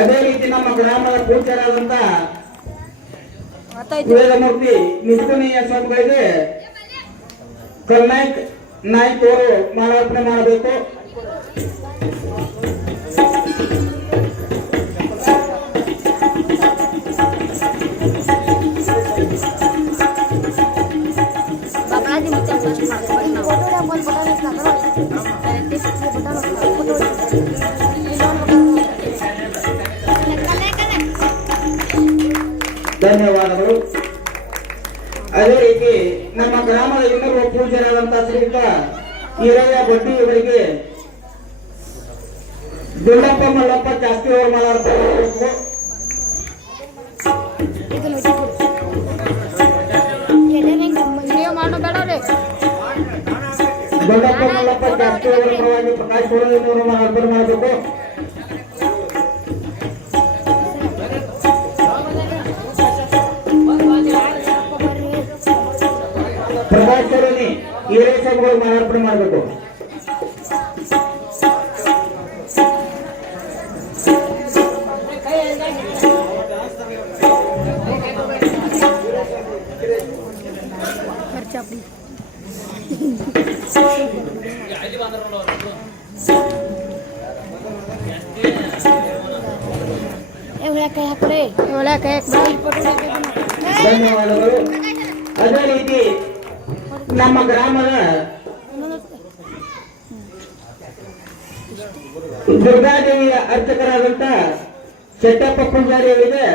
ಅದೇ ರೀತಿ ನಮ್ಮ ಗ್ರಾಮದ ಪೂಜ್ಯರಾದಂತ ವೇದಮೂರ್ತಿ ನಿಷ್ಠುನೀಯ ಸ್ವಾಮಿಗಳಿಗೆ ಕಲ್ನಾಯ್ಕ್ ನಾಯ್ಕ್ ಅವರು ಮಾಲಾರ್ಪಣೆ ಮಾಡಬೇಕು. ಧನ್ಯವಾದಗಳು. ಅದೇ ರೀತಿ ನಮ್ಮ ಗ್ರಾಮದ ಇನ್ನೊಬ್ಬ ಪೂಜ್ಯರಾದಂತಹ ಶ್ರೀಯುತ ಈರಯ್ಯ ಬಡ್ಡಿ ಇವರಿಗೆ ದುಂಡಪ್ಪ ಮಲ್ಲಪ್ಪ ಜಾಸ್ತಿ ಅವರು ಮಾಲಾರ್ಪಣೆ ಮಾಡಬೇಕು. ದುಂಡಪ್ಪ ಮಲ್ಲಪ್ಪ ಜಾಸ್ತಿ ಅವರ ಪರವಾಗಿ ಪ್ರಕಾಶ್ ಅವರು ಮಾಲಾರ್ಪಣೆ ಮಾಡಬೇಕು. ಪ್ರಕಾಶ್ ಸರೋನಿ ಈರೇ ಸಾಹೇಬ್ಗಳು ಮಾಲಾರ್ಪಣೆ ಮಾಡಬೇಕು. ಧನ್ಯವಾದಗಳು. ಅದೇ ರೀತಿ ನಮ್ಮ ಗ್ರಾಮದ ದುರ್ಗಾದೇವಿಯ ಅರ್ಚಕರಾದಂತ ಶೆಟ್ಟಪ್ಪ ಪೂಜಾರಿ ಅವರಿಗೆ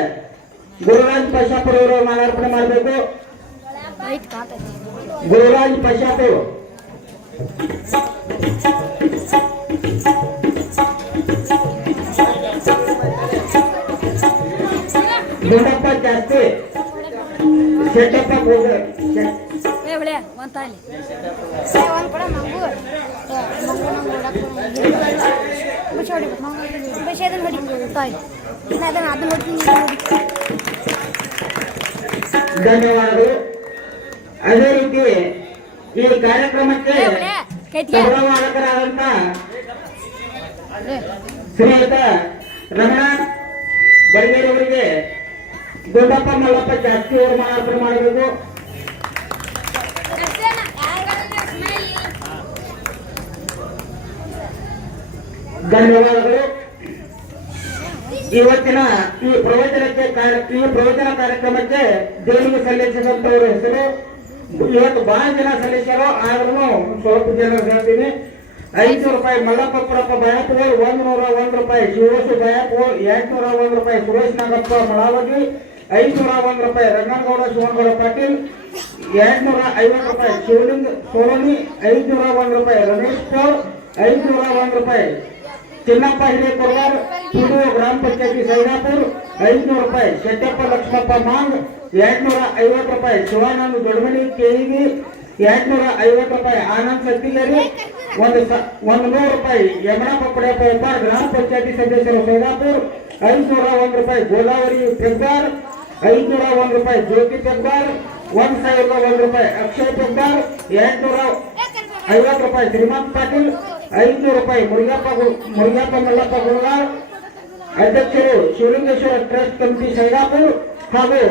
ಗುರುರಾಜ್ ಪಶಾಪುರ ಅವರು ಮಾಲಾರ್ಪಣೆ ಮಾಡಬೇಕು. ಗುರುರಾಜ್ ಪಶಾಪುರ ಗುಂಡಪ್ಪ ಜಾಸ್ತಿ ಶೆಟ್ಟಪ್ಪ ಪೂಜಾರಿ ಧನ್ಯವಾದಗಳು. ಅದೇ ರೀತಿ ಈ ಕಾರ್ಯಕ್ರಮಕ್ಕೆ ಸಭಾವಾದಕರಾದಂತ ಶ್ರೀಯುತ ರಮಣಾಥ್ ಬಡಗೇರಿ ಅವರಿಗೆ ಗುಂಡಪ್ಪ ಮಲ್ಲಪ್ಪ ಜಾಸ್ತಿ ಅವರು ಮಾಲಾರ್ಪಣೆ ಮಾಡಬೇಕು. ಧನ್ಯವಾದಗಳು. ಇವತ್ತಿನ ಈ ಪ್ರವಚನ ಕಾರ್ಯಕ್ರಮಕ್ಕೆ ದೇಣಿಗೆ ಸಲ್ಲಿಸಿದಂತವ್ರ ಹೆಸರು ಇವತ್ತು ಬಹಳ ಜನ ಸಲ್ಲಿಸ್ಯಾರೋ, ಆದ್ರೂ ಸ್ವಲ್ಪ ಜನ ಹೇಳ್ತೀನಿ. 500 ರೂಪಾಯಿ ಮಲ್ಲಪ್ಪರಪ್ಪ ಬಯಾಪುರ್, 101 ರೂಪಾಯಿ ಶಿವಸು ಬಯಾಪುರ್, 801 ರೂಪಾಯಿ ಸುರೇಶ್ ನಾಗಪ್ಪ ಮಳಾವಗಿ, 501 ರೂಪಾಯಿ ರಂಗನಗೌಡ ಶಿವನಗೌಡ ಪಾಟೀಲ್, 250 ರೂಪಾಯಿ ಶಿವಲಿಂಗ್ ಸೋಲೋನಿ, 501 ರೂಪಾಯಿ ರಮೇಶ್ ಪೌರ್, 501 ರೂಪಾಯಿ ಚಿನ್ನಪ್ಪ ಹಿರೇಕೊರ್ವಾರ್, ಪಿಡಿಒ ಗ್ರಾಮ ಪಂಚಾಯತಿ ಸೈದಾಪುರ್, 500 ರೂಪಾಯಿ ಶೆಟ್ಟಪ್ಪ ಲಕ್ಷ್ಮಪ್ಪ ಮಾಂಗ್, 250 ರೂಪಾಯಿ ಶಿವಾನಂದ್ ದೊಡ್ಡಮನಿ ಕೆಇಬಿ, 250 ರೂಪಾಯಿ ಆನಂದ್ ಸತ್ತಿಗೇರಿ, 100 ರೂಪಾಯಿ ಯಮನಪ್ಪ ಪಡೆಯಪ್ಪ ಹೆಬ್ಬಾರ್ ಗ್ರಾಮ ಪಂಚಾಯತಿ ಸದಸ್ಯರು ಸೈದಾಪುರ್, 501 ರೂಪಾಯಿ ಗೋದಾವರಿ ಪೆಗ್ಗಾರ್, 501 ರೂಪಾಯಿ ಜ್ಯೋತಿ ಪೆಗ್ಗಾರ್, 1001 ರೂಪಾಯಿ ಅಕ್ಷಯ್ ಪೆಗ್ಗಾರ್, 250 ರೂಪಾಯಿ ಶ್ರೀಮಂತ್ ಪಾಟೀಲ್, 500 ರೂಪಾಯಿ ಮುರುಗಪ್ಪ ಮಲ್ಲಪ್ಪ ಗುರುಗಾರ್, ಅಧ್ಯಕ್ಷರು ಶಿವಲಿಂಗೇಶ್ವರ ಟ್ರಸ್ಟ್ ಕಮಿಟಿ ಸೈದಾಪುರ್, ಹಾಗೂ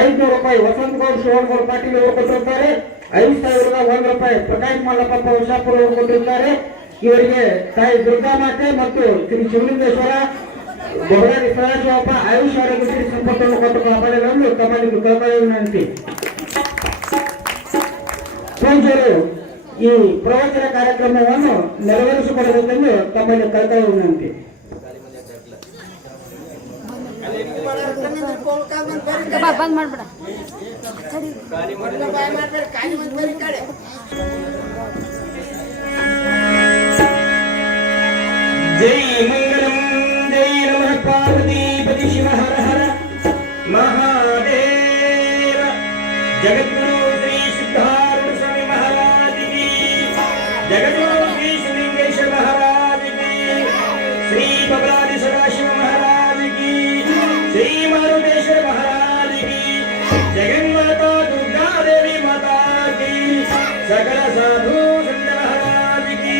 500 ರೂಪಾಯಿ ವಸಂತಗೌಡ ಶಿವನಗೌಡ ಪಾಟೀಲ್ ಅವರು ಕೊಟ್ಟಿರುತ್ತಾರೆ. 5001 ರೂಪಾಯಿ ಪ್ರಕಾಶ್ ಮಲ್ಲಪ್ಪ ಪೌಷಾಪುರ ಅವರು ಕೊಟ್ಟಿರುತ್ತಾರೆ. ಇವರಿಗೆ ತಾಯಿ ದುರ್ಗಾ ಮಾತೆ ಮತ್ತು ಶ್ರೀ ಶಿವಲಿಂಗೇಶ್ವರ ಗೊರಗಾರಿ ಸದಾಶಿವಪ್ಪ ಆಯುಷ್ ಆರೋಗ್ಯ ಶ್ರೀ ಸಂಪತ್ತನ್ನು ಕೊಟ್ಟು ಕಾಪಾಡಿಗಳನ್ನು ತಮ್ಮಲ್ಲಿ ಕಳಕಳಿ ವಿನಂತಿ. ಪೂಜ್ಯರು ಈ ಪ್ರವಚನ ಕಾರ್ಯಕ್ರಮವನ್ನು ನೆರವೇರಿಸಿಕೊಡಬೇಕೆಂದು ತಮ್ಮಲ್ಲಿ ಕಳಕಳಿ ವಿನಂತಿ. ಬಂದ್ ಮಾಡ್ಬೇಡ. ಜೈ ಮಂಗಲಂ ಜೈ ನಮಃ ಪಾರ್ವತೀಪತಿ ಶಿವ ಹರ ಹರ ಮಹಾದೇವ जगद्गुरु श्री सिद्धार्थ स्वामी महाराज की, जगद्गुरु श्री सिद्धलिंगेश्वर महाराज की, श्री बबलादि सदाशिव महाराज की, श्री मारुतेश्वर महाराज की, जगन्माता दुर्गा देवी माता की, सकल साधु संत महाराज की,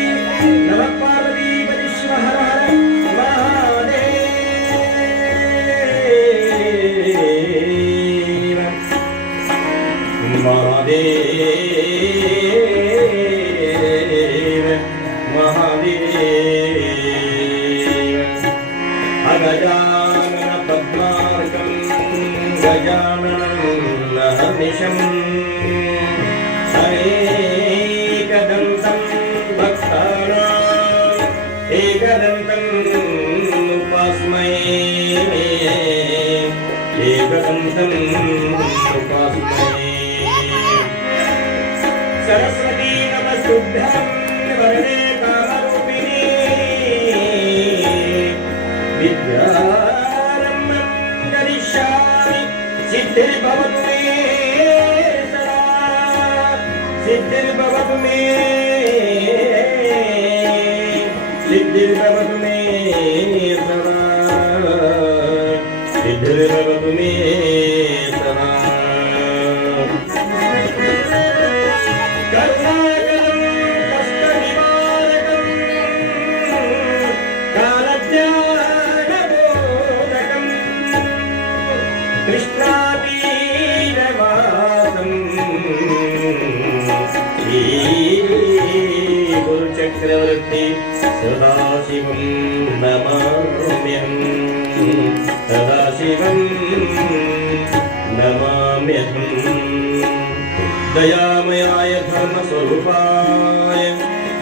नमः पार्वती पति हर हर महादेव महादेव अगजानन पद्मार्कं गजाननं अहर्निशम् एकदन्तं भक्तानाम् एकदन्तम् उपास्महे एकदन्तम् उपास्महे सरस्वती नमस्तुभ्यं वरदे कामरूपिणी विद्यारम्भं करिष्यामि सिद्धिर्भवतु मे सदा सिद्धिर्भवतु मे सिद्धिर्भवतु मे सदा सिद्धिर्भवतु मे सदा चक्रवर्ती सदाशिवं नमाम्यहं सदाशिवं नमाम्यहं दयामयाय धर्मस्वरूपाय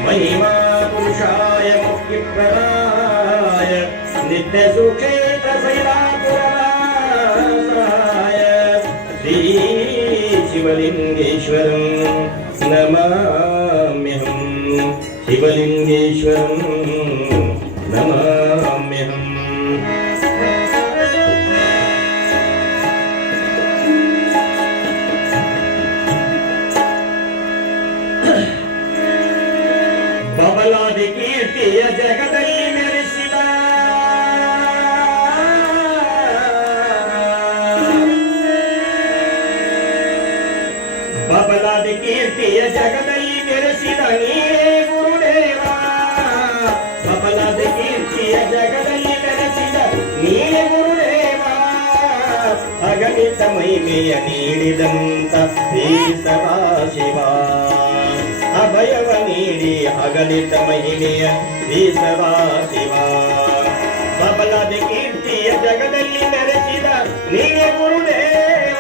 महिमा पुरुषाय मुक्तिप्रदाय नित्यसुखेतशैलापुरवासाय श्री शिवलिंगेश्वरं नमाम्यहं शिवलिंगेश्वरं नमाम्यहम् बबलादि कीर्तिय जगदल्लि ಮೆರೆಸಿದ ಬಬಲಾದಿ ಕೀರ್ತಿಯ ಜಗದಲ್ಲಿ ಮೆರೆಸಿದ ನೀನೇ ಗುರುದೇವ ಬಬಲಾದಿ ಕೀರ್ತಿಯ ಜಗದಲ್ಲಿ ಮೆರೆಸಿದ ನೀನೇ ಗುರುದೇವ ಅಗಣಿತ ಮಹಿಮೆಯ ನೀಡಿದಂತ ಶ್ರೀ ಸದಾಶಿವ ಅಭಯವ ನೀಡಿ ಅಗಣಿತ ಮಹಿಮೆಯ ಶ್ರೀ ಸದಾಶಿವ ಬಬಲಾದಿ ಕೀರ್ತಿಯ ಜಗದಲ್ಲಿ ಮೆರೆಸಿದ ನೀನೇ ಗುರುದೇವ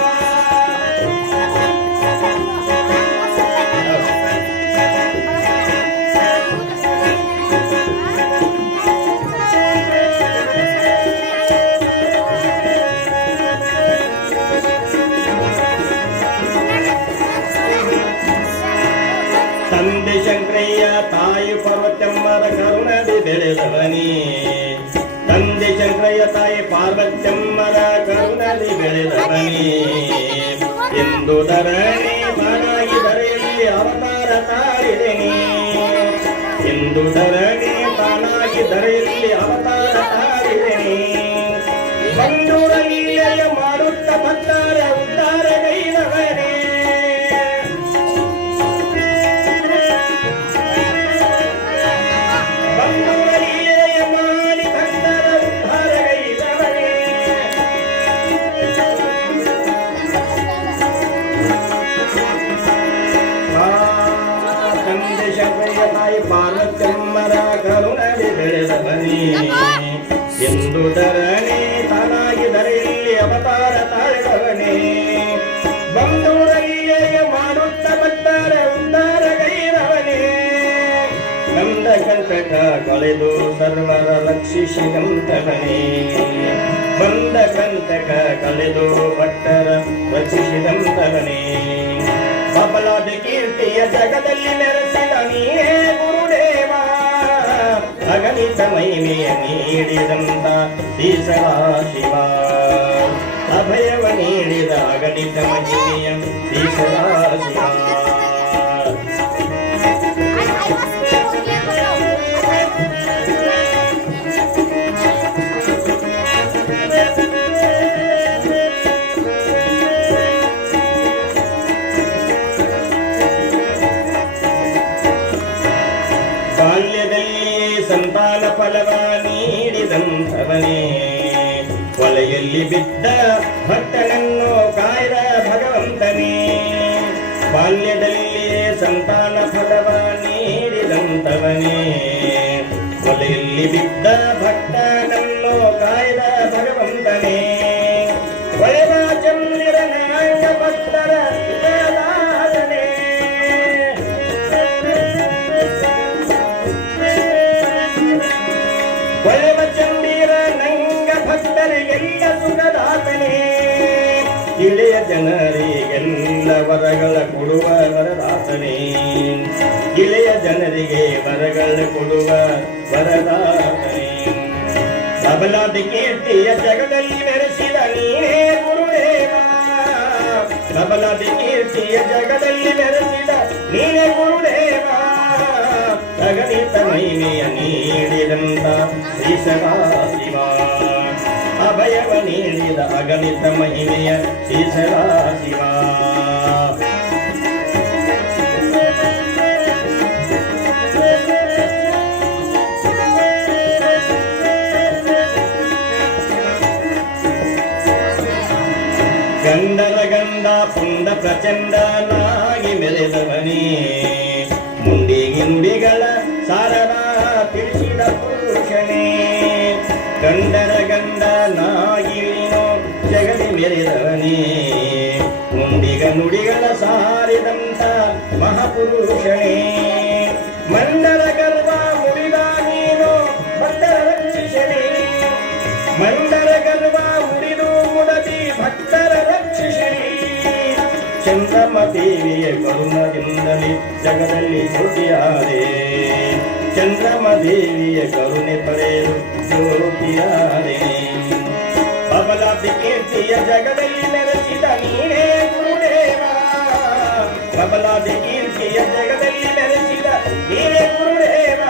ತಂದೆ ಶಂಕರಯ್ಯ ತಾಯಿ ಪಾರ್ವತ್ಯಮ್ಮರ ಕರುಣದಿ ಬೆಳೆದವನಿ ತಂದೆ ಶಂಕರಯ್ಯ ತಾಯಿ ಪಾರ್ವತ್ಯಮ್ಮರ ಕರುಣದಿ ಬೆಳೆದವನಿ ಎಂದು ಧರಣಿ ತಾನಾಗಿ ಧರೆಯಲ್ಲಿ ಅವತಾರ ತಾಳಿದೆನಿ ಎಂದು ಧರಣಿ ತಾನಾಗಿ ಧರೆಯಲ್ಲಿ ಅವತಾರ ತಾಳಿದೆನಿ ಬಂಧುರ ಲೀಲೆಯ ಮಾಡುತ್ತ ಭಕ್ತರ ಉದ್ಧಾರ ಗೈದವನೇ ಪಾರ್ವತ್ಯಮ್ಮರ ಕರುಣದಿ ಬೆಳೆದವನಿ ಎಂದು ಧರಣಿ ತಾನಾಗಿ ಧರೆಯಲ್ಲಿ ಅವತಾರ ತಾಳಿದವನೇ ಬಂಧುರಲ್ಲಿಯೇ ಮಾಡುತ್ತ ಭಕ್ತರ ಉದ್ಧಾರ ಗೈರವನೇ ಕಂದ ಕಂಟಕ ಕಳೆದು ಸರ್ವರ ರಕ್ಷಿಸಿದಂತವನೇ ಬಂದ ಕಂಟಕ ಕಳೆದು ಭಕ್ತರ ರಕ್ಷಿಸಿದಂತವನೇ ಬಬಲಾದಿ ಕೀರ್ತಿಯ ಜಗದಲ್ಲಿ ಮೆರೆಸಿದ ನೀನೇ ಗುರುದೇವ ಅಗಣಿತ ಮಹಿಮೆಯ ನೀಡಿದಂತ ಶ್ರೀ ಸದಾಶಿವ ಅಭಯವ ನೀಡಿದ ಅಗಣಿತ ಮಹಿಮೆಯ ಶ್ರೀ ಸಂತಾನ ಫಲವ ನೀಡಿದಂಥವನೇ ಕೊಲೆಯಲ್ಲಿ ಬಿದ್ದ ಭಕ್ತನನ್ನು ಕಾಯ್ದ ಭಗವಂತನೇ ಬಾಲ್ಯದಲ್ಲಿ ಸಂತಾನ ಫಲವ ನೀಡಿದಂಥವನೇ ಕೊಲೆಯಲ್ಲಿ ಬಿದ್ದ ಭಕ್ತನನ್ನು ಕಾಯ್ದ ಭಗವಂತನೇ ಒಳೆವ ಚಂದಿರನ ಭಕ್ತರ ಹೃದಯದಾಸನೇ ಒಳೆವ ಚಂದಿರ ನಂಗ ಭಕ್ತರಿಗೆಲ್ಲ ಸುಖದಾತನೇ ಇಳೆಯ ಜನರಿಗೆಲ್ಲ ವರಗಳ ಕೊಡುವ ವರದಾತನೇ ಇಳೆಯ ಜನರಿಗೆ ವರಗಳ ಕೊಡುವ ವರದಾತನೇ ಪ್ರಬಲಾದ ಕೀರ್ತಿಯ ಜಗದಲ್ಲಿ ಮೆರೆಸಿದ ನೀನೇ ಗುರುದೇವ ಪ್ರಬಲಾದ ಕೀರ್ತಿಯ ಜಗದಲ್ಲಿ ಮೆರೆಸಿದ ನೀನೇ ಗುರುದೇವ ಅಗಣಿತ ಮಹಿಮೆಯ ನೀಡಿದಂತ ಶ್ರೀ ಸದಾಶಿವ ಅಭಯವ ನೀಡಿದ ಅಗಣಿತ ಮಹಿಮೆಯ ಶ್ರೀ ಸದಾಶಿವ ಗಂಡರ ಗಂಡ ಪುಂಡ ಪ್ರಚಂಡನಾಗಿ ಮೆರೆದವನೇ ಮುಂಡಿಗೆ ನುಡಿಗಳ ಸಾರವ ತಿಳಿಸಿದ ಪುರುಷನೇ ಗಂಡರ ಗಂಡನಾಗಿನೋ ಜಗದಿ ಮೆರೆದವನೇ ಮುಂಡಿಗ ನುಡಿಗಳ ಸಾರಿದಂತ ಮಹಾಪುರುಷನೇ ಮಂಡಲ ಗರ್ವ ಮುಡಿದ ನೀನು ಭಕ್ತರ ರಕ್ಷಿಸನೇ ಮಂಡಲ ಗರ್ವ ಮುಡಿದು ಮುಡದಿ ಭಕ್ತರ ರಕ್ಷಿಸನೇ ಚಂದ್ರಮ ದೇವಿಯ ಕರುಣದಿಂದಲೇ ಜಗದಲ್ಲಿ ಜ್ಯೋತಿಯಾದೆ ಚಂದ್ರಮ ದೇವಿಯ ಕರುಣೆ ಪಡೆದು ಜ್ಯೋತಿಯಾದೆ ಬಬಲಾದಿ ಕೀರ್ತಿಯ ಜಗದಲ್ಲಿ ಮೆರೆಸಿದ ನೀನೇ ಗುರುದೇವ ಬಬಲಾದಿ ಕೀರ್ತಿಯ ಜಗದಲ್ಲಿ ಮೆರೆಸಿದ ನೀನೇ ಗುರುದೇವ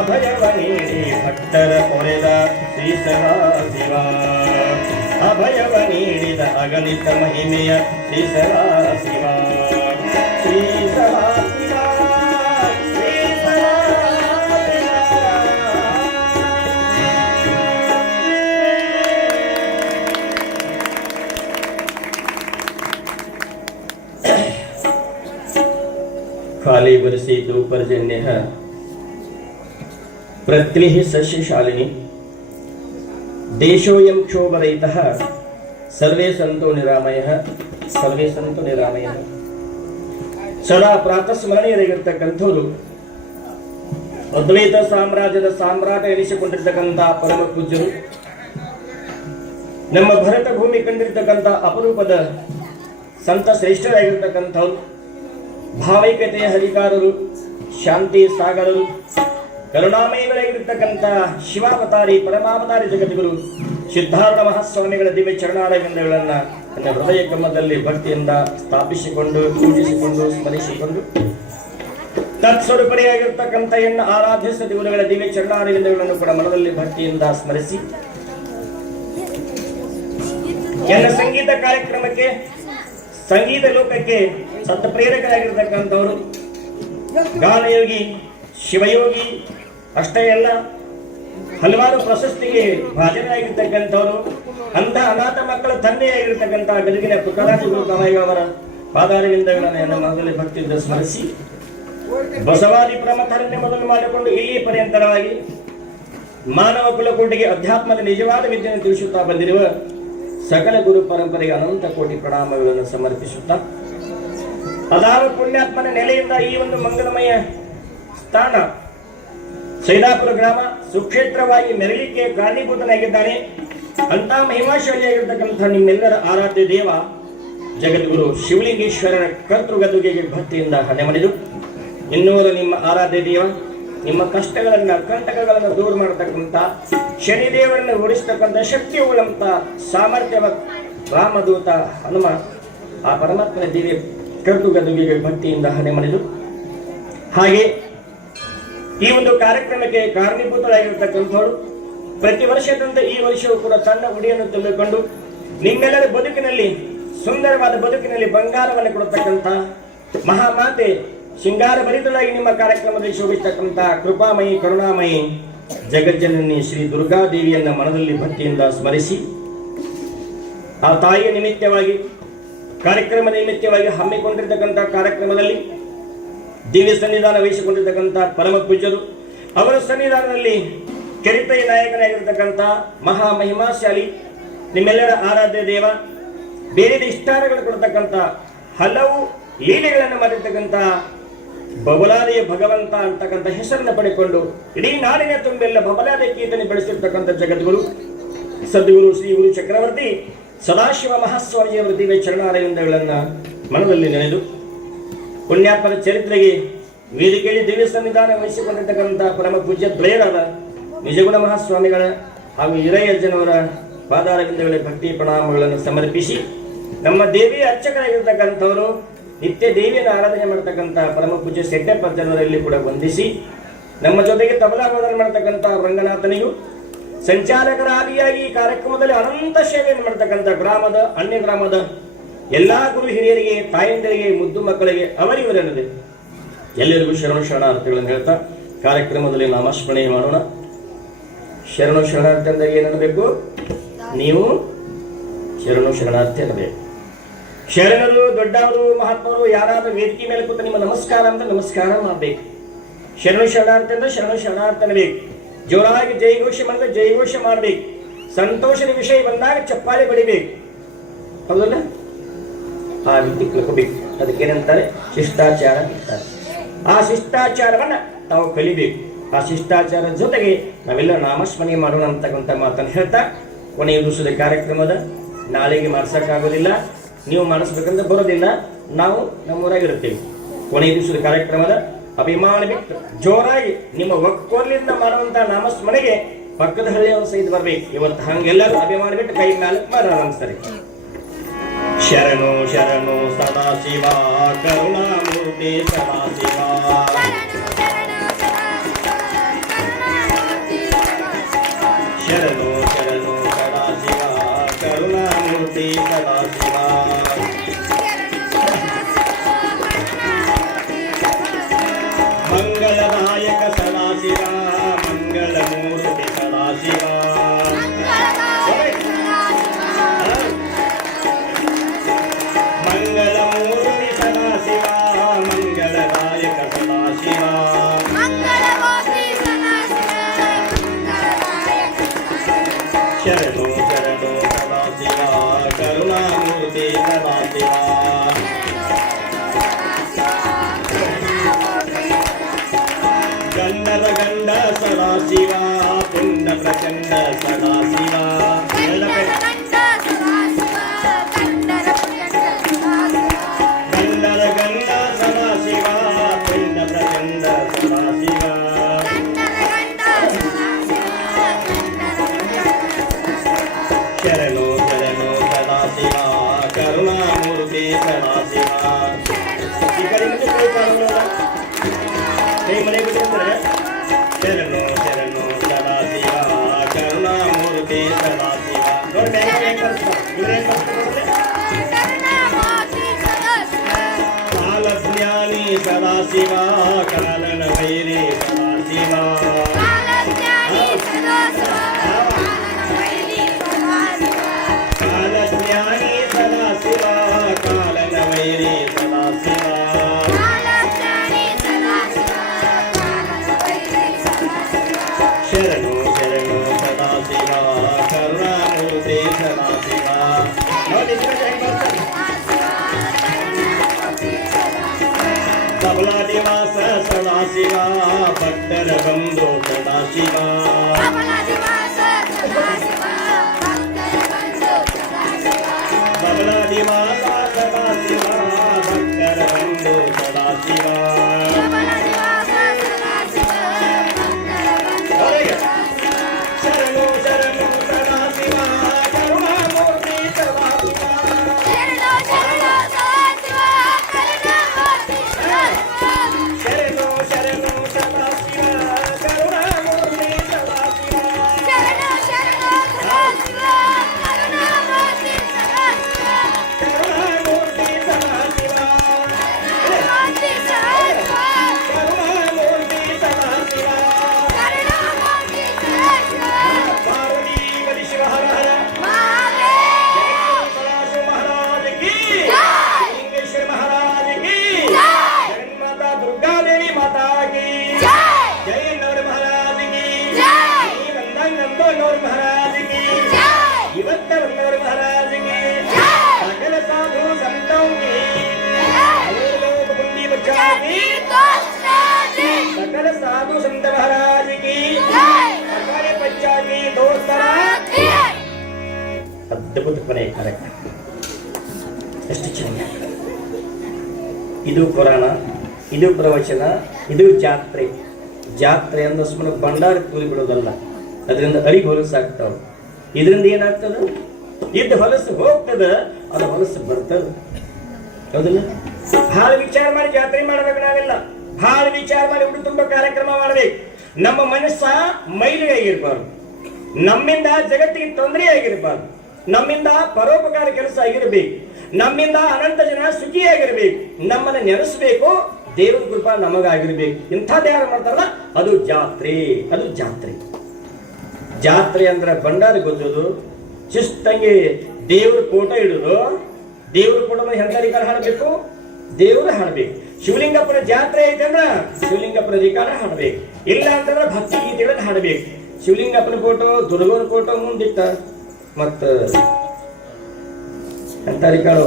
ಅಭಯವ ನೀಡಿ ಭಕ್ತರ ಪೊರೆದ ಶ್ರೀ ಸದಾಶಿವ ಅಭಯವ ನೀಡಿದ ಅಗಣಿತ ಮಹಿಮೆಯ ಶ್ರೀ ಸದಾಶಿವ ಶ್ರೀ ಸದಾಶಿವ ಶ್ರೀ खाली वर्षितो पर्जन्यः पृथ्वीः सस्यशालिनी देशोऽयं क्षोभरहितः सर्वे सन्तु निरामयः सर्वे सन्तु निरामयः ಸದಾ ಪ್ರಾತಸ್ಮರಣೀಯರಾಗಿರ್ತಕ್ಕಂಥವರು ಅದ್ವೈತ ಸಾಮ್ರಾಜ್ಯದ ಸಾಮ್ರಾಟ ಎನಿಸಿಕೊಂಡಿರ್ತಕ್ಕಂಥ ಪರಮ ಪೂಜ್ಯರು ನಮ್ಮ ಭರತ ಭೂಮಿ ಕಂಡಿರ್ತಕ್ಕಂಥ ಅಪರೂಪದ ಸಂತ ಶ್ರೇಷ್ಠರಾಗಿರ್ತಕ್ಕಂಥವ್ರು ಭಾವೈಕ್ಯತೆಯ ಹರಿಕಾರರು ಶಾಂತಿ ಸಾಗರರು ಕರುಣಾಮಯಗಳಾಗಿರ್ತಕ್ಕಂಥ ಶಿವಾವತಾರಿ ಪರಮಾವತಾರಿ ಜಗದ್ಗುರು ಸಿದ್ಧಾರೂಢ ಮಹಾಸ್ವಾಮಿಗಳ ದಿವ್ಯ ಚರಣಾರವಿಂದಗಳನ್ನು ನನ್ನ ಹೃದಯ ಕ್ರಮದಲ್ಲಿ ಭಕ್ತಿಯಿಂದ ಸ್ಥಾಪಿಸಿಕೊಂಡು ಪೂಜಿಸಿಕೊಂಡು ಸ್ಮರಿಸಿಕೊಂಡು ತತ್ಸ್ವರೂಪರಿಯಾಗಿರ್ತಕ್ಕಂಥ ಎನ್ನ ಆರಾಧ್ಯ ಸದ್ಗುರುಗಳ ದಿವ್ಯ ಚರಣಾರವಿಂದಗಳನ್ನು ಕೂಡ ಮನದಲ್ಲಿ ಭಕ್ತಿಯಿಂದ ಸ್ಮರಿಸಿ ಎನ್ನ ಸಂಗೀತ ಕಾರ್ಯಕ್ರಮಕ್ಕೆ ಸಂಗೀತ ಲೋಕಕ್ಕೆ ಸತ್ಪ್ರೇರಕರಾಗಿರ್ತಕ್ಕಂಥವರು ಗಾನಯೋಗಿ ಶಿವಯೋಗಿ ಅಷ್ಟೇ ಅಲ್ಲ ಹಲವಾರು ಪ್ರಶಸ್ತಿಗೆ ಭಾಜನರಾಗಿರ್ತಕ್ಕಂಥವರು ಅಂಥ ಅನಾಥ ಮಕ್ಕಳ ತಂದೆಯಾಗಿರ್ತಕ್ಕಂಥ ಗದಗಿನ ಪುಟ್ಟರಾಜ ಗುರು ಕಮಾಯಿಯವರ ಪಾದಾರವಿಂದಗಳನ್ನು ನನ್ನ ಮನದಲ್ಲಿ ಭಕ್ತಿಯಿಂದ ಸ್ಮರಿಸಿ ಬಸವಾದಿ ಪ್ರಮಥರನ್ನೇ ಮೊದಲು ಮಾಡಿಕೊಂಡು ಇಲ್ಲಿ ಪರ್ಯಂತರವಾಗಿ ಮಾನವ ಕುಲಕೋಟಿಗೆ ಅಧ್ಯಾತ್ಮದ ನಿಜವಾದ ವಿದ್ಯೆಯನ್ನು ತಿಳಿಸುತ್ತಾ ಬಂದಿರುವ ಸಕಲ ಗುರು ಪರಂಪರೆಗೆ ಅನಂತ ಕೋಟಿ ಪ್ರಣಾಮಗಳನ್ನು ಸಮರ್ಪಿಸುತ್ತಾ ಅದಾವ ಪುಣ್ಯಾತ್ಮನ ನೆಲೆಯಿಂದ ಈ ಒಂದು ಮಂಗಲಮಯ ಸ್ಥಾನ ಸೈದಾಪುರ ಗ್ರಾಮ ಸುಕ್ಷೇತ್ರವಾಗಿ ಮೆರಳಿಕೆ ಕಾರಣೀಭೂತನಾಗಿದ್ದಾನೆ ಅಂತ ಮಹಿಮಾಶಾಲಿಯಾಗಿರ್ತಕ್ಕಂಥ ನಿಮ್ಮೆಲ್ಲರ ಆರಾಧ್ಯ ದೇವ ಜಗದ್ಗುರು ಶಿವಲಿಂಗೇಶ್ವರನ ಕರ್ತೃಗದುಗೆಗೆ ಭಕ್ತಿಯಿಂದ ಹಣೆಮಣಿದು ಇನ್ನೂರು ನಿಮ್ಮ ಆರಾಧ್ಯ ದೇವ ನಿಮ್ಮ ಕಷ್ಟಗಳನ್ನ ಕಂಟಕಗಳನ್ನು ದೂರ ಮಾಡತಕ್ಕಂಥ ಶನಿದೇವರನ್ನು ಓಡಿಸ್ತಕ್ಕಂಥ ಶಕ್ತಿ ಉಳ್ಳಂತ ಸಾಮರ್ಥ್ಯವ ರಾಮದೂತ ಹನುಮ ಆ ಪರಮಾತ್ಮನ ದಿವ್ಯ ಕರ್ತು ಗದುಗಿಗೆ ಭಕ್ತಿಯಿಂದ ಹಣೆ ಮಣಿದು ಹಾಗೆ ಈ ಒಂದು ಕಾರ್ಯಕ್ರಮಕ್ಕೆ ಕಾರಣೀಭೂತರಾಗಿರ್ತಕ್ಕಂಥವಳು ಪ್ರತಿ ವರ್ಷದಂತೆ ಈ ವರ್ಷವೂ ಕೂಡ ತನ್ನ ಉಡಿಯನ್ನು ತುಂಬಿಕೊಂಡು ನಿಮ್ಮೆಲ್ಲರ ಬದುಕಿನಲ್ಲಿ ಸುಂದರವಾದ ಬದುಕಿನಲ್ಲಿ ಬಂಗಾರವನ್ನು ಕೊಡತಕ್ಕಂಥ ಮಹಾಮಾತೆ ಶೃಂಗಾರ ಭರಿತಳಾಗಿ ನಿಮ್ಮ ಕಾರ್ಯಕ್ರಮದಲ್ಲಿ ಶೋಭಿಸತಕ್ಕಂಥ ಕೃಪಾಮಯಿ ಕರುಣಾಮಯಿ ಜಗಜ್ಜನನಿ ಶ್ರೀ ದುರ್ಗಾದೇವಿಯನ್ನ ಮನದಲ್ಲಿ ಭಕ್ತಿಯಿಂದ ಸ್ಮರಿಸಿ ಆ ತಾಯಿಯ ನಿಮಿತ್ತವಾಗಿ ಕಾರ್ಯಕ್ರಮದ ನಿಮಿತ್ತವಾಗಿ ಹಮ್ಮಿಕೊಂಡಿರ್ತಕ್ಕಂಥ ಕಾರ್ಯಕ್ರಮದಲ್ಲಿ ದಿವ್ಯ ಸನ್ನಿಧಾನ ವಹಿಸಿಕೊಂಡಿರ್ತಕ್ಕಂಥ ಪರಮ ಪೂಜ್ಯರು ಅವರ ಸನ್ನಿಧಾನದಲ್ಲಿ ಚರಿತ್ರೆಯ ನಾಯಕನಾಗಿರ್ತಕ್ಕಂಥ ಮಹಾಮಹಿಮಾಶಾಲಿ ನಿಮ್ಮೆಲ್ಲರ ಆರಾಧ್ಯ ದೇವ ಬೇರೆ ಇಷ್ಟಾರಗಳು ಕೊಡ್ತಕ್ಕಂಥ ಹಲವು ಲೀಲೆಗಳನ್ನು ಮಾಡಿರ್ತಕ್ಕಂಥ ಬಬಲಾದಿಯ ಭಗವಂತ ಅಂತಕ್ಕಂಥ ಹೆಸರನ್ನು ಪಡೆಕೊಂಡು ಇಡೀ ನಾಡಿನ ತುಂಬೆಲ್ಲ ಬಬಲಾದ ಕೀರ್ತನೆ ಬೆಳೆಸಿರ್ತಕ್ಕಂಥ ಜಗದ್ಗುರು ಸದ್ಗುರು ಶ್ರೀ ಗುರು ಚಕ್ರವರ್ತಿ ಸದಾಶಿವ ಮಹಾಸ್ವಾಮಿಯವರ ದಿವ್ಯ ಚರಣಾರವಿಂದಗಳನ್ನು ಮನದಲ್ಲಿ ನೆನೆದು ಪುಣ್ಯಾತ್ಮರ ಚರಿತ್ರೆಗೆ ವೇದಿಕೆಯಲ್ಲಿ ದಿವ್ಯ ಸನ್ನಿಧಾನ ವಹಿಸಿಕೊಂಡಿರ್ತಕ್ಕಂಥ ಪರಮ ಪೂಜ್ಯ ದ್ವಯರಾದ ನಿಜಗುಣ ಮಹಾಸ್ವಾಮಿಗಳ ಹಾಗೂ ಹಿರಯ್ಯಜ್ಜನವರ ಪಾದಾರವಿಂದಗಳಿಗೆ ಭಕ್ತಿ ಪ್ರಣಾಮಗಳನ್ನು ಸಮರ್ಪಿಸಿ ನಮ್ಮ ದೇವಿಯ ಅರ್ಚಕರಾಗಿರ್ತಕ್ಕಂಥವರು ನಿತ್ಯ ದೇವಿಯನ್ನು ಆರಾಧನೆ ಮಾಡತಕ್ಕಂಥ ಪರಮ ಪೂಜ್ಯ ಸೆಟ್ಟಪ್ಪಜ್ಜನವರಲ್ಲಿ ಕೂಡ ವಂದಿಸಿ ನಮ್ಮ ಜೊತೆಗೆ ತಬಲಾವಾದನ ಮಾಡತಕ್ಕಂಥ ರಂಗನಾಥನಿಗೂ ಸಂಚಾಲಕರಾದಿಯಾಗಿ ಈ ಕಾರ್ಯಕ್ರಮದಲ್ಲಿ ಅನಂತ ಸೇವೆಯನ್ನು ಮಾಡತಕ್ಕಂಥ ಗ್ರಾಮದ ಅನ್ಯ ಗ್ರಾಮದ ಎಲ್ಲಾ ಗುರು ಹಿರಿಯರಿಗೆ ತಾಯಂದಿರಿಗೆ ಮುದ್ದು ಮಕ್ಕಳಿಗೆ ಅವರಿವರನ್ನದೆ ಎಲ್ಲರಿಗೂ ಶರಣಾರ್ಥಿಗಳನ್ನು ಹೇಳ್ತಾ ಕಾರ್ಯಕ್ರಮದಲ್ಲಿ ನಾಮಸ್ಮರಣೆ ಮಾಡೋಣ. ಶರಣಾರ್ಥಿ ಅಂದಾಗ ಏನನ್ನಬೇಕು? ನೀವು ಶರಣಾರ್ಥಿ ಅನ್ನಬೇಕು. ಶರಣರು ದೊಡ್ಡವರು ಮಹಾತ್ಮರು ಯಾರಾದ್ರೂ ವೇದಿಕೆ ಮೇಲೆ ಕೂತ ನಿಮ್ಮ ನಮಸ್ಕಾರ ಅಂತ ನಮಸ್ಕಾರ ಮಾಡಬೇಕು. ಶರಣಾರ್ಥಿ ಅಂದ್ರೆ ಶರಣಾರ್ಥಿ ಅನ್ನಬೇಕು. ಜೋರಾಗಿ ಜೈಘೋಷ ಮಾಡಿದ್ರೆ ಜೈಘೋಷ ಮಾಡಬೇಕು. ಸಂತೋಷದ ವಿಷಯ ಬಂದಾಗ ಚಪ್ಪಾಳೆ ಬಡಿಬೇಕು. ಹೌದಲ್ಲ? ಆ ರೀತಿ ತಿಳ್ಕೋಬೇಕು. ಅದಕ್ಕೇನಂತಾರೆ? ಶಿಷ್ಟಾಚಾರ ಅಂತಾರೆ. ಆ ಶಿಷ್ಟಾಚಾರವನ್ನ ನಾವು ಕಲಿಬೇಕು. ಆ ಶಿಷ್ಟಾಚಾರದ ಜೊತೆಗೆ ನಾವೆಲ್ಲ ನಾಮಸ್ಮರಣೆ ಮಾಡೋಣ ಅಂತಕ್ಕಂಥ ಮಾತನ್ನು ಹೇಳ್ತಾ ಕೊನೆಯ ದಿವಸದ ಕಾರ್ಯಕ್ರಮದ ನಾಳೆಗೆ ಮಾಡಿಸೋಕ್ಕಾಗೋದಿಲ್ಲ, ನೀವು ಮಾಡಿಸ್ಬೇಕಂದ್ರೆ ಬರೋದಿಲ್ಲ, ನಾವು ನಮ್ಮೂರಾಗಿರ್ತೇವೆ. ಕೊನೆಯ ದಿವಸದ ಕಾರ್ಯಕ್ರಮದ ಅಭಿಮಾನ ಬಿಟ್ಟು ಜೋರಾಗಿ ನಿಮ್ಮ ಒಕ್ಕೊರ್ಲಿಂದ ಮಾಡುವಂತ ನಾಮಸ್ಮರಣೆಗೆ ಪಕ್ಕದ ಹಳ್ಳಿಯವರು ಸಹಿತ ಬರ್ಬೇಕು. ಇವತ್ತು ಹಂಗೆಲ್ಲರೂ ಅಭಿಮಾನ ಬಿಟ್ಟು ಕೈ ಮೇಲೆ ಮಾಡೋಣ. ನಮಸ್ಕಾರ. ಶರಣು ಶರಣು ಸದಾಶಿವ ಕರುಣಾಮೂರ್ತಿ ಸದಾಶಿವ. ಶರಣು ಶರಣು ಸದಾಶಿವ ಕರುಣಾಮೂರ್ತಿ ಸದಾಶಿವ. ಮಂಗಳದಾಯಕ ಸದಾಶಿವ ಮಂಗಳಮೂರ್ತಿ ಸದಾಶಿವ. ಮಂಗಳಮೂರ್ತಿ ಸದಾಶಿವ ಮಂಗಳದಾಯಕ ಸದಾಶಿವ. ಶರಣು ಶರಣು ಸದಾಶಿವ ಕರುಣಾಮೂರ್ತಿ ಸದಾಶಿವ. ಗಂಡದ ಗಂಡ ಸದಾಶಿವ ಪುಂಡ ಪ್ರಚಂಡ ಸದಾಶಿವ. ಗಂಡದ ಗಂಡ ಸದಾಶಿವ ಪುಂಡ ಪ್ರಚಂಡ ಸದಾಶಿವ. ಶರಣು ಶರಣು ಸದಾಶಿವ ಕರುಣಾಮೂರ್ತಿ ಸದಾಶಿವ. ಈ ಕಡೆಯಿಂದ ಮನೆ ಬಿಟ್ಟಿರ್ತಾರೆ. ಶರಣು ಶರಣು ಸದಾಶಿವ ಕರುಣಾಮೂರ್ತಿ ಸದಾಶಿವ. ನೋಡಿ ಕಾಲಜ್ಞಾನಿ ಸದಾಶಿವ ಕಾಲನ ವೈರಿ ಸದಾಶಿವ. ಕಾಲಜ್ಞಾನಿ ಸದಾಶಿವ ಕಾಲನ ವೈರಿ ಸದಾಶಿವ. ಶರಣು ಶರಣು ಸದಾಶಿವ ಕರುಣಾಮೂರ್ತಿ ಸದಾಶಿವ. ಕಮಲಾದಿವಾಸ ಸದಾಶಿವ ಭಕ್ತರ ಬಂಧು ಸದಾಶಿವ. ಕಮಲಾದಿವಾಸ ಸದಾಶಿವ ಭಕ್ತರ ಬಂಧು ಸದಾಶಿವ. ಶರಣು ಶರಣು ಸದಾಶಿವ ಕರುಣಾಮೂರ್ತಿ ಸದಾಶಿವ. ಅದ್ಭುತ ಕೊನೆಯ ಕಾರ್ಯಕ್ರಮ ಎಷ್ಟು ಚೆನ್ನಾಗಿ. ಇದು ಪುರಾಣ, ಇದು ಪ್ರವಚನ, ಇದು ಜಾತ್ರೆ. ಜಾತ್ರೆ ಅಂದ್ರೆ ಸುಮ್ಮನೆ ಭಂಡಾರ ಕೂಲಿ ಬಿಡೋದಲ್ಲ, ಅದರಿಂದ ಅಡಿಗೆ ಹೊಲಸು ಆಗ್ತಾವ. ಇದರಿಂದ ಏನಾಗ್ತದ? ಇದ್ದು ಹೊಲಸು ಹೋಗ್ತದ, ಅದು ಹೊಲಸು ಬರ್ತದ. ಹೌದಲ್ಲ? ಬಹಳ ವಿಚಾರ ಮಾಡಿ ಜಾತ್ರೆ ಮಾಡ್ಬೇಕು. ನಾವೆಲ್ಲ ಬಹಳ ವಿಚಾರ ಮಾಡಿ ಹುಟ್ಟು ತುಂಬ ಕಾರ್ಯಕ್ರಮ ಮಾಡ್ಬೇಕು. ನಮ್ಮ ಮನಸ್ಸ ಮೈಲಿಗೆ ಆಗಿರ್ಬಾರ್ದು, ನಮ್ಮಿಂದ ಜಗತ್ತಿಗೆ ತೊಂದರೆ ಆಗಿರಬಾರ್ದು, ನಮ್ಮಿಂದ ಪರೋಪಕಾರ ಕೆಲಸ ಆಗಿರಬೇಕು, ನಮ್ಮಿಂದ ಅನಂತ ಜನ ಸುಖಿಯಾಗಿರ್ಬೇಕು, ನಮ್ಮನ್ನ ನೆನೆಸಬೇಕು, ದೇವರ ಕೃಪಾ ನಮಗಾಗಿರ್ಬೇಕು. ಇಂಥದ್ದು ಯಾರು ಮಾಡ್ತಾರಲ್ಲ ಅದು ಜಾತ್ರೆ. ಅದು ಜಾತ್ರೆ. ಜಾತ್ರೆ ಅಂದ್ರೆ ಭಂಡಾರ ಗೊತ್ತೋದು, ಶಿಸ್ತಂಗಿ ದೇವ್ರ ಫೋಟೋ ಇಡುದು. ದೇವ್ರ ಫೋಟೋ ಎಂತ ಹಾಡಬೇಕು? ದೇವರು ಹಾಡಬೇಕು. ಶಿವಲಿಂಗಪ್ಪನ ಜಾತ್ರೆ ಐತೆ ಅಂದ್ರ ಶಿವಲಿಂಗಪ್ಪನ ರಿಕಾರ್ಡ್ ಹಾಡಬೇಕು. ಇಲ್ಲ ಅಂತಂದ್ರೆ ಭಕ್ತಿ ಗೀತೆಗಳನ್ನ ಹಾಡಬೇಕು. ಶಿವಲಿಂಗಪ್ಪನ ಫೋಟೋ, ದುರ್ಗನ ಫೋಟೋ ಮುಂದಿಟ್ಟ ಮತ್ತ ಎಂತ ರಿಕಾರ್ಡು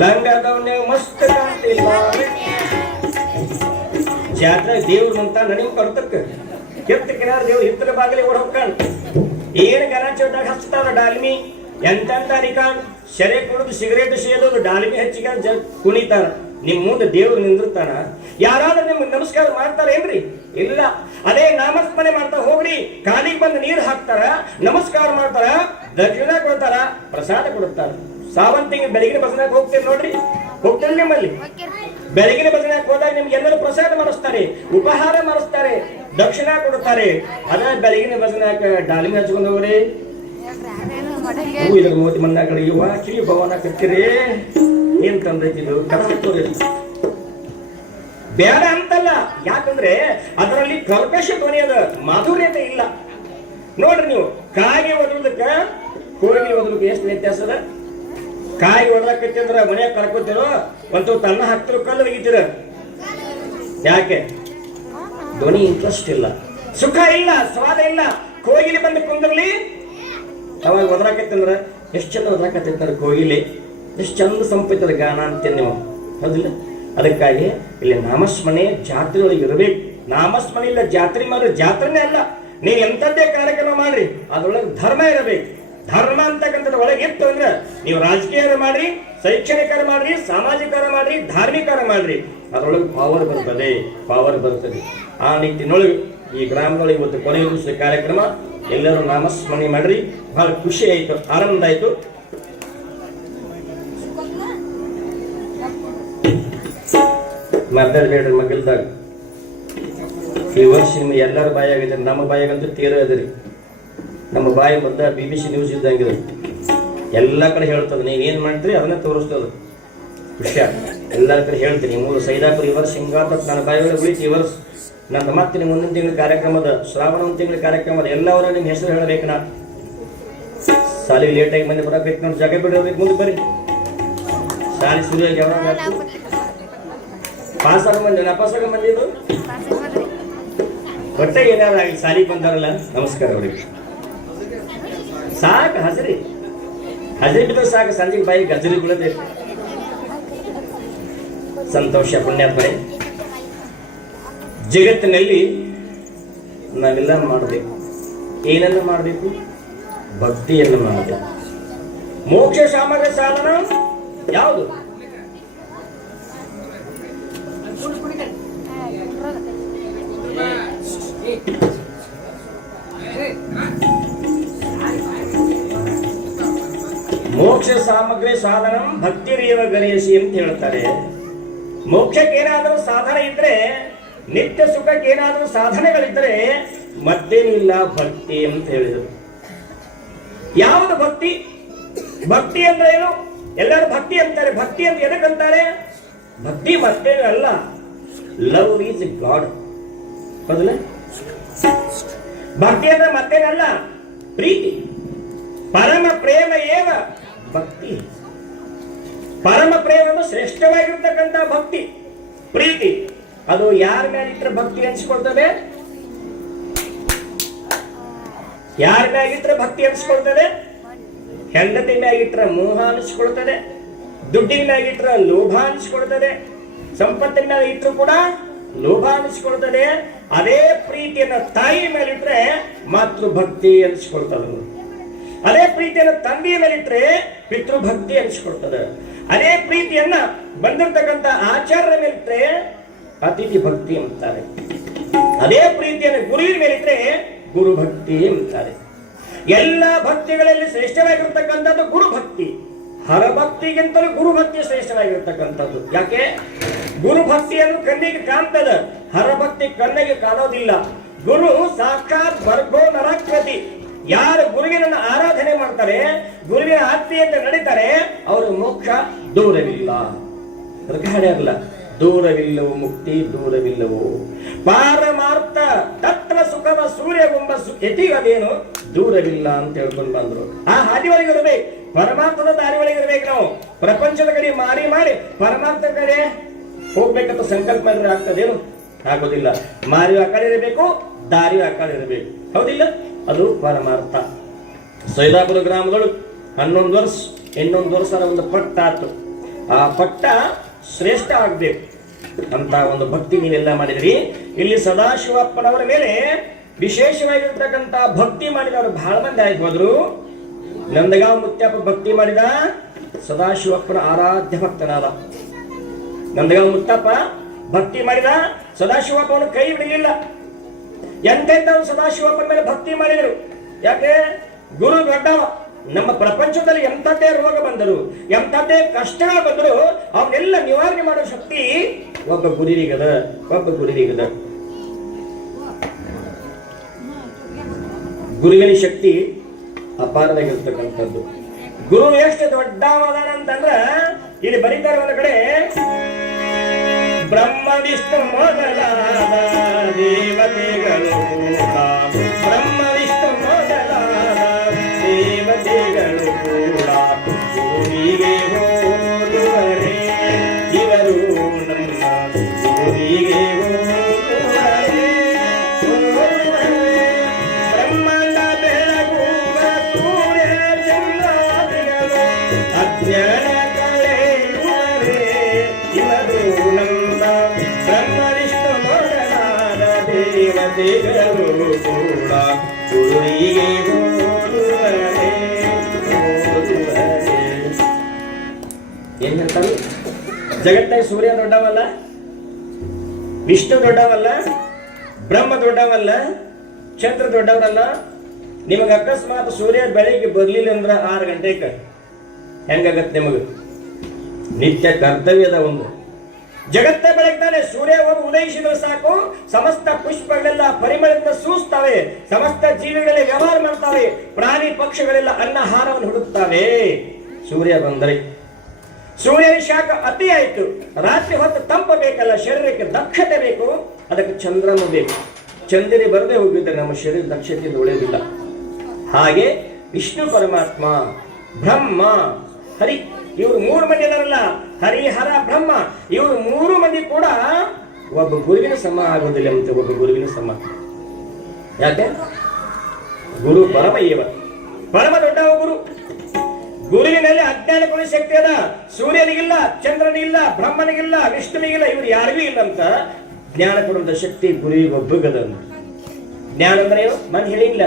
ಲಂಗದವನ್ನೇ ಮಸ್ತ್ ಕಾಣ್ತಿಲ್ಲ. ಜಾತ್ರೆ ದೇವ್ರ ಅಂತ ನನಗೆ ಕರ್ತಕ್ಕ ಎತ್ತ ಕಿನಾರ ದೇವ್ರು ಹಿತ್ತಲ ಬಾಗಿಲಿ ಓಡ್ ಹೋಗ್ಕಾಣ. ಏನ್ ಗಣಚೋಟಾಗ ಹಚ್ತಾರ ಡಾಲ್ಮಿ, ಎಂತೆಂತ ರಿಕಾರ್ಡ್ ಸೆರೆ ಕುಡಿದು ಸಿಗರೇಟ್ ಸೇದೋದು ಡಾಲ್ಮಿ ಹಚ್ಚಿಗೆ ಕುಣಿತಾರ. ನಿಮ್ ಮುಂದೆ ದೇವ್ರು ನಿಂದಿರ್ತಾನ? ಯಾರಾದ್ರೂ ನಿಮ್ಗೆ ನಮಸ್ಕಾರ ಮಾಡ್ತಾರೇನ್ರಿ? ಇಲ್ಲ. ಅದೇ ನಾಮಸ್ಮರಣೆ ಮಾಡ್ತಾ ಹೋಗ್ರಿ, ಕಾಲಿಗೆ ಬಂದು ನೀರು ಹಾಕ್ತಾರ, ನಮಸ್ಕಾರ ಮಾಡ್ತಾರ, ದಕ್ಷಿಣ ಕೊಡ್ತಾರ, ಪ್ರಸಾದ ಕೊಡ್ತಾರ. ಸಾವಂತಿಗೆ ಬೆಳಗಿನ ಭಜನಾಕ್ ಹೋಗ್ತೀರಿ ನೋಡ್ರಿ, ಹೋಗ್ತೀರಿ ನಿಮ್ಮಲ್ಲಿ? ಬೆಳಗಿನ ಭಜನಾಕ್ ಹೋದಾಗ ನಿಮ್ಗೆ ಎಲ್ಲರೂ ಪ್ರಸಾದ ಮಾಡಿಸ್ತಾರೆ, ಉಪಹಾರ ಮಾಡಿಸ್ತಾರೆ, ದಕ್ಷಿಣ ಕೊಡ್ತಾರೆ. ಅದ ಬೆಳಗಿನ ಭಜನಾಕ ಡಾಲಿಮಿ ಹಚ್ಕೊಂಡು ಹೋಗ್ರಿ. ಇದ್ರ ಮೋತಿ ಮನ್ನ ಕಡೆ ಯುವ ಕಿವಿ ಭವನ ಕತ್ತಿರಿ ಏನ್ ತಂದೈತಿದು ಕದ ಹಾಕ್ತೋರಿ. ಬೇಡ ಅಂತಲ್ಲ, ಯಾಕಂದ್ರೆ ಅದರಲ್ಲಿ ಕರ್ಕಶ ಧ್ವನಿ ಅದ, ಮಾಧುರ್ಯತೆ ಇಲ್ಲ. ನೋಡ್ರಿ ನೀವು ಕಾಗಿ ಒದರುದಕ್ಕ ಕೋಗಿ ಒದರುದಕ್ಕೆ ಎಷ್ಟು ವ್ಯತ್ಯಾಸ ಅದ? ಕಾಯಿ ಒದರಕತ್ತಿದ್ರ ಮನೆಯಾಗ ಕರ್ಕೋತಿರೋ ಒಂದು ತನ್ನ ಹತ್ತಿರ ಕಲ್ಲು ಒಗಿತೀರ. ಯಾಕೆ? ಧ್ವನಿ ಇಂಟ್ರೆಸ್ಟ್ ಇಲ್ಲ, ಸುಖ ಇಲ್ಲ, ಸ್ವಾದ ಇಲ್ಲ. ಕೋಗಿಲಿ ಬಂದು ಕುಂದ್ರಲಿ, ಅವಾಗ ಒದರಾಕತ್ತಂದ್ರ ಎಷ್ಟು ಚಂದ ಒದರಾಕತ್ತಿರ್ತಾರೆ ಕೋಗಿಲೆ, ಎಷ್ಟು ಚಂದ ಸಂಪೈತದ ಗಾನ ಅಂತೇನೆ ನೀವು. ಹೌದಿಲ್ಲ? ಅದಕ್ಕಾಗಿ ಇಲ್ಲಿ ನಾಮಸ್ಮರಣೆ ಜಾತ್ರೆ ಒಳಗೆ ಇರಬೇಕು. ನಾಮಸ್ಮರಣೆ ಇಲ್ಲ ಜಾತ್ರೆ ಮಾಡ್ರಿ, ಜಾತ್ರೆನೇ ಅಲ್ಲ. ನೀವು ಎಂಥದ್ದೇ ಕಾರ್ಯಕ್ರಮ ಮಾಡ್ರಿ, ಅದ್ರೊಳಗೆ ಧರ್ಮ ಇರಬೇಕು. ಧರ್ಮ ಅಂತಕ್ಕಂಥದ್ದು ಒಳಗೆ ಇತ್ತು ಅಂದ್ರೆ ನೀವು ರಾಜಕೀಯ ಮಾಡ್ರಿ, ಶೈಕ್ಷಣಿಕರ ಮಾಡ್ರಿ, ಸಾಮಾಜಿಕರ ಮಾಡ್ರಿ, ಧಾರ್ಮಿಕರ ಮಾಡ್ರಿ, ಅದ್ರೊಳಗೆ ಪವರ್ ಬರ್ತದೆ, ಪವರ್ ಬರ್ತದೆ. ಆ ನಿಟ್ಟಿನೊಳಗೆ ಈ ಗ್ರಾಮದೊಳಗೆ ಇವತ್ತು ಕೊನೆಯ ದಿವಸ ಕಾರ್ಯಕ್ರಮ ಎಲ್ಲರೂ ನಾಮಸ್ಮರಣೆ ಮಾಡ್ರಿ. ಬಹಳ ಖುಷಿ ಆಯ್ತು, ಆನಂದ ಆಯ್ತು. ಮಾತಾಡ್ಬೇಡ್ರಿ ಮಗಲ್ದಾಗ. ಈ ವರ್ಷ ನಿಮ್ಗೆ ಎಲ್ಲರ ಬಾಯಾಗಿದ್ರೆ, ನಮ್ಮ ಬಾಯಾಗಂತೂ ತೀರ ಅದ್ರಿ. ನಮ್ಮ ಬಾಯಿ ಮದ್ದ BBC ನ್ಯೂಸ್ ಇದ್ದಂಗಿದೆ, ಎಲ್ಲ ಕಡೆ ಹೇಳ್ತದೆ. ನೀವೇನ್ ಮಾಡ್ತೀರಿ ಅದನ್ನ ತೋರಿಸ್ತದೆ. ವಿಷಯ ಎಲ್ಲ ಕಡೆ ಹೇಳ್ತೀನಿ. ಮೂರು ಸೈದಾಪುರ ಈ ವರ್ಷ ಹಿಂಗಾತ ನನ್ನ ಬಾಯಿ ಉಳಿತು. ಈ ವರ್ಷ ನನ್ನ ಮತ್ತೆ ನಿಮ್ಮ ಮುಂದಿನ ತಿಂಗಳ ಕಾರ್ಯಕ್ರಮದ ಶ್ರಾವಣ ಒಂದು ತಿಂಗಳ ಕಾರ್ಯಕ್ರಮದ ಎಲ್ಲವರ ನಿಮ್ಮ ಹೆಸರು ಹೇಳಬೇಕು. ನಾ ಸಾಲಿ ಲೇಟಾಗಿ ಮಂದಿ ಬರಬೇಕು ನೋಡಿ, ಜಾಗ ಬಿಡಬೇಕು, ಮುಂದೆ ಬರ್ರಿ. ಸಾಲಿ ಸುರಿಯಾಗಿ ಯಾವಾಗ ಪಾಸ್ ಆಗೋ ಮಂದಿ ನಪಾಸಾಗ ಮಂದಿ ಇದು ಹೊಟ್ಟೆ ಏನಾರ ಆಗಿ ಸಾಲಿ ಬಂದಾರಲ್ಲ, ನಮಸ್ಕಾರ ಅವ್ರಿಗೆ. ಸಾಕು ಹಸರಿ ಬಿದ್ದರೆ ಸಾಕು, ಸಂಜೆಗೆ ಬಾಯಿ ಗಜರಿ ಬೀಳದೆ. ಸಂತೋಷ ಪುಣ್ಯಾತ್ಮನೆ. ಜಗತ್ತಿನಲ್ಲಿ ನಾವೆಲ್ಲ ಮಾಡಬೇಕು. ಏನನ್ನು ಮಾಡಬೇಕು? ಭಕ್ತಿಯನ್ನು ಮಾಡಬೇಕು. ಮೋಕ್ಷ ಸಾಮಗ್ರಿ ಸಾಧನ ಯಾವುದು? ಮೋಕ್ಷ ಸಾಮಗ್ರಿ ಸಾಧನ ಭಕ್ತಿರೇವ ಗಣೇಶಿ ಅಂತ ಹೇಳ್ತಾರೆ. ಮೋಕ್ಷಕ್ಕೆ ಏನಾದರೂ ಸಾಧನ ಇದ್ರೆ, ನಿತ್ಯ ಸುಖಕ್ಕೆ ಏನಾದರೂ ಸಾಧನೆಗಳಿದ್ರೆ ಮತ್ತೇನೂ ಇಲ್ಲ ಭಕ್ತಿ ಅಂತ ಹೇಳಿದರು. ಯಾವುದು ಭಕ್ತಿ? ಭಕ್ತಿ ಅಂದ್ರೆ ಏನು? ಎಲ್ಲರೂ ಭಕ್ತಿ ಅಂತಾರೆ. ಭಕ್ತಿ ಅಂತ ಎದಕ್ಕಂತಾರೆ? ಭಕ್ತಿ ಮತ್ತೇನು ಅಲ್ಲ, ಲವ್ ಈಸ್ ಗಾಡ್. ಹೌದಲ್ಲ? ಭಕ್ತಿ ಅಂದ್ರೆ ಮತ್ತೇನಲ್ಲ, ಪ್ರೀತಿ. ಪರಮ ಪ್ರೇಮ ಏವ ಭಕ್ತಿ. ಪರಮ ಪ್ರೇಮ ಶ್ರೇಷ್ಠವಾಗಿರ್ತಕ್ಕಂಥ ಭಕ್ತಿ, ಪ್ರೀತಿ. ಅದು ಯಾರ ಮೇಲಿಟ್ರೆ ಭಕ್ತಿ ಅನ್ಸ್ಕೊಳ್ತದೆ? ಯಾರ ಮ್ಯಾಗಿಟ್ರೆ ಭಕ್ತಿ ಅನ್ಸ್ಕೊಳ್ತದೆ? ಹೆಂಡತಿ ಮ್ಯಾಗಿಟ್ರೆ ಮೋಹ ಅನಿಸ್ಕೊಳ್ತದೆ, ದುಡ್ಡಿನ ಮ್ಯಾಗಿಟ್ರೆ ಲೋಭ ಅನಿಸ್ಕೊಳ್ತದೆ, ಸಂಪತ್ತಿನ ಮ್ಯಾಗ ಇಟ್ರು ಕೂಡ ಲೋಭ ಅನಿಸ್ಕೊಳ್ತದೆ. ಅದೇ ಪ್ರೀತಿಯನ್ನ ತಾಯಿ ಮೇಲಿಟ್ರೆ ಮಾತೃ ಭಕ್ತಿ ಅನಿಸ್ಕೊಳ್ತದೆ. ಅದೇ ಪ್ರೀತಿಯನ್ನು ತಂದೆಯ ಮೇಲಿಟ್ರೆ ಪಿತೃಭಕ್ತಿ ಅನಿಸ್ಕೊಡ್ತದೆ. ಅದೇ ಪ್ರೀತಿಯನ್ನ ಬಂದಿರತಕ್ಕಂತ ಆಚಾರ್ಯರ ಮೇಲಿಟ್ರೆ ಅತಿಥಿ ಭಕ್ತಿ ಅಂತಾರೆ. ಅದೇ ಪ್ರೀತಿಯನ್ನು ಗುರುವಿನ ಮೇಲಿಟ್ರೆ ಗುರು ಭಕ್ತಿ ಅಂತಾರೆ. ಎಲ್ಲ ಭಕ್ತಿಗಳಲ್ಲಿ ಶ್ರೇಷ್ಠವಾಗಿರ್ತಕ್ಕಂಥದ್ದು ಗುರು ಭಕ್ತಿ. ಹರಭಕ್ತಿಗಿಂತಲೂ ಗುರು ಭಕ್ತಿ ಶ್ರೇಷ್ಠವಾಗಿರ್ತಕ್ಕಂಥದ್ದು. ಯಾಕೆ? ಗುರು ಭಕ್ತಿಯನ್ನು ಕಣ್ಣಿಗೆ ಕಾಣ್ತದ, ಹರಭಕ್ತಿ ಕಣ್ಣಿಗೆ ಕಾಣೋದಿಲ್ಲ. ಗುರು ಸಾಕ್ಷಾತ್ ವರ್ಗೋ ನರಾಕೃತಿ. ಯಾರು ಗುರುವಿನ ಆರಾಧನೆ ಮಾಡ್ತಾರೆ, ಗುರುವಿನ ಆಜ್ಞೆಯಿಂದ ನಡೀತಾರೆ, ಅವರು ಮೋಕ್ಷ ದೂರವಿಲ್ಲ. ಅದಕ್ಕೆ ಹಾಡಲ್ಲ, ದೂರವಿಲ್ಲವು ಮುಕ್ತಿ ದೂರವಿಲ್ಲವು ಪಾರಮಾರ್ಥ ತತ್ರ ಸುಖದ ಸೂರ್ಯಗುಂಬ ಎತಿಗದೇನು ದೂರವಿಲ್ಲ ಅಂತ ಹೇಳ್ಕೊಂಡು ಬಂದ್ರು. ಆ ಹಾದಿ ಒಳಗಿರ್ಬೇಕು, ಪರಮಾರ್ಥದ ದಾರಿ ಒಳಗಿರ್ಬೇಕು. ನಾವು ಪ್ರಪಂಚದ ಕಡೆ ಮಾಡಿ ಮಾಡಿ ಪರಮಾರ್ಥ ಕಡೆ ಹೋಗ್ಬೇಕಂತ ಸಂಕಲ್ಪ ಮಾಡಿದ್ರೆ ಆಗ್ತದೇನು? ಆಗೋದಿಲ್ಲ. ಮಾರಿಯು ಆ ಕಡೆ ಇರಬೇಕು, ದಾರಿಯು ಆ ಕಡೆ ಇರಬೇಕು. ಹೌದಿಲ್ಲ? ಅದು ಪರಮಾರ್ಥ. ಸೈದಾಪುರ ಗ್ರಾಮದೊಳಗೆ 11 ವರ್ಷ 11 ವರ್ಷ ಒಂದು ಪಟ್ಟ ಆತು. ಆ ಪಟ್ಟ ಶ್ರೇಷ್ಠ ಆಗ್ಬೇಕು ಅಂತ ಒಂದು ಭಕ್ತಿ ನೀವೆಲ್ಲ ಮಾಡಿದ್ರಿ. ಇಲ್ಲಿ ಸದಾಶಿವಪ್ಪನವರ ಮೇಲೆ ವಿಶೇಷವಾಗಿರ್ತಕ್ಕಂಥ ಭಕ್ತಿ ಮಾಡಿದವರು ಬಹಳ ಮಂದಿ ಆಯ್ತು ಹೋದ್ರು. ನಂದಗಾಂವ್ ಮುತ್ಯಪ್ಪ ಭಕ್ತಿ ಮಾಡಿದ, ಸದಾಶಿವಪ್ಪನ ಆರಾಧ್ಯ ಭಕ್ತನಾದ. ನಂದಗಾಂವ್ ಮುತ್ತಪ್ಪ ಭಕ್ತಿ ಮಾಡಿದ, ಸದಾಶಿವಪ್ಪನ ಕೈ ಬಿಡಲಿಲ್ಲ. ಎಂತೆಂಥವ್ರು ಸದಾಶಿವಪ್ಪನ ಮೇಲೆ ಭಕ್ತಿ ಮಾಡಿದರು. ಯಾಕೆ? ಗುರು ದೊಡ್ಡವ. ನಮ್ಮ ಪ್ರಪಂಚದಲ್ಲಿ ಎಂಥದ್ದೇ ರೋಗ ಬಂದರು, ಎಂಥದ್ದೇ ಕಷ್ಟಗಳು ಬಂದರು, ಅವನ್ನೆಲ್ಲ ನಿವಾರಣೆ ಮಾಡೋ ಶಕ್ತಿ ಒಬ್ಬ ಗುರುವಿಗದ. ಗುರುವಿನ ಶಕ್ತಿ ಅಪಾರವಾಗಿರ್ತಕ್ಕಂಥದ್ದು. ಗುರು ಎಷ್ಟು ದೊಡ್ಡವದಾನ ಅಂತಂದ್ರ ಇಲ್ಲಿ ಬರೀತಾರೆ ಒಂದು ಕಡೆ, ಬ್ರಹ್ಮ ವಿಷ್ಣು ಮೊದಲಾದ ದೇವತೆಗಳು, ಬ್ರಹ್ಮ ವಿಷ್ಣು ಮೊದಲಾದ ದೇವತೆಗಳು ಕೂಡ ಗುರುವಿಗೆ ಹೋಲುವರೆ. ಇವರು ನಮ್ಮ ಗುರುವಿಗೆ ಹೋಲುವರೆ. ಬ್ರಹ್ಮನ ಬೆಳಗುವ ಸೂರ್ಯ ಚಂದ್ರಾದಿಗಳು ಅಜ್ಞಾನ ಕಳೆಯುವರೆ. ಇವರು ನಮ್ಮ ಬ್ರಹ್ಮ ವಿಷ್ಣು ಮೊದಲಾದ ದೇವತೆಗಳು ಕೂಡ ಗುರುವಿಗೆ ಹೋಲುವರೆ. ಏನ್ ಹೇಳ್ತಾರೆ? ಜಗತ್ತಾಗ ಸೂರ್ಯ ದೊಡ್ಡವಲ್ಲ, ವಿಷ್ಣು ದೊಡ್ಡವಲ್ಲ, ಬ್ರಹ್ಮ ದೊಡ್ಡವಲ್ಲ, ಚಂದ್ರ ದೊಡ್ಡವರಲ್ಲ. ನಿಮಗೆ ಅಕಸ್ಮಾತ್ ಸೂರ್ಯ ಬೆಳಿಗ್ಗೆ ಬರ್ಲಿಲ್ಲ ಅಂದ್ರ 6 ಗಂಟೆಗೆ ಹೆಂಗಾಗತ್ತೆ? ನಿಮಗೆ ನಿತ್ಯ ಕರ್ತವ್ಯದ ಒಂದು ಜಗತ್ತೇ ಬೆಳಗ್ತಾನೆ. ಸೂರ್ಯ ಹೋಗಿ ಉದಯಿಸಿದ್ರೆ ಸಾಕು, ಸಮಸ್ತ ಪುಷ್ಪಗಳೆಲ್ಲ ಪರಿಮಳದಿಂದ ಸೂಸ್ತವೆ, ಸಮಸ್ತ ಜೀವಿಗಳೆಲ್ಲ ವ್ಯವಹಾರ ಮಾಡ್ತಾವೆ, ಪ್ರಾಣಿ ಪಕ್ಷಗಳೆಲ್ಲ ಅನ್ನಹಾರವನ್ನು ಹುಡುಕ್ತಾವೆ. ಸೂರ್ಯ ಬಂದರೆ ಸೂರ್ಯನ ಶಾಖ ಅತಿ ಆಯ್ತು. ರಾತ್ರಿ ಹೊತ್ತು ತಂಪ ಬೇಕಲ್ಲ, ಶರೀರಕ್ಕೆ ದಕ್ಷತೆ ಬೇಕು, ಅದಕ್ಕೆ ಚಂದ್ರನು ಬೇಕು. ಚಂದ್ರನೇ ಬರದೆ ಹೋಗಿದ್ರೆ ನಮ್ಮ ಶರೀರ ದಕ್ಷತೆಯಿಂದ ಉಳಿಯೋದಿಲ್ಲ. ಹಾಗೆ ವಿಷ್ಣು ಪರಮಾತ್ಮ, ಬ್ರಹ್ಮ, ಹರಿ, ಇವರು 3 ಮಂದಿ ಇದಾರಲ್ಲ, ಹರಿ, ಹರ, ಬ್ರಹ್ಮ, ಇವರು 3 ಮಂದಿ ಕೂಡ ಒಬ್ಬ ಗುರುವಿನ ಸಮ ಆಗೋದಿಲ್ಲ ಅಂತ. ಒಬ್ಬ ಗುರುವಿನ ಸಮ. ಯಾಕೆ? ಗುರು ಪರಮ ಏವ, ಪರಮ ದೊಡ್ಡವ ಗುರು. ಗುರುವಿನಲ್ಲಿ ಅಜ್ಞಾನ ಕೊಡುವ ಶಕ್ತಿ ಅದ. ಸೂರ್ಯನಿಗಿಲ್ಲ, ಚಂದ್ರನಿಗಿಲ್ಲ, ಬ್ರಹ್ಮನಿಗಿಲ್ಲ, ವಿಷ್ಣುವಿಗಿಲ್ಲ, ಇವ್ರು ಯಾರಿಗೂ ಇಲ್ಲ ಅಂತ ಜ್ಞಾನ ಕೊಡುವಂತ ಶಕ್ತಿ ಗುರುವಿಗೆ ಒಬ್ಬಗದ. ಜ್ಞಾನ ಅಂದ್ರೆ ಏನು? ಮನ್ ಹೇಳಿಲ್ಲ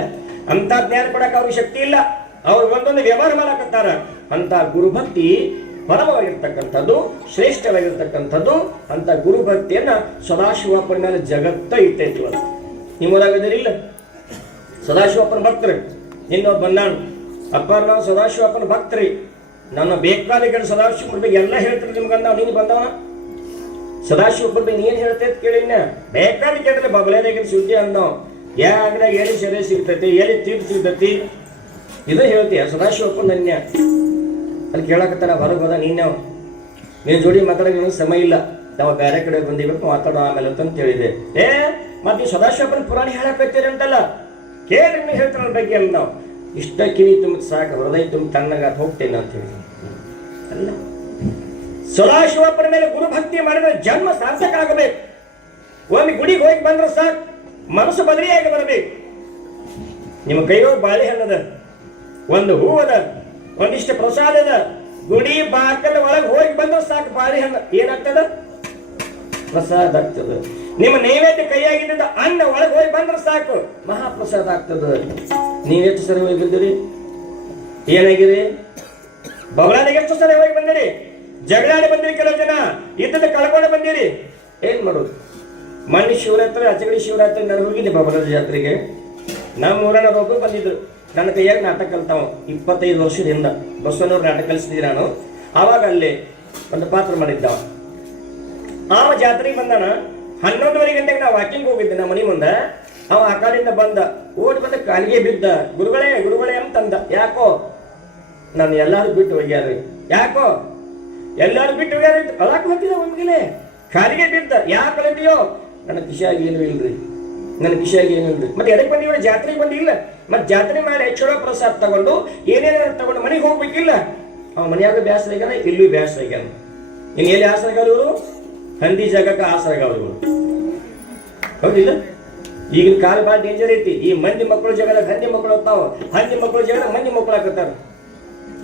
ಅಂತ ಜ್ಞಾನ ಕೊಡಕ್ಕೆ ಅವ್ರಿಗೆ ಶಕ್ತಿ ಇಲ್ಲ. ಅವ್ರು ಒಂದೊಂದು ವ್ಯವಹಾರ ಮಾಡಕತ್ತಾರ. ಅಂತ ಗುರುಭಕ್ತಿ ಪರಮವಾಗಿರ್ತಕ್ಕಂಥದ್ದು, ಶ್ರೇಷ್ಠವಾಗಿರ್ತಕ್ಕಂಥದ್ದು. ಅಂತ ಗುರುಭಕ್ತಿಯನ್ನ ಸದಾಶಿವಪ್ಪನ ಮೇಲೆ ಜಗತ್ತ ಇಟ್ಟೈತಿ. ನಿಮ್ಮದಾಗದಿರಿಲ್ಲ, ಸದಾಶಿವಪ್ಪನ ಭಕ್ತರು. ಇನ್ನೊಬ್ಬ ಬಂದಾನು, ಅಪ್ಪ ನಾವು ಸದಾಶಿವಪ್ಪನ ಭಕ್ತರಿ, ನನ್ನ ಬೇಕಾದ ಕಡೆ ಸದಾಶಿವಪ್ಪನ ಬಗ್ಗೆ ಎಲ್ಲ ಹೇಳ್ತಾರೆ ನಿಮ್ಗಂದ. ನೀನು ಬಂದವನ ಸದಾಶಿವಪ್ಪನ ಬಗ್ಗೆ ನೀನ್ ಹೇಳ್ತೈತ್ ಕೇಳಿನ ಬೇಕಾದ ಕೇಳಿದ್ರೆ ಬಬಲೇದಾಗಿನ ಸುದ್ದಿ ಅಂದವ್. ಯಾ ಅಂಗಡಿಯಾಗ ಎಲ್ಲಿ ಸೆರೆ ಸಿಗ್ತೈತಿ, ಎಲ್ಲಿ ತೀರ್ಥ ಸಿಗ್ತೈತಿ, ಇದು ಹೇಳ್ತೀಯ ಸದಾಶಿವಪ್ಪನ ನನ್ಯ ಅಲ್ಲಿ ಕೇಳಕತ್ತಾರ. ಹೊರಗೆ ಹೋದ, ನಿನ್ನ ಜೋಡಿ ಮಾತಾಡೋಕೆ ನಿಮಗೆ ಸಮಯ ಇಲ್ಲ, ನಾವು ಬೇರೆ ಕಡೆ ಬಂದಿಬೇಕು, ಮಾತಾಡೋ ಆಮೇಲೆ ಅಂತ ಹೇಳಿದೆ. ಮತ್ತೆ ನೀವು ಸದಾಶಿವಪ್ಪನ ಪುರಾಣ ಹೇಳಕತ್ತೀರಿ ಅಂತಲ್ಲ, ಕೇಳಿ ನೀವು ಹೇಳ್ತಾರ ಬಗ್ಗೆ ಅಲ್ಲ. ನಾವು ಇಷ್ಟ ಕಿವಿ ತುಂಬ ಸಾಕು, ಹೃದಯ ತುಂಬ ತಣ್ಣಗ ಹೋಗ್ತೇನೆ ಅಂತ ಹೇಳಿ ಅಲ್ಲ. ಸದಾಶಿವಪ್ಪನ ಮೇಲೆ ಗುರುಭಕ್ತಿ ಮಾಡಿದ್ರೆ ಜನ್ಮ ಸಾರ್ಥಕ ಆಗಬೇಕು. ಒಂದು ಗುಡಿಗೆ ಹೋಗಿ ಬಂದ್ರೆ ಸಾಕು, ಮನಸ್ಸು ಬದಲಿಯಾಗಿ ಬರಬೇಕು. ನಿಮ್ಮ ಕೈಯೊಳಗೆ ಬಾಳೆಹಣ್ಣದ, ಒಂದು ಹೂ ಅದ, ಒಂದಿಷ್ಟು ಪ್ರಸಾದ ಅದ, ಗುಡಿ ಬಾಕಲ ಒಳಗೆ ಹೋಗಿ ಬಂದ್ರೆ ಸಾಕು, ಬಾಳೆಹಣ್ಣು ಏನಾಗ್ತದ? ಪ್ರಸಾದ ಆಗ್ತದ. ನಿಮ್ಮ ನೈವೇದ್ಯ ಕೈಯಾಗಿದ್ದ ಅನ್ನ ಒಳಗೆ ಹೋಗಿ ಬಂದ್ರೆ ಸಾಕು, ಮಹಾಪ್ರಸಾದ ಆಗ್ತದ. ನೀವೆಷ್ಟು ಸರಿ ಹೋಗಿ ಬಿದ್ದೀರಿ? ಏನಾಗಿರಿ? ಬಬಲಾದಿಗೆ ಎಷ್ಟು ಸಲ ಹೋಗಿ ಬಂದಿರಿ? ಜಗಳಾಡಿ ಬಂದಿರಿ, ಕೆಲವು ಜನ ಇದ್ದದ್ದು ಕಳ್ಕೊಂಡು ಬಂದಿರಿ. ಏನ್ ಮಾಡೋದು? ಮಣ್ಣಿ ಶಿವರಾತ್ರಿ, ಅಚಗಡಿ ಶಿವರಾತ್ರಿ ನಾನು ಹೋಗಿದ್ದೆ ಬಬಲಾದಿ ಜಾತ್ರೆಗೆ. ನಮ್ಮ ಊರನ್ನ ಒಬ್ಬರು ಬಂದಿದ್ರು, ನನ್ನ ಕೈಯಾಗ ನಾಟಕ ಕಲ್ತಾವ. 25 ವರ್ಷದಿಂದ ಬಸವನವ್ರು ನಾಟಕ ಕಲಿಸ್ತಿದ್ದೆ ನಾನು. ಆವಾಗ ಅಲ್ಲಿ ಒಂದು ಪಾತ್ರ ಮಾಡಿದ್ದವ. ಆ ಜಾತ್ರೆಗೆ ಬಂದಾನ. 11:30 ಗಂಟೆಗೆ ನಾವು ವಾಕಿಂಗ್ ಹೋಗಿದ್ದೆ ನಮ್ಮ ಮನೆ ಮುಂದೆ. ಅವ ಆ ಕಾಲಿಂದ ಬಂದ, ಓಡಿ ಬಂದ ಕಾಲಿಗೆ ಬಿದ್ದ. ಗುರುಗಳೇ ಗುರುಗಳೇ ಅಂತಂದ. ಯಾಕೋ? ನಾನು ಎಲ್ಲಾರು ಬಿಟ್ಟು ಹೋಗ್ಯಾರ್ರಿ. ಯಾಕೋ? ಎಲ್ಲಾರು ಬಿಟ್ಟು ಹೋಗ್ಯಾರ. ಅಳಾಕ್ ಹೋಗ್ತಿದ್ದ ಒಮ್ಗಿಲೆ ಕಾಲಿಗೆ ಬಿದ್ದ. ಯಾಕೆ ಅಳತಿಯೋ? ನನ್ನ ಕಿಶಿಯಾಗಿ ಏನು ಇಲ್ರಿ, ನನ್ನ ಕಿಶಿಯಾಗಿ ಏನು ಇಲ್ರಿ. ಮತ್ತೆ ಎದಕ್ಕೆ ಬಂದಿವ? ಜಾತ್ರೆಗೆ ಬಂದಿಲ್ಲ. ಮತ್ತೆ ಜಾತ್ರೆ ಮಾಡಿ ಚಲೋ ಪ್ರಸಾದ ತಗೊಂಡು ಏನೇನಾದ್ರು ತಗೊಂಡು ಮನೆಗೆ ಹೋಗ್ಬೇಕಿಲ್ಲ. ಅವ ಮನೆಯಾಗ ಬ್ಯಾಸರ ಆಗ್ಯಾನ, ಇಲ್ಲೂ ಬ್ಯಾಸರ ಆಗ್ಯಾನ. ಇನ್ನು ಎಲ್ಲಿ ಆಸರಾಗ ಇವರು? ಹಂದಿ ಜಾಗಕ್ಕೆ ಆಸರಾಗ ಅವರು. ಹೌದಿಲ್ಲ? ಈಗಿನ ಕಾಲ ಭಾಳ ಡೇಂಜರ್ ಐತಿ. ಈ ಮಂದಿ ಮಕ್ಕಳು ಜಾಗದಾಗ ಹಂದಿ ಮಕ್ಕಳು ಹೋಗ್ತಾವ, ಹಂದಿ ಮಕ್ಕಳು ಜಾಗದಾಗ ಮಂದಿ ಮಕ್ಕಳು ಹಾಕತ್ತಾರ.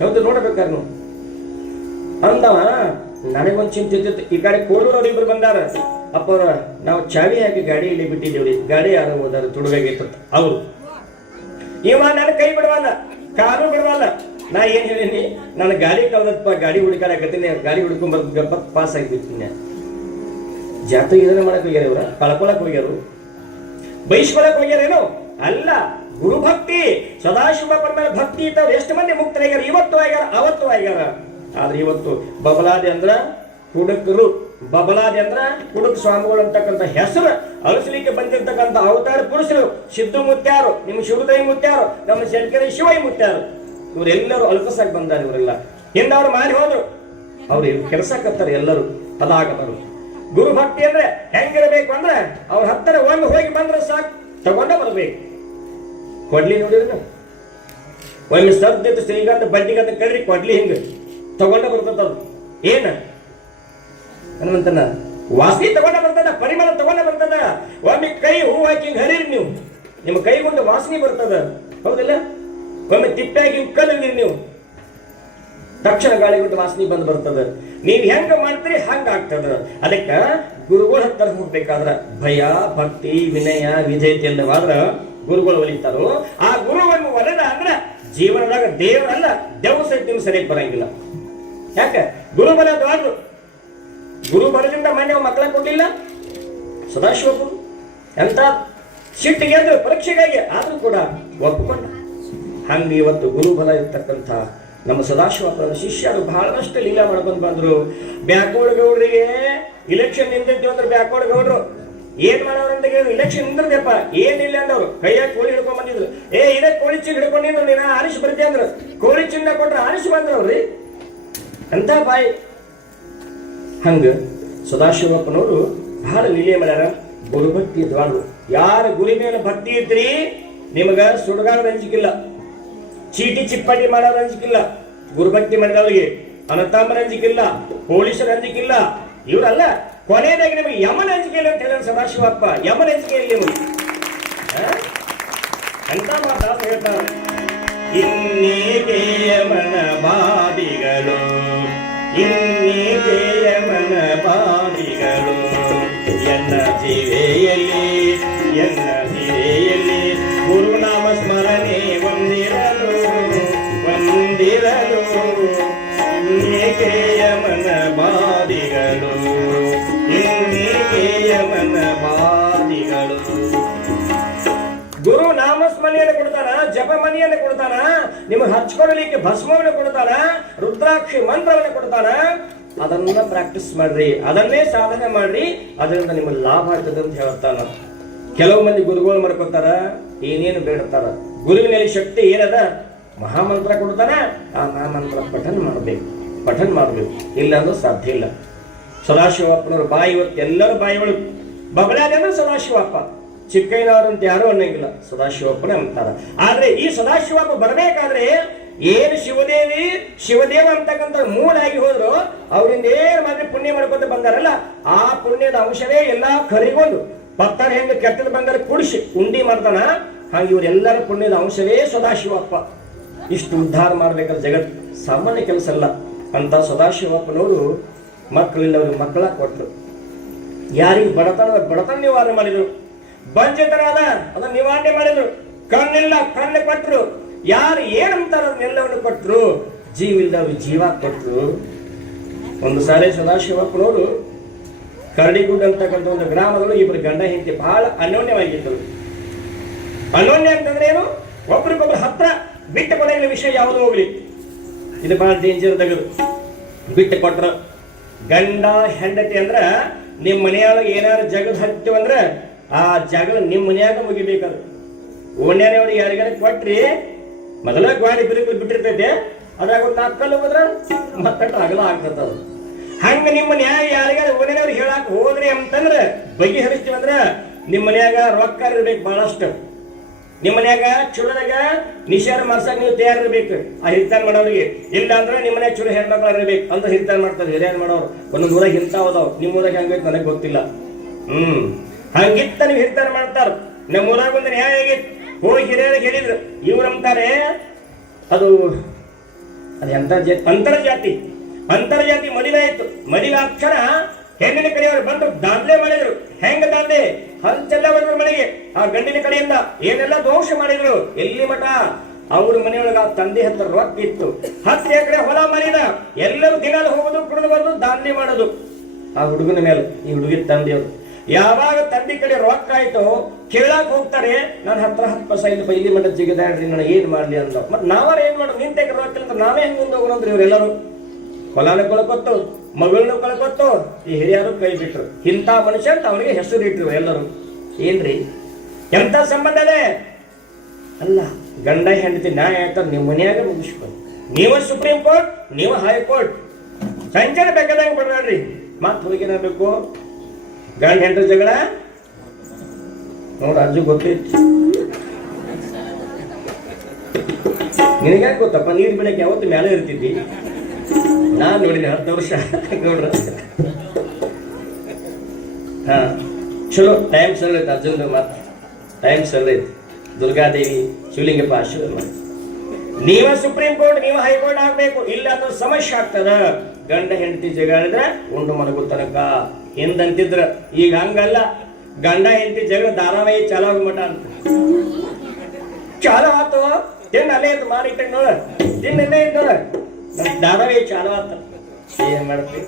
ಹೌದು, ನೋಡ್ಬೇಕಾರೆ ನೀವು ಅಂದವ. ನನಗೊಂದು ಚಿಂತೆ ಇರ್ತಿತ್ತು. ಈ ಕಡೆ ಕೋಡೂರವ್ರು ಇಬ್ರು ಬಂದಾರ. ಅಪ್ಪವ್ರ, ನಾವು ಚಾವಿ ಹಾಕಿ ಗಾಡಿ ಇಲ್ಲಿ ಬಿಟ್ಟಿದ್ದೇವ್ರಿ, ಗಾಡಿ ಯಾರೋ ಹೋದಾರ ತುಡುಗಾಗಿತ್ತು ಅವ್ರು. ಇವ ನನ್ನ ಕೈ ಬಿಡವಲ್ಲ, ಕಾರು ಬಿಡವಲ್ಲ. ನಾ ಏನ್ ಹೇಳೀನಿ, ನನ್ನ ಗಾಡಿ ಕಳ್ದಪ್ಪ, ಗಾಡಿ ಹುಡುಕಾಡಕತ್ತೀನಿ, ಗಾಡಿ ಹುಡ್ಕೊಂಡ್ ಪಾಸ್ ಆಗಿಬಿಡ್ತೀನಿ. ಜಾತ್ರೆ ಇದನ್ನ ಮಾಡಕ್ ಹೋಗ್ಯಾರ ಇವ್ರ, ಕಳ್ಕೊಳಕ್ ಹೋಗ್ಯಾರು, ಬೈಸ್ಕೊಳಕ್ ಹೋಗ್ಯಾರೇನು? ಅಲ್ಲ, ಗುರುಭಕ್ತಿ, ಸದಾಶಿವಪ್ಪನ ಮೇಲೆ ಭಕ್ತಿ ಇದ್ದವ್ರು ಎಷ್ಟು ಮಂದಿ ಮುಕ್ತರಾಗ್ಯಾರ. ಇವತ್ತು ಆಗ್ಯಾರ, ಅವತ್ತು ಆಗ್ಯಾರ. ಆದ್ರೆ ಇವತ್ತು ಬಬಲಾದಿ ಅಂದ್ರ ಕುಡುಕರು, ಬಬಲಾದಿ ಅಂದ್ರ ಕುಡುಕ್ ಸ್ವಾಮಿಗಳು ಅಂತಕ್ಕಂಥ ಹೆಸರು ಅಳಿಸ್ಲಿಕ್ಕೆ ಬಂದಿರ್ತಕ್ಕಂಥ ಅವತಾರ ಪುರುಷರು ಸಿದ್ದು ಮುತ್ಯಾರು, ನಿಮ್ಮ ಶಿವದೈ ಮುತ್ಯಾರು, ನಮ್ಮ ಶಂಕರಿ ಶಿವೈ ಮುತ್ಯಾರು, ಇವರೆಲ್ಲರೂ ಅಲ್ಪಸಾಗಿ ಬಂದಾರ. ಇವರೆಲ್ಲ ಹಿಂದವ್ರು ಮಾಡಿ ಹೋದ್ರು, ಅವ್ರು ಕೆಲಸಕ್ಕತ್ತಾರೆ ಎಲ್ಲರೂ ಪದಾಗತರು. ಗುರು ಭಕ್ತಿ ಅಂದ್ರೆ ಹೆಂಗಿರಬೇಕು ಅಂದ್ರೆ ಅವ್ರ ಹತ್ತಿರ ಒಂದು ಹೋಗಿ ಬಂದ್ರೆ ಸಾಕು, ತಗೊಂಡ ಬರ್ಬೇಕು. ಕೊಡ್ಲಿ ನೋಡಿದ್ರೆ ನೀವು ಒಮ್ಮೆ ಸದ್ದಿತ್ತು ಶ್ರೀಗಂಧ ಬಡ್ಡಿಗಂತ ಕಡ್ರಿ ಕೊಡ್ಲಿ ಹಿಂಗ ತಗೊಂಡ ಬರ್ತದ. ಏನ ಹನುಮಂತನ ವಾಸನೆ ತಗೊಂಡ ಬರ್ತದ, ಪರಿಮಳ ತಗೊಂಡ ಬರ್ತದ. ಒಮ್ಮೆ ಕೈ ಹೂ ಹಾಕಿ ಹರಿರಿ ನೀವು, ನಿಮ್ಮ ಕೈಗೊಂಡು ವಾಸನೆ ಬರ್ತದ. ಹೌದಿಲ್ಲ? ಒಮ್ಮೆ ತಿಪ್ಪಾಗಿ ಕಲಿದ್ರಿ ನೀವು, ತಕ್ಷಣ ಗಾಳಿಗೊಂಡು ವಾಸನೆ ಬಂದು ಬರ್ತದ. ನೀವ್ ಹೆಂಗ ಮಾಡ್ತೀರಿ ಹಂಗ ಆಗ್ತದ. ಅದಕ್ಕ ಗುರುಗಳ ಹತ್ತಿರ ಹೋಗ್ಬೇಕಾದ್ರ ಭಯ, ಭಕ್ತಿ, ವಿನಯ, ವಿಧೇಯತೆಯಲ್ಲವಾದ್ರ ಗುರುಗಳು ಒಲಿತಾರೋ. ಆ ಗುರುವನ್ನು ಒಲೆದ ಅಂದ್ರ ಜೀವನದಾಗ ದೇವರಲ್ಲ, ದೇವ ಸಹಿತ ಸರಿಯಾಗಿ ಬರಂಗಿಲ್ಲ. ಯಾಕ? ಗುರು ಬಲ ದ್ವಾದ್ರು. ಗುರು ಬಲದಿಂದ ಮನೆ ಮಕ್ಕಳ ಕೊಡ್ಲಿಲ್ಲ ಸದಾಶಿವಪ್ಪರು. ಎಂತ ಸಿಟ್ಟಿಗೆ ಅಂದ್ರೆ ಪರೀಕ್ಷೆಗಾಗಿ ಆದ್ರೂ ಕೂಡ ಒಪ್ಪಿಕೊಂಡ. ಹಂಗ ಇವತ್ತು ಗುರುಬಲ ಇರ್ತಕ್ಕಂಥ ನಮ್ಮ ಸದಾಶಿವಪ್ಪನ ಶಿಷ್ಯರು ಬಹಳಷ್ಟು ಲೀಲಾ ಮಾಡ್ಕೊಂಡು ಬಂದ್ರು. ಬ್ಯಾಕೋಡ್ ಗೌಡ್ರಿಗೆ ಇಲೆಕ್ಷನ್ ನಿಂತಿದ್ವಿ ಅಂದ್ರೆ ಬ್ಯಾಕೋಡ್ ಗೌಡ್ರು ಏನ್ ಮಾಡೋರಂತ ಹೇಳಿದ್ರು, ಇಲೆಕ್ಷನ್ ನಿಂದ್ರದಪ್ಪ ಏನಿಲ್ಲ ಅಂದವ್ರು ಕೈಯಾಗ ಕೋಳಿ ಹಿಡ್ಕೊಂಡ್ ಬಂದಿದ್ರು. ಇದೇ ಕೋಳಿ ಚಿನ್ನ ಹಿಡ್ಕೊಂಡಿದ್ರು, ನೀನ ಆರಿಸಿ ಬರ್ತೀಯ ಅಂದ್ರು. ಕೋಳಿ ಚಿನ್ನ ಕೊಟ್ರೆ ಆರಿಸಿ ಬಂದ್ರವ್ರಿ. ಅಂತ ಬಾಯಿ. ಹಂಗ ಸದಾಶಿವಪ್ಪನವರು ಬಹಳ ಲೀಲೆ ಮಾಡ್ಯಾರ. ಗುರುಭಕ್ತಿ ದ್ವಾಡು. ಯಾರ ಗುರಿ ಮೇಲೆ ಭಕ್ತಿ ಇದ್ರಿ ನಿಮಗ ಸುಡುಗಾಡ ಅಂಜಿಕಿಲ್ಲ, ಚೀಟಿ ಚಿಪ್ಪಾಟಿ ಮಾಡೋರು ಅಂಜಿಕಿಲ್ಲ. ಗುರುಭಕ್ತಿ ಮಾಡಿದವರಿಗೆ ಅನತಾಂಬರ ಅಂಜಿಕಿಲ್ಲ, ಪೊಲೀಸರ ಅಂಜಿಕಿಲ್ಲ. ಇವರಲ್ಲ, ಕೊನೆಯದಾಗಿ ನಿಮಗೆ ಯಮನ ಅಂಜಿಕೆಯಲ್ಲಿ ಅಂತ ಹೇಳಿದ್ರೆ ಸದಾಶಿವಪ್ಪ ಯಮನ ಅಂಜಿಕೆಯಲ್ಲಿ ನಿಮಗೆ ಅಂತ ಮಾತಾಡ ಹೇಳ್ತಾರೆ. ಇನ್ನೇಕೆ ಯಮನ ಬಾದಿಗಳು, ಇನ್ನೇಕೆ ಯಮನ ಬಾದಿಗಳು, ಎನ್ನ ಜೀವೆಯಲ್ಲಿ ಎನ್ನ ಜೀವೆಯಲ್ಲಿ ಗುರುನಾಮ ಸ್ಮರಣೆ ಒಂದಿರಲು ಒಂದಿರಲು, ಇನ್ನೇಕೆ ಯಮನ ಬಾದಿಗಳು, ಇನ್ನೇಕೆ ಯಮನ ಬಾದಿಗಳು. ಗುರು ನಾಮಸ್ಮರಣೆಯನ್ನು ಕೊಡ್ತಾನ, ಜಪ ಮನೆಯನ್ನು ಕೊಡ್ತಾನ, ನಿಮಗೆ ಹಚ್ಕೊಳ್ಳಲಿಕ್ಕೆ ಭಸ್ಮವನ್ನು ಕೊಡ್ತಾನ, ರುದ್ರಾಕ್ಷಿ ಮಂತ್ರವನ್ನು ಕೊಡ್ತಾನ. ಅದನ್ನ ಪ್ರಾಕ್ಟೀಸ್ ಮಾಡ್ರಿ, ಅದನ್ನೇ ಸಾಧನೆ ಮಾಡ್ರಿ, ಅದರಿಂದ ನಿಮಗೆ ಲಾಭ ಆಗ್ತದೆ ಅಂತ ಹೇಳ್ತಾನ. ಕೆಲವು ಮಂದಿ ಗುರುಗಳು ಮಾಡ್ಕೊತಾರ, ಏನೇನು ಬೇಡ್ತಾರ. ಗುರುವಿನಲ್ಲಿ ಶಕ್ತಿ ಏನದ? ಮಹಾಮಂತ್ರ ಕೊಡ್ತಾನ, ಆ ಮಹಾಮಂತ್ರ ಪಠನ್ ಮಾಡ್ಬೇಕು, ಇಲ್ಲ ಅಂದ್ರೆ ಸಾಧ್ಯ ಇಲ್ಲ. ಸದಾಶಿವಪ್ಪನವ್ರ ಬಾಯಿ ಇವತ್ತು ಎಲ್ಲರ ಬಾಯಿ ಒಳಗೆ ಬಬಲಾದಿ ಅಂದ್ರೆ ಸದಾಶಿವಪ್ಪ, ಚಿಕ್ಕಯ್ಯನವ್ರಂತ ಯಾರು ಅನ್ನಂಗಿಲ್ಲ, ಸದಾಶಿವಪ್ಪನೇ ಅಂತಾರ. ಆದ್ರೆ ಈ ಸದಾಶಿವಪ್ಪ ಬರಬೇಕಾದ್ರೆ ಏನು ಶಿವದೇವ ಅಂತಕ್ಕಂಥ ಮೂಲಾಗಿ ಹೋದ್ರು, ಅವರಿಂದ ಏನು ಮಾಡಿ ಪುಣ್ಯ ಮಾಡ್ಕೊಂತ ಬಂದಾರಲ್ಲ, ಆ ಪುಣ್ಯದ ಅಂಶವೇ ಎಲ್ಲಾ ಕರಿಗೊಂಡು ಭಕ್ತರ ಹೆಂಗ ಕೆಟ್ಟದ ಬಂಗಾರ ಕುಡಿಸಿ ಉಂಡಿ ಮಾಡ್ತಾನ, ಹಾಗೆ ಇವರೆಲ್ಲರ ಪುಣ್ಯದ ಅಂಶವೇ ಸದಾಶಿವಪ್ಪ. ಇಷ್ಟು ಉದ್ಧಾರ ಮಾಡ್ಬೇಕಾದ್ರೆ ಜಗತ್ ಸಾಮಾನ್ಯ ಕೆಲಸ ಅಲ್ಲ ಅಂತ ಸದಾಶಿವಪ್ಪನವರು ಮಕ್ಕಳಿಲ್ಲವ್ರಿಗೆ ಮಕ್ಕಳ ಕೊಟ್ಟರು. ಯಾರಿಗೆ ಬಡತನ ನಿವಾರಣೆ ಮಾಡಿದ್ರು, ಬಂಜೆತನ ಅದ ಅದನ್ನ ನಿವಾರಣೆ ಮಾಡಿದ್ರು. ಕಣ್ಣಿಲ್ಲ ಕಣ್ಣು ಕೊಟ್ಟರು, ಯಾರು ಏನಂತಾರ ಅದನ್ನೆಲ್ಲವನ್ನು ಕೊಟ್ಟರು, ಜೀವ ಇಲ್ದವ್ರು ಜೀವ ಕೊಟ್ಟರು. ಒಂದು ಸಾರಿ ಸದಾಶಿವಪ್ಪನವರು ಕರಡಿಗುಡ್ಡ ಅಂತಕ್ಕಂಥ ಒಂದು ಗ್ರಾಮದಲ್ಲೂ ಇಬ್ಬರು ಗಂಡ ಹೆಂಡತಿ ಬಹಳ ಅನ್ಯೋನ್ಯವಾಗಿದ್ದರು. ಅನ್ಯೋನ್ಯ ಅಂತಂದ್ರೆ ಏನು? ಒಬ್ರಿಗೊಬ್ರು ಹತ್ರ ಬಿಟ್ಟು ಕೊಡಗಿನ ವಿಷಯ ಯಾವುದು ಹೋಗ್ಲಿ, ಇದು ಬಹಳ ಡೇಂಜರ್ ತಗದು ಬಿಟ್ಟು ಕೊಟ್ರ. ಗಂಡ ಹೆಂಡತಿ ಅಂದ್ರ ನಿಮ್ ಮನೆಯೊಳಗೆ ಏನಾದ್ರು ಜಗದ್ ಹತ್ತಿವಂದ್ರ ಆ ಜಗಳ ನಿಮ್ ಮನೆಯಾಗ ಮುಗಿಬೇಕದು. ಓಣ್ಯಾನವ್ರಿಗೆ ಯಾರಿಗಾರ ಕೊಟ್ರಿ ಮೊದಲ ಗಾಡಿ ಬಿರುಕಲು ಬಿಟ್ಟಿರ್ತೈತೆ, ಅದ್ರಾಗ ಒಂದು ನಾಲ್ಕಲ್ಲು ಹೋದ್ರ ಮತ್ತಟ್ಟು ಅಗಲ ಆಗ್ತದ. ಹಂಗ ನಿಮ್ಮ ನ್ಯಾಯ ಯಾರಿಗಾರ ಓಣ್ಯಾನವ್ರಿಗೆ ಹೇಳಾಕ ಹೋದ್ರಿ ಅಂತಂದ್ರ ಬಗೆಹರಿಸ್ತೀವಂದ್ರ ನಿಮ್ ಮನ್ಯಾಗ ರೊಕ್ಕ ಇರ್ಬೇಕು ಬಹಳಷ್ಟು. ನಿಮ್ಮ ಮನ್ಯಾಗ ಚುಳದಾಗ ನಿಷೇಧ ಮಾಡ್ಸಕ್ ನೀವು ತಯಾರಿರ್ಬೇಕು ಆ ಹಿರಿತಾನ ಮಾಡೋರಿಗೆ. ಇಲ್ಲ ಅಂದ್ರೆ ನಿಮ್ಮ ಮನ್ಯಾಗ ಚುಳು ಹೆಣ್ಮಕ್ಳು ಇರ್ಬೇಕು ಅಂದ್ರೆ ಹಿರಿತಾನ ಮಾಡ್ತಾರೆ. ಹಿರಿಯನ್ ಮಾಡೋರು ಒಂದೊಂದು ಊರಾಗ ಇಂತ ಹೋದವ್, ನಿಮ್ಮ ಊರಾಗ ಹೆಂಗೈತೆ ನನಗೆ ಗೊತ್ತಿಲ್ಲ. ಹಂಗಿತ್ತ ನೀವು ಹಿರಿತಾನ ಮಾಡ್ತಾರ. ನಮ್ಮ ಊರಾಗ ಒಂದು ನ್ಯಾಯ ಆಗಿತ್ತು, ಹೋಗಿ ಹಿರಿಯರಿಗೆ ಹೇಳಿದ್ರು. ಇವ್ರಂತಾರೆ ಅದು ಎಂತ ಜಾತಿ ಅಂತರ್ಜಾತಿ ಮದುವೆ ಆಯ್ತು. ಮದುವೆ ಅಕ್ಷರ ಹೆಣ್ಣಿನ ಕಡೆಯವರು ಬಂದು ದಾಂಧಲೆ ಮಾಡಿದ್ರು. ಹೆಂಗ ದಾಂಧಲೆ? ಹಂಚೆಲ್ಲ ಬಂದ್ರು ಮನೆಗೆ. ಆ ಗಂಡಿನ ಕಡೆಯಿಂದ ಏನೆಲ್ಲ ದೋಷ ಮಾಡಿದ್ರು. ಎಲ್ಲಿ ಮಠ ಅವ್ರ ಮನೆಯೊಳಗ ತಂದೆ ಹತ್ರ ರೊಕ್ಕ ಇತ್ತು, 10 ಎಕರೆ ಹೊಲ ಮಾಡಿದ. ಎಲ್ಲರೂ ದಿನಾಲು ಹೋಗೋದು, ಕುಡಿದು ಬಂದು ದಾಂಧಲೆ ಮಾಡೋದು ಆ ಹುಡುಗನ ಮೇಲೆ. ಈ ಹುಡುಗಿ ತಂದೆಯವರು ಯಾವಾಗ ತಂದೆ ಕಡೆ ರೊಕ್ಕ ಆಯ್ತು ಕೇಳಾಕ್ ಹೋಗ್ತಾರೆ, ನಾನು 10 ಇಲ್ಲಿ ಮಠ ಜಿಗಿದಾಡ್ರಿ, ನಾನು ಏನ್ ಮಾಡ್ಲಿ ಅಂತ. ಮತ್ ನಾವಾರ ಏನ್ ಮಾಡೋದು? ನಿಂತೆ ರೊಕ್ಕ ಇಲ್ಲ ಅಂದ್ರೆ ನಾವೇ ಹೆಂಗ್ ಮುಂದೆ ಹೋಗೋಣಂದ್ರಿ. ಇವರೆಲ್ಲರೂ ಹೊಲಾನ ಕಳ್ಕೊತ್ತು, ಮಗಳನ್ನ ಕಳ್ಕೊತ್ತು, ಈ ಹಿರಿಯರು ಕೈ ಬಿಟ್ರು. ಇಂಥ ಮನುಷ್ಯ ಅಂತ ಅವನಿಗೆ ಹೆಸರು ಇಟ್ರು ಎಲ್ಲರೂ. ಏನ್ರಿ ಎಂತ ಸಂಬಂಧ ಅದೇ ಅಲ್ಲ. ಗಂಡ ಹೆಂಡತಿ ನ್ಯಾಯ ಆಯ್ತ ನಿಮ್ಮ ಮನೆಯಾಗ ಮುಗಿಸ್ಬೋದು. ನೀವ ಸುಪ್ರೀಂ ಕೋರ್ಟ್, ನೀವ ಹೈಕೋರ್ಟ್, ಸಂಚಾರ ಬೇಕಾದಂಗೆ ಬಡ್ರಿ. ಮತ್ ಹೋಗಿರಬೇಕು ಗಂಡ ಹೆಂಡ್ರ ಜಗಳ ನೋಡ. ಅಜ್ಜು ಗೊತ್ತಿತ್ತು, ನಿನಗ್ಯಾಕ ಗೊತ್ತಪ್ಪ? ನೀರು ಬಿಡಕ್ಕೆ ಯಾವತ್ತು ಮೇಲೆ ಇರ್ತಿದ್ದಿ. ನಾನ್ ನೋಡಿನಿ 10 ವರ್ಷ ನೋಡ್ರ. ಹಾ ಚಲೋ ಟೈಮ್ ಸರಳೈತೆ. ಅರ್ಜುನ್ ಮಾತು ಟೈಮ್ ಸರಳೈತೆ. ದುರ್ಗಾದೇವಿ ಶಿವಲಿಂಗಪ್ಪ ಆಶೀರ್ವಾದ. ನೀವ ಸುಪ್ರೀಂ ಕೋರ್ಟ್, ನೀವ ಹೈಕೋರ್ಟ್ ಆಗ್ಬೇಕು. ಇಲ್ಲ ಅಂದ್ರೆ ಸಮಸ್ಯೆ ಆಗ್ತದ. ಗಂಡ ಹೆಂಡತಿ ಜಗಳಿದ್ರೆ ಉಂಡು ಮಲಗು ತನಕ ಹಿಂದಂತಿದ್ರ. ಈಗ ಹಂಗಲ್ಲ. ಗಂಡ ಹೆಂಡತಿ ಜಗಳ ಧಾರಾವಾಹಿ ಚಾಲು ಆಗ್ಮಟ ಅಂತ ಚಾಲು ಆತು. ತಿನ್ನ ಅಲ್ಲೇ ಇದ್ದು ಮಾಡಿ ಇಟ್ಟ ನೋಡ, ತಿನ್ನಲ್ಲೇ ಇದ್ದ ನೋಡ, ಧಾರಾವಾಹಿ ಚಾಲು ಆತ. ಏನ್ ಮಾಡ್ತಿ?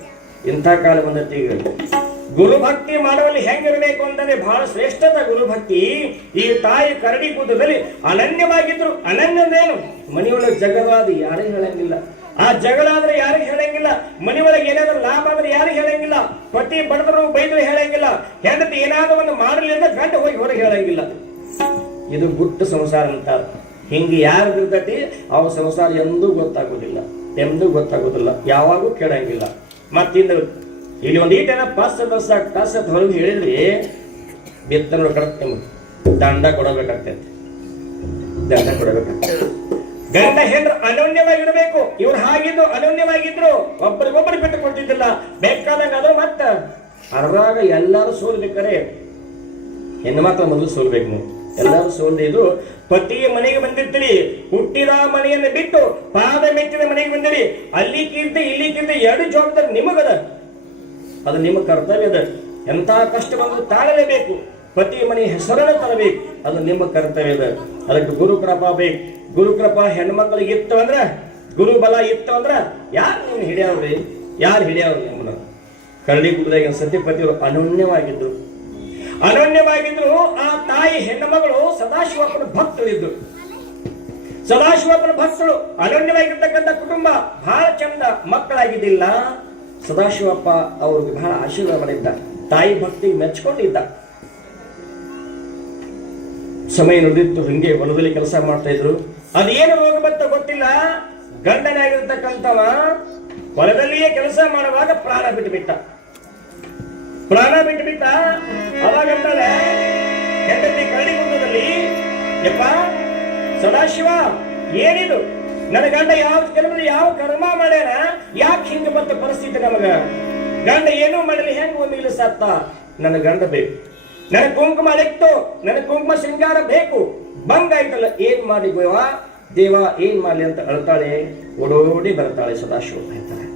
ಇಂಥ ಕಾಲ ಬಂದತಿ. ಈಗ ಗುರುಭಕ್ತಿ ಮಾಡುವಲ್ಲಿ ಹೆಂಗಿರಬೇಕು ಅಂತಂದ್ರೆ ಬಹಳ ಶ್ರೇಷ್ಠದ ಗುರುಭಕ್ತಿ. ಈ ತಾಯಿ ಕರಡಿ ಕೂದದಲ್ಲಿ ಅನನ್ಯವಾಗಿದ್ರು. ಅನನ್ಯದೇನು? ಮನೆಯೊಳಗೆ ಜಗಳವಾದ ಯಾರಿಗೂ ಹೇಳಂಗಿಲ್ಲ. ಆ ಜಗಳ ಆದ್ರೆ ಯಾರಿಗೂ ಹೇಳಂಗಿಲ್ಲ. ಮನೆಯೊಳಗೆ ಏನಾದ್ರೂ ಲಾಭ ಆದ್ರೆ ಯಾರಿಗೂ ಹೇಳಂಗಿಲ್ಲ. ಪತಿ ಬಡದ್ರು ಬೈದ್ರು ಹೇಳಂಗಿಲ್ಲ. ಹೆಂಡತಿ ಏನಾದ್ರೂ ಒಂದು ಮಾಡಲಿ ಅಂದ್ರೆ ಗಂಡ ಹೋಗಿ ಹೊರಗೆ ಹೇಳಂಗಿಲ್ಲ. ಇದು ಗುಟ್ಟು ಸಂಸಾರ ಅಂತಾರೆ. ಹಿಂಗೆ ಯಾರು ಇರ್ತೈತಿ ಅವ ಸಂಸಾರ ಎಂದೂ ಗೊತ್ತಾಗೋದಿಲ್ಲ, ಯಾವಾಗೂ ಕೇಳಂಗಿಲ್ಲ. ಮತ್ತಿಂದ ಇಲ್ಲಿ ಒಂದು ಈಟೇನ ಪಾಸ್ ಹೊರಗೆ ಹೇಳಿದ್ರಿ ಬೆತ್ತನ ದಂಡ ಕೊಡಬೇಕಾಗ್ತೈತೆ. ಗಂಡ ಹೆಂಡ್ರು ಅನನ್ಯವಾಗಿರ್ಬೇಕು. ಇವ್ರು ಹಾಗಿದ್ದು ಅನನ್ಯವಾಗಿದ್ರು, ಒಬ್ಬರಿಗೊಬ್ಬರು ಬಿಟ್ಟು ಕೊಡ್ತಿದ್ದಿಲ್ಲ. ಬೇಕಾದಾಗ ಅದು ಮತ್ತ ಅರ್ವಾಗ ಎಲ್ಲರೂ ಸೋಲ್ಬೇಕಾರೆ ಹೆಣ್ಣು ಮಾತ್ರ ಮೊದಲು ಸೋಲ್ಬೇಕು. ನೀವು ಎಲ್ಲರೂ ಸೋಲ್ದಿದ್ದು ಪತಿಯ ಮನೆಗೆ ಬಂದಿರ್ತೀರಿ. ಹುಟ್ಟಿದ ಮನೆಯನ್ನು ಬಿಟ್ಟು ಪಾದ ಮೆಟ್ಟಿದ ಮನೆಗೆ ಬಂದಿರಿ. ಅಲ್ಲಿಕ್ಕಿಂತ ಇಲ್ಲಿಕ್ಕಿಂತ 2 ಜವಾಬ್ದಾರಿ ನಿಮಗದ. ಅದು ನಿಮ್ಮ ಕರ್ತವ್ಯದ. ಎಂಥ ಕಷ್ಟ ಬಂದು ತಾಳಲೇಬೇಕು. ಪತಿ ಮನೆ ಹೆಸರನ್ನು ತರಬೇಕು. ಅದು ನಿಮ್ಮ ಕರ್ತವ್ಯದ. ಅದಕ್ಕೆ ಗುರುಕೃಪಾ ಬೇಕು. ಗುರುಕೃಪಾ ಹೆಣ್ಮಕ್ಳಿಗೆ ಇತ್ತು ಅಂದ್ರ, ಗುರು ಬಲ ಇತ್ತು ಅಂದ್ರ ಯಾರು ನಿಮ್ಗೆ ಹಿಡಿಯವ್ರಿ? ಯಾರು ಹಿಡಿಯವ್ರಿ ನಿಮ್ಮನ್ನ? ಕರಡಿ ಕುಲದಾಗ ಸತ್ಯಪತಿಯವರು ಅನನ್ಯವಾಗಿದ್ರು. ಆ ತಾಯಿ ಹೆಣ್ಣು ಮಗಳು ಸದಾಶಿವಪ್ಪನ ಭಕ್ತಳಿದ್ರು. ಸದಾಶಿವಪ್ಪನ ಭಕ್ತಳು ಅನನ್ಯವಾಗಿರ್ತಕ್ಕಂಥ ಕುಟುಂಬ ಬಹಳ ಚಂದ. ಮಕ್ಕಳಾಗಿದ್ದಿಲ್ಲ. ಸದಾಶಿವಪ್ಪ ಅವ್ರಿಗೆ ಬಹಳ ಆಶೀರ್ವಾದ ಮಾಡಿದ್ದ. ತಾಯಿ ಭಕ್ತಿಗೆ ಮೆಚ್ಕೊಂಡಿದ್ದ. ಸಮಯ ನುಡಿದಿತ್ತು. ಹಿಂಗೆ ಹೊಲದಲ್ಲಿ ಕೆಲಸ ಮಾಡ್ತಾ ಇದ್ರು. ಅದೇನು ರೋಗ ಬಂತ ಗೊತ್ತಿಲ್ಲ. ಗಂಡನಾಗಿರ್ತಕ್ಕಂಥವ ಹೊಲದಲ್ಲಿಯೇ ಕೆಲಸ ಮಾಡುವಾಗ ಪ್ರಾಣ ಬಿಟ್ಟು ಅವಾಗಂತಾಳೆ ಹೆಂಡತಿ ಕರಡಿ ಕುಂದದಲ್ಲಿ, ಯಪ್ಪ ಸದಾಶಿವ ಏನಿದು? ನನ್ನ ಗಂಡ ಯಾವ ಕರ್ಮ ಮಾಡ್ಯಾರ? ಯಾಕೆ ಹಿಂಗೆ ಬಂತ ಪರಿಸ್ಥಿತಿ ನಮಗ? ಗಂಡ ಏನೂ ಮಾಡಲಿ, ಹೆಂಗ ಒಂದಿಲ್ಲ ಸತ್ತ? ನನ್ನ ಗಂಡ ಬೇಕು. ನನ್ನ ಕುಂಕುಮ ಅಳಿಕ್ತು, ನನ್ನ ಕುಂಕುಮ ಶೃಂಗಾರ ಬೇಕು. ಬಂಗ ಆಯ್ತಲ್ಲ, ಏನ್ ಮಾಡಿ ದೇವ ಏನ್ ಮಾಡ್ಲಿ ಅಂತ ಅಳ್ತಾಳೆ. ಓಡೋಡಿ ಬರ್ತಾಳೆ. ಸದಾಶಿವ ಹೇಳ್ತಾಳೆ,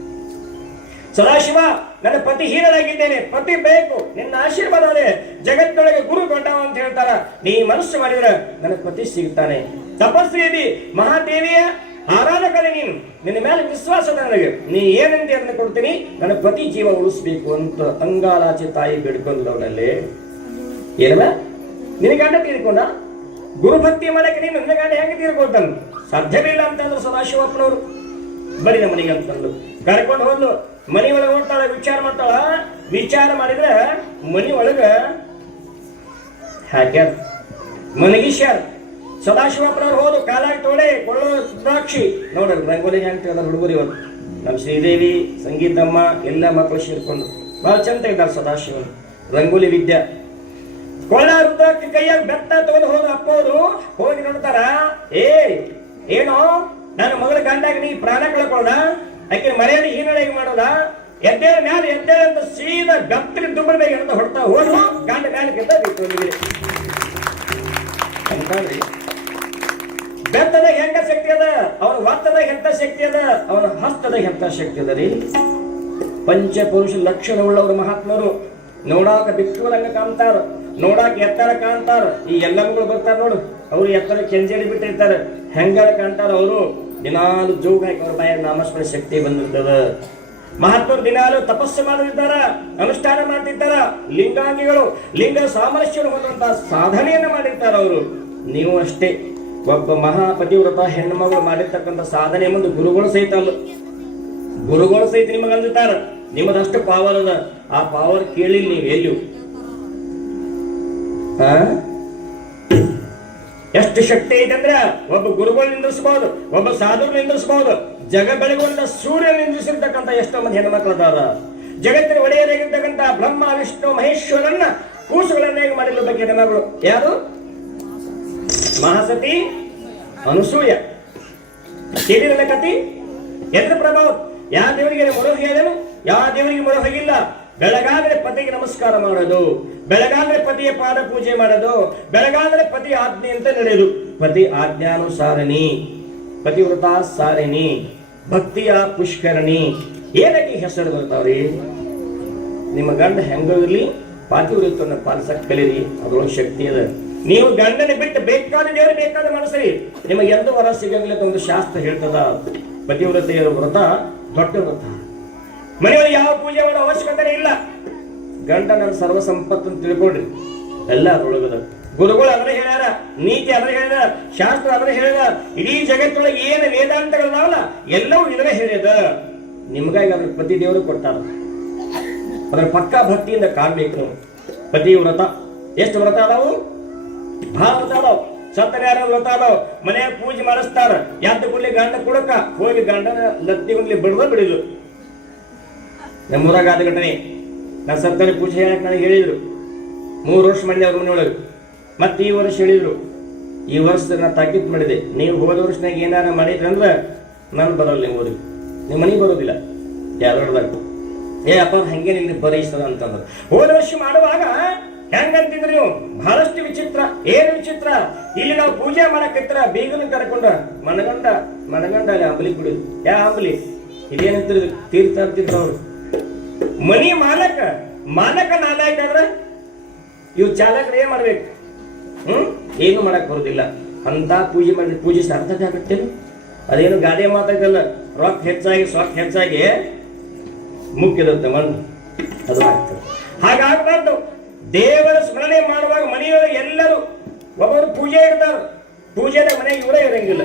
ಸದಾಶಿವ, ನನ್ನ ಪತಿ ಹೀನನಾಗಿದ್ದೇನೆ, ಪತಿ ಬೇಕು, ನಿನ್ನ ಆಶೀರ್ವಾದ ಅದೇ, ಜಗತ್ತೊಳಗೆ ಗುರು ದೊಡ್ಡವ ಅಂತ ಹೇಳ್ತಾರ. ನೀ ಮನಸ್ಸು ಮಾಡಿದ್ರೆ ನನ್ನ ಪತಿ ಸಿಗ್ತಾನೆ. ತಪಸ್ವಿದಿ ಮಹಾದೇವಿಯ ಆರಾಧಕನೇ ನೀನು, ನಿನ್ನ ಮೇಲೆ ವಿಶ್ವಾಸದ ನನಗೆ, ನೀ ಏನಂತ ಅಂತ ಕೊಡ್ತೀನಿ, ನನ್ನ ಪತಿ ಜೀವ ಉಳಿಸ್ಬೇಕು ಅಂತ ಅಂಗಾಲಾಚಿ ತಾಯಿ ಬೇಡ್ಕೊಂಡವನಲ್ಲಿ ಏನವ ನಿನ್ನ ಗಂಡ ತೀರ್ಕೊಂಡ. ಗುರುಭಕ್ತಿ ಮಾಡಕ್ಕೆ ನೀನು ನನ್ನ ಗಂಡ ಹೆಂಗೆ ತೀರ್ಕೊಳ್ತಾನ? ಸಾಧ್ಯವಿಲ್ಲ ಅಂತಂದ್ರು ಸದಾಶಿವಪ್ಪನವರು. ಬರೀ ನಮ್ಮ ಮನೆಗೆ ಅಂತಂದು ಕರ್ಕೊಂಡು ಹೋದ್ಲು. ಮನಿ ಒಳಗೆ ನೋಡ್ತಾಳ, ವಿಚಾರ ಮಾಡ್ತಾಳ. ವಿಚಾರ ಮಾಡಿದ್ರೆ ಮನಿ ಒಳಗ ಹಾಕ್ಯಾರ, ಮನಗಿಸ್ಯಾರ. ಸದಾಶಿವಪ್ಪನವ್ರು ಹೋದು ಕಾಲಾಗಿ ತೋಡೆ ಕೊಳ್ಳೋ ದ್ರಾಕ್ಷಿ ನೋಡ್ರಿ ರಂಗೋಲಿ ಹೆಂಗ್ ತೆಗೆದ ಹುಡುಗರು ಇವತ್ತು. ನಮ್ಮ ಶ್ರೀದೇವಿ, ಸಂಗೀತಮ್ಮ ಎಲ್ಲ ಮಕ್ಕಳು ಸೇರ್ಕೊಂಡು ಬಹಳ ಚಂದ ತೆಗ್ದಾರ ಸದಾಶಿವ ರಂಗೋಲಿ ವಿದ್ಯಾ. ಕೊಳ್ಳ ರುದ್ರಾಕ್ಷಿ ಕೈಯಾಗ ಬೆತ್ತ ತಗೊಂಡು ಹೋದ ಅಪ್ಪವರು ಹೋಗಿ ನೋಡ್ತಾರ. ಏನೋ ನನ್ನ ಮಗಳ ಗಂಡಾಗ ನೀ ಪ್ರಾಣ ಕಳ್ಕೊಳ್ಳ, ಆಕೆ ಮರ್ಯಾದೆ ಹೀನಳಾಗಿ ಮಾಡೋದ, ಎದ್ದೇಳ ಮ್ಯಾಲ ಎದ್ದೇಳ ಅಂತ ಸೀದಾ ಗಪ್ತಿಗೆ ದುಬ್ಬರ ಬೇಗ ಅಂತ ಹೊಡ್ತಾ ಹೋದ್ರು. ಗಂಡ ಮ್ಯಾಲ ಗೆದ್ದ ಅಂತಂದ್ರಿ. ಬೆತ್ತದಾಗ ಹೆಂಗ ಶಕ್ತಿ ಅದ, ಅವನ ಒತ್ತದಾಗ ಎಂತ ಶಕ್ತಿ ಅದ, ಅವನ ಹಸ್ತದಾಗ ಎಂತ ಶಕ್ತಿ ಅದ ರೀ. ಪಂಚಪುರುಷ ಲಕ್ಷಣವುಳ್ಳವರು ಮಹಾತ್ಮರು. ನೋಡಾಕ ಬಿಕ್ಕುವಂಗ ಕಾಣ್ತಾರ, ನೋಡಾಕ ಎತ್ತರ ಕಾಣ್ತಾರ. ಈ ಎಲ್ಲ ಮಗಳು ಬರ್ತಾರ ನೋಡು, ಅವ್ರು ಎತ್ತರ ಕೆಂಜೇಳಿ ಬಿಟ್ಟಿರ್ತಾರ, ಹೆಂಗಾರ ಕಾಣ್ತಾರ. ಅವರು ದಿನಾಲು ಜೋಗ ಹಾಕಿ ಅವ್ರ ಬಾಯ ನಾಮಸ್ಮರಣೆ ಶಕ್ತಿ ಬಂದಿರ್ತದ. ಮಹಾತ್ಮರು ದಿನಾಲು ತಪಸ್ಸು ಮಾಡಿರ್ತಾರ, ಅನುಷ್ಠಾನ ಮಾಡ್ತಿರ್ತಾರ. ಲಿಂಗಾಂಗಿಗಳು ಲಿಂಗ ಸಾಮರಸ್ಯ ಹೊಂದುವಂತಹ ಸಾಧನೆಯನ್ನ ಮಾಡಿರ್ತಾರ ಅವರು. ನೀವು ಅಷ್ಟೇ ಒಬ್ಬ ಮಹಾಪತಿವ್ರತ ಹೆಣ್ಣು ಮಗಳು ಮಾಡಿರ್ತಕ್ಕಂಥ ಸಾಧನೆ ಮುಂದೆ ಗುರುಗಳು ಸಹಿತ ಅಲ್ಲ, ಗುರುಗಳು ಸಹಿತ ನಿಮಗೆ ಅಂದಿರ್ತಾರ ನಿಮ್ಮದಷ್ಟು ಪಾವರ್ ಅದ. ಆ ಪಾವರ್ ಕೇಳಿಲ್ಲ ನೀವು ಎಲ್ಲಿಯೂ. ಎಷ್ಟು ಶಕ್ತಿ ಐತೆ ಅಂದ್ರೆ ಒಬ್ಬ ಗುರುಗಳು ನಿಂದಿಸಬಹುದು, ಒಬ್ಬ ಸಾಧುರು ನಿಂದಿಸಬಹುದು. ಜಗ ಬೆಳಗುವಂತ ಸೂರ್ಯ ನಿಂದಿಸಿರ್ತಕ್ಕಂಥ ಎಷ್ಟೋ ಮಂದಿ ಹೆಣ್ಮಕ್ಳು ಅದಾರ. ಜಗತ್ತಿನ ಒಡೆಯರಾಗಿರ್ತಕ್ಕಂಥ ಬ್ರಹ್ಮ ವಿಷ್ಣು ಮಹೇಶ್ವರನ್ನ ಕೂಸುಗಳನ್ನಾಗಿ ಮಾಡಿರ್ಬೇಕು ಹೆಣ್ಮಗಳು. ಯಾರು? ಮಹಾಸತಿ ಅನುಸೂಯ. ಕೇಳಿರಲ್ಲ ಕತಿ? ಎದ್ರ ಪ್ರಭಾವ? ಯಾವ ದೇವರಿಗೆ ಮೊರೆ ಹೋಗಿದ್ದೇನು, ಯಾವ ದೇವರಿಗೆ ಮೊರೆ ಹೋಗಿಲ್ಲ. ಬೆಳಗಾದ್ರೆ ಪತಿಗೆ ನಮಸ್ಕಾರ ಮಾಡೋದು, ಬೆಳಗಾದ್ರೆ ಪತಿಯ ಪಾದ ಪೂಜೆ ಮಾಡೋದು, ಬೆಳಗಾದ್ರೆ ಪತಿ ಆಜ್ಞೆ ಅಂತ ನಡೆಯೋದು. ಪತಿ ಆಜ್ಞಾನುಸಾರಣಿ, ಪತಿವ್ರತ ಸಾರಿಣಿ, ಭಕ್ತಿಯ ಪುಷ್ಕರಣಿ. ಏನಕ್ಕೆ ಹೆಸರು ಬರ್ತಾವ್ರಿ? ನಿಮ್ಮ ಗಂಡ ಹೆಂಗೋ ಇರ್ಲಿ, ಪಾತಿವ್ರತವನ್ನು ಪಾಲಿಸಕ್ ಕಲೀರಿ, ಅದ್ರೊಳಗೆ ಶಕ್ತಿ ಅದ. ನೀವು ಗಂಡನ ಬಿಟ್ಟು ಬೇಕಾದ ದೇವರು ಬೇಕಾದ ಮನಸ್ಸರಿ, ನಿಮಗೆ ಎಂದು ವರ ಸಿಗಂಗಿಲ್ಲ ಒಂದು ಶಾಸ್ತ್ರ ಹೇಳ್ತದ. ಪತಿವ್ರತೆಯ ವ್ರತ ದೊಡ್ಡ ವ್ರತ. ಮನೆಯೊಳಗೆ ಯಾವ ಪೂಜೆ ಮಾಡೋ ಅವಶ್ಯಕತೆ ಇಲ್ಲ. ಗಂಡ ನನ್ನ ಸರ್ವ ಸಂಪತ್ತನ್ನು ತಿಳ್ಕೊಳ್ರಿ, ಎಲ್ಲ ಅದ್ರೊಳಗದ. ಗುರುಗಳು ಅದನ್ನ ಹೇಳ್ಯಾರ, ನೀತಿ ಅದನ್ನ ಹೇಳ್ಯಾರ, ಶಾಸ್ತ್ರ ಅದನ್ನ ಹೇಳ್ಯಾರ. ಇಡೀ ಜಗತ್ತೊಳಗೆ ಏನು ವೇದಾಂತಗಳದಾವಲ್ಲ ಎಲ್ಲವೂ ಇದನ್ನ ಹೇಳ್ಯದ. ನಿಮ್ಗಾಗಿ ಅದ್ರ ಪತಿ ದೇವರು ಕೊಟ್ಟಾರ. ಅದ್ರ ಪಕ್ಕಾ ಭಕ್ತಿಯಿಂದ ಕಾಣ್ಬೇಕು ನೀವು. ಪತಿ ವ್ರತ ಎಷ್ಟು ವ್ರತ ಅದಾವು? ಬಹಳ ವ್ರತ ಅದಾವ. ಸತ್ಯನಾರಾಯಣ ವ್ರತ ಅದಾವ. ಮನೆಯಾಗ ಪೂಜೆ ಮಾಡಿಸ್ತಾರ. ಯಾತ ಕೂಡಲಿ ಗಂಡ ಕುಡಕ ಹೋಗಿ ಗಂಡನ ಲತ್ತಿ ಉಂಡ್ಲಿ ಬಿಡಿದು. ನಮ್ಮೂರಾಗ ಆದ ಘಟನೆ. ನಾನು ಸತ್ಯನ ಪೂಜೆ ಹೇಳಕ್ ನನಗೆ ಹೇಳಿದ್ರು. 3 ವರ್ಷ ಮಾಡಿದೆ ಅವ್ರ ಮನೆಯೊಳಗೆ. ಮತ್ತೆ ಈ ವರ್ಷ ಹೇಳಿದ್ರು. ಈ ವರ್ಷ ನಾನು ತಾಕೀತ್ ಮಾಡಿದೆ, ನೀವು ಹೋದ ವರ್ಷನಾಗ ಏನಾರ ಮಾಡಿದ್ರಿ ಅಂದ್ರೆ ನಾನು ಬರೋಲ್ಲ, ನೀವು ಓದಿ ನಿಮ್ಮ ಮನೆಗೆ ಬರೋದಿಲ್ಲ. ಯಾರದಾಗ ಅಪ್ಪ ಹಂಗೇನಿಲ್ಲ ಬರೀಸದ ಅಂತಂದ್ರು. ಹೋದ ವರ್ಷ ಮಾಡುವಾಗ ಹೆಂಗಂತಿದ್ರಿ ನೀವು? ಬಹಳಷ್ಟು ವಿಚಿತ್ರ. ಏನು ವಿಚಿತ್ರ? ಇಲ್ಲಿ ನಾವು ಪೂಜೆ ಮಾಡಕ್ಕಿತ್ರ ಬೀಗನ ಕರ್ಕೊಂಡ ಮನಗಂಡ ಅಲ್ಲಿ ಅಂಬಲಿ ಕುಡಿಯೋದು. ಯಾ ಅಂಬಲಿ? ಇದೇನಂತ ತೀರ್ಥ ಅಂತಿದ್ರು ಅವ್ರು. ಮನಿ ಮಾಲಕ ನಾಲಾಯಕ ಆದ್ರೆ ಇವ್ ಚಾಲಕರು ಏನ್ ಮಾಡ್ಬೇಕು? ಏನು ಮಾಡಕ್ ಬರುದಿಲ್ಲ ಅಂತ ಪೂಜೆ ಮಾಡಿ ಪೂಜೆ ಸಾರ್ಥಕ ಆಗುತ್ತೇನು? ಅದೇನು ಗಾದೆ ಮಾತಾಯ್ತಲ್ಲ, ರೊಕ್ಕ ಹೆಚ್ಚಾಗಿ ಸ್ವಕ್ ಹೆಚ್ಚಾಗಿ ಮುಖ್ಯದತ್ತ ಮಣ್ಣು ಅದು ಆಗ್ತದೆ. ಹಾಗಾಗಬಾರ್ದು. ದೇವರ ಸ್ಮರಣೆ ಮಾಡುವಾಗ ಮನೆಯೊಳಗೆ ಎಲ್ಲರೂ ಒಬ್ಬರು ಪೂಜೆ ಇರ್ತಾರ. ಪೂಜೆದಾಗ ಮನೆಯಾಗ ಇವರೇ ಇರಂಗಿಲ್ಲ.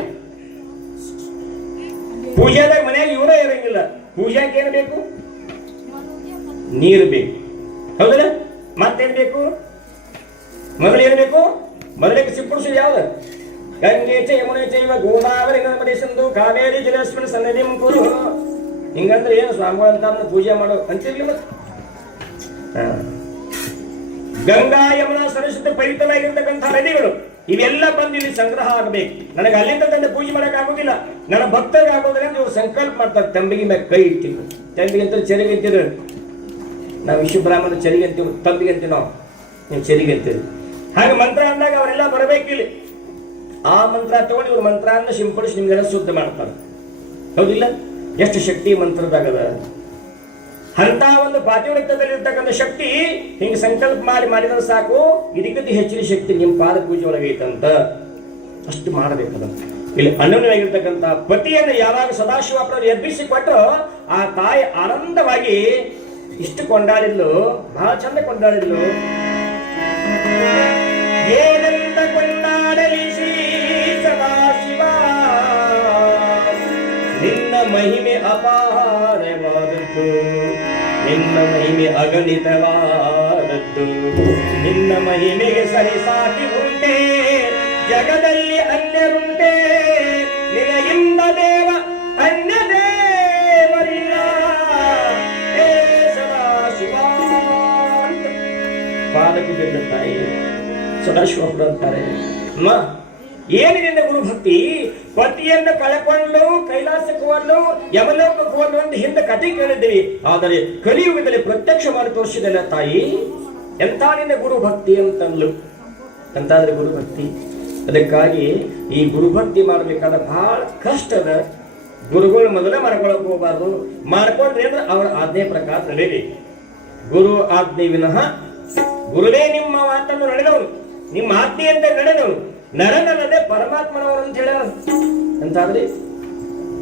ಪೂಜೆದಾಗ ಮನೆಯಾಗ ಇವರೇ ಇರಂಗಿಲ್ಲ. ಪೂಜೆಗೆ ಏನು ಬೇಕು? ನೀರು ಬೇಕು, ಹೌದಲ್ಲ? ಮತ್ತೇನ್ ಬೇಕು? ಮೊದಲು ಏನ್ ಬೇಕು? ಮೊದಲಿಗೆ ಸಿಪ್ಪುಡಿಸೋದು ಯಾವ್ದು? ಗಂಗೆ ಚ ಯಮುನೆ ಚೈವ ಗೋದಾವರಿ ನರ್ಮದೆ ಸಿಂಧು ಕಾವೇರಿ ಜಲೇಶ್ವರ ಸನ್ನಿಧಿ ಕುರು. ಹಿಂಗಂದ್ರೆ ಏನು ಸ್ವಾಮಿಗಳು ಅಂತ ಪೂಜೆ ಮಾಡೋ ಅಂತಿರ್ಲಿ. ಮತ್ತೆ ಗಂಗಾ ಯಮುನಾ ಸರಸ್ವತಿ ಪವಿತ್ರವಾಗಿರ್ತಕ್ಕಂಥ ನದಿಗಳು ಇವೆಲ್ಲ ಬಂದು ಇಲ್ಲಿ ಸಂಗ್ರಹ ಆಗಬೇಕು. ನನಗೆ ಅಲ್ಲಿಂದ ತಂದೆ ಪೂಜೆ ಮಾಡಕ್ ಆಗೋದಿಲ್ಲ, ನನ್ನ ಭಕ್ತರಿಗೆ ಆಗೋದಿಲ್ಲ ಅಂತ ಇವ್ರು ಸಂಕಲ್ಪ ಮಾಡ್ತಾರೆ. ತಂಬಿಗೆ ಮ್ಯಾಗ ಕೈ ಇಟ್ಟಿದ್ರು. ತಂಬಿಗೆ ಅಂತ ಚೆರಿಗೆ ಅಂತೀರ ನಾವು, ವಿಶ್ವ ಬ್ರಾಹ್ಮಣ ಚೆರಿಗೆ ಅಂತೀವಿ, ತಂಬಿಗೆ ಅಂತೀವಿ ನಾವು, ನೀವು ಚೆರಿಗೆ ಅಂತೀರಿ. ಹಾಗೆ ಮಂತ್ರ ಅಂದಾಗ ಅವರೆಲ್ಲ ಬರಬೇಕಿಲ್ಲ. ಆ ಮಂತ್ರ ತಗೊಂಡು ಇವ್ರು ಮಂತ್ರನ ಸಿಂಪಡಿಸಿ ನಿಮ್ಗೆಲ್ಲ ಶುದ್ಧ ಮಾಡ್ತಾರೆ, ಹೌದಿಲ್ಲ? ಎಷ್ಟು ಶಕ್ತಿ ಮಂತ್ರದಾಗದ. ಅಂತ ಒಂದು ಪಾತಿವ್ರತ್ಯದಲ್ಲಿರ್ತಕ್ಕಂಥ ಶಕ್ತಿ ಹಿಂಗೆ ಸಂಕಲ್ಪ ಮಾಡಿದ್ರೆ ಸಾಕು, ಇದಕ್ಕಿಂತ ಹೆಚ್ಚಿನ ಶಕ್ತಿ ನಿಮ್ಮ ಪಾದ ಪೂಜೆ ಒಳಗೈತಂತ. ಅಷ್ಟು ಮಾಡಬೇಕದ. ಇಲ್ಲಿ ಅನ್ಯೋನ್ಯವಾಗಿರ್ತಕ್ಕಂಥ ಪತಿಯನ್ನು ಯಾವಾಗ ಸದಾಶಿವ ಎಬ್ಬಿಸಿಕೊಟ್ಟರು ಆ ತಾಯಿ ಆನಂದವಾಗಿ ಇಷ್ಟು ಕೊಂಡಾಡಿದ್ಲು, ಬಹಳ ಚಂದ ಕೊಂಡಾಡಿದ್ಲು. ಏನಂತ ಕೊಂಡಾಡಲಿ ಶ್ರೀ ಸದಾಶಿವ, ನಿನ್ನ ಮಹಿಮೆ ಅಪಾರವಾದದ್ದು, ನಿನ್ನ ಮಹಿಮೆ ಅಗಣಿತವಾದದ್ದು, ನಿನ್ನ ಮಹಿಮೆಗೆ ಸರಿಸಾಟಿ ಉಂಟೆ ಜಗದಲ್ಲಿ ಅನ್ಯರುಂಟೆ, ನಿನಗಿಂದ ದೇವ ಅನ್ಯ ದೇವರಿಲ್ಲ ಹೇ ಸದಾಶಿವ. ಪಾದಕ್ಕೆ ಬಿದ್ದ ತಾಯಿ ಸದಾಶಿವಪುರ ಅಂತಾರೆ, ಅಮ್ಮ ಏನಿದೆ ಗುರು ಭಕ್ತಿ? ಪತಿಯನ್ನು ಕಳಕೊಂಡು ಕೈಲಾಸಕ್ಕೆ ಹೋಗಲು ಯಮಲೋಕಕ್ಕೆ ಹೋಗಲು ಅಂತ ಹಿಂದೆ ಕಥೆ ಕೇಳಿದ್ದೀವಿ, ಆದರೆ ಕಲಿಯುಗದಲ್ಲಿ ಪ್ರತ್ಯಕ್ಷ ಮಾಡಿ ತೋರಿಸಿದಲ್ಲ ತಾಯಿ. ಎಂತ ನಿನ್ನ ಗುರು ಭಕ್ತಿ ಅಂತಂದ್ಲು. ಎಂತಾದ್ರೆ ಗುರು ಭಕ್ತಿ. ಅದಕ್ಕಾಗಿ ಈ ಗುರುಭಕ್ತಿ ಮಾಡಬೇಕಾದ್ರೆ ಬಹಳ ಕಷ್ಟದ. ಗುರುಗಳು ಮೊದಲೇ ಮಾಡ್ಕೊಳಕ್ ಹೋಗಬಾರ್ದು. ಮಾಡ್ಕೊಂಡ್ರಿ ಅಂದ್ರೆ ಅವರ ಆಜ್ಞೆ ಪ್ರಕಾರ ನಡೆಯಲಿ. ಗುರು ಆಜ್ಞೆ ವಿನಃ ಗುರುವೇ ನಿಮ್ಮ ಮಾತನ್ನು ನಡೆದವನು, ನಿಮ್ಮ ಆಜ್ಞೆಯಂತೆ ನಡೆದವನು ನರನಲ್ಲದೆ ಪರಮಾತ್ಮನವನು ಅಂತ ಹೇಳ್ಯಾರ. ಅಂತಾದ್ರೆ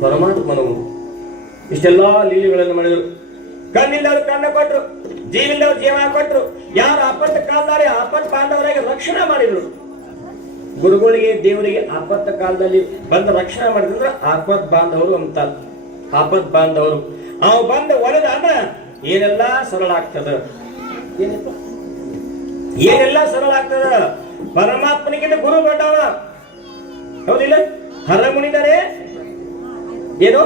ಪರಮಾತ್ಮನವನು ಇಷ್ಟೆಲ್ಲಾ ಲೀಲೆಗಳನ್ನು ಮಾಡಿದರು. ಕಣ್ಣಿಲ್ಲವ್ರು ಕಣ್ಣ ಕೊಟ್ರು, ಜೀವಿಲ್ಲವ್ರು ಜೀವ ಕೊಟ್ರು. ಯಾರು ಆಪತ್ತು ಕಾಲದಾರೆ ಆಪತ್ತು ಬಾಂಧವರಾಗಿ ರಕ್ಷಣೆ ಮಾಡಿದ್ರು. ಗುರುಗಳಿಗೆ ದೇವರಿಗೆ ಆಪತ್ತ ಕಾಲದಲ್ಲಿ ಬಂದ ರಕ್ಷಣೆ ಮಾಡಿದ್ರೆ ಆಪತ್ ಬಾಂಧವರು ಅಂತ. ಆಪತ್ ಬಾಂಧವರು ಅವ್ ಬಂದ ಒಳದ ಅಂದ್ರ ಏನೆಲ್ಲ ಸರಳ ಆಗ್ತದ, ಏನೆಲ್ಲ ಸರಳ ಆಗ್ತದ. ಪರಮಾತ್ಮನಿಗಿಂತ ಗುರು ದೊಡ್ಡವ, ಹೌದಿಲ್ಲ? ಹರ ಮುನಿದರೆ ಏನು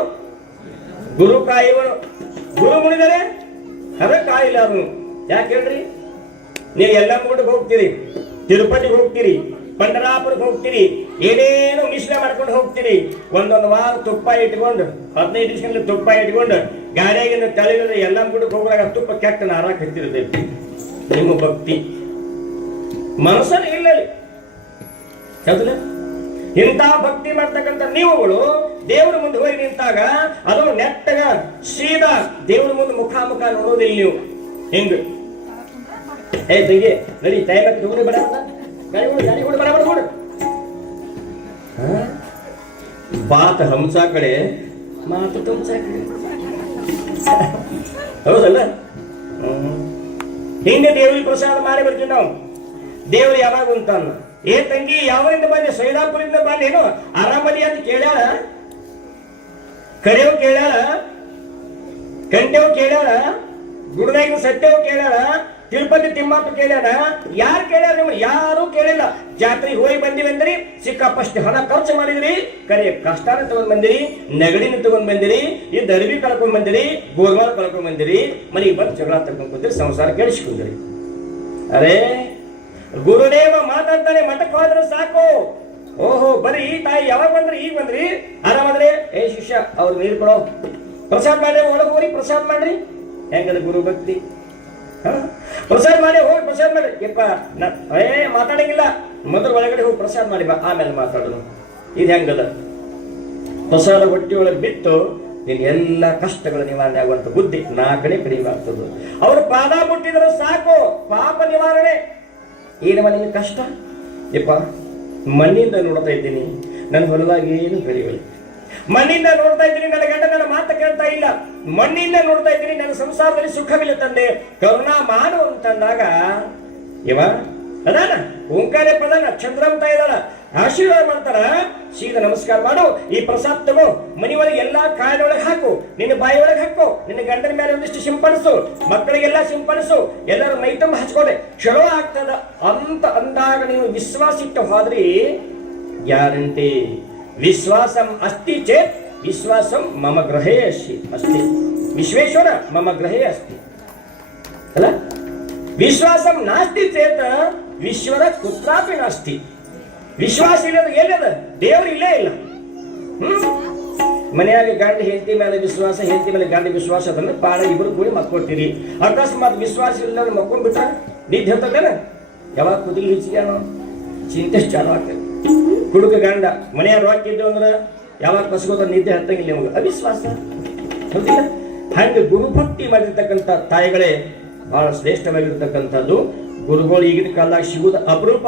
ಗುರು ಕಾಯುವನು, ಗುರು ಮುನಿದರೆ ಹರ ಕಾಯಿಲ್ಲ ಅವನು. ಯಾಕೆ ಹೇಳ್ರಿ? ನೀವು ಎಲ್ಲ ಮುಗಿದಕ್ಕೆ ಹೋಗ್ತೀರಿ, ತಿರುಪತಿಗೆ ಹೋಗ್ತೀರಿ, ಪಂಡರಾಪುರಕ್ಕೆ ಹೋಗ್ತೀರಿ, ಏನೇನೋ ಮಿಶ್ರ ಮಾಡ್ಕೊಂಡು ಹೋಗ್ತೀರಿ. ಒಂದೊಂದು ವಾರ ತುಪ್ಪ ಇಟ್ಕೊಂಡು 15 ದಿವಸಗಳಲ್ಲಿ ತುಪ್ಪ ಇಟ್ಕೊಂಡು ಗಾಡಿಯಾಗಿಂದ ತಲೆಗಿಂದ ಎಲ್ಲ ಮುಗಿದಕ್ಕೆ ಹೋಗುವಾಗ ತುಪ್ಪ ಕೆಟ್ಟ ನಾರಾಕ್ ಹತ್ತಿರ್ತೈತಿ. ನಿಮ್ಮ ಭಕ್ತಿ ಮನಸ್ಸಲ್ಲಿ ಇಲ್ಲ. ಹೌದಿಲ್ಲ? ಇಂಥ ಭಕ್ತಿ ಮಾಡ್ತಕ್ಕಂಥ ನೀವುಗಳು ದೇವ್ರ ಮುಂದೆ ಹೋಗಿ ನಿಂತಾಗ ಅದು ನೆಟ್ಟಗ ಸೀದಾ ದೇವ್ರ ಮುಂದೆ ಮುಖಾಮುಖ ನೋಡೋದಿಲ್ಲ ನೀವು. ಹಿಂಗ ಏ ತಂಗಿ ನಡಿ ಟೈಮ್ ತಗೊಂಡು ಬೇಡ ಗಾಡಿ ಕೂಡ ಬರಬಾರ್ದು ನೋಡು. ಬಾತ್ ಹಂಸ ಕಡೆ ಮಾತು ತುಮ್ಸ ಕಡೆ, ಹೌದಲ್ಲ? ಹಿಂಗೆ ದೇವ್ರಿಗೆ ಪ್ರಸಾದ ಮಾಡಿ ಬರ್ತೀವಿ ನಾವು. ದೇವ್ರು ಯಾವಾಗ ಅಂತಾನ, ಏ ತಂಗಿ ಯಾವರಿಂದ ಬಂದೆ? ಸೈದಾಪುರಿಂದ ಬಂದ. ಏನು ಆರಾಮದಿ ಅಂತ ಕೇಳ್ಯಾಳ, ಕರೆಯವ್ ಕೇಳ್ಯಾಳ, ಕಂಟೆವ್ ಕೇಳ್ಯಾಳ, ಗುರುನಾಗಿನ ಸತ್ಯವ್ ಕೇಳ್ಯಾಳ, ತಿರುಪತಿ ತಿಮ್ಮಪ್ಪ ಕೇಳ್ಯಾರ. ಯಾರು ಕೇಳ್ಯಾರ? ನಿಮ್ಗೆ ಯಾರು ಕೇಳಿಲ್ಲ. ಜಾತ್ರೆಗೆ ಹೋಗಿ ಬಂದಿವಿ ಅಂದ್ರಿ, ಸಿಕ್ಕಾಪಷ್ಟು ಹಣ ಖರ್ಚು ಮಾಡಿದ್ರಿ, ಕರೆ ಕಷ್ಟಾನ ತಗೊಂಡ್ ಬಂದಿರಿ, ನೆಗಡಿನ ತಗೊಂಡ್ ಬಂದಿರಿ, ಈ ದರ್ಬಿ ಕಳ್ಕೊಂಡ್ ಬಂದಿರಿ, ಗೋರ್ಮಾಲ ಕಳ್ಕೊಂಡ್ ಬಂದಿರಿ, ಮನೆಗೆ ಬಂದು ಜಗಳ ತಗೊಂಡ್ ಬಂದಿರಿ, ಸಂಸಾರ ಕೆಡಿಸ್ಕೊಂಡ್ರಿ. ಅರೇ ಗುರುದೇವ ಮಾತಾಡ್ತಾನೆ, ಮಠಕ್ಕೆ ಹೋದ್ರೆ ಸಾಕು. ಓಹೋ ಬರೀ ಈ ತಾಯಿ ಯಾವಾಗ ಬಂದ್ರಿ? ಈಗ ಬಂದ್ರಿ, ಆರಾಮದ್ರಿ? ಏ ಶಿಷ್ಯ ಅವ್ರು ನೀರು ಕೊಡೋ, ಪ್ರಸಾದ ಮಾಡ್ರಿ, ಒಳಗೆ ಹೋಗಿ ಪ್ರಸಾದ ಮಾಡ್ರಿ. ಹೆಂಗದ ಗುರು ಭಕ್ತಿ? ಪ್ರಸಾದ ಮಾಡಿ ಹೋಗಿ ಪ್ರಸಾದ ಮಾಡಿ. ಯಪ್ಪ ಮಾತಾಡಂಗಿಲ್ಲ, ಮೊದಲು ಒಳಗಡೆ ಹೋಗಿ ಪ್ರಸಾದ ಮಾಡಿ ಬಾ, ಆಮೇಲೆ ಮಾತಾಡೋದು. ಇದು ಹೆಂಗದ? ಪ್ರಸಾದ ಹೊಟ್ಟಿ ಒಳಗೆ ಬಿಟ್ಟು ನಿನ್ ಎಲ್ಲ ಕಷ್ಟಗಳ ನಿವಾರಣೆ ಆಗುವಂತ ಬುದ್ಧಿ ನಾಲ್ಕನೇ ಕಡಿಮೆ ಆಗ್ತದೆ. ಅವರು ಪಾದ ಮುಟ್ಟಿದ್ರೆ ಸಾಕು, ಪಾಪ ನಿವಾರಣೆ. ಏನವ ನಿನ್ನ ಕಷ್ಟ? ಯಪ್ಪ ಮಣ್ಣಿಂದ ನೋಡ್ತಾ ಇದ್ದೀನಿ, ನನ್ನ ಹೊಲದಾಗ ಏನು ಬೆಳೆಯಲಿ. ಮಣ್ಣಿಂದ ನೋಡ್ತಾ ಇದ್ದೀನಿ, ನನ್ನ ಗಂಡ ನನ್ನ ಮಾತು ಕೇಳ್ತಾ ಇಲ್ಲ. ಮಣ್ಣಿಂದ ನೋಡ್ತಾ ಇದ್ದೀನಿ, ನನ್ನ ಸಂಸಾರದಲ್ಲಿ ಸುಖವಿಲ್ಲ ತಂದೆ, ಕರುಣಾ ಮಾಡು ಅಂತಂದಾಗ ಇವ ಅದಾನ ಓಂಕಾರ ಪದಾನ ಚಂದ್ರಂತ ಇದ್ದಾಳ, ಆಶೀರ್ವಾದ ಮಾಡ್ತಾರ. ಸೀದಾ ನಮಸ್ಕಾರ ಮಾಡು, ಈ ಪ್ರಸಾದ ತಗೋ, ಮನಿ ಒಳಗೆ ಎಲ್ಲಾ ಕಾಯಿನೊಳಗೆ ಹಾಕು, ನಿನ್ನ ಬಾಯಿ ಒಳಗೆ ಹಾಕು, ನಿನ್ನ ಗಂಡನ ಮೇಲೆ ಒಂದಿಷ್ಟು ಸಿಂಪಡಿಸು, ಮಕ್ಕಳಿಗೆಲ್ಲ ಸಿಂಪಡಿಸು, ಎಲ್ಲರೂ ಮೈತಂಬ ಹಚ್ಕೊಡೆ, ಚಲೋ ಆಗ್ತದ ಅಂತ ಅಂದಾಗ ನೀವು ವಿಶ್ವಾಸ ಇಟ್ಟು ಹೋದ್ರಿ ಗ್ಯಾರಂಟಿ. ವಿಶ್ವಾಸಂ ಅಸ್ತಿ ಚೇತ್ ವಿಶ್ವಾಸಂ ಮಮ ಗೃಹೇ ಅಸ್ತಿ. ವಿಶ್ವೇಶ್ವರ ಮಮ ಗೃಹೇ ಅಸ್ತಿ ಅಲ್ಲ. ವಿಶ್ವಾಸಂ ನಾಸ್ತಿ ಚೇತ್ ಈಶ್ವರ ಕುತ್ರಾಪಿ ನಾಸ್ತಿ. ವಿಶ್ವಾಸ ಇಲ್ಲದ ಎಲ್ಲದ ದೇವ್ರು ಇಲ್ಲೇ ಇಲ್ಲ. ಮನೆಯಾಗ ಗಂಡ ಹೆಂಡತಿ ಮೇಲೆ ವಿಶ್ವಾಸ, ಹೆಂಡತಿ ಮೇಲೆ ಗಂಡ ವಿಶ್ವಾಸ ಅದನ್ನ ಪಾಡ ಇಬ್ಬರು ಕೂಡಿ ಮಕ್ಕೊಳ್ತೀರಿ. ಅಕಸ್ಮಾತ್ ವಿಶ್ವಾಸ ಇಲ್ಲ ಮಕ್ಕೊಂಡ್ಬಿಟ್ರ ನಿದ್ದೆ ಹೇಳ್ತದೇನ? ಯಾವಾಗ ಕುದಿಗೆ ಹೆಚ್ಚಿಗೆ ಚಿಂತೆ ಚಾಲು ಆಗ್ತದೆ. ಹುಡುಗ ಗಂಡ ಮನೆಯಾಗ ಹಾಕಿದ್ದು ಅಂದ್ರೆ ಯಾವಾಗ ಕಸ್ಕೋತ ನಿದ್ದೆ ಹತ್ತಂಗಿಲ್ಲ ನಿಮ್ಗೆ, ಅವಿಶ್ವಾಸ. ಹೌದಿಲ್ಲ? ಹಂಗೆ ಗುರುಭಕ್ತಿ ಮಾಡಿರ್ತಕ್ಕಂಥ ತಾಯಿಗಳೇ ಬಹಳ ಶ್ರೇಷ್ಠವಾಗಿರ್ತಕ್ಕಂಥದ್ದು. ಗುರುಗಳು ಈಗಿನ ಕಾಲದಾಗ ಸಿಗುವುದು ಅಪರೂಪ.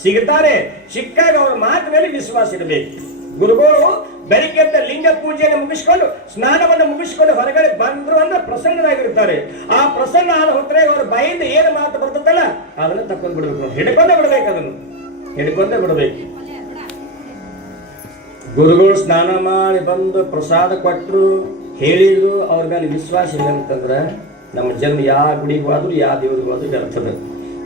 ಸಿಗುತ್ತಾರೆ, ಸಿಕ್ಕಾಗ ಅವ್ರ ಮಾತು ಮೇಲೆ ವಿಶ್ವಾಸ ಇರಬೇಕು. ಗುರುಗಳು ಬೆಳಿಗ್ಗೆ ಲಿಂಗ ಪೂಜೆಯನ್ನು ಮುಗಿಸ್ಕೊಂಡು ಸ್ನಾನವನ್ನು ಮುಗಿಸ್ಕೊಂಡು ಹೊರಗಡೆ ಬಂದ್ರು ಅಂದ್ರೆ ಪ್ರಸನ್ನರಾಗಿರ್ತಾರೆ. ಆ ಪ್ರಸನ್ನ ಆದ ಹೊತ್ತರೆ ಅವ್ರ ಬಾಯಿಂದ ಏನು ಮಾತು ಬರ್ತದಲ್ಲ ಅದನ್ನು ತಕ್ಕೊಂಡು ಬಿಡ್ಬೇಕು, ಹಿಡ್ಕೊಂಡೇ ಬಿಡ್ಬೇಕು, ಅದನ್ನು ಹಿಡ್ಕೊಂಡೇ ಬಿಡ್ಬೇಕು. ಗುರುಗಳು ಸ್ನಾನ ಮಾಡಿ ಬಂದು ಪ್ರಸಾದ ಕೊಟ್ಟರು, ಹೇಳಿದ್ರು, ಅವ್ರ ಮೇಲೆ ವಿಶ್ವಾಸ ಇಲ್ಲ ಅಂತಂದ್ರೆ ನಮ್ಮ ಜನ್ಮ ಯಾವ ಗುಡಿಗೆ ಹೋದ್ರು ಯಾವ ದೇವ್ರಿಗೆ ಹೋದ್ರು ವ್ಯರ್ಥದ.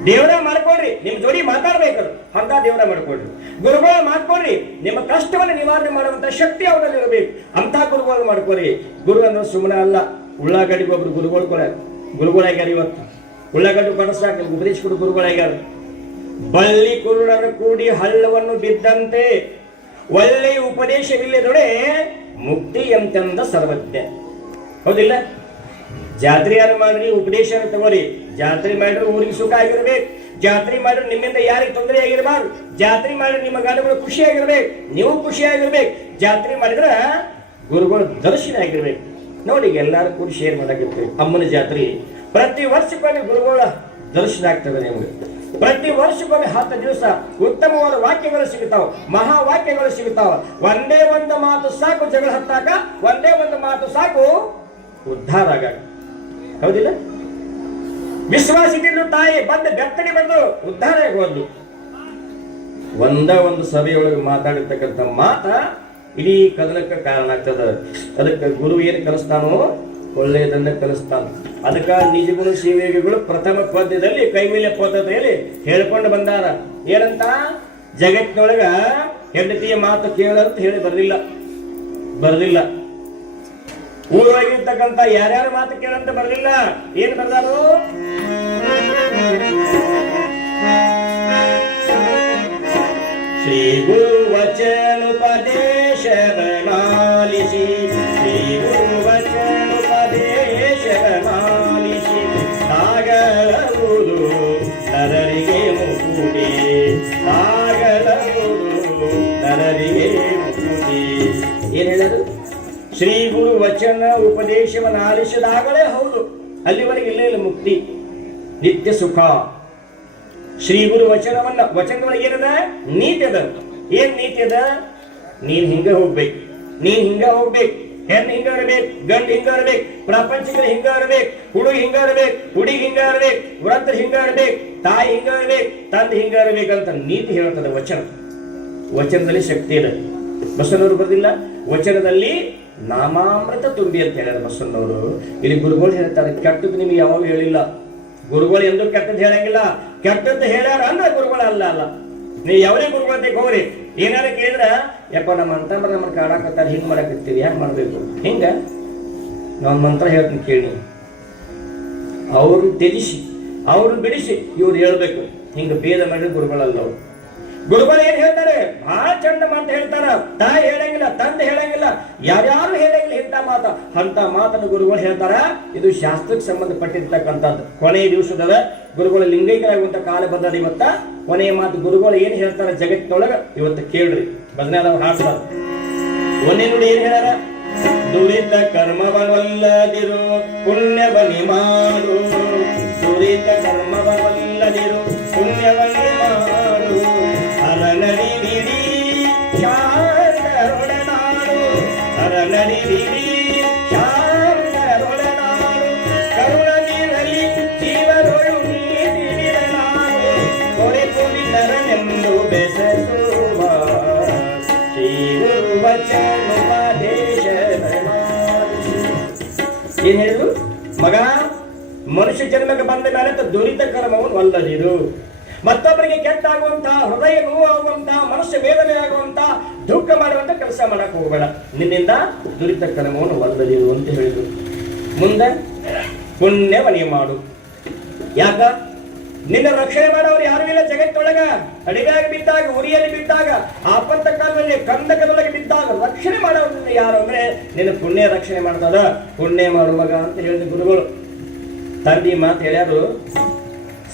ದೇವರ ಮಾಡ್ಕೊಡ್ರಿ, ನಿಮ್ ಜೋಡಿ ಮಾತಾಡ್ಬೇಕದು ಅಂತ ದೇವರ ಮಾಡ್ಕೊಡ್ರಿ. ಗುರುಗಳ ಮಾಡ್ಕೊಡ್ರಿ, ನಿಮ್ಮ ಕಷ್ಟವನ್ನು ನಿವಾರಣೆ ಮಾಡುವಂತ ಶಕ್ತಿ ಅವರಲ್ಲಿ ಇರಬೇಕು ಅಂತ ಗುರುಗಳು ಮಾಡ್ಕೊಡ್ರಿ. ಗುರು ಅಂದ್ರೆ ಸುಮ್ಮನೆ ಅಲ್ಲ. ಉಳ್ಳಾಗಡ್ಡಿಗೆ ಒಬ್ರು ಗುರುಗಳಾಗ್ಯಾರ. ಇವತ್ತು ಉಳ್ಳಾಗಡ್ಡಿ ಬಡಸಾಕ ಉಪದೇಶ ಕೊಡು ಗುರುಗಳಾಗ್ಯಾರ. ಬಳ್ಳಿ ಕುರುಡರು ಕೂಡಿ ಹಳ್ಳವನ್ನು ಬಿದ್ದಂತೆ ಒಳ್ಳೆಯ ಉಪದೇಶವಿಲ್ಲದೊಡೆ ಮುಕ್ತಿ ಎಂತೆಂದ ಸರ್ವಜ್ಞ. ಹೌದಿಲ್ಲ? ಜಾತ್ರೆ ಯಾರು ಮಾಡ್ರಿ, ಉಪದೇಶ ತಗೋರಿ. ಜಾತ್ರೆ ಮಾಡಿದ್ರೆ ಊರಿಗೆ ಸುಖ ಆಗಿರ್ಬೇಕು. ಜಾತ್ರೆ ಮಾಡಿದ್ರೆ ನಿಮ್ಮಿಂದ ಯಾರಿಗೆ ತೊಂದರೆ ಆಗಿರಬಾರ್ದು. ಜಾತ್ರೆ ಮಾಡಿದ್ರೆ ನಿಮ್ಮ ಗಂಡುಗಳು ಖುಷಿಯಾಗಿರ್ಬೇಕು, ನೀವು ಖುಷಿಯಾಗಿರ್ಬೇಕು. ಜಾತ್ರೆ ಮಾಡಿದ್ರೆ ಗುರುಗಳು ದರ್ಶನ ಆಗಿರ್ಬೇಕು. ನೋಡಿ, ಎಲ್ಲಾರು ಕೂಡ ಶೇರ್ ಮಾಡಾಕಿರ್ತೀವಿ. ಅಮ್ಮನ ಜಾತ್ರೆ ಪ್ರತಿ ವರ್ಷಕ್ಕೊಮ್ಮೆ ಗುರುಗಳ ದರ್ಶನ ಆಗ್ತದೆ ನಿಮ್ಗೆ. ಪ್ರತಿ ವರ್ಷಕ್ಕೊಮ್ಮೆ 10 ದಿವಸ ಉತ್ತಮವಾದ ವಾಕ್ಯಗಳು ಸಿಗುತ್ತಾವ, ಮಹಾವಾಕ್ಯಗಳು ಸಿಗುತ್ತಾವ. ಒಂದೇ ಒಂದು ಮಾತು ಸಾಕು ಜಗಳ ಹತ್ತಾಕ, ಒಂದೇ ಒಂದು ಮಾತು ಸಾಕು ಉದ್ಧಾರ ಆಗ. ಹೌದಿಲ್ಲ? ವಿಶ್ವಾಸದಿಂದ ತಾಯಿ ಬಂದು ಬೆತ್ತಡಿ ಬಂದು ಉದ್ಧಾರ ಆಗೋದು. ಒಂದು ಸಭೆಯೊಳಗೆ ಮಾತಾಡಿರ್ತಕ್ಕಂಥ ಮಾತ ಇಡೀ ಕದನಕ್ಕೆ ಕಾರಣ ಆಗ್ತದ. ಅದಕ್ಕೆ ಗುರು ಏನು ಕಲಿಸ್ತಾನೋ ಒಳ್ಳೆಯದನ್ನ ಕಲಿಸ್ತಾನ. ಅದಕ್ಕ ನಿಜಗುಣ ಶಿವಯೋಗಿಗಳು ಪ್ರಥಮ ಪದ್ಯದಲ್ಲಿ ಕೈಮಿಲ್ಯ ಪದ್ಧತಿಯಲ್ಲಿ ಹೇಳ್ಕೊಂಡು ಬಂದಾರ. ಏನಂತ? ಜಗತ್ತಿನೊಳಗ ಹೆಂಡತಿಯ ಮಾತು ಕೇಳಂತ ಹೇಳಿ ಬರಲಿಲ್ಲ. ಊರೊಳಗಿರ್ತಕ್ಕಂಥ ಯಾರ್ಯಾರ ಮಾತು ಕೇಳಂತ ಬರಲಿಲ್ಲ. ಏನ್ ಬರ್ದಾರು? ಶ್ರೀ ಗುರು ವಚನೋಪದೇಶನಾಲಿಸಿ, ಶ್ರೀ ಗುರು ವಚನೋಪದೇಶನಾಲಿಸಿ, ಸಾಗರವುದು ನರರಿಗೆ ಮುಕುಡಿ, ಸಾಗರವುದು ನರರಿಗೆ ಮುಕುಡಿ. ಏನ್ ಹೇಳೋದು? ಶ್ರೀ ಗುರು ವಚನ ಉಪದೇಶವನ್ನು ಆಲಿಸಿದಾಗಲೇ ಹೌದು, ಅಲ್ಲಿವರೆಗೆ ಇಲ್ಲೇ ಇಲ್ಲ ಮುಕ್ತಿ, ನಿತ್ಯ ಸುಖ. ಶ್ರೀ ಗುರು ವಚನದೊಳಗೆ ಏನದ? ನೀತಿ ಅದ. ಏನ್ ನೀತಿ ಅದ? ನೀನ್ ಹಿಂಗ ಹೋಗ್ಬೇಕು, ಹೆಣ್ಣು ಹಿಂಗ ಇರ್ಬೇಕು, ಗಂಡು ಹಿಂಗ ಇರ್ಬೇಕು, ಪ್ರಪಂಚಗಳು ಹಿಂಗ ಇರ್ಬೇಕು, ಹುಡುಗ ಹಿಂಗ ಇರ್ಬೇಕು, ಹುಡುಗಿ ಹಿಂಗ ಇರ್ಬೇಕು, ವೃದ್ಧ ಹಿಂಗ ಇರ್ಬೇಕು, ತಾಯಿ ಹಿಂಗ ಇರ್ಬೇಕು, ತಂದೆ ಹಿಂಗ ಇರ್ಬೇಕಂತ ನೀತಿ ಹೇಳ್ತದೆ ವಚನದಲ್ಲಿ ಶಕ್ತಿ ಇದೆ. ಬಸವನವರು ಬರೆದಿಲ್ಲ, ವಚನದಲ್ಲಿ ನಾಮಾಮೃತ ತುಂಬಿ ಅಂತ ಹೇಳ್ಯಾರ ಬಸವಣ್ಣವರು. ಇಲ್ಲಿ ಗುರುಗಳು ಹೇಳ್ತಾರೆ, ಕೆಟ್ಟದ್ದು ನಿಮ್ಗೆ ಯಾವಾಗ ಹೇಳಿಲ್ಲ. ಗುರುಗಳು ಎಂದೂ ಕೆಟ್ಟದ್ದು ಹೇಳಂಗಿಲ್ಲ. ಕೆಟ್ಟದ್ದು ಹೇಳ್ಯಾರ ಅಂದ್ರೆ ಗುರುಗಳು ಅಲ್ಲ. ನೀವು ಯಾವೇ ಗುರುಗಳಂತೆ ಹೋಗ್ರಿ, ಏನಾರ ಕೇಳಿದ್ರ ಯಪ್ಪ ನಮ್ಮ ಅಂತಂದ್ರೆ ನಮ್ಮ ಕಾಡಾಕತ್ತಾರೆ, ಹಿಂಗ್ ಮಾಡಾಕತ್ತೀವಿ, ಯಾಕೆ ಮಾಡ್ಬೇಕು? ಹಿಂಗ ನಾವ್ ಮಂತ್ರ ಹೇಳ್ತೀನಿ ಕೇಳಿ, ಅವ್ರನ್ನ ತ್ಯಜಿಸಿ ಅವ್ರನ್ನ ಬಿಡಿಸಿ ಇವ್ರು ಹೇಳ್ಬೇಕು. ಹಿಂಗ ಭೇದ ಮಾಡಿದ್ರೆ ಗುರುಗಳಲ್ಲ ಅವ್ರು. ಗುರುಗಳು ಏನ್ ಹೇಳ್ತಾರೆ? ಬಹಳ ಚಂದ ಮಾತು ಹೇಳ್ತಾರ. ತಾಯಿ ಹೇಳಂಗಿಲ್ಲ, ತಂದೆ ಹೇಳಂಗಿಲ್ಲ, ಯಾರ್ಯಾರು ಹೇಳಂಗಿಲ್ಲ ಇಂಥ ಮಾತು. ಅಂತ ಮಾತನ್ನು ಗುರುಗಳು ಹೇಳ್ತಾರ. ಇದು ಶಾಸ್ತ್ರಕ್ಕೆ ಸಂಬಂಧಪಟ್ಟಿರ್ತಕ್ಕಂಥದ್ದು. ಕೊನೆಯ ದಿವಸದ ಗುರುಗಳು ಲಿಂಗೈಕ್ಯರಾಗುವಂತ ಕಾಲ ಬಂದದ ಇವತ್ತ. ಕೊನೆಯ ಮಾತು ಗುರುಗಳು ಏನ್ ಹೇಳ್ತಾರ ಜಗತ್ತಿನೊಳಗ ಇವತ್ತು ಕೇಳ್ರಿ. ಬದನಾದವ್ರು ಹಾಡ್ತಾರ. ಒಂದೇ ನುಡಿ ಏನ್ ಹೇಳ್ಯಾರ? ದುರಿತ ಕರ್ಮವಲ್ಲದಿರು ಪುಣ್ಯವನಿ ಮಾಡು, ದುರಿತ ಕರ್ಮವಲ್ಲದಿರು ಪುಣ್ಯವನಿ ಮಾಡು, ಅರನಡಿ ಬಿಡಿ ಶಾರದೊಡನಾಡು, ಅರನಡಿ ಬಿಡಿ ಶಾರದೊಡನಾಡು, ಕರುಣವಿರಲಿ ಜೀವರೊಳು ನೀಡಿರನಾಡು, ಕೊರೆ ಕೊಡಿದರನೆಂದು ಬೆಸಸುವ ಶ್ರೀ ಗುರು ವಚನೋಪದೇಶ. ಏನ್ ಹೇಳಿದ್ರು? ಮಗ, ಮನುಷ್ಯ ಜನ್ಮಕ್ಕೆ ಬಂದ ಮೇಲೆ ದುರಿತ ಕರ್ಮವನ್ನು ಅಲ್ಲದಿರು. ಮತ್ತೊಬ್ಬರಿಗೆ ಕೆಟ್ಟಾಗುವಂತಹ, ಹೃದಯ ನೋವಾಗುವಂತಹ, ಮನಸ್ಸು ವೇದನೆ ಆಗುವಂತಹ, ದುಃಖ ಮಾಡುವಂತ ಕೆಲಸ ಮಾಡಕ್ ಹೋಗಬೇಡ. ನಿನ್ನಿಂದ ದುರಿತ ಕರ್ಮವನ್ನು ಅಲ್ಲದಿರು ಅಂತ ಹೇಳಿದ್ರು. ಮುಂದೆ ಪುಣ್ಯವನಿ ಮಾಡು. ಯಾಕ? ನಿನ್ನ ರಕ್ಷಣೆ ಮಾಡೋರು ಯಾರು ಇಲ್ಲ ಜಗತ್ತೊಳಗ. ಅಡಿಗಾಗಿ ಬಿದ್ದಾಗ, ಉರಿಯಲ್ಲಿ ಬಿದ್ದಾಗ, ಆಪತ್ತ ಕಾಲದಲ್ಲಿ ಕಂದಕದೊಳಗೆ ಬಿದ್ದಾಗ ರಕ್ಷಣೆ ಮಾಡೋರು ಯಾರು ಅಂದ್ರೆ ನಿನ್ನ ಪುಣ್ಯ ರಕ್ಷಣೆ ಮಾಡ್ತದ. ಪುಣ್ಯ ಮಾಡುವಾಗ ಅಂತ ಹೇಳಿದ ಗುರುಗಳು. ತಂದಿ ಮಾತು ಹೇಳ್ಯಾರು.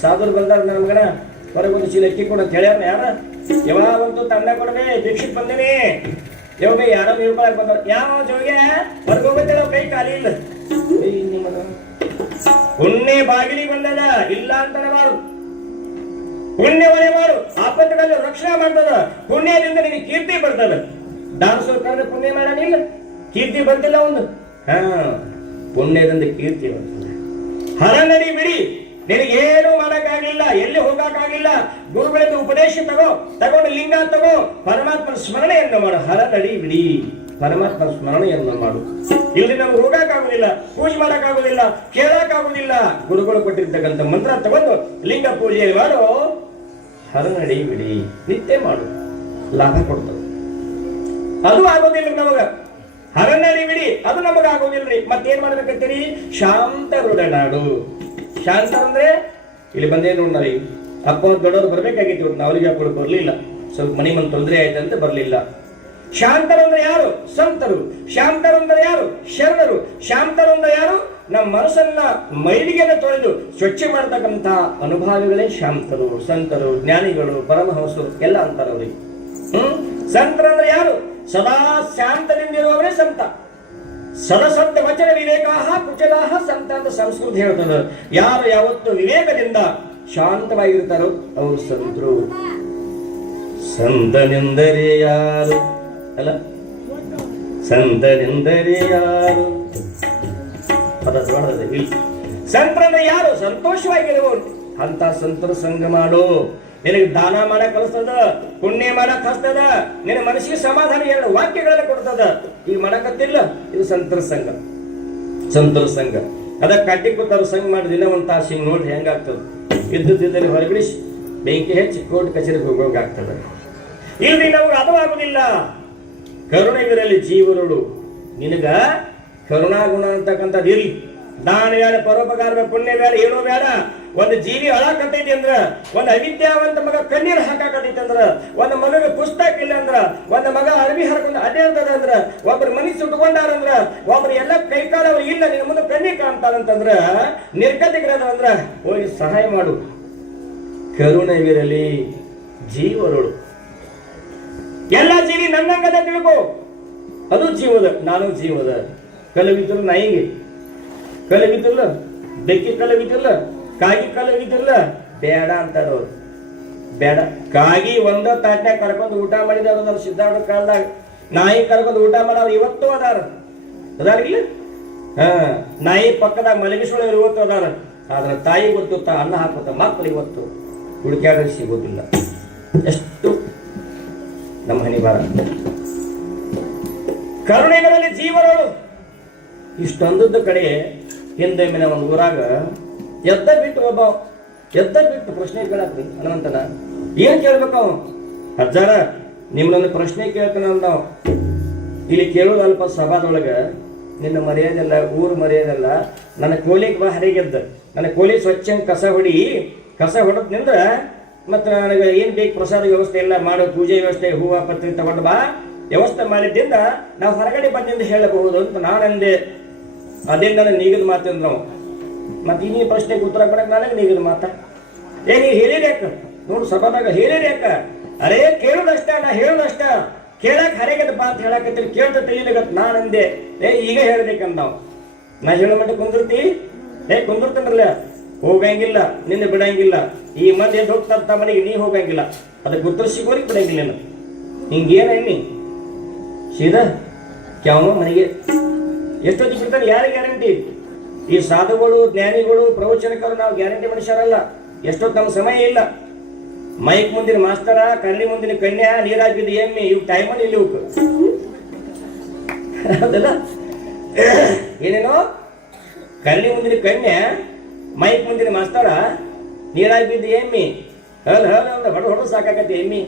ಸಾಧುರು ಬಂದಾಗ ನನ್ನ ಮಗನ ಹೊರಗೊಂದು ಚೀಲ ಅಕ್ಕಿ ಕೊಡು ಅಂತ ಹೇಳ್ಯಾರ. ಯಾರ ಯಾವಾಗಂತೂ ತಂಡ ಕೊಡಬೇ, ಭಿಕ್ಷಿಕ್ ಬಂದಿನಿ, ಯಾವಾಗ ಯಾರೋ ಇಳ್ಕೊಳಕ್ ಬಂದ, ಯಾವ ಜೋಗೆ ಹೊರಗೋಗ್ತೇಳ, ಕೈ ಖಾಲಿ ಇಲ್ಲ. ಪುಣ್ಯ ಬಾಗಿಲಿಗೆ ಬಂದದ, ಇಲ್ಲ ಅಂತನಬಾರದು. ಪುಣ್ಯ ಒಳ್ಳೆ ಮಾಡು, ಆಪತ್ತುಗಳಲ್ಲಿ ರಕ್ಷಣೆ ಮಾಡ್ತದ. ಪುಣ್ಯದಿಂದ ನಿನಗೆ ಕೀರ್ತಿ ಬರ್ತದ. ದಾನಸೂರ ಕರೆದ ಪುಣ್ಯ ಮಾಡಲಿಲ್ಲ, ಕೀರ್ತಿ ಬಂದಿಲ್ಲ ಒಂದು. ಪುಣ್ಯದಿಂದ ಕೀರ್ತಿ ಬರ್ತದೆ. ಹರ ನಡಿ ಬಿಡಿ, ನಿನಗೇನು ಮಾಡಕ್ಕಾಗಿಲ್ಲ, ಎಲ್ಲಿ ಹೋಗಕ್ಕಾಗಿಲ್ಲ. ಗುರುಗಳಿಂದ ಉಪದೇಶ ತಗೊಂಡು ಲಿಂಗ ತಗೋ, ಪರಮಾತ್ಮನ ಸ್ಮರಣೆಯನ್ನು ಮಾಡು. ಹರ ನಡಿ ಬಿಡಿ, ಪರಮಾತ್ಮ ಸ್ಮರಣೆಯನ್ನು ಮಾಡು. ಇಲ್ಲಿ ನಮ್ಗೆ ಹೋಗಕ್ಕಾಗುದಿಲ್ಲ, ಪೂಜೆ ಮಾಡಕ್ಕಾಗುದಿಲ್ಲ, ಕೇಳಕ್ಕಾಗುದಿಲ್ಲ. ಗುರುಗಳು ಕೊಟ್ಟಿರ್ತಕ್ಕಂಥ ಮಂತ್ರ ತಗೊಂಡು ಲಿಂಗ ಪೂಜೆ ಮಾಡು. ಹರ ನಡಿ ಬಿಡಿ ನಿತ್ಯ ಮಾಡು, ಲಾಭ ಕೊಡ್ತದೆ. ಅದು ಆಗೋದಿಲ್ಲ ನಮಗ. ಹರ ನಡಿ ಬಿಡಿ ಅದು ನಮಗ ಆಗೋದಿಲ್ಲ. ಮತ್ತೇನ್ ಮಾಡ್ಬೇಕಂತೀರಿ? ಶಾಂತ ಹೃದಯನಾಡು. ಶಾಂತ ಅಂದ್ರೆ ಇಲ್ಲಿ ಬಂದೇ ನೋಡಿ, ಅಪ್ಪ ದೊಡ್ಡವರು ಬರ್ಬೇಕಾಗಿತ್ತು, ಅವರಿಗೆ ಅಪ್ಪಳು ಬರ್ಲಿಲ್ಲ, ಸ್ವಲ್ಪ ಮನೆ ಮನೆ ತೊಂದರೆ ಆಯ್ತಂತ ಬರ್ಲಿಲ್ಲ. ಶಾಂತರು ಅಂದ್ರೆ ಯಾರು? ಸಂತರು. ಶಾಂತರು ಅಂದ್ರೆ ಯಾರು? ಶರಣರು. ಶಾಂತರು ಅಂದ್ರೆ ಯಾರು? ನಮ್ಮ ಮನಸ್ಸನ್ನ ಮೈಲಿಗೆನ ತೊಳೆದು ಸ್ವಚ್ಛ ಮಾಡತಕ್ಕಂಥ ಅನುಭಾವಿಗಳೇ ಶಾಂತರು, ಸಂತರು, ಜ್ಞಾನಿಗಳು, ಪರಮಹಂಸರು ಎಲ್ಲ ಅಂತಾರವ್ರಿಗೆ. ಸಂತರು ಅಂದ್ರೆ ಯಾರು? ಸದಾ ಶಾಂತದಿಂದಿರುವವರೇ ಸಂತ. ಸದಸಂತ ವಚನ ವಿವೇಕಾಹ ಕುಚಲಾಹ ಸಂತ ಅಂತ ಸಂಸ್ಕೃತಿ ಹೇಳ್ತದ. ಯಾರು ಯಾವತ್ತು ವಿವೇಕದಿಂದ ಶಾಂತವಾಗಿರ್ತಾರೋ ಅವರು ಸಂತರು. ಸಂತನೆಂದರೆ ಯಾರು ಅಲ್ಲ, ಸಂತನೆಂದರೆ ಯಾರು ಪದ ಇಲ್ಲ. ಸಂತರಂದ್ರೆ ಯಾರು? ಸಂತೋಷವಾಗಿರುವವರು. ಅಂತ ಸಂತರ ಸಂಘ ಮಾಡು. ನಿನಗೆ ದಾನ ಮಾಡಕ್ ಕಲಿಸ್ತದ, ಪುಣ್ಯ ಮಾಡಕ್ ಹಸ್ತದ, ನಿನ್ನ ಮನಸ್ಸಿಗೆ ಸಮಾಧಾನ ಎರಡು ವಾಕ್ಯಗಳನ್ನ ಕೊಡ್ತದ. ಈಗ ಮಾಡಕತ್ತಿಲ್ಲ, ಇದು ಸಂತರ ಸಂಘ. ಸಂತರ ಸಂಘ ಅದಕ್ಕೆ ಕಟ್ಟಿ ಕೂತಾರು ಸಂಘ ಮಾಡಿ ದಿನ ಒಂದು ತಾಸು ಹಿಂಗ್ ನೋಡ್ರಿ ಹೆಂಗಾಗ್ತದ. ಇದ್ದುದ್ದಲ್ಲಿ ಹೊರಗಿಡಿಸಿ ಬೆಂಕಿ ಹೆಚ್ಚಿ ಕೋರ್ಟ್ ಕಚೇರಿಗೆ ಹೋಗೋಂಗಾಗ್ತದ. ಇಲ್ಲಿ ನಮ್ಗೆ ಅದು ಆಗುದಿಲ್ಲ. ಕರುಣೆಗಿರಲಿ ಜೀವನೋಡು. ನಿನಗ ಕರುಣಾಗುಣ ಅಂತಕ್ಕಂಥದ್ದು ಇರ್ಲಿ. ದಾನ ಬೇಡ, ಪರೋಪಕಾರ ಬೇಡ, ಪುಣ್ಯ ಬೇಡ, ಏನೋ ಬೇಡ. ಒಂದು ಜೀವಿ ಅಳಾಕತೈತಿ ಅಂದ್ರ, ಒಂದು ಅವಿದ್ಯಾವಂತ ಮಗ ಕಣ್ಣೀರು ಹಾಕಾಕತೈತಿ ಅಂದ್ರ, ಒಂದು ಮಗಗೆ ಪುಸ್ತಕ ಇಲ್ಲ ಅಂದ್ರ, ಒಂದು ಮಗ ಅರವಿ ಹರ್ಕೊಂಡು ಅಡ್ಡಾಡ್ತದ ಅಂದ್ರ, ಒಬ್ರು ಮನಿ ಸುಟ್ಕೊಂಡಾರಂದ್ರ, ಒಬ್ರು ಎಲ್ಲ ಕೈಕಾಲ ಅವ್ರು ಇಲ್ಲ ನಿನ್ನ ಮುಂದೆ ಕಣ್ಣಿ ಕಾಣ್ತಾರಂತಂದ್ರ, ನಿರ್ಗತಿಕರಂದ್ರ ಹೋಗಿ ಸಹಾಯ ಮಾಡು. ಕರುಣೆವಿರಲಿ ಜೀವನೋಡು. ಎಲ್ಲ ಜೀವಿ ನನ್ನಂಗದ ತಿಳ್ಕೋ. ಅದು ಜೀವದ, ನಾನು ಜೀವದ. ಕಲವಿದ್ರು ನಾಯಿಗೆ ಕಲವಿದ್ರಲ್ಲ, ಬೆಕ್ಕಿ ಕಲವಿದ್ರಲ್ಲ, ಕಾಗಿ ಕಲವಿದ್ರಲ್ಲ, ಬೇಡ ಅಂತಾರವ್ರು. ಬೇಡ. ಕಾಗಿ ಒಂದ ತಾಟ್ನ್ಯಾಗ ಕರ್ಕೊಂಡು ಊಟ ಮಾಡಿದವ್ರು ಸಿದ್ಧಾರ್ಥ ಕಾಲದಾಗ. ನಾಯಿ ಕರ್ಕೊಂಡು ಊಟ ಮಾಡೋರು ಇವತ್ತು ಅದಾರ ಇಲ್ಲ. ನಾಯಿ ಪಕ್ಕದಾಗ ಮಲಗಿಸೋಳು ಇವತ್ತು ಅದಾರ. ಆದ್ರೆ ತಾಯಿ ಗೊತ್ತು ಅನ್ನ ಹಾಕೋತ ಮಕ್ಕಳು ಇವತ್ತು ಹುಡುಕ್ಯಾಡ ಸಿಗೋದಿಲ್ಲ. ಎಷ್ಟು ನಮ್ಮ ಹಣಿಬಾರ. ಕರುಣೆಗಳಲ್ಲಿ ಜೀವನಗಳು ಇಷ್ಟೊಂದದ ಕಡೆ ಹಿಂದೊಮ್ಮಿನ ಒಂದು ಊರಾಗ ಎದ್ದ ಬಿಟ್ಟು ಪ್ರಶ್ನೆ ಕೇಳಕ್ರಿ ಹನುಮಂತನ. ಏನ್ ಕೇಳ್ಬೇಕು ಅವನು? ಅಜ್ಜಾರ ನಿಮ್ನೊಂದು ಪ್ರಶ್ನೆ ಕೇಳ್ತಾನ ನಾವು. ಇಲ್ಲಿ ಕೇಳೋದು ಅಲ್ಪ ಸಭಾದೊಳಗ ನಿನ್ನ ಮರ್ಯಾದೆಲ್ಲ, ಊರು ಮರ್ಯಾದೆಲ್ಲ. ನನ್ನ ಕೋಲಿಗೆ ಬಾ ಹರಿಗೆದ್ದ, ನನ್ನ ಕೋಲಿ ಸ್ವಚ್ಛ ಕಸ ಹೊಡದ್ ನಿಂದ್ರ ಮತ್ತ ನನಗೆ ಏನ್ ಬೇಕು ಪ್ರಸಾದ ವ್ಯವಸ್ಥೆ ಎಲ್ಲ ಮಾಡೋ, ಪೂಜೆ ವ್ಯವಸ್ಥೆ, ಹೂವ ಪತ್ರಿ ತಗೊಂಡು ಬಾ, ವ್ಯವಸ್ಥೆ ಮಾಡಿದ್ದಿಂದ ನಾವು ಹೊರಗಡೆ ಬಂದಿಂದ ಹೇಳಬಹುದು ಅಂತ ನಾನಂದೆ. ಅದೇನ್ ನನಗೆ ನೀಗದ ಮಾತಂದ್ ನಾವು. ಮತ್ತೆ ಈ ಪ್ರಶ್ನೆಗೆ ಉತ್ತರ ಕೊಡಕ್ ನನಗೆ ನೀಗದ ಮಾತ. ನೀ ಹೇಳಿರಿ ಅಕ್ಕ, ನೋಡು ಸಭಾದಾಗ ಹೇಳಿರಿ ಅಕ್ಕ. ಅರೇ ಕೇಳುದಷ್ಟ, ನಾ ಹೇಳುದಷ್ಟ. ಕೇಳಕ್ ಹರಿಗದ ಬಾ ಅಂತ ಹೇಳಕತ್ತೀನಿ, ಕೇಳ್ದ ತಿಳಿಲಿಗತ್ ನಾನಂದೆ. ಈಗ ಹೇಳ್ಬೇಕಂತ ನಾವು. ನಾ ಹೇಳೋ ಮಟ್ಟ ಕುಂದಿರ್ತಿ? ಕುಂದಿರ್ತೇನಲ್ಲ, ಹೋಗಂಗಿಲ್ಲ, ನಿನ್ನೆ ಬಿಡಂಗಿಲ್ಲ. ಈ ಮಂದಿ ಎದ್ದು ಹೋಗ್ತಾ ಮನೆಗೆ ನೀ ಹೋಗಂಗಿಲ್ಲ. ಅದಕ್ಕೆ ಉತ್ತರ ಸಿಗೋರಿಗೆ ಬಿಡಂಗಿಲ್ಲ. ಹಿಂಗೇನ ಎಣ್ಣಿ ಸೀದಾ ಕ್ಯಾವನೋ ಮನೆಗೆ ಎಷ್ಟೊತ್ತಿಗೆ ಬಿಡ್ತಾರೆ? ಯಾರು ಗ್ಯಾರಂಟಿ? ಈ ಸಾಧುಗಳು, ಜ್ಞಾನಿಗಳು, ಪ್ರವಚನಕರು ನಾವು ಗ್ಯಾರಂಟಿ ಮನುಷ್ಯರಲ್ಲ. ಎಷ್ಟೊತ್ತು ನಮ್ಮ ಸಮಯ ಇಲ್ಲ. ಮೈಕ್ ಮುಂದಿನ ಮಾಸ್ತರ, ಕರಡಿ ಮುಂದಿನ ಕನ್ಯಾ, ನೀರಾಗಿದ್ದ ಎಮ್ಮೆ, ಇವ್ ಟೈಮಲ್ಲಿ ಇಲ್ಲಿ ಹೋಗ ಅದಲ್ಲ. ಏನೇನೋ ಕರಡಿ ಮುಂದಿನ ಕನ್ಯಾ, ಮೈಕ್ ಮುಂದಿನ ಮಾಸ್ತರ, ನೀರಾಗಿ ಬಿದ್ದ ಎಮ್ಮಿ. ಹೊಡು ಸಾಕಾಗತ್ತೆ ಎಮ್ಮಿ.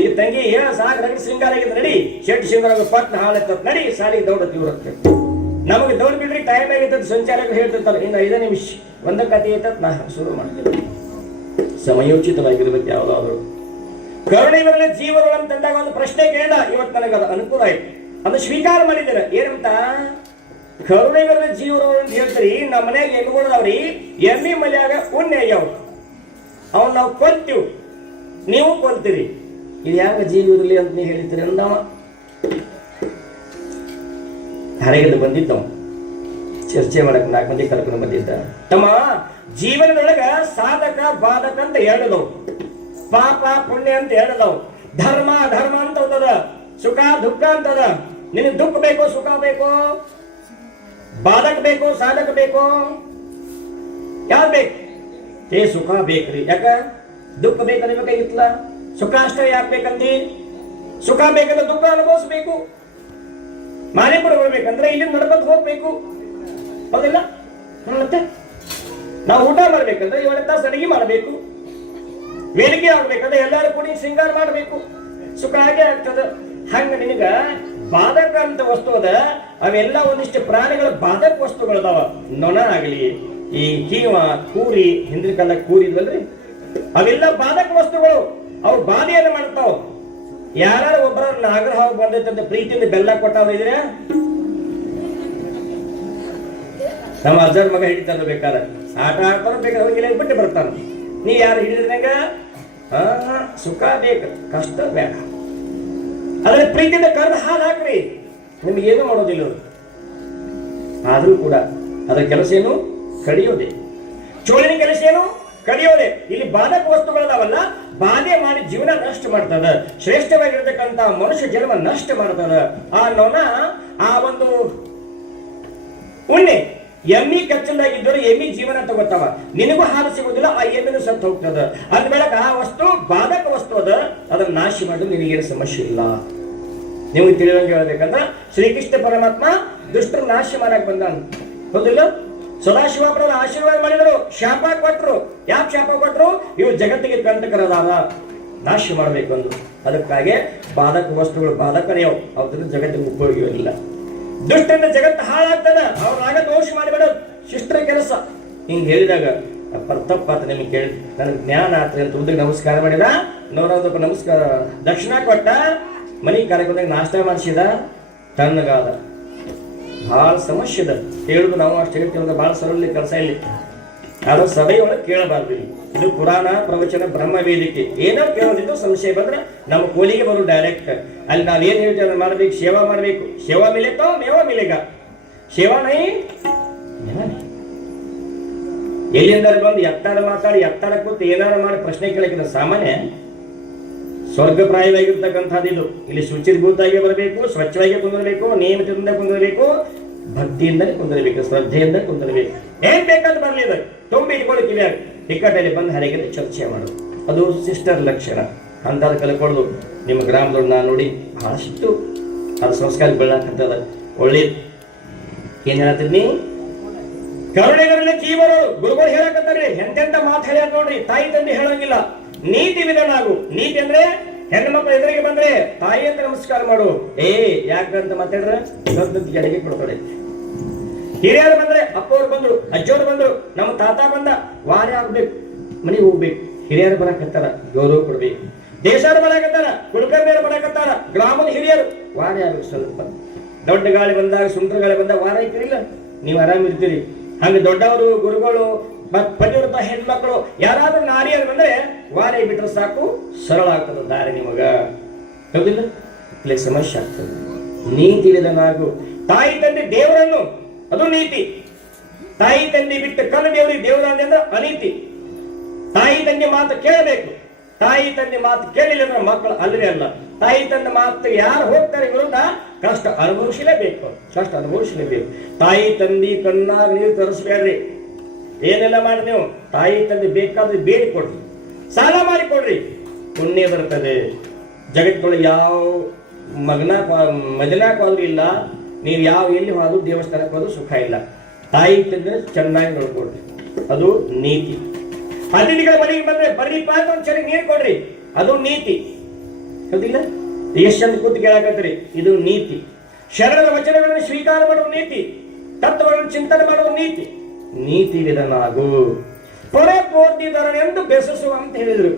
ಈಗ ತಂಗಿ ಹೇಳ ಸಾಕು, ನಡಿ ಶೃಂಗಾರ ಆಗಿದ್ ನಡಿ, ಶೆಟ್ ಶೃಂಗಾರ ಪಟ್ನ ಹಾಳೆತ್ತ ನಡಿ, ಸಾಲಿಗೆ ದೌಡತ್ ಇವ್ರತ್ತೆ. ನಮಗೆ ದೌಡ್ ಬಿಡ್ರಿ ಟೈಮ್ ಆಗಿರ್ತದೆ. ಸಂಚಾಲಕರು ಹೇಳ್ತಿರ್ತಾರೆ ಇನ್ನು 5 ನಿಮಿಷ ಒಂದ ಕಥೆ ಐತತ್ ನಾ ಶುರು ಮಾಡ್ತೇವೆ. ಸಮಯೋಚಿತವಾಗಿರ್ಬೇಕು ಯಾವ್ದಾದ್ರು. ಕರುಣೆ ಬರಲಿ ಜೀವಗಳು ಅಂತಂದಾಗ ಒಂದು ಪ್ರಶ್ನೆ ಕೇಳಿದ. ಇವತ್ತು ನನಗೆ ಅದು ಅನುಕೂಲ ಆಯ್ತು, ಅದು ಸ್ವೀಕಾರ ಮಾಡಿದ್ದೀರ. ಏನಂತ? ಕರುಣೆ ಬರಲಿ ಜೀವಗಳು ಅಂತ ಹೇಳ್ತೀರಿ. ನಮ್ಮ ಮನೆಯಾಗ ಎಮ್ಮಿಗಳವ್ರಿ, ಎಮ್ಮಿ ಮನೆಯಾಗ ಉಣ್ಣೆ ಆಗ್ಯಾವ, ಅವ್ನು ನಾವು ಕೊಲ್ತೀವಿ, ನೀವು ಕೊಲ್ತೀರಿ. ಇದು ಯಾಕೆ ಜೀವ ಇರಲಿ ಅಂತ ನೀವು ಹೇಳ್ತೀರಿ ಅಂದವ. ಹರಗಿದ್ದು ಬಂದಿದ್ದವ ಚರ್ಚೆ ಮಾಡಕ್ 4 ಮಂದಿ ಕರ್ಕೊಂಡು ಬಂದಿದ್ದ. ತಮ್ಮ ಜೀವನದೊಳಗ ಸಾಧಕ ಬಾಧಕ ಅಂತ ಹೇಳದವು, ಪಾಪ ಪುಣ್ಯ ಅಂತ ಹೇಳದವು, ಧರ್ಮ ಅಧರ್ಮ ಅಂತ ಹೋದದ, ಸುಖ ದುಃಖ ಅಂತದ. ನಿನಗೆ ದುಃಖ ಬೇಕೋ ಸುಖ ಬೇಕೋ, ಬಾಧಕ ಬೇಕೋ ಸಾಧಕ ಬೇಕೋ, ಯಾವ್ದು ಬೇಕು? ಸುಖ ಬೇಕ್ರಿ. ಯಾಕ ದುಃಖ ಬೇಕನ್ಬೇಕಾಗಿತ್ತಲ್ಲ, ಸುಖ ಅಷ್ಟೇ ಯಾಕೆ ಬೇಕಂತಿ? ಸುಖ ಬೇಕಂದ್ರೆ ದುಃಖ ಅನುಭವಿಸ್ಬೇಕು, ಮಾರಿ ಬರ್ಬೇಕಂದ್ರೆ ಇಲ್ಲಿ ನಡ್ಕೊಂಡು ಹೋಗ್ಬೇಕು, ಹೌದಿಲ್ಲ? ಮತ್ತೆ ನಾವು ಊಟ ಮಾಡ್ಬೇಕಂದ್ರೆ 7 ತಾಸು ಅಡಿಗೆ ಮಾಡಬೇಕು, ವೇದಿಕೆ ಆಗ್ಬೇಕಂದ್ರೆ ಎಲ್ಲಾರು ಕೂಡಿ ಶೃಂಗಾರ ಮಾಡಬೇಕು, ಸುಖ ಹಾಗೆ ಆಗ್ತದ. ಹಂಗ ನಿನಗ ಬಾಧಕ ಅಂತ ವಸ್ತು ಅದ, ಅವೆಲ್ಲ ಒಂದಿಷ್ಟು ಪ್ರಾಣಿಗಳ ಬಾಧಕ ವಸ್ತುಗಳದಾವ. ನೊಣ ಆಗಲಿ, ಈ ಕೀವ, ಕೂರಿ, ಹಿಂದಿನ ಕಾಲ ಕೂರಿ ಇದ್ವಲ್ರಿ, ಅವೆಲ್ಲ ಬಾಧಕ ವಸ್ತುಗಳು. ಅವು ಬಾಧೆಯನ್ನು ಮಾಡ್ತಾವ. ಯಾರು ಒಬ್ಬರ ನಾಗರ ಹಾವು ಬಂದೈತಂತ ಪ್ರೀತಿಯಿಂದ ಬೆಲ್ಲ ಕೊಟ್ಟವ್ರ ಇದ್ರೆ ನಮ್ಮ ಅಜ್ಜರ ಮಗ ಹಿಡಿತಾರ, ಬೇಕಾದ್ರೆ ಆಟ ಆಡ್ತಾರ, ಬೇಕಾದ್ರೆ ಹೋಗಿಲ್ಲ ಬಿಟ್ಟು ಬರ್ತಾನ. ನೀ ಯಾರು ಹಿಡಿದ್ರಂಗ ಸುಖ ಬೇಕು, ಕಷ್ಟ ಬೇಡ. ಅದ್ರ ಪ್ರೀತಿಯಿಂದ ಕರೆದು ಹಾಲು ಹಾಕ್ರಿ, ನಿಮ್ಗೇನು ಮಾಡೋದಿಲ್ಲ ಅವರು. ಆದ್ರೂ ಕೂಡ ಅದರ ಕೆಲಸ ಏನು? ಕಡಿಯೋದೆ. ಚೋಳಿನ ಕೆಲಸ ಏನು? ಕಡಿಯೋದೆ. ಇಲ್ಲಿ ಬಾಧಕ ವಸ್ತುಗಳದಾವಲ್ಲ, ಬಾಧೆ ಮಾಡಿ ಜೀವನ ನಷ್ಟ ಮಾಡ್ತದ, ಶ್ರೇಷ್ಠವಾಗಿರ್ತಕ್ಕಂಥ ಮನುಷ್ಯ ಜನ್ಮ ನಷ್ಟ ಮಾಡ್ತದ. ಆ ನೊಣ, ಆ ಒಂದು ಉಣ್ಣೆ ಎಮ್ಮಿ ಕಚ್ಚಲಾಗಿದ್ದರು ಎಮ್ಮಿ ಜೀವನ ತಗೋತಾವ, ನಿನಗೂ ಹಾಲು ಸಿಗುದಿಲ್ಲ, ಆ ಎಮ್ಮಿನೂ ಸತ್ತು ಹೋಗ್ತದ. ಅದ್ ಬೆಳಕ ಆ ವಸ್ತು ಬಾಧಕ ವಸ್ತು ಅದ, ಅದನ್ನ ನಾಶ ಮಾಡಿದ್ರೆ ನಿನಗೇನು ಸಮಸ್ಯೆ ಇಲ್ಲ. ನಿಮಗೆ ತಿಳಿದಂಗೆ ಹೇಳ್ಬೇಕಂದ್ರ ಶ್ರೀಕೃಷ್ಣ ಪರಮಾತ್ಮ ದುಷ್ಟರ ನಾಶ ಮಾಡಕ್ ಬಂದ, ಹೌದಿಲ್ಲ? ಸದಾಶಿವಪ್ಪರ ಆಶೀರ್ವಾದ ಮಾಡಿದ್ರು, ಶಾಪ ಕೊಟ್ರು. ಯಾಕೆ ಶಾಪ ಕೊಟ್ರು? ಇವು ಜಗತ್ತಿಗೆ ಕಂಟಕರದಾದ, ನಾಶ ಮಾಡಬೇಕು ಅಂದ್ರು. ಅದಕ್ಕಾಗಿ ಬಾಧಕ ವಸ್ತುಗಳು ಬಾಧಕನೇ, ಅವ್ರ ಜಗತ್ತಿಗೆ ಉಪಯೋಗವಿಲ್ಲ. ದುಷ್ಟರಿಂದ ಜಗತ್ತು ಹಾಳಾಗ್ತದ, ಅವ್ರಾಗ ದೋಷ ಮಾಡಿಬಿಡೋದು ಶಿಷ್ಟರ ಕೆಲಸ. ಹಿಂಗ್ ಹೇಳಿದಾಗ ತಪ್ಪಾತ ನಿಮ್ಗೆ ಕೇಳಿ, ನನಗೆ ಜ್ಞಾನ ಆತ್ರಿ ಅಂತ ಉದ್ದಕ್ಕೆ ನಮಸ್ಕಾರ ಮಾಡಿದ, 100 ನಮಸ್ಕಾರ ದಕ್ಷಿಣ ಕೊಟ್ಟ, ಮನೆಗೆ ಕಾರ್ಯಕ್ರಮದಾಗ ನಾಷ್ಟ ಮಾಡಿಸಿದ, ತಣ್ಣಗಾದ. ಬಹಳ ಸಮಸ್ಯೆ ಅದ, ಹೇಳುದು ನಾವು ಅಷ್ಟು ಹೇಳ್ತೀವಿ, ಬಹಳ ಸರಳ ಕೆಲಸ ಇಲ್ಲಿ. ಆದ್ರೆ ಸಭೆಯೊಳಗೆ ಕೇಳಬಾರ್ದು. ಇದು ಪುರಾಣ ಪ್ರವಚನ ಬ್ರಹ್ಮ ವೇದಿಕೆ. ಏನೋ ಕೇಳೋದಿದ್ದು ಸಂಶಯ ಬಂದ್ರೆ ನಮ್ಮ ಕೋಲಿಗೆ ಬರೋದು ಡೈರೆಕ್ಟ್. ಅಲ್ಲಿ ನಾವು ಏನ್ ಹೇಳ್ತೀವಿ ಅದನ್ನ ಮಾಡ್ಬೇಕು, ಸೇವಾ ಮಾಡ್ಬೇಕು. ಸೇವಾ ಮಿಲೇತೋ ಮೇವಾ ಮಿಲೇಗ, ಸೇವಾ ನೈ ಎಲ್ಲಿಂದ ಬಂದು ಎತ್ತಾರ ಮಾತಾಡಿ ಎತ್ತಾರ ಕೂತು ಏನಾರ ಮಾಡಿ ಪ್ರಶ್ನೆ ಕೇಳಕ್ಕಿಂತ ಸಾಮಾನ್ಯ ಸ್ವರ್ಗಪ್ರಾಯವಾಗಿರ್ತಕ್ಕಂಥದ್ದು ಇದು. ಇಲ್ಲಿ ಶುಚಿರ್ಭೂತಾಗಿ ಬರಬೇಕು, ಸ್ವಚ್ಛವಾಗಿ ಕುಂದಿರಬೇಕು, ನಿಯಮಿತದಿಂದ ಕುಂದಿರಬೇಕು, ಭಕ್ತಿಯಿಂದಲೇ ಕುಂದಿರಬೇಕು, ಶ್ರದ್ಧೆಯಿಂದ ಕುಂದಿರಬೇಕು. ಏನ್ ಬೇಕಾದ್ರೂ ಬರಲಿ, ಅದು ತುಂಬಿ ಇಟ್ಕೊಳ್ಳಿಕ್ಕಿಲ್ಲ. ಟಿಕ್ಕಟಲ್ಲಿ ಬಂದು ಹರಗಿದ ಚರ್ಚೆ ಮಾಡೋದು, ಅದು ಸಿಸ್ಟರ್ ಲಕ್ಷಣ. ಅಂತಾದ ಕಲ್ಕೊಳ್ಳೋದು ನಿಮ್ಮ ಗ್ರಾಮದವ್ರು ನಾನು ನೋಡಿ ಬಹಳಷ್ಟು ಅದು ಸಂಸ್ಕಾರ ಬೆಳ್ಳಾಕಂತದ. ಒಳ್ಳೇದು. ಏನ್ ಹೇಳತ್ತೀನಿ? ಕರುಣೆಗರಲ್ಲಿ ಜೀವರು ಗುರುಗಳು ಹೇಳಕತ್ತಾರ್ರಿ, ಎಂತೆಂತ ಮಾತು ಹೇಳ್ಯಾರ ನೋಡ್ರಿ. ತಾಯಿ ತಂದೆ ಹೇಳಂಗಿಲ್ಲ, ನೀತಿ ವಿಧಾನ ಆಗು. ನೀತಿ ಅಂದ್ರೆ ಹೆಣ್ಣು ಮಕ್ಕಳು ಎದುರಿಗೆ ಬಂದ್ರೆ ತಾಯಿ ಅಂತ ನಮಸ್ಕಾರ ಮಾಡು. ಯಾಕಂತ ಮಾತಾಡ್ರೆ ಅಡಿಗೆ ಕೊಡ್ತಾರೆ. ಹಿರಿಯರು ಬಂದ್ರೆ ಅಪ್ಪವ್ರು ಬಂದ್ರು, ಅಜ್ಜವ್ರು ಬಂದ್ರು, ನಮ್ಮ ತಾತ ಬಂದ, ವಾರ ಆಗ್ಬೇಕು, ಮನೆಗೆ ಹೋಗ್ಬೇಕು. ಹಿರಿಯರು ಬರಕತ್ತಾರ, ಗೌರವ ಕೊಡ್ಬೇಕು. ದೇಶಾರು ಬರಕತ್ತಾರ, ಕುಲಕರ್ಣಿಯರು ಬರಕತ್ತಾರ, ಗ್ರಾಮದ ಹಿರಿಯರು ವಾರ ಆಗ್ಬೇಕು. ಸ್ವಲ್ಪ ದೊಡ್ಡ ಗಾಳಿ ಬಂದಾಗ, ಸುಂಟರ ಗಾಳಿ ಬಂದಾಗ ವಾರ ಇರ್ತಿರಿಲ್ಲ, ನೀವು ಆರಾಮಿರ್ತೀರಿ. ಹಂಗ ದೊಡ್ಡವರು ಗುರುಗಳು ಪತಿವ್ರತ ಹೆಣ್ಮಕ್ಳು ಯಾರಾದ್ರೂ ನಾರಿಯರು ಬಂದ್ರೆ ವಾರ ಬಿಟ್ರೆ ಸಾಕು, ಸರಳ ಆಗ್ತದ ದಾರಿ ನಿಮಗ, ಹೌದಿಲ್ಲ? ಇಲ್ಲಿ ಸಮಸ್ಯೆ ಆಗ್ತದೆ. ನೀತಿ ಇಳಿದನಾಗು. ತಾಯಿ ತಂದೆ ದೇವರನ್ನು, ಅದು ನೀತಿ. ತಾಯಿ ತಂದೆ ಬಿಟ್ಟು ಕಣ್ಣು ದೇವರಿಗೆ ದೇವರ ಅಂದ್ರೆ ಅನೀತಿ. ತಾಯಿ ತಂದೆ ಮಾತು ಕೇಳಬೇಕು. ತಾಯಿ ತಂದೆ ಮಾತು ಕೇಳಿಲ್ಲ ಅಂದ್ರೆ ಮಕ್ಕಳು ಅಲ್ಲವೇ ಅಲ್ಲ. ತಾಯಿ ತಂದೆ ಮಾತು ಯಾರು ಹೋಗ್ತಾರೆ ವಿರುದ್ಧ ಕಷ್ಟ ಅನುಭವಿಸಲೇಬೇಕು, ಕಷ್ಟ ಅನುಭವಿಸಲೇಬೇಕು. ತಾಯಿ ತಂದೆ ಕಣ್ಣಾಗ ನೀರು ತರಿಸ್ಬೇಡ್ರಿ. ಏನೆಲ್ಲ ಮಾಡಿ ನೀವು ತಾಯಿ ತಂದೆ ಬೇಕಾದ್ರೆ ಬೇಡಿ ಕೊಡ್ರಿ, ಸಾಲ ಮಾಡಿ ಕೊಡ್ರಿ, ಪುಣ್ಯ ಬರ್ತದೆ. ಜಗತ್ತೊಳಗೆ ಯಾವ ಮಜನಾಕಾದ್ರೂ ಇಲ್ಲ, ನೀವು ಯಾವ ಎಲ್ಲಿ ಹೋದ್ರು ದೇವಸ್ಥಾನಕ್ಕೆ ಹೋದ್ರು ಸುಖ ಇಲ್ಲ. ತಾಯಿ ತಂದೆ ಚೆನ್ನಾಗಿ ನೋಡ್ಕೊಡ್ರಿ, ಅದು ನೀತಿ. ಅತಿಥಿಗಳ ಮನೆಗೆ ಬಂದ್ರೆ ಬರ್ರಿ ಪಾತ್ರ ಒಂದು ಚೆನ್ನಾಗಿ ನೀರು ಕೊಡ್ರಿ, ಅದು ನೀತಿ, ಹೌದಿಲ್ಲ? ಎಷ್ಟು ಚಂದ ಕೂತು ಕೇಳಾಕತ್ರಿ, ಇದು ನೀತಿ. ಶರಣರ ವಚನಗಳನ್ನು ಸ್ವೀಕಾರ ಮಾಡುವ ನೀತಿ, ತತ್ವಗಳನ್ನು ಚಿಂತನೆ ಮಾಡುವ ನೀತಿ. ನೀತಿ ವಿಧನಾಗು. ಪೊರೆ ಪೋರ್ತಿದರನೆಂದು ಬೆಸಸುವ ಅಂತ ಹೇಳಿದ್ರು.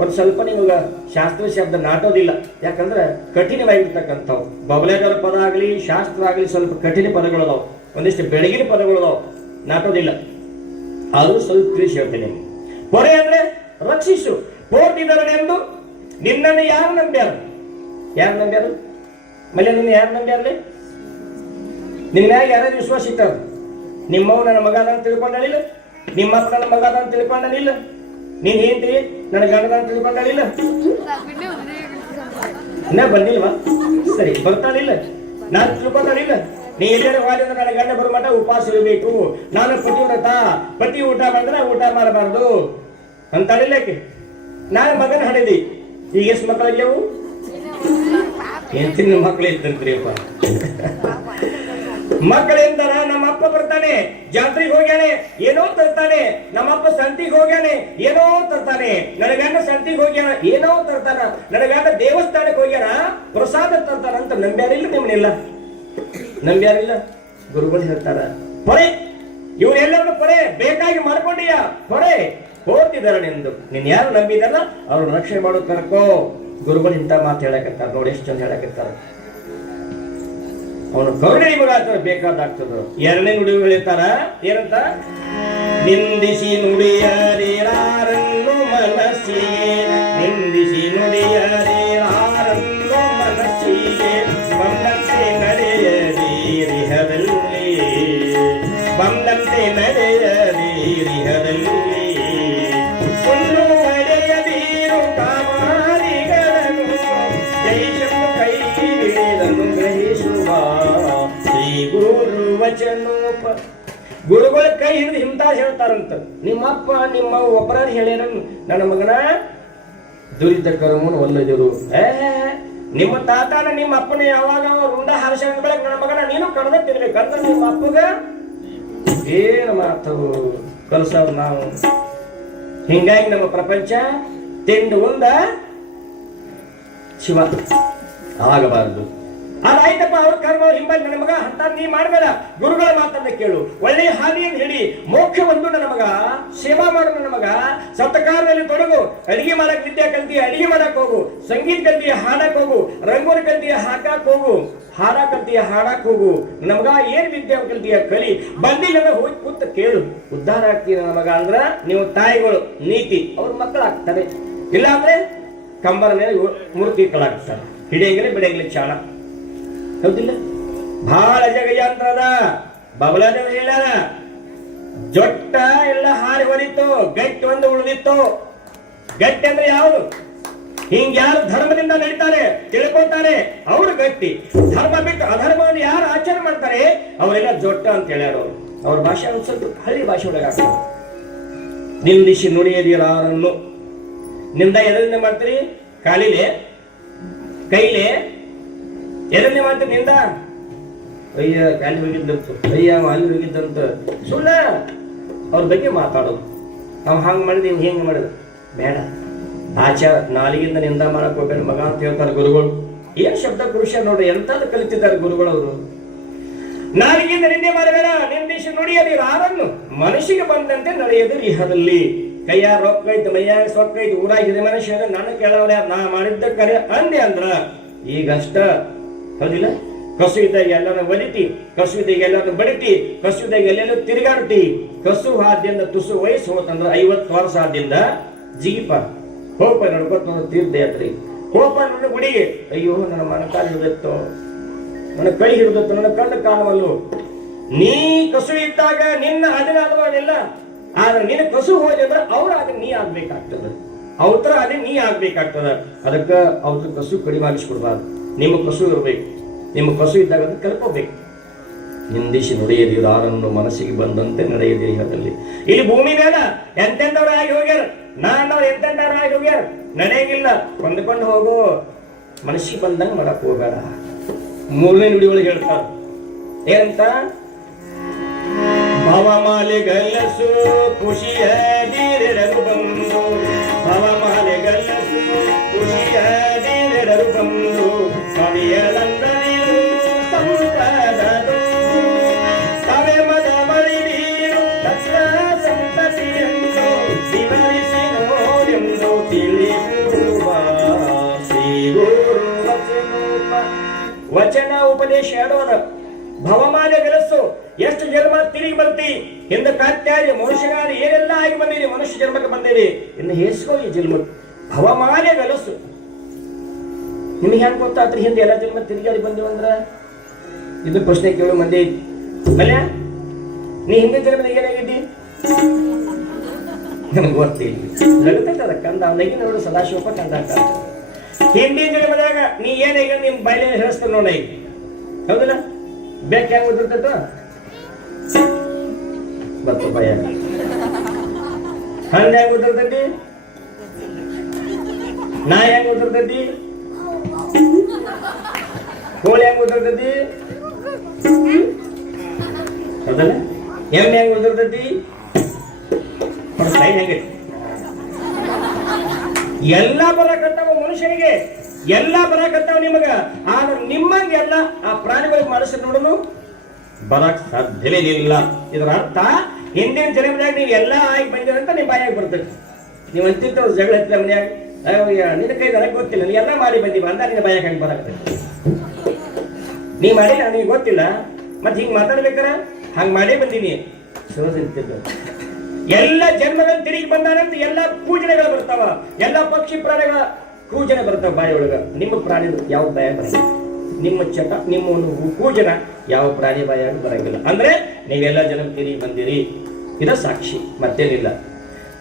ಒಂದು ಸ್ವಲ್ಪ ನಿಮಗ ಶಾಸ್ತ್ರ ಶಬ್ದ ನಾಟೋದಿಲ್ಲ, ಯಾಕಂದ್ರೆ ಕಠಿಣವಾಗಿರ್ತಕ್ಕಂಥವು. ಬಬಲೇಗರ ಪದ ಆಗಲಿ ಶಾಸ್ತ್ರ ಆಗಲಿ ಸ್ವಲ್ಪ ಕಠಿಣ ಪದಗಳದಾವು, ಒಂದಿಷ್ಟು ಬೆಳಗಿನ ಪದಗಳದಾವು, ನಾಟೋದಿಲ್ಲ. ಅದು ಸ್ವಲ್ಪ ತಿಳಿಸಿ ಹೇಳ್ತೇನೆ. ಪೊರೆ ಅಂದ್ರೆ ರಕ್ಷಿಸು. ಪೋರ್ತಿದರನೆಂದು ನಿನ್ನನ್ನು ಯಾರು ನಂಬ್ಯಾರು? ಯಾರು ನಂಬ್ಯಾರು? ಮನೆ ನಿನ್ನ ಯಾರು ನಂಬ್ಯಾರ್ಲಿ? ನಿನ್ನ ಮ್ಯಾಗ ಯಾರು ವಿಶ್ವಾಸ ಇಟ್ಟಾರ? ನಿಮ್ಮವ್ ನನ್ನ ಮಗ ನಾನು ತಿಳ್ಕೊಂಡಳಿಲ್ಲ, ನಿಮ್ಮಪ್ಪ ನನ್ನ ಮಗ ನಾನು ತಿಳ್ಕೊಂಡನಿಲ್ಲ, ನೀನ್ ಹೆಂಡತಿ ನನ್ನ ಗಂಡ ನಾನು ತಿಳ್ಕೊಂಡಳಿಲ್ಲ. ಇನ್ನ ಬಂದಿಲ್ವಾ? ಸರಿ, ಬರ್ತಾಳಿಲ್ಲ, ನಾನು ತಿಳ್ಕೊಂಡಳಿಲ್ಲ. ನೀ ಎಲ್ಲರೂ ವಾಲಿಂದ ನನ್ನ ಗಂಡ ಬರೋ ಮಟ್ಟ ಉಪವಾಸ ಇರಬೇಕು, ನಾನು ಪತಿವ್ರತ, ಪತಿ ಊಟ ಮಾಡಿದ್ರೆ ಊಟ ಮಾಡಬಾರ್ದು ಅಂತಾಳಿಲ್ಲಕ್ಕೆ. ನಾನು ಮಗನ ಹಡಿದಿ, ಈಗ ಎಷ್ಟು ಮಕ್ಕಳಾಗ್ಯವು? ಏನ್ ತಿನ್ನ ಮಕ್ಕಳು ಇರ್ತಂತ್ರಿಯಪ್ಪ. ಮಕ್ಕಳಿಂದ ನಮ್ಮ ಅಪ್ಪ ಬರ್ತಾನೆ, ಜಾತ್ರೆಗೆ ಹೋಗ್ಯಾನೆ ಏನೋ ತರ್ತಾನೆ, ನಮ್ಮಪ್ಪ ಸಂತಿಗೆ ಹೋಗ್ಯಾನೆ ಏನೋ ತರ್ತಾನೆ, ನನ್ನ ಗಂಡ ಸಂತಿಗೆ ಹೋಗ್ಯಾನ ಏನೋ ತರ್ತಾನ, ನನ್ನ ಗಂಡ ದೇವಸ್ಥಾನಕ್ಕೆ ಹೋಗ್ಯಾನ ಪ್ರಸಾದ ತರ್ತಾನ ಅಂತ ನಂಬ್ಯಾರಿಲ್ಲ? ನಿಮ್ಮನ್ನೆಲ್ಲ ನಂಬ್ಯಾರಿಲ್ಲ? ಗುರುಗಳು ಹೇಳ್ತಾರ ಪೊರೆ, ಇವರೆಲ್ಲರೂ ಪೊರೆ ಬೇಕಾಗಿ ಮಾಡ್ಕೊಂಡಿಯ ಪೊರೆ ಹೋಗ್ತಿದಾರ ನಿಂದು. ನೀನ್ ಯಾರು ನಂಬಿದಲ್ಲ ಅವ್ರು ರಕ್ಷಣೆ ಮಾಡೋದು ಕರ್ಕೋ. ಗುರುಗಳು ಇಂಥ ಮಾತು ಹೇಳಕತ್ತಾರ ನೋಡಿ, ಎಷ್ಟು ಚಂದ ಹೇಳಕತ್ತಾರ. ಅವನು ಕರುಣೆ ನಿಮಗಾಗ್ತದೆ, ಬೇಕಾದಾಗ್ತದ. ಎರಡನೇ ನುಡಿ ಹೇಳ್ತಾರ ಏನಂತ? ನಿಂದಿಸಿ ನುಡಿಯರೇರಾರನ್ನು ಮನಸ್ಸಿಗೆ, ನಿಂದಿಸಿ ನುಡಿಯರೇರಾರನ್ನು ಮನಸ್ಸಿಗೆ, ಬಂದಂತೆ ನಡೆಯದಿರಿಹದಲ್ಲಿ, ಬಂದಂತೆ ನಡೆಯದಿರಿಹದಲ್ಲಿ, ಸುಳ್ಳು ಒಡೆಯದೀರು ಕಾಮಾರಿಗಳನ್ನು ಜಯಿಸಲು ಕೈ ಹಿಡಿದನು ಗ್ರಹಿಸುವ ಶ್ರೀ ಗುರು ವಚನೋಪ. ಗುರುಗಳ ಕೈ ಹಿಡಿದು ಹಿಂತ ಹೇಳ್ತಾರಂತ. ನಿಮ್ಮಪ್ಪ ನಿಮ್ಮ ಒಬ್ಬರ ಹೇಳ್ಯಾರ, ನನ್ನ ಮಗನ ದುರಿತ ಕರ್ಮನು ಒಲ್ಲದಿರು. ನಿಮ್ಮ ತಾತನ ನಿಮ್ಮ ಅಪ್ಪನ ಯಾವಾಗ ರುಂಡ ಹಾರಿಸ ಬೆಳಕ್ ನನ್ನ ಮಗನ ನೀನು ಕಡ್ದ ತಿನ್ಬೇಕಂದ್ರೆ ನಿಮ್ಮ ಅಪ್ಪಗ ಏನು ಮಾತು ಕಲ್ಸವ್ ನಾವು. ಹಿಂಗಾಗಿ ನಮ್ಮ ಪ್ರಪಂಚ ತಿಂದು ಉಂದ ಶಿವ ಆಗಬಾರದು. ಅದಾಯ್ತಪ್ಪ, ಅವ್ರ ಕರ್ಮ ಹಿಂಬಾಲಿ ನನ್ನ ಮಗ ಅಂತ ನೀ ಮಾಡಬೇಡ. ಗುರುಗಳ ಮಾತನ್ನ ಕೇಳು, ಒಳ್ಳೆಯ ಹಾದಿಯನ್ನು ಹೇಳಿ ಮೋಕ್ಷ ಒಂದು ನನ್ನ ಮಗ, ಸೇವಾ ಮಾಡು ನನ್ನ ಮಗ, ಸತ್ಕಾರದಲ್ಲಿ ತೊಡಗು, ಅಡಿಗೆ ಮಾಡಕ್ ವಿದ್ಯೆ ಕಲ್ತೀಯ ಅಡಿಗೆ ಮಾಡಕ್ ಹೋಗು, ಸಂಗೀತ ಕಲ್ತೀಯ ಹಾಡಕ್ ಹೋಗು, ರಂಗೋಲಿ ಕಲ್ತೀಯ ಹಾಕಾಕ್ ಹೋಗು, ಹಾಡ ಕಲ್ತೀಯ ಹಾಡಕ್ ಹೋಗು. ನನ್ನ ಮಗ ಏನ್ ವಿದ್ಯೆ ಕಲ್ತೀಯ ಕಲಿ, ಬಂದಿಲ್ಲ ಹೋಗಿ ಕೂತ ಕೇಳು, ಉದ್ಧಾರ ಆಗ್ತೀಯ ನನ್ನ ಮಗ. ಅಂದ್ರ ನೀವು ತಾಯಿಗಳು ನೀತಿ ಅವ್ರ ಮಕ್ಕಳಾಗ್ತಾರೆ, ಇಲ್ಲ ಅಂದ್ರೆ ಕಂಬರ ಮೇಲೆ ಮೂರ್ತಿಗಳಾಗ್ತಾರೆ, ಹಿಡಿಯಂಗಿಲ್ಲ ಬಿಡಂಗಿಲ್ಲ ಚಾಣ. ಹೌದಿಲ್ಲ? ಬಹಳ ಜಗಜಾಂತ್ರದ ಬಬಲದ ಹೇಳ್ಯಾರ, ಜೊಟ್ಟ ಎಲ್ಲ ಹಾರಿ ಹೊರಿತು, ಗಟ್ಟಿ ಒಂದು ಉಳಿದಿತ್ತು. ಗಟ್ಟಿ ಅಂದ್ರೆ ಯಾವುದು? ಹಿಂಗ ಯಾರು ಧರ್ಮದಿಂದ ನಡೀತಾರೆ ತಿಳ್ಕೊತಾರೆ ಅವ್ರು ಗಟ್ಟಿ. ಧರ್ಮ ಬಿಟ್ಟು ಅಧರ್ಮವನ್ನು ಯಾರು ಆಚರಣೆ ಮಾಡ್ತಾರೆ ಅವರೆಲ್ಲ ಜೊಟ್ಟ ಅಂತ ಹೇಳ್ಯಾರ. ಅವ್ರ ಭಾಷೆ ಒಂದು ಸ್ವಲ್ಪ ಹಳ್ಳಿ ಭಾಷೆ ಒಳಗಾಗ್ತದೆ. ನಿಂದಿಸಿ ನುಡಿಯದಿರಾರನ್ನು, ನಿಂದ ಎದರಿಂದ ಮಾಡ್ತೀರಿ? ಕಾಲಿಲೆ ಕೈಲೆ ಎದರಿಂದ ಮಾಡ್ತೀರಿ? ನಿಂದ ಅಯ್ಯ ಕಾಲಿ ಹೋಗಿದ್ದಂತ, ಅಯ್ಯ ಅಲ್ಲಿ ಹೋಗಿದ್ದಂತ ಸುಳ್ಳ ಅವ್ರ ಬಗ್ಗೆ ಮಾತಾಡೋದು. ಅವ್ ಹಂಗ್ ಮಾಡಿದ ಹಿಂಗ್ ಹೆಂಗ್ ಮಾಡಿದ ಬೇಡ. ಆಚಾರ ನಾಲಿಗಿಂದ ನಿಂದ ಮಾಡಕ್ ಹೋಗ್ಬೇಡ ಮಗ ಅಂತ ಹೇಳ್ತಾರೆ ಗುರುಗಳು. ಏನ್ ಶಬ್ದ ಪುರುಷ ನೋಡ್ರಿ, ಎಂತಾದ್ರು ಕಲಿತಿದ್ದಾರೆ ಗುರುಗಳು ಅವರು. ನಾಲಿಗಿಂದ ನಿಂದೆ ಮಾಡಬೇಡ, ನಿಂದಿಸಿ ನುಡಿಯದಿ ಯಾರನ್ನು ಮನಸ್ಸಿಗೆ ಬಂದಂತೆ ನಡೆಯದು ಇಹದಲ್ಲಿ. ಕೈಯ ರೊಕ್ಕ ಐತಿ, ಮೈಯಾಗ ಸೊಕ್ಕ ಐತಿ, ಊರಾಗಿದೆ ಮನುಷ್ಯ ನನ್ನ ಕೇಳವ್ರ ನಾ ಮಾಡಿದ್ದ ಕರೆ ಅಂದೆ ಅಂದ್ರ ಈಗಷ್ಟ. ಹೌದಿಲ್ಲ? ಕಸು ಇದ್ದಾಗ ಎಲ್ಲಾನು ಒದಿತಿ, ಕಸು ಇದ್ದಾಗ ಎಲ್ಲಾನು ಬಡಿತಿ, ಕಸು ಇದ್ದಾಗ ಎಲ್ಲೆಲ್ಲೂ ತಿರುಗಾಡ್ತಿ. ಕಸು ಹಾದ್ಯಂದ ತುಸು ವಯಸ್ಸು ಹೋತಂದ್ರ 50 ವರ್ಷ ಆದ್ಯಂದ ಜಿಗಿಪ ಹೋಪ ನಡ್ಕೊತ ತೀರ್ಥಯಾತ್ರಿ ಹೋಪ ನನ್ನ ಗುಡಿಗೆ. ಅಯ್ಯೋ ನನ್ನ ಮನಕಾಲ ಹಿಡಿದತ್ತೋ, ನನ್ನ ಕೈ ಹಿಡಿದತ್ತು, ನನ್ನ ಕಣ್ಣು ಕಾಣವಲ್ಲು. ನೀ ಕಸು ಇದ್ದಾಗ ನಿನ್ನ ಅದನ್ನ ಆದವನಿಲ್ಲ, ಆದ್ರೆ ನಿನ್ನ ಕಸು ಹೋಗಿ ಅಂದ್ರೆ ಅವ್ರ ಆಗ ನೀ ಆಗ್ಬೇಕಾಗ್ತದ, ಅವತರ ಅದೇ ನೀ ಆಗ್ಬೇಕಾಗ್ತದ. ಅದಕ್ಕ ಅವ್ರ ಕಸು ಕಡಿಮೆ ಆಗಿಸ್ಕೊಡ್ಬಾರ್ದು. ನಿಮ್ಮ ಕಸು ಇರ್ಬೇಕು, ನಿಮ್ಮ ಕಸು ಇದ್ದಾಗ ಅದನ್ನ ಕಲ್ಕೋಬೇಕು. ನಿಂದಿಸಿ ನುಡಿಯದಿರು ಯಾರನ್ನು ಮನಸ್ಸಿಗೆ ಬಂದಂತೆ ನಡೆಯದಿರಿ ಅದರಲ್ಲಿ. ಇಲ್ಲಿ ಭೂಮಿ ಮೇಲೆ ಎಂತೆಂಥವ್ರು ಆಗಿ ಹೋಗ್ಯಾರ, ನಾನವ್ರು ಎಂತೆಂಥವ್ರು ಆಗಿ ಹೋಗ್ಯಾರ, ನಡೆಯಂಗಿಲ್ಲ. ಕೊಂಡ್ಕೊಂಡು ಹೋಗು, ಮನಸ್ಸಿಗೆ ಬಂದಂಗೆ ಮಾಡಕ್ ಹೋಗ್ಬೇಡ. 3ನೇ ನುಡಿ ಒಳಗೆ ಹೇಳ್ತಾರ ಏನಂತ? ಭವಮಾಲೆಗಲಸು ಖುಷಿಯ ನೀರೆಡರು ಬಂದು, ಭವಮಾಲೆಗಲಸು ಖುಷಿಯ ನೀರೆಡರು ಬಂದು, ಕವಿಯಲಂದರಿರು ಸಂಪದದು ತವೆ ಮದ ಮಳಿ ನೀರು ತತ್ವ ಸಂತತಿಯೆಂದು ವಿವರಿಸಿ ನೋಡೆಂದು ತಿಳಿಯುವ ಶ್ರೀ ಗುರು ವಚನೋಪ. ವಚನ ಉಪದೇಶ ಹೇಳೋದ ಭವಮಾಲೆ ಗೆಲಸು. ಎಷ್ಟು ಜನ್ಮ ತಿರುಗಿ ಬರ್ತಿ, ಹಿಂದೆ ಕಾತ್ಯಾದಿ ಮನುಷ್ಯಗಾದ ಏನೆಲ್ಲ ಆಗಿ ಬಂದಿರಿ, ಮನುಷ್ಯ ಜನ್ಮಕ್ಕೆ ಬಂದಿರಿ, ಇನ್ನು ಹೇಸ್ಕೋ ಈ ಜನ್ಮ. ಭವಮಾಲೆ ಗೆಲಸು ನಿಮಗೆ ಹೆಂಗ್ ಗೊತ್ತಾತ್ರಿ ಹಿಂದೆ ಎಲ್ಲ ಜನ್ಮ ತಿರುಗಾಡಿ ಬಂದಿವಂದ್ರ? ಇದು ಪ್ರಶ್ನೆ ಕೇಳೋ ಮಂದಿ ಐತಿ. ಅಲ್ಲ ನೀ ಹಿಂದಿನ ಜನ್ಮದಾಗ ಏನಾಗಿದ್ದಿ ನಮ್ಗೆ ಗೊತ್ತಿಲ್ಲ ನಗುತ್ತದ ಕಂದ ಅವನಿಗೆ ನೋಡು ಸದಾಶಿವಪ್ಪ ಕಂದ ಅಂತ ಹಿಂದಿನ ಜನ್ಮದಾಗ ನೀ ಏನಾಗ ನಿಮ್ ಬಾಯಿಲೆ ಹೇಳಿಸ್ತಾರ ನೋಡ ಈಗ ಹೌದಲ್ಲ ಬೇಕ ಹೆಂಗ್ ಓದಿರ್ತೈತ ಬತ್ತು ಭಯ ಹಂಗ ಹೆಂಗ್ ಓದಿರ್ತೈತಿ ನಾ ಹೆಂಗ್ ಓದಿರ್ತೈತಿ ಕೋಳಿ ಹೆಂಗ್ ಓದಿರ್ತೈತಿ ಹೌದಲ್ಲ ಎಮ್ಮೆ ಹೆಂಗ್ ಓದಿರ್ತೈತಿ ಎಲ್ಲ ಬರಕತ್ತಾವ ಮನುಷ್ಯನಿಗೆ ಎಲ್ಲ ಬರಕತ್ತಾವ ನಿಮಗ ಆದ್ರೆ ನಿಮ್ಮಂಗೆ ಎಲ್ಲ ಆ ಪ್ರಾಣಿಗಳಿಗೆ ಮನಸ್ಸು ನೋಡಲು ಬರಕ್ ಸಾಧ್ಯವೇ ಇಲ್ಲ. ಇದರ ಅರ್ಥ ಹಿಂದಿನ ಜನ್ಮದಾಗ ನೀವು ಎಲ್ಲ ಆಗಿ ಬಂದಿರಂತ ನಿಮ್ ಬಾಯಾಗಿ ಬರ್ತದೆ. ನೀವು ಅಂತಿತ್ತು ಜಗಳ ಹತ್ತಿರ ಮನ್ಯಾಗ ನಿನ್ನ ಕೈ ನನಗೆ ಗೊತ್ತಿಲ್ಲ ನೀ ಎಲ್ಲ ಮಾಡಿ ಬಂದಿ ಅಂದ ನಿನ್ನ ಬಾಯಾಗಿ ಬರಾಕ್ತದೆ. ನೀ ಮಾಡಿ ನನಗೆ ಗೊತ್ತಿಲ್ಲ ಮತ್ತೆ ಹಿಂಗ್ ಮಾತಾಡ್ಬೇಕಾರ ಹಂಗ್ ಮಾಡೇ ಬಂದೀನಿ ಸೋದಂತಿದ್ದ ಎಲ್ಲ ಜನ್ಮದಲ್ಲಿ ತಿರುಗಿ ಬಂದಾನಂತ ಎಲ್ಲ ಪೂಜನೆಗಳು ಬರ್ತಾವ, ಎಲ್ಲ ಪಕ್ಷಿ ಪ್ರಾಣಿಗಳ ಪೂಜನೆ ಬರ್ತಾವ ಬಾಯಿಯೊಳಗ. ನಿಮ್ಮ ಪ್ರಾಣಿ ಯಾವ ಬಾಯ ಬರಂಗಿಲ್ಲ, ನಿಮ್ಮ ಚಟ ನಿಮ್ಮ ಒಂದು ಪೂಜನ ಯಾವ ಪ್ರಾಣಿ ಬಾಯಾಗ ಬರಂಗಿಲ್ಲ. ಅಂದ್ರೆ ನೀವೆಲ್ಲ ಜನ ತಿರುಗಿ ಬಂದಿರಿ, ಇದ ಸಾಕ್ಷಿ ಮತ್ತೇನಿಲ್ಲ.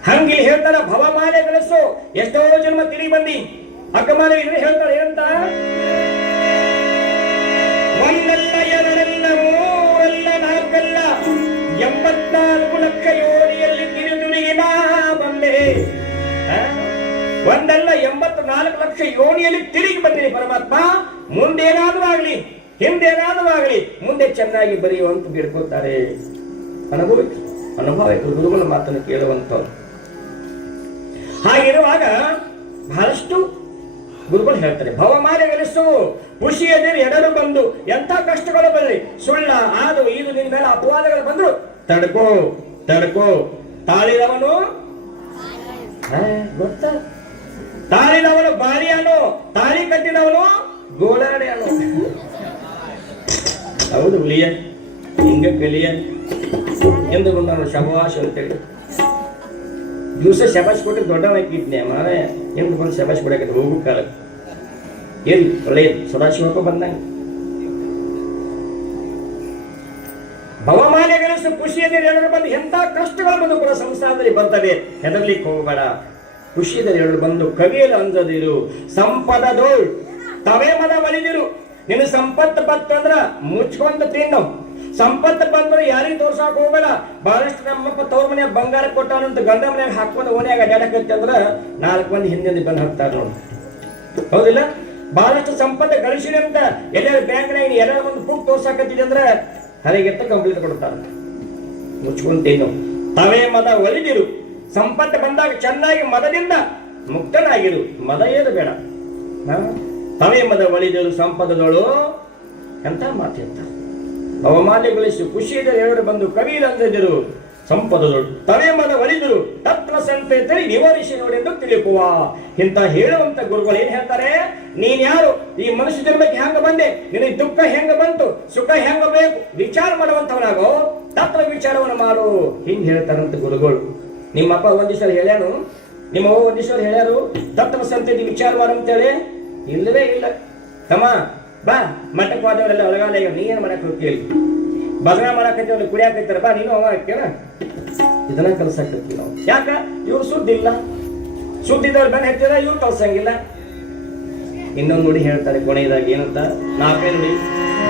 ಹಂಗಿಲ್ಲಿ ಹೇಳ್ತಾರ ಭವಮಾಲೆ ಗಳಿಸು ಎಷ್ಟೋ ಜನ್ಮ ತಿರುಗಿ ಬಂದಿ. ಅಕ್ಕಮಾಲೆ ಇದ್ರೆ ಹೇಳ್ತಾಳೆ ಏನಂತ, ಒಂದಲ್ಲ ಎರಡಲ್ಲ ಮೂರಲ್ಲ ನಾಲ್ಕಲ್ಲ 84 ಲಕ್ಷ ಯೋನಿಯಲ್ಲಿ ತಿರುಗಿ ನಾ ಬಂದೆ. ಒಂದಲ್ಲ 84 ಲಕ್ಷ ಯೋನಿಯಲ್ಲಿ ತಿರುಗಿ ಬಂದಿರಿ ಪರಮಾತ್ಮ. ಮುಂದೇನಾದ್ರೂ ಆಗ್ಲಿ ಹಿಂದೇನಾದ್ರೂ ಆಗ್ಲಿ ಮುಂದೆ ಚೆನ್ನಾಗಿ ಬರೆಯುವಂತ ಬೇಡ್ಕೊತಾರೆ. ಅನುಭವ ಗುರುಗಳ ಮಾತನ್ನು ಕೇಳುವಂತ. ಹಾಗಿರುವಾಗ ಬಹಳಷ್ಟು ಗುರುಗಳು ಹೇಳ್ತಾರೆ ಭವಮಾಲೆ ಗಳಿಸು ಖುಷಿಯದಿರಿ ಎಡರು ಬಂದು ಎಂಥ ಕಷ್ಟಗಳು ಬರಲಿ ಸುಳ್ಳ ಆದು ಇದು ನಿನ್ನ ಮೇಲೆ ಅಪವಾದಗಳು ಬಂದ್ರು ತಡ್ಕೋ ತಡ್ಕೋ. ತಾಳಿದವನು ಗೊತ್ತ, ತಾಳಿದವನು ಬಾರಿ ಅನ್ನೋ, ತಾಳಿ ಕಟ್ಟಿದವನು ಗೋಳಾಡೆ ಅನ್ನೋ. ಹೌದು ಹುಲಿಯ ಹಿಂಗ ಕಲಿಯ ಎಂದು ಬಂದವನು ಶಬಾಷ್ ಅಂತೇಳಿ ದಿವಸ ಶಬಾಷ್ ಕೊಟ್ಟು ದೊಡ್ಡವಾಗಿದ್ನೆ ಮಾರ ಎಂದು ಬಂದು ಶಬಾಷ್ ಕೊಡಕ್ಕೆ ಹೋಗು ಕಾಲ ಎಲ್ಲಿ ಒಳ್ಳೆಯದು ಸದಾಶಿವಪ್ಪ ಬಂದಂಗೆ. ಭವಮಾಲೆಗಳಿಸು ಖುಷಿಯಲ್ಲಿ ಎಲ್ಲರೂ ಬಂದು ಎಂತ ಕಷ್ಟಗಳು ಬಂದು ಕೂಡ ಸಂಸಾರದಲ್ಲಿ ಬರ್ತವೆ, ಹೆದರ್ಲಿಕ್ಕೆ ಹೋಗಬೇಡ. ಖುಷಿಯಲ್ಲಿ ಎಲ್ಲರೂ ಬಂದು ಕವಿಯಲು ಅಂಜದಿರು. ಸಂಪದದೋಳ್ ತವೇ ಮದ ಒಲಿದಿರು. ನಿನ್ನ ಸಂಪತ್ತು ಬತ್ತು ಅಂದ್ರ ಮುಚ್ಕೊಂತ ತಿನ್ನು. ಸಂಪತ್ತು ಬಂದ್ರೆ ಯಾರಿಗೆ ತೋರ್ಸಾಕ ಹೋಗಬೇಡ. ಬಹಳಷ್ಟು ನಮ್ಮಪ್ಪ ತವ್ರ ಮನೆಯಾಗ ಬಂಗಾರ ಕೊಟ್ಟವನಂತ ಗಂಡ ಮನೆಯಾಗ ಹಾಕೊಂಡು ಓನ್ಯಾಗ ಅಡ್ಯಾಡಕತ್ತಿ ಅಂದ್ರ 4 ಮಂದಿ ಹಿಂದೆ ಬಂದು ಹಾಕ್ತಾರ ನೋಡಿ, ಹೌದಿಲ್ಲ? ಬಹಳಷ್ಟು ಸಂಪತ್ತು ಗಳಿಸಿದೆ ಅಂತ ಎಲ್ಲಾರು ಬ್ಯಾಂಕ್ನಾಗ ಎಲ್ಲ ಒಂದು ಬುಕ್ ತೋರ್ಸಾಕತ್ತಿದೆ ಅಂದ್ರ ಹರಿಗೆತ್ತ ಕಂಪ್ಲೀಟ್ ಕೊಡ್ತಾರ. ಮುಚ್ಕೊಂತೇನು ತವೇ ಮದ ಒಲಿದಿರು. ಸಂಪತ್ತು ಬಂದಾಗ ಚೆನ್ನಾಗಿ ಮದದಿಂದ ಮುಕ್ತನಾಗಿರು. ಮದ ಏನು ಬೇಡ. ತವೇ ಮದ ಒಲಿದಿರು ಸಂಪದಗಳು ಎಂತ ಮಾತಿರ್ತ. ಭವಮಾಲೆಗಳಿಸು ಖುಷಿಯಿಂದ ಎರಡು ಬಂದು ಕವಿರಂದಿರು ಸಂಪದಗಳು ತವೇ ಮದ ಒಲಿದರು ತತ್ವ ಸಂತೇತರಿ ವಿವರಿಸಿ ನೋಡೆಂದು ತಿಳಿಪುವ. ಇಂತ ಹೇಳುವಂತ ಗುರುಗಳು ಏನ್ ಹೇಳ್ತಾರೆ, ನೀನ್ ಯಾರು, ಈ ಮನುಷ್ಯ ಜನ್ಮಕ್ಕೆ ಹೆಂಗ ಬಂದೆ, ನಿನಗೆ ದುಃಖ ಹೆಂಗ ಬಂತು, ಸುಖ ಹೆಂಗ ಬೇಕು ವಿಚಾರ ಮಾಡುವಂತವನಾಗೋ, ತತ್ವ ವಿಚಾರವನ್ನು ಮಾಡು. ಹಿಂಗ್ ಹೇಳ್ತಾರಂತ ಗುರುಗಳು. ನಿಮ್ಮಪ್ಪ ಒಂದಿವ್ಸ ಹೇಳ್ಯಾನು, ನಿಮ್ಮ ಒಂದಿವ್ಸ ಹೇಳ್ಯಾರು ತತ್ವ ಸಂತತಿ ವಿಚಾರ ಮಾಡಂತೇಳಿ. ಇಲ್ಲವೇ ಇಲ್ಲ ತಮ್ಮ ಬಾ, ಮಠಕ್ಕೆ ಹೋದವರೆಲ್ಲ ಒಳಗಾಲ ನೀ ಏನ್ ಮಾಡಕ್ ಹೋಗ್ತೀವಿ, ಭಜನ ಮಾಡಾಕತ್ತೀವಿ ಕುಡಿಯಾಕೈತಾರ, ಬಾ ನೀನು ಅವ ಹಾಕ್ತೇನ. ಇದನ್ನ ಕಲ್ಸಾಕತ್ತೀವಿ ನಾವು. ಯಾಕ ಇವ್ರು ಸುದ್ದಿ ಇಲ್ಲ, ಸುದ್ದಿದವ್ರು ಬಂದು ಹೇಳ್ತೀರ, ಇವ್ರು ಕಲ್ಸಂಗಿಲ್ಲ. ಇನ್ನೊಂದು ನೋಡಿ ಹೇಳ್ತಾರೆ ಕೊನೆಯದಾಗಿ ಏನಂತ, 4 ನೋಡಿ,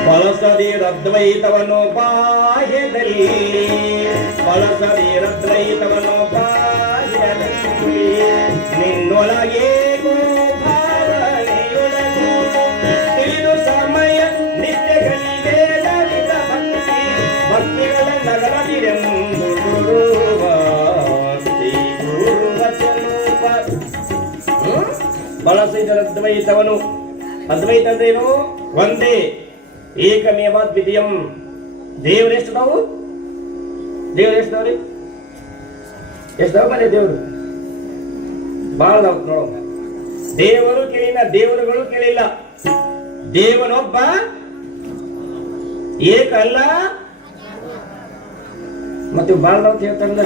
ಬಳಸದಿರದ್ವೈತವನ್ನು ಬಾಹ್ಯದಲ್ಲಿ, ಬಳಸದಿರದ್ವೈತವನ್ನು ಬಾಹ್ಯದಲ್ಲಿ, ನಿನ್ನೊಳಗೆ ತಿಳಿದು ಸಮಯ ನಿತ್ಯಗಳಿಗೆ ಲಲಿತ ಭಕ್ತಿ ಭಕ್ತಿಗಳ ನಗರದಿರೆಂದು ಗುರುವ ಬಳಸಿದ ಅದ್ವೈತವನು. ಅದ್ವೈತ ಅಂದ್ರೇನು? ಒಂದೇ ಏಕಮೇವ ದ್ವಿತೀಯಂ. ದೇವ್ರು ಎಷ್ಟದಾವು? ದೇವ್ರು ಎಷ್ಟದವ್ರಿ? ಎಷ್ಟದಾವ ಮನೆ ದೇವ್ರು? ಬಾಳ ನೋಡ. ದೇವರು ಕೇಳಿಲ್ಲ, ದೇವರುಗಳು ಕೇಳಿಲ್ಲ. ದೇವನೊಬ್ಬ ಏಕ ಅಲ್ಲ ಮತ್ತೆ ಬಾಳ ಹೇಳ್ತಾರಲ್ಲ,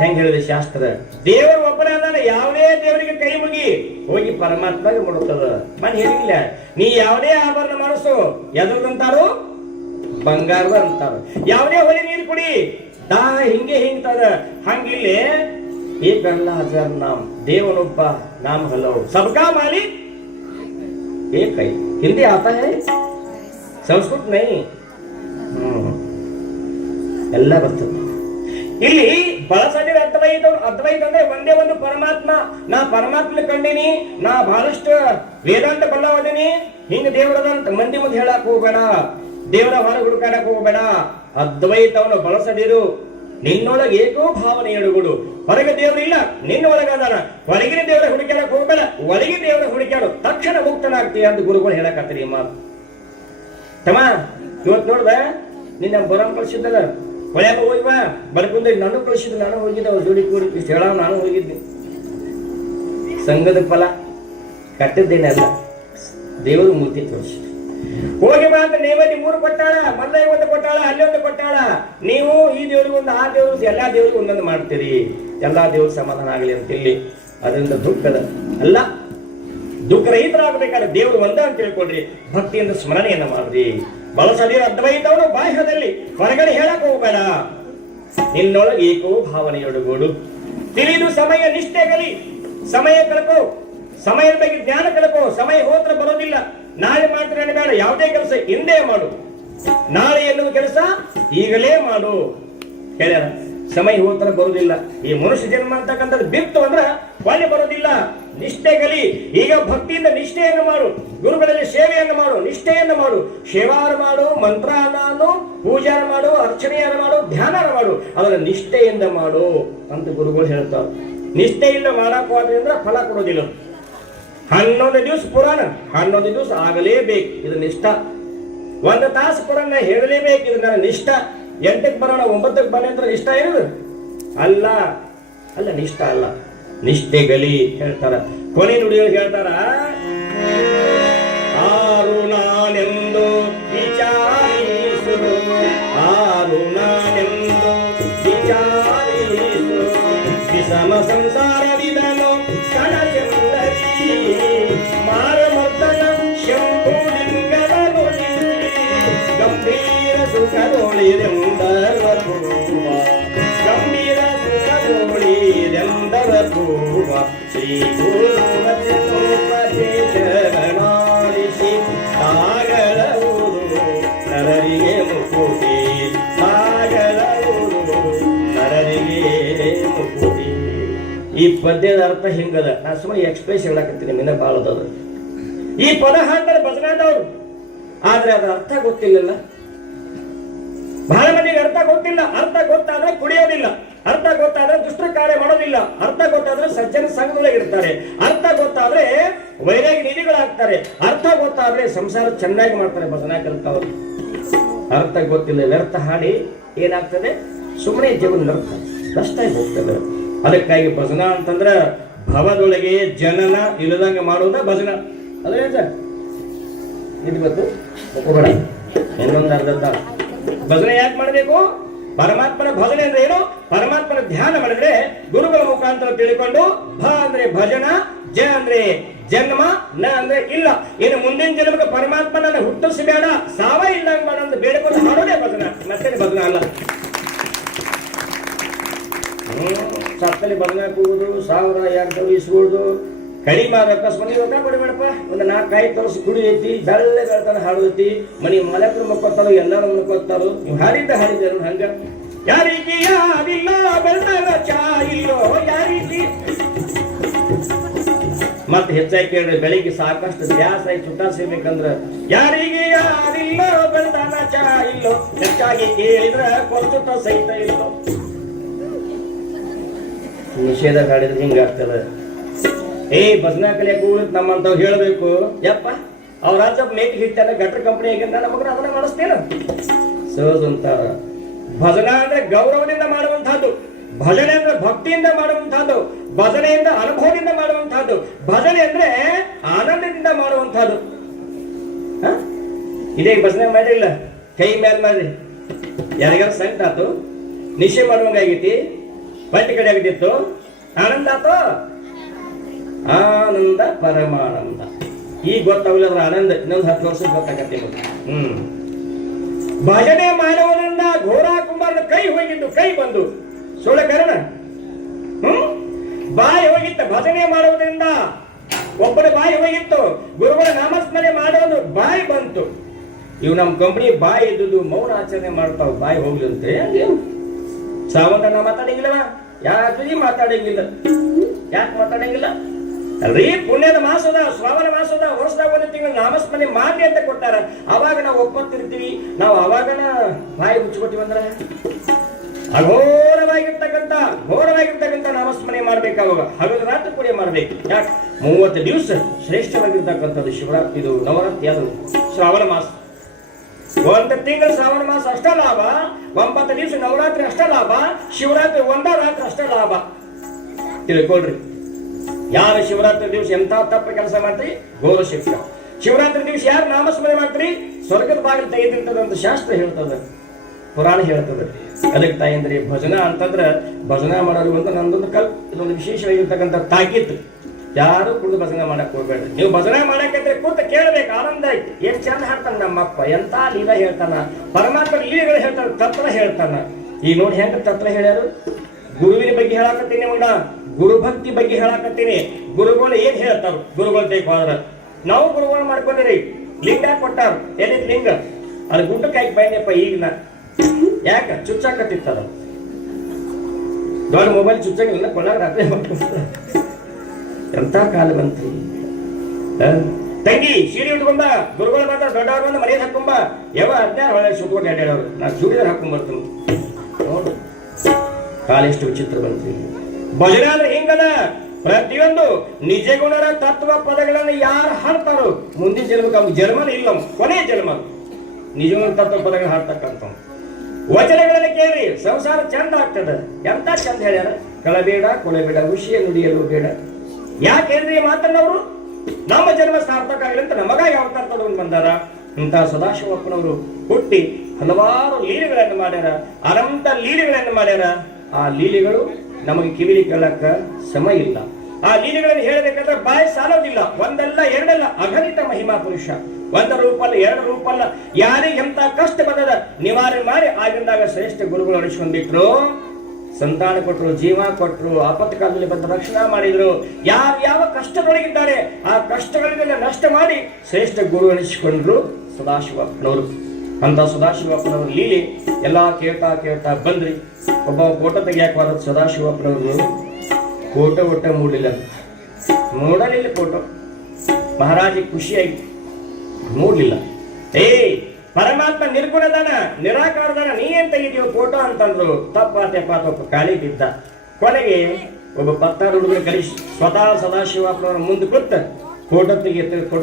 ಹೆಂಗ ಹೇಳಿದೆ ಶಾಸ್ತ್ರ? ದೇವರು ಒಬ್ಬನೇ ಅದಾನ. ಯಾವುದೇ ದೇವರಿಗೆ ಕೈ ಮುಗಿ ಹೋಗಿ ಪರಮಾತ್ಮಗೆ ಮುಡುತ್ತದ. ಮನ್ ಹೇಳಿಲ್ಲ, ನೀ ಯಾವುದೇ ಆಭರಣ ಮಾಡಿಸು ಎದ್ರದಂತಾರು ಬಂಗಾರದ ಅಂತಾರ. ಯಾವುದೇ ಹೊಲಿ ನೀರು ಕುಡಿ ದಾ ಹಿಂಗೆ ಹಿಂಗ್ತದ. ಹಂಗಿಲ್ಲಿ एक अल्लाह हजार नाम, देवनोब्ब नाम हलो, सबका मालिक एक है. हिंदी आता है, संस्कृत नहीं. ಎಲ್ಲ ಬರ್ತದೆ. ಇಲ್ಲಿ ಬಳಸದಿರ ಅದ್ವೈತ. ಅದ್ವೈತ ಅಂದ್ರೆ ಒಂದೇ ಒಂದು ಪರಮಾತ್ಮ. ನಾ ಪರಮಾತ್ಮ ಕಂಡಿನಿ, ನಾ ಬಹಳಷ್ಟು ವೇದಾಂತ ಬಲ್ಲವದೀನಿ, ಹಿಂಗ ದೇವರದಂತ ಮಂದಿ ಮುಂದೆ ಹೇಳಕ್ ಹೋಗ್ಬೇಡ, ದೇವರ ಹೊರಗೆ ಹುಡುಕಾಡಕ್ ಹೋಗ್ಬೇಡ. ಅದ್ವೈತವನ್ನು ಬಳಸದಿರು. ನಿನ್ನೊಳಗೆ ಏಕೋ ಭಾವನೆ ಎಡುಗುಡು. ಹೊರಗೆ ದೇವರಿಲ್ಲ, ನಿನ್ನೊಳಗದಾನ. ಹೊರಗಿನ ದೇವರ ಹುಡುಕಾಡಕ್ ಹೋಗ್ಬೇಡ, ಒಳಗಿನ ದೇವರ ಹುಡುಕಾಡು, ತಕ್ಷಣ ಮುಕ್ತನಾಗ್ತೀಯ ಅಂತ ಗುರುಗಳು ಹೇಳಕತ್ತೀರಿ ಈ ಮಾತು. ತಮ್ಮ ಇವತ್ತು ನೋಡ್ದ, ನಿನ್ನ ಬರಂ ಕಳಿಸಿದ್ದಲ್ಲ, ಹೊಳ್ಯಾಗ ಹೋಗಿವಾ ಬರ್ಕೊಂಡೆ, ನಾನು ಕಳಿಸಿದ್ದು, ನಾನು ಹೋಗಿದ್ದೆ, ಅವ್ರ ಜೋಡಿ ಕೂಡಿ ಇಷ್ಟು ಹೇಳ, ನಾನು ಹೋಗಿದ್ದೆ. ಸಂಘದ ಫಲ ಕಟ್ಟಿದ್ದೇನೆಲ್ಲ ದೇವರು ಮೂರ್ತಿ ತೋರಿಸಿದ್ರು. ಹೋಗಿ ಬಾ ಅಂತ ನೇವದಿ 3 ಕೊಟ್ಟಾಳ, ಮೊದಲೇ ಒಂದು ಕೊಟ್ಟಾಳ, ಅಲ್ಲಿ ಒಂದು ಕೊಟ್ಟಾಳ. ನೀವು ಈ ದೇವ್ರಿಗೆ ಒಂದು, ಆ ದೇವ್ರಿಗೆ, ಎಲ್ಲಾ ದೇವ್ರಿಗೆ ಒಂದೊಂದು ಮಾಡ್ತೀರಿ. ಎಲ್ಲಾ ದೇವ್ರ ಸಮಾಧಾನ ಆಗಲಿ ಅಂತ ಇಲ್ಲಿ. ಅದರಿಂದ ದುಃಖದ ಅಲ್ಲ, ದುಃಖ ರಹಿತರಾಗಬೇಕಾದ್ರೆ ದೇವರು ಒಂದ ಅಂತ ತಿಳ್ಕೊಡ್ರಿ. ಭಕ್ತಿಯಿಂದ ಸ್ಮರಣೆಯನ್ನ ಮಾಡ್ರಿ. ಬಳಸದಿರ ಅದ್ವೈತವನ್ನು ಬಾಹ್ಯದಲ್ಲಿ ಹೊರಗಡೆ ಹೇಳಕ್ ಹೋಗ್ಬೇಡ. ನಿನ್ನೊಳಗೆ ಏಕೋ ಭಾವನೆಯೊಡಗೂಡು. ತಿಳಿದು ಸಮಯ ನಿಷ್ಠೆ ಕಲಿ. ಸಮಯ ಕಳ್ಕೋ, ಸಮಯದ ಬಗ್ಗೆ ಜ್ಞಾನ ಕಳ್ಕೋ. ಸಮಯ ಹೋತ್ರ ಬರೋದಿಲ್ಲ. ನಾಳೆ ಮಾಡ್ತಾರೆ ಬೇಡ, ಯಾವುದೇ ಕೆಲಸ ಹಿಂದೆ ಮಾಡು. ನಾಳೆ ಎನ್ನುವ ಕೆಲಸ ಈಗಲೇ ಮಾಡು. ಹೇಳ್ಯಾರ, ಸಮಯ ಹೋತ್ರ ಬರುವುದಿಲ್ಲ. ಈ ಮನುಷ್ಯ ಜನ್ಮ ಅಂತಕ್ಕಂಥದ್ದು ಬಿತ್ತು ಅಂದ್ರ ಒಳ್ಳೆ ಬರೋದಿಲ್ಲ. ನಿಷ್ಠೆ ಕಲಿ. ಈಗ ಭಕ್ತಿಯಿಂದ ನಿಷ್ಠೆಯನ್ನು ಮಾಡು, ಗುರುಗಳಲ್ಲಿ ಸೇವೆಯನ್ನು ಮಾಡು, ನಿಷ್ಠೆಯನ್ನು ಮಾಡು, ಸೇವಾರ ಮಾಡು, ಮಂತ್ರಾನು, ಪೂಜಾರ ಮಾಡು, ಅರ್ಚನೆಯಾರ ಮಾಡು, ಧ್ಯಾನಾರ ಮಾಡು. ಅದನ್ನ ನಿಷ್ಠೆಯಿಂದ ಮಾಡು ಅಂತ ಗುರುಗಳು ಹೇಳ್ತಾರೆ. ನಿಷ್ಠೆಯಿಂದ ಮಾಡಕ್ ಹೋದ್ರಿಂದ ಫಲ ಕೊಡೋದಿಲ್ಲ. 11 ದಿವಸ ಪುರಾಣ, 11 ದಿವಸ ಆಗಲೇಬೇಕು. ಇದು ನಿಷ್ಠ. 1 ತಾಸು ಪುರಾಣ ಹೇಳಲೇಬೇಕು. ಇದು ನನ್ನ ನಿಷ್ಠ. 8ಕ್ಕೆ ಬರೋಣ, 9ಕ್ಕೆ ಬರೋಣ ಅಂದ್ರೆ ನಿಷ್ಠ ಇರೋದು ಅಲ್ಲ. ಅಲ್ಲ, ನಿಷ್ಠ ಅಲ್ಲ, ನಿಷ್ಠೆಗಲಿ ಹೇಳ್ತಾರ. ಕೊನೆ ನುಡಿಗಳು ಹೇಳ್ತಾರ, ಆರು ನಾನೆಂದು ವಿಚಾರಿಸು, ಆರು ನಾನೆಂದು ವಿಚಾರಿಸು, ವಿಷಮ ಸಂಸಾರವಿದನು ಕಣಚಂದರಿ, ಮಾರಮರ್ತನ ಶಂಭುಲಿಂಗದ ಗಂಭೀರ ಸುಖದೊಳಿರೆಂದರ ಪೂರ್ವ, ಗಂಭೀರ ಸುಖದೊಳಿರೆಂದರ ಪೂರ್ವ, ಶ್ರೀ ಗುರುವಚನೋಪದೇಶರಣಾಲಿಸಿ ತಾಗಳ ಊರು ನರರಿಗೆ ಮುಕುತಿ, ತಾಗಳ ಊರು ನರರಿಗೆ ಮುಕುತಿ. ಈ ಪದ್ಯದ ಅರ್ಥ ಹಿಂಗದ. ನಾ ಸುಮ್ಮನೆ ಎಕ್ಸ್ಪ್ರೆಸ್ ಹೇಳಕತ್ತೀನಿ, ನಿನ್ನ ಬಾಳದದ. ಈ ಪದ ಹಾಡ್ತಾರೆ ಭಜನಾದವರು, ಆದ್ರೆ ಅದರ ಅರ್ಥ ಗೊತ್ತಿಲ್ಲ. ಬಹಳ ಮಂದಿಗೆ ಅರ್ಥ ಗೊತ್ತಿಲ್ಲ. ಅರ್ಥ ಗೊತ್ತಾದ್ರೆ ಕುಡಿಯೋದಿಲ್ಲ, ಅರ್ಥ ಗೊತ್ತಾದ್ರೆ ದುಷ್ಟ ಕಾರ್ಯ ಮಾಡೋದಿಲ್ಲ, ಅರ್ಥ ಗೊತ್ತಾದ್ರೆ ಸಜ್ಜನ ಸಂಘದೊಳಗೆ ಇರ್ತಾರೆ, ಅರ್ಥ ಗೊತ್ತಾದ್ರೆ ವೈರಾಗಿ ನಿಧಿಗಳಾಗ್ತಾರೆ, ಅರ್ಥ ಗೊತ್ತಾದ್ರೆ ಸಂಸಾರ ಚೆನ್ನಾಗಿ ಮಾಡ್ತಾರೆ ಭಜನಾ ಕಲಿತವರು. ಅರ್ಥ ಗೊತ್ತಿಲ್ಲ, ವ್ಯರ್ಥ ಹಾಡಿ ಏನಾಗ್ತದೆ? ಸುಮ್ಮನೆ ಜೀವನ ವ್ಯರ್ಥ, ನಷ್ಟ ಹೋಗ್ತದೆ. ಅದಕ್ಕಾಗಿ ಭಜನಾ ಅಂತಂದ್ರ ಭವದೊಳಗೆ ಜನನ ಇಲ್ಲದಂಗ ಮಾಡುವುದ ಭಜನ. ಅದೇ ಸರ್ ಇದು ಗೊತ್ತು ಬೇಡ. ಇನ್ನೊಂದು ಅರ್ಧ ಭಜನೆ ಯಾಕೆ ಮಾಡಬೇಕು? ಪರಮಾತ್ಮನ ಭಜನೆ ಅಂದ್ರೆ ಏನು? ಪರಮಾತ್ಮನ ಧ್ಯಾನ ಮಾಡಿದ್ರೆ ಗುರುಗಳ ಮುಖಾಂತರ ತಿಳ್ಕೊಂಡು, ಭ ಅಂದ್ರೆ ಭಜನ, ಜ ಅಂದ್ರೆ ಜನ್ಮ, ನ ಅಂದ್ರೆ ಇಲ್ಲ. ಇನ್ನು ಮುಂದಿನ ಜನ್ಮಕ್ಕೆ ಪರಮಾತ್ಮನ ಹುಟ್ಟಿಸಬೇಡ, ಸಾವ ಇಲ್ಲಂಗ ಮಾಡ ಅಂತ ಬೇಡಿಕೊಂಡು ಮಾಡೋದೇ ಭಜನ, ಮತ್ತೆ ಭಜನ ಅಲ್ಲ. ಸತ್ತಲ್ಲಿ ಭಜನ ಕೂಗುದು, 1000-2000 ಇಸ್ಕೊಡುದು, ಕಡಿಮೆ ಅಕಸ್ಮಾತ್ ರೊಕ್ಕ ಕೊಡಬೇಡಪ್ಪ, ಒಂದು 4-5 ತೋರಿಸಿ ಕುಡಿ ಐತಿ, ಬೆಳ್ಳೆ ಬೆಳ್ತಾನ ಹಾಡೈತಿ, ಮನಿ ಮಲಕರು ಮಕ್ಕೋತಾರೋ, ಎಲ್ಲಾರು ಮಲ್ಕೋತಾರೋ. ನೀವು ಹಾಡಿದ್ದ ಹಾಡಿದ್ದ ಹಂಗ. ಯಾರಿಗೆ ಯಾರಿಲ್ಲ ಬೆಳ್ತಾರ ಚಾ ಇಲ್ಲೋ ಯಾರೀತಿ. ಮತ್ತೆ ಹೆಚ್ಚಾಗಿ ಕೇಳ್ರಿ, ಬೆಳಿಗ್ಗೆ ಸಾಕಷ್ಟು ಗ್ಯಾಸ್ ಆಗಿ ಚುಟ್ಟ ಸಿಗ್ಬೇಕಂದ್ರ ಯಾರಿಗೆ ಯಾರಿಲ್ಲ ಬೆಳ್ತಾನ ಚಾ ಇಲ್ಲೋ, ಹೆಚ್ಚಾಗಿ ಕೇಳಿದ್ರ ಕೊಚ್ಚುತ್ತ ಸಹಿತ ಇಲ್ಲೋ. ನಿಷೇಧ ಹಾಡಿದ್ರೆ ಹಿಂಗಾಗ್ತದ. ಭಜನಾ ಕಲಿಯಕ್ಕೆ ನಮ್ಮಂತವ್ ಹೇಳ್ಬೇಕು, ಯಪ್ಪ ಅವ್ರ ರಾಜ್ಯ ಮೇಕ್ ಹಿಟ್ಟಾನ ಗಟ್ರ ಕಂಪನಿ ಆಗಿಂದ ನಮಗ ಅದನ್ನ ಮಾಡಿಸ್ತೇನ ಸಹಜ ಅಂತ. ಭಜನಾ ಅಂದ್ರೆ ಗೌರವದಿಂದ ಮಾಡುವಂತಹದ್ದು, ಭಜನೆ ಅಂದ್ರೆ ಭಕ್ತಿಯಿಂದ ಮಾಡುವಂತಹದ್ದು, ಭಜನೆಯಿಂದ ಅನುಭವದಿಂದ ಮಾಡುವಂತಹದ್ದು, ಭಜನೆ ಅಂದ್ರೆ ಆನಂದದಿಂದ ಮಾಡುವಂತಹದ್ದು. ಇದೇ ಭಜನೆ ಮಾಡಿಲ್ಲ, ಕೈ ಮೇಲ್ ಮಾಡ್ರಿ, ಯಾರಿಗಾರ ಸಂಕಟ ಆತು, ನಿಶ್ಚಯ ಮಾಡುವಂಗಾಗೈತಿ, ಬಟ್ಟೆ ಕಡೆ ಆಗಿತ್ತು, ಆನಂದ ಆತು, ಆನಂದ ಪರಮಾನಂದ. ಈಗ ಗೊತ್ತಾಗಲ್ಲ ಅದ್ರ ಆನಂದ ಇನ್ನೊಂದು 10 ವರ್ಷ ಗೊತ್ತಾಗತ್ತೆ. ಭಜನೆ ಮಾಡುವುದರಿಂದ ಘೋರ ಕುಂಬಾರನ ಕೈ ಹೋಗಿದ್ದು ಕೈ ಬಂದು ಸುಳ್ಳ ಕಾರಣ ಬಾಯಿ ಹೋಗಿತ್ತು. ಭಜನೆ ಮಾಡುವುದರಿಂದ ಒಬ್ಬರ ಬಾಯಿ ಹೋಗಿತ್ತು, ಗುರುಗಳ ನಾಮಸ್ಮರಣೆ ಮಾಡೋದು ಬಾಯಿ ಬಂತು. ಇವು ನಮ್ಮ ಕಂಪನಿ ಬಾಯಿ ಇದ್ದುದು ಮೌನ ಆಚರಣೆ ಮಾಡ್ತಾವ, ಬಾಯಿ ಹೋಗ್ಲಂತೆ. ಸಾವಂತ ಮಾತಾಡಂಗಿಲ್ಲವ, ಯಾಕೆ ಮಾತಾಡಂಗಿಲ್ಲ? ಯಾಕೆ ಮಾತಾಡಂಗಿಲ್ಲ ಅಲ್ರಿ? ಪುಣ್ಯದ ಮಾಸದ ಶ್ರಾವಣ ಮಾಸದ ವರ್ಷದಾಗ ಒಂದು ತಿಂಗಳು ನಾಮಸ್ಮರಣೆ ಮಾಡಿ ಅಂತ ಕೊಟ್ಟಾರ. ಅವಾಗ ನಾವು ಒಪ್ಪತ್ತಿರ್ತೀವಿ, ನಾವು ಅವಾಗನ ಬಾಯಿ ಮುಚ್ಚಿಕೊಟ್ಟಿವಿ ಅಂದ್ರೆ ಘೋರವಾಗಿರ್ತಕ್ಕಂಥ ನಾಮಸ್ಮರಣೆ ಮಾಡ್ಬೇಕು. ಅವಾಗ ಹಗಲು ರಾತ್ರಿ ಕೂಡ ಮಾಡ್ಬೇಕು. ಯಾಕೆ 30 ದಿವಸ ಶ್ರೇಷ್ಠವಾಗಿರ್ತಕ್ಕಂಥದ್ದು ಶಿವರಾತ್ರಿ, ಇದು ನವರಾತ್ರಿ, ಅದು ಶ್ರಾವಣ ಮಾಸ. 1 ತಿಂಗಳು ಶ್ರಾವಣ ಮಾಸ ಅಷ್ಟ ಲಾಭ, 9 ದಿವಸ ನವರಾತ್ರಿ ಅಷ್ಟ ಲಾಭ, ಶಿವರಾತ್ರಿ 1 ರಾತ್ರಿ ಅಷ್ಟ ಲಾಭ. ತಿಳ್ಕೊಳ್ರಿ, ಯಾರು ಶಿವರಾತ್ರಿ ದಿವಸ ಎಂತ ತಪ್ಪ ಕೆಲಸ ಮಾಡ್ತೀರಿ ಘೋರ ಶಿಕ್ಷ. ಶಿವರಾತ್ರಿ ದಿವಸ ಯಾರು ನಾಮಸ್ಮರಣೆ ಮಾಡ್ತೀರಿ ಸ್ವರ್ಗದ ಬಾಗಿಲು ತೆಗೆದಿರ್ತದಂತ ಶಾಸ್ತ್ರ ಹೇಳ್ತದ, ಪುರಾಣ ಹೇಳ್ತದ. ಅದಕ್ಕೆ ತಾಯಂದ್ರಿ ಭಜನಾ ಅಂತಂದ್ರೆ ಭಜನಾ ಮಾಡೋರು ಅಂತ ನಂದೊಂದು ಇದೊಂದು ವಿಶೇಷವಾಗಿರ್ತಕ್ಕಂಥ ತಾಕೀತು. ಯಾರು ಕುಡಿದು ಭಜನೆ ಮಾಡಕ್ ಹೋಗ್ಬೇಡ್ರಿ. ನೀವು ಭಜನೆ ಮಾಡಕ್ಕೆ ಕೂತ ಕೇಳಬೇಕು, ಆನಂದ ಐತಿ. ಎಷ್ಟು ಚಂದ ಹೇಳ್ತಾನ ನಮ್ಮಪ್ಪ, ಎಂತ ಲೀಲಾ ಹೇಳ್ತಾನ, ಪರಮಾತ್ಮ ಲೀಲೆಗಳು ಹೇಳ್ತಾನ, ತತ್ವ ಹೇಳ್ತಾನ. ಈಗ ನೋಡಿ ಹೆಂಗ ತತ್ವ ಹೇಳ್ಯಾರು. ಗುರುವಿನ ಬಗ್ಗೆ ಹೇಳಾಕತ್ತೀನಿ, ಮಗ ಗುರುಭಕ್ತಿ ಬಗ್ಗೆ ಹೇಳಾಕತ್ತೀನಿ. ಗುರುಗಳು ಏನ್ ಹೇಳ್ತಾರ, ಗುರುಗಳು ತೆಗೆದ್ರ ನಾವು ಗುರುಗಳು ಮಾಡ್ಕೊಂಡಿರಿ. ಲಿಂಗ ಕೊಟ್ಟಾರ, ಎಲ್ಲಿ ಲಿಂಗ ಅದು ಗುಡ್ಡಕ್ಕೆ ಹಾಕಿ ಬೈನಪ್ಪ. ಈಗ ಯಾಕ ಚುಚ್ಚಾಕತ್ತಿತ್ತದ ದೊಡ್ಡ ಮೊಬೈಲ್ ಚುಚ್ಚಾಗಿಲ್ಲ, ಕೊಳ್ಳಾಗ ರಾತ್ರಿ ಎಂತ ಕಾಲ ಬಂತ್ರಿ. ತಂಗಿ ಸೀರೆ ಉಟ್ಕೊಂಬ, ಗುರುಗಳು ಮಾತ್ರ ದೊಡ್ಡವ್ರ ಬಂದ ಮರ್ಯಾದೆ ಹಾಕೊಂಬ. ಯಾವ 16 ಹೊಳೆ ಸುಟ್ಕೊಂಡು ಅಡ್ಯಾಡವ್ರು, ನಾ ಚೂಡಿದಾರ ಹಾಕೊಂಡ್ ಬರ್ತೀನಿ. ನೋಡು ಕಾಲ ಎಷ್ಟು ವಿಚಿತ್ರ ಬಂತ್ರಿ. ಭಜನೆ ಅಂದ್ರೆ ಹಿಂಗದ. ಪ್ರತಿಯೊಂದು ನಿಜ ಗುಣರ ತತ್ವ ಪದಗಳನ್ನು ಯಾರು ಹಾಡ್ತಾರೋ ಮುಂದಿನ ಜನ್ಮಕ್ಕೆ ಅವ್ನ ಜನ್ಮನ ಇಲ್ಲ, ಕೊನೆಯ ಜನ್ಮ ನಿಜ ಗುಣ ತತ್ವ ಪದಗಳನ್ನ ಹಾಡ್ತಕ್ಕಂಥ ವಚನಗಳನ್ನು ಕೇಳಿ ಸಂಸಾರ ಚಂದ ಆಗ್ತದ. ಎಂತ ಚಂದ ಹೇಳ್ಯಾರ, ಕಳಬೇಡ ಕೊಳಬೇಡ ವಿಷಯ ನುಡಿಯಲು ಬೇಡ. ಯಾಕೆ ಹೇಳ್ರಿ ಮಾತನ್ನವರು? ನಮ್ಮ ಜನ್ಮ ಸಾರ್ಥಕ ಆಗಲಿ ಅಂತ ನಮಗಾಗಿ ಅವತಾರ ತಗೊಂಡು ಬಂದಾರ. ಇಂಥ ಸದಾಶಿವಪ್ಪನವರು ಹುಟ್ಟಿ ಹಲವಾರು ಲೀಲೆಗಳನ್ನು ಮಾಡ್ಯಾರ, ಅನಂತ ಲೀಲೆಗಳನ್ನು ಮಾಡ್ಯಾರ. ಆ ಲೀಲೆಗಳು ನಮಗೆ ಕಿವಿಲಿ ಕೇಳಕ್ಕ ಸಮಯ ಇಲ್ಲ. ಆ ಲೀಲೆಗಳನ್ನು ಹೇಳಬೇಕಂದ್ರೆ ಬಾಯಿ ಸಾಲೋದಿಲ್ಲ. ಒಂದಲ್ಲ ಎರಡಲ್ಲ, ಅಗಣಿತ ಮಹಿಮಾ ಪುರುಷ. 1 ರೂಪಲ್ಲ 2 ರೂಪಲ್ಲ, ಯಾರಿಗೆ ಎಂತ ಕಷ್ಟ ಬಂದದ ನಿವಾರಣೆ ಮಾಡಿ ಆಗಿಂದಾಗ ಶ್ರೇಷ್ಠ ಗುರುಗಳು ಅನಿಸ್ಕೊಂಡ್ಬಿಟ್ರು. ಸಂತಾನ ಕೊಟ್ಟರು, ಜೀವ ಕೊಟ್ಟರು, ಆಪತ್ತು ಕಾಲದಲ್ಲಿ ಬಂದ ರಕ್ಷಣಾ ಮಾಡಿದ್ರು. ಯಾವ ಕಷ್ಟದೊಳಗಿದ್ದಾರೆ ಆ ಕಷ್ಟಗಳಿಗೆಲ್ಲ ನಷ್ಟ ಮಾಡಿ ಶ್ರೇಷ್ಠ ಗುರು ಅನಿಸಿಕೊಂಡ್ರು ಸದಾಶಿವಪ್ಪನವರು. ಅಂತ ಸದಾಶಿವಪ್ಪನವ್ರ ಲೀಲೆ ಎಲ್ಲಾ ಕೇಳ್ತಾ ಬಂದ್ರಿ. ಒಬ್ಬ ಫೋಟೋ ತೆಗಿಯಾಕವಾದ ಸದಾಶಿವಪ್ಪನವರು ಫೋಟೋ ಒಟ್ಟ ಮೂಡಲಿಲ್ಲ, ನೋಡಲಿಲ್ಲ ಫೋಟೋ. ಮಹಾರಾಜಿಗೆ ಖುಷಿಯಾಗಿ ಮೂಡ್ಲಿಲ್ಲ. ಪರಮಾತ್ಮ ನಿರ್ಗುಣದಾನ ನಿರಾಕಾರದಾನ, ನೀನೇನ್ ತೆಗಿದೀವ ಫೋಟೋ ಅಂತಂದ್ರು. ತಪ್ಪ ಖಾಲಿ ಬಿದ್ದ. ಕೊನೆಗೆ ಒಬ್ಬ 16 ಹುಡುಗರು ಕಲಿಸಿ ಸ್ವತಃ ಸದಾಶಿವಪ್ಪನವ್ರ ಮುಂದೆ ಕೂತ ಫೋಟೋ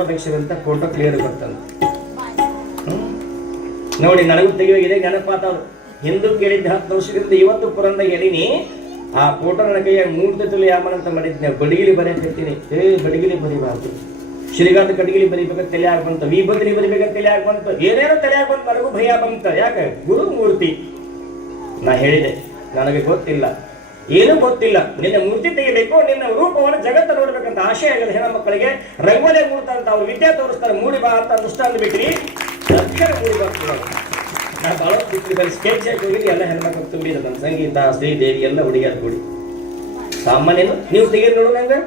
ತೆಗಿಸಿದಂತ ಫೋಟೋ ಕ್ಲಿಯರ್ ಬರ್ತಂತ. ನೋಡಿ, ನನಗೂ ತೆಗಿಯೋಗಿದೆ ನೆನಪಾತವ್ರು. ಹಿಂದೂ ಕೇಳಿದ್ದ 10 ವರ್ಷದಿಂದ ಇವತ್ತು ಪುರಂದಾಗ ಎಳೀನಿ. ಆ ಫೋಟೋ ನನ್ನ ಕೈಯಾಗ 3 ತುಲಿ ಯಾಮನಂತ ಮಾಡಿದ್ದೆ. ಬಡಗಿಲಿ ಬರೆಯಕತ್ತೀನಿ, ಬಡಗಿಲಿ ಬರಿಬಾರ್ದು. ಶ್ರೀಗಾಂತ ಕಡಗಿಲಿ ಬರಿಬೇಕಂತ ತಲೆ ಬಂತ, ವಿಭದ್ರಿ ಬರಿಬೇಕಂತ ತಲೆ ಬಂತು, ಏನೇನೋ ತಲೆ ಬಂತು. ನನಗೂ ಭಯ ಬಂತ. ಯಾಕೆ? ಗುರು ಮೂರ್ತಿ. ನಾ ಹೇಳಿದೆ ನನಗೆ ಗೊತ್ತಿಲ್ಲ, ಏನೂ ಗೊತ್ತಿಲ್ಲ. ನಿನ್ನ ಮೂರ್ತಿ ತೆಗಿಬೇಕು, ನಿನ್ನ ರೂಪವನ್ನು ಜಗತ್ತ ನೋಡ್ಬೇಕಂತ ಆಶೆ ಆಗದ ಹೆಣ್ಮಕ್ಕಳಿಗೆ ರಂಗೋಲೆ ಮೂರ್ತ ಅಂತ ಅವ್ರು ವಿದ್ಯೆ ತೋರಿಸ್ತಾರೆ. ಮೂಡಿ ಬಾ ಅಂತ ಅನುಷ್ಠ ಅಂದ್ಬಿಟ್ರಿ, ಅಕ್ಷರ ಮೂಡಿ ಬರ್ತೀವಿ. ನಾ ಭಾಳ ಬಿಟ್ಟು ಸ್ಕೆಚ್ ಹಾಕಿ ಹೋಗಿದ್ದು ಎಲ್ಲ ಹೆಣ್ಮಕ್ಳು ತುಂಬಿದ. ನನ್ನ ಸಂಗೀತ, ಶ್ರೀದೇವಿ ಎಲ್ಲ ಹುಡುಗಿಯರ್ ಕೂಡಿ ಸಾಮಾನ್ಯನು. ನೀವು ತೆಗೆದು ನೋಡು, ನಂಗೆ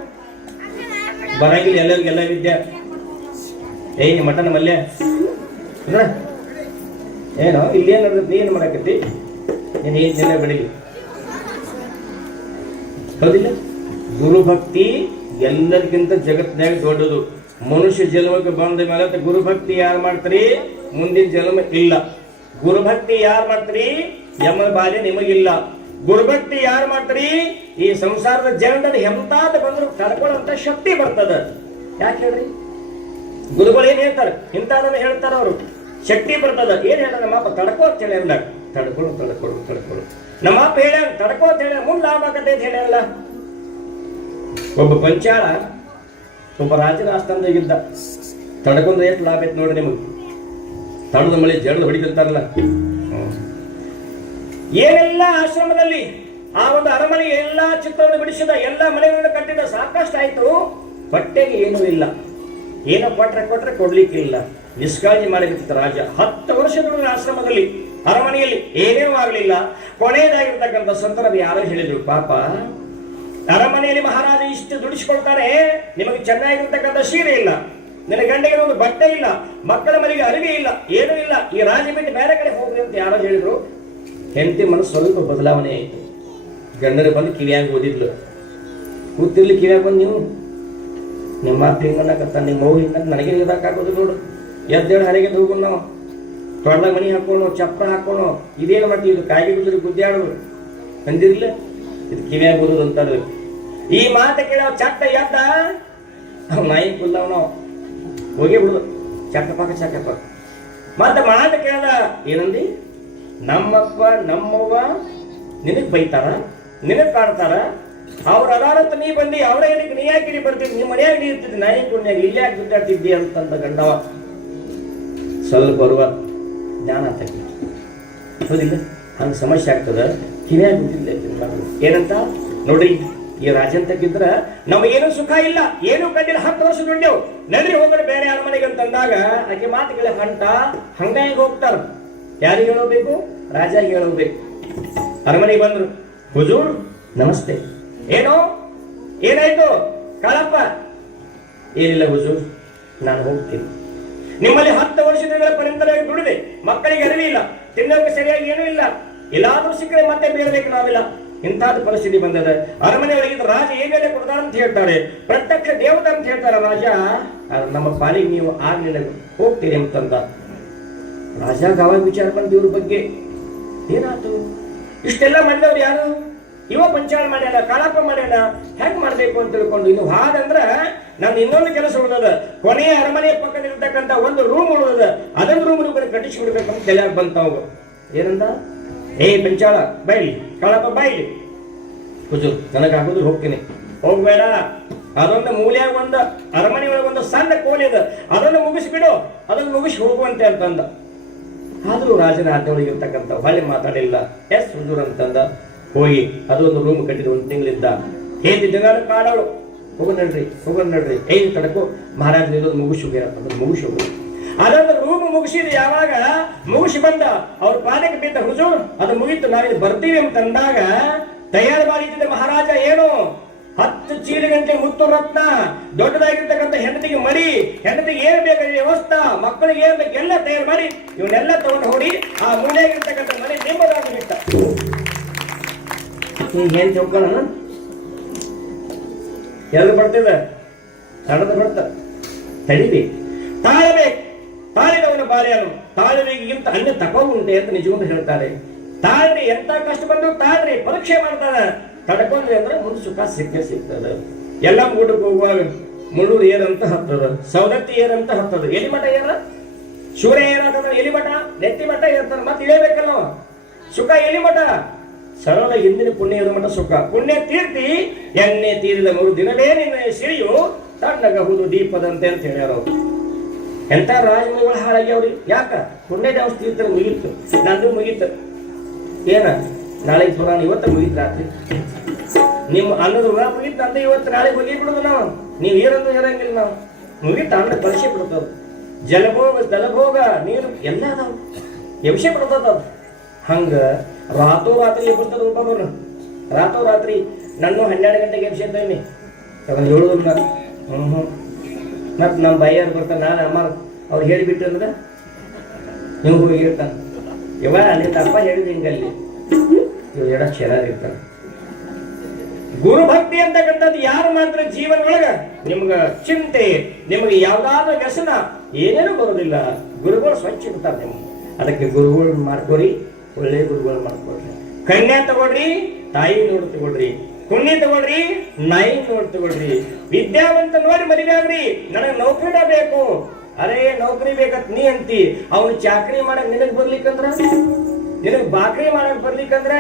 ಬರಂಗಿಲ್ಲ ಎಲ್ಲರಿಗೆಲ್ಲ ವಿದ್ಯೆ. ಮಟನ್ ಮಲ್ಯ ಏನೋ ಇಲ್ಲೇನು ನಡೆದ, ನೀ ಏನು ಮಾಡಕತ್ತಿ? ನೀನು ಏನ್ ಜನ ಬಿಡಲಿ, ಹೌದಿಲ್ಲ? ಗುರುಭಕ್ತಿ ಎಲ್ಲರಿಗಿಂತ ಜಗತ್ತಿನಾಗ ದೊಡ್ಡದು. ಮನುಷ್ಯ ಜನ್ಮಕ್ಕೆ ಬಂದ ಮೇಲೆ ಗುರುಭಕ್ತಿ ಯಾರು ಮಾಡ್ತೀರಿ? ಮುಂದಿನ ಜನ್ಮ ಇಲ್ಲ. ಗುರುಭಕ್ತಿ ಯಾರು ಮಾಡ್ತೀರಿ? ಯಮನ ಬಾಲ್ಯ ನಿಮಗಿಲ್ಲ. ಗುರುಭಕ್ತಿ ಯಾರು ಮಾಡ್ತೀರಿ? ಈ ಸಂಸಾರದ ಜನದಲ್ಲಿ ಎಂತಾದ ಬಂದ್ರು ತಡ್ಕೊಳ್ಳುವಂತ ಶಕ್ತಿ ಬರ್ತದ. ಯಾಕೆ ಹೇಳ್ರಿ? ಗುರುಗಳು ಏನ್ ಹೇಳ್ತಾರೆ? ಇಂಥದನ್ನ ಹೇಳ್ತಾರ ಅವರು. ಶಕ್ತಿ ಬರ್ತದ. ಏನ್ ಹೇಳ್ತಾರೆ ನಮ್ಮಪ್ಪ? ತಡ್ಕೋ ಅಂತ ಹೇಳಿ ಅಂದಾಗ ತಡ್ಕೊಳ್ಳು. ನಮ್ಮಪ್ಪ ಹೇಳ ತಡ್ಕೋ ಅಂತ ಹೇಳ ಮುಂದ್ ಲಾಭ ಆಗತ್ತೆ ಅಂತ ಹೇಳಲ್ಲ. ಒಬ್ಬ ಪಂಚಾಳ ಒಬ್ಬ ರಾಜನ ಆಸ್ಥಾನದಾಗಿದ್ದ. ತಡ್ಕೊಂಡ್ರೆ ಎಷ್ಟು ಲಾಭ ಐತೆ ನೋಡ್ರಿ ನಿಮಗೆ. ತಡದ ಮಳೆ ಜಡದ ಹೊಡಿತಿರ್ತಾರಲ್ಲ. ಏನೆಲ್ಲ ಆಶ್ರಮದಲ್ಲಿ ಆ ಒಂದು ಅರಮನೆ ಎಲ್ಲಾ ಚಿತ್ರವನ್ನು ಬಿಡಿಸಿದ, ಎಲ್ಲಾ ಮನೆಗಳನ್ನು ಕಟ್ಟಿದ, ಸಾಕಷ್ಟು ಆಯ್ತು. ಬಟ್ಟೆಗೆ ಏನೂ ಇಲ್ಲ. ಏನೋ ಕೊಟ್ರೆ ಕೊಡ್ಲಿಕ್ಕಿಲ್ಲ. ನಿಷ್ಕಾಳಜಿ ಮಾಡಿಬಿಟ್ಟಿದ್ದ ರಾಜ. 10 ವರ್ಷಗಳ ಆಶ್ರಮದಲ್ಲಿ ಅರಮನೆಯಲ್ಲಿ ಏನೇನೂ ಆಗಲಿಲ್ಲ. ಕೊನೆಯದಾಗಿರ್ತಕ್ಕಂಥ ಸಂದರ್ಭ ಯಾರೋ ಹೇಳಿದ್ರು, ಪಾಪ ಅರಮನೆಯಲ್ಲಿ ಮಹಾರಾಜ ಇಷ್ಟು ದುಡಿಸಿಕೊಳ್ತಾರೆ, ನಿಮಗೆ ಚೆನ್ನಾಗಿರ್ತಕ್ಕಂಥ ಸೀರೆ ಇಲ್ಲ, ನಿನ್ನ ಗಂಡೆಗೆ ಒಂದು ಬಟ್ಟೆ ಇಲ್ಲ, ಮಕ್ಕಳ ಮನೆಗೆ ಅರಿವೆ ಇಲ್ಲ, ಏನೂ ಇಲ್ಲ, ಈ ರಾಜ ಬಿಟ್ಟು ಬೇರೆ ಕಡೆ ಹೋಗ್ರಿ ಅಂತ ಯಾರೋ ಹೇಳಿದ್ರು. ಹೆಂಡತಿ ಮನಸ್ಸು ಸ್ವಲ್ಪ ಬದಲಾವಣೆ ಆಯಿತು. ಗಂಡರು ಬಂದು ಕಿವಿಯಾಗಿ ಓದಿದ್ಲು. ಕೂತಿರ್ಲಿ ಕಿವಿಯಾಗಿ ಬಂದು, ನೀವು ನಿಮ್ಮ ಮಾತು ಹಿಂಗನ್ನಕತ್ತ, ನಿಮ್ಮ ಮಗು ಹಿಂಗ ನನಗೆ ಇದಾಕಾಗೋದು ನೋಡು, ಎದ್ದೇಳು ಹರೆಗೆ ಹೋಗು, ನಾವು ತೊಡ್ದಾಗ ಮಣಿ ಹಾಕೋಣ, ಚಪ್ಪರ ಹಾಕೋಣ, ಇದೇನು ಮಾಡ್ತೀವಿ, ಇದು ಕಾಯಿಗೆ ಬಿದ್ದು ಗುದ್ದಾಡೋದು ಅಂದಿರ್ಲಿಲ್ಲ. ಇದು ಕಿವಿಯಾಗಿ ಓದೋದು ಅಂತಾರೆ. ಈ ಮಾತು ಕೇಳ ಚಟ್ಟ ಎದ್ದ ನಾಯಿ ಕುಲ್ಲವನು ಹೋಗಿ ಬಿಡುದು, ಚಕ್ಕಪ್ಪ ಮತ್ತೆ ಮಾತು ಕೇಳ್ದ, ಏನಂದಿ, ನಮ್ಮಪ್ಪ ನಮ್ಮವ್ವ ನಿನಗ್ ಬೈತಾರ, ನಿನಗ್ ಕಾಡ್ತಾರ, ಅವ್ರ ಅದಾರಂತ ನೀ ಬಂದಿ, ಅವರ ಏನಕ್ಕೆ ನೀ ಯಾಕೆ ಬರ್ತಿದ್ದಿ, ನಿಮ್ಮ ಮನೆಯಾಗ ನೀ ಇರ್ತಿದ್ದಿ, ನಾಯಿ ಕುಣ್ಯಾಗ ಇಲ್ಲಿ ಯಾಕೆ ಗುದ್ದಾಡ್ತಿದ್ದಿ ಅಂತಂದ ಗಂಡವ. ಸ್ವಲ್ಪ ಬರುವ ಜ್ಞಾನ ಆಗ್ತೈತಿ, ಹೌದಿಲ್ಲ? ಹಂಗೆ ಸಮಸ್ಯೆ ಆಗ್ತದ. ಕಿವಿಯಾಗ ಗೊತ್ತಿಲ್ಲ ಏನಂತ ನೋಡ್ರಿ, ಈ ರಾಜನ್ ತಗ್ಗಿದ್ರ ನಮಗೇನು ಸುಖ ಇಲ್ಲ, ಏನು ಕಂಡಿಲ್ಲ, 10 ವರ್ಷ ದುಡ್ಡೆವು, ನಡ್ರಿ ಹೋಗೋಣ ಬೇರೆ ಅರಮನೆಗೆ ಅಂತಂದಾಗ ಆಕೆ ಮಾತುಗಳ ಹಂಟ ಹಂಗಾಗಿ ಹೋಗ್ತಾರ. ಯಾರಿಗೆ ಹೇಳೋಬೇಕು? ರಾಜಾಗೆ ಹೇಳೋಬೇಕು. ಅರಮನೆಗೆ ಬಂದ್ರು, ಹುಜೂರ್ ನಮಸ್ತೆ. ಏನೋ ಏನಾಯ್ತು ಕಾಳಪ್ಪ? ಏನಿಲ್ಲ ಹುಜೂರ್, ನಾನು ಹೋಗ್ತೀನಿ. ನಿಮ್ಮಲ್ಲಿ 10 ವರ್ಷಗಳ ಪರ್ಯಂತರವಾಗಿ ದುಡಿದೆ, ಮಕ್ಕಳಿಗೆ ಅರಿವಿ ಇಲ್ಲ, ತಿನ್ನೋಕೆ ಸರಿಯಾಗಿ ಏನೂ ಇಲ್ಲ, ಎಲ್ಲಾದ್ರೂ ಸಿಕ್ಕರೆ ಮತ್ತೆ ಬೇಡಬೇಕು ನಾವಿಲ್ಲ, ಇಂಥದ್ದು ಪರಿಸ್ಥಿತಿ ಬಂದದ. ಅರಮನೆ ಒಳಗಿದ್ದ ರಾಜ ಏನೇನೆ ಕೊಡ್ತಾರ ಅಂತ ಹೇಳ್ತಾರೆ, ಪ್ರತ್ಯಕ್ಷ ದೇವತೆ ಅಂತ ಹೇಳ್ತಾರ ರಾಜ. ನಮ್ಮ ಪಾಲಿಗೆ ನೀವು ಆಗ್ಲಿಲ್ಲ, ಹೋಗ್ತೀರಿ ಅಂತಂದ. ರಾಜ ಅವಾಗ ವಿಚಾರ ಬಂದ ಇವ್ರ ಬಗ್ಗೆ, ಏನಾಯ್ತು ಇಷ್ಟೆಲ್ಲ ಮಾಡಿದವ್ರು ಯಾರು? ಇವ ಪಂಚಾಳ ಮಾಡ್ಯಾನ, ಕಾಳಪ್ಪ ಮಾಡ್ಯಾನ, ಹೆಂಗ್ ಮಾಡ್ಬೇಕು ಅಂತ ತಿಳ್ಕೊಂಡು ಇನ್ನು ಹಾಗಂದ್ರ ನಮ್ದು ಇನ್ನೊಂದು ಕೆಲಸ ಉಳಿದದ. ಕೊನೆಯ ಅರಮನೆಯ ಪಕ್ಕದಲ್ಲಿರ್ತಕ್ಕಂಥ ಒಂದು ರೂಮ್ ಉಳಿದದ, ಅದೊಂದು ರೂಮ್ ಕಟ್ಟಿಸಿ ಬಿಡ್ಬೇಕಂತ ತಲೆಯಾಗ ಬಂತಾವ. ಏನಂದ, ಏ ಪಂಚಾಳ ಬೈಲಿ, ಕಾಳಪ್ಪ ಬೈಲಿ, ಹುಜೂರ್ ನನಗಾಗೋದು ಹೋಗ್ತೀನಿ. ಹೋಗ್ಬೇಡ, ಅದೊಂದು ಮೂಲ್ಯಾಗ ಒಂದು ಅರಮನೆ ಒಳಗೆ ಒಂದು ಸಣ್ಣ ಕೋಲಿ ಅದ, ಅದನ್ನು ಮುಗಿಸ್ಬಿಡು, ಅದನ್ನು ಮುಗಿಸಿ ಹೋಗುವಂತೆ ಅಂತಂದ. ಆದ್ರೂ ರಾಜನ ಆಜ್ಞೆಯೊಳಗೆ ಇರ್ತಕ್ಕಂಥ ಹೊಳೆ ಮಾತಾಡಿಲ್ಲ. ಎಸ್ ಹುಜೂರ್ ಅಂತಂದ. ಹೋಗಿ ಅದೊಂದು ರೂಮ್ ಕಟ್ಟಿದ 1 ತಿಂಗಳಿದ್ದ. ಹೇಳಿ ಜನ ಕಾಡೋಳು, ಹೋಗೋಣ ನಡ್ರಿ, ಏನ್ ತಡಕು ಮಹಾರಾಜ ಇರೋದು ಮುಗಿಸಿ ಹೋಗ್ಯಾರಪ್ಪ, ಮುಗಿಸಿ ಹೋಗ. ಅದೊಂದು ರೂಮ್ ಮುಗಿಸಿದ, ಯಾವಾಗ ಮುಗಿಸಿ ಬಂದ ಅವ್ರ ಪಾದಕ್ಕೆ ಬಿದ್ದ, ಹುಜೂರ್ ಅದು ಮುಗಿತು, ನಾವಿಲ್ಲಿ ಬರ್ತೀವಿ ಅಂತಂದಾಗ ತಯಾರು ಮಾಡಿದ್ದ ಮಹಾರಾಜ. ಏನು 10 ಚೀಲಗಂಟೆ ಮುತ್ತು ರತ್ನ, ದೊಡ್ಡದಾಗಿರ್ತಕ್ಕಂಥ ಹೆಂಡತಿಗೆ ಮಡಿ, ಹೆಂಡತಿಗೆ ಏನ್ ಬೇಕಾದ ವ್ಯವಸ್ಥೆ, ಮಕ್ಕಳಿಗೆ ಏನ್ ಬೇಕು ಎಲ್ಲ ತಯಾರು ಮಾಡಿ ಇವನ್ನೆಲ್ಲ ತಗೊಂಡು ಹೋಗಿ ಆ ಮೂಲೆಯಾಗಿರ್ತಕ್ಕಂಥ ಮನೆ ನಿಮ್ಮದಾಗಿ ಬಿಟ್ಟ. ಏನ್ ಚೌಕಣ ಎಲ್ಲಿ ಬರ್ತಿದೆ, ತಡದ ಬರ್ತ ತಡಿಬೇಕು, ತಾಳಬೇಕು, ತಾಳಿದವನ ಬಾಲ್ಯನು ತಾಳ್ಮೆಗಿಂತ ಅನ್ಯ ತಗೊಂಡುಂಟೆ ಅಂತ ನಿಜವನ್ನು ಹೇಳ್ತಾರೆ. ತಾಳ್ರಿ, ಎಂತ ಕಷ್ಟ ಬಂದ್ರು ತಾಳ್ರಿ, ಪರೀಕ್ಷೆ ಮಾಡ್ತಾರ, ತಡ್ಕೊಂಡ್ರಿ ಅಂದ್ರೆ ಮುಂದೆ ಸುಖ ಸಿಗ್ತದೆ. ಎಲ್ಲ ಊಟಕ್ಕೆ ಹೋಗುವಾಗ ಮುಳ್ಳೂರು ಏರಂತ ಹತ್ತದ, ಸವದತ್ತಿ ಏರಂತ ಹತ್ತದ, ಎಲಿ ಮಠ ಏರ, ಸೂರ್ಯ ಏನಾದ್ರೆ ಎಲಿ ಮಠ, ನೆತ್ತಿ ಮಠ ಏರ್ತಾರ, ಮತ್ತೆ ಇಳಿಬೇಕಲ್ಲ ಸುಖ. ಎಲಿ ಮಠ ಸರಳ ಹಿಂದಿನ ಪುಣ್ಯ ಇರೋ ಮಠ ಸುಖ. ಪುಣ್ಯ ತೀರ್ತಿ ಎಣ್ಣೆ ತೀರಿದ 3 ದಿನವೇ ನಿನ್ನ ಸಿರಿಯು ತಣ್ಣಗಹುದು ದೀಪದಂತೆ ಅಂತ ಹೇಳ್ಯಾರ ಅವ್ರು. ಎಂತ ರಾಜಮಗಳು ಹಾಳಾಗ್ಯಾವ್ರಿ. ಯಾಕ? ಪುಣ್ಯ ದೇವಸ್ ತೀರ್ಥ ಮುಗೀತು, ನಂದು ಮುಗೀತು. ಏನ ನಾಳೆಗೆ ಪುರಾಣ ಇವತ್ತ ಮುಗೀತು, ರಾತ್ರಿ ನಿಮ್ಮ ಅನ್ನದ ಋಣ ಮುಗೀತು, ನಂದು ಇವತ್ತು ನಾಳೆ ಮುಗಿ ಬಿಡುದು. ನಾವು ನೀವು ಏನಂದು ಹೇಳಂಗಿಲ್ಲ, ನಾವು ಮುಗೀತು, ಅನ್ನ ಪರಿಚಯ ಬಿಡ್ತದ. ಜಲಭೋಗ ದಲಭೋಗ ನೀರು ಎಲ್ಲ ಅದಾವ, ಎಬ್ಸೆ ಬಿಡ್ತದ. ಹಂಗ ರಾತ್ರಿ ಎಬ್ಬಿಸ್ತದ ಒಬ್ಬರು, ರಾತ್ರಿ ನನ್ನ 12 ಗಂಟೆಗೆ ಎಬ್ಸಿ ಅಂತೇವಿ, ಅದನ್ನ ಹೇಳುದಿಲ್ಲ. ಮತ್ ನಮ್ಮ ಬೈಯರ್ ಬರ್ತಾನೆ, ನಾನು ಅಮ್ಮ ಅವ್ರು ಹೇಳಿಬಿಟ್ಟು ಅಂದ್ರೆ ನೀವು ಹೋಗಿ ಹೇಳ್ತಾನೆ, ಇವ ನಿನ್ನ ಅಪ್ಪ ಹೇಳಿದ ಹಿಂಗಲ್ಲಿ ಇವ್ ಹೇಳಕ್ ಚೆನ್ನಾಗಿರ್ತಾನೆ. ಗುರುಭಕ್ತಿ ಅಂತಕ್ಕಂಥದ್ದು ಯಾರು ಮಾತ್ರ ಜೀವನ ಒಳಗ ನಿಮ್ಗ ಚಿಂತೆ, ನಿಮ್ಗೆ ಯಾವ್ದಾದ್ರು ವ್ಯಸನ ಏನೇನು ಬರೋದಿಲ್ಲ. ಗುರುಗಳು ಸ್ವಚ್ಛ ಇರ್ತಾರೆ ನಿಮ್ಗೆ. ಅದಕ್ಕೆ ಗುರುಗಳು ಮಾಡ್ಕೊರಿ, ಒಳ್ಳೆ ಗುರುಗಳು ಮಾಡ್ಕೊಡ್ರಿ. ಕನ್ಯಾ ತಗೊಳ್ರಿ, ತಾಯಿ ನೋಡಿ ತಗೊಳ್ರಿ. ಪುಣ್ಯ ತಗೊಳ್ರಿ, ನಾಯಿ ನೋಡಿ ತಗೊಳ್ರಿ. ವಿದ್ಯಾವಂತ ನೋಡಿ ಮದುವೆ ಆಗ್ರಿ. ನನಗೆ ನೌಕರಿ ಬೇಕು, ಅರೇ ನೌಕರಿ ಬೇಕತ್ ನೀ ಅಂತಿ. ಅವನು ಚಾಕರಿ ಮಾಡಕ್ ನಿನಗ್ ಬರ್ಲಿಕ್ಕಂದ್ರ, ನಿನಗ್ ಬಾಕರಿ ಮಾಡಕ್ ಬರ್ಲಿಕ್ಕಂದ್ರ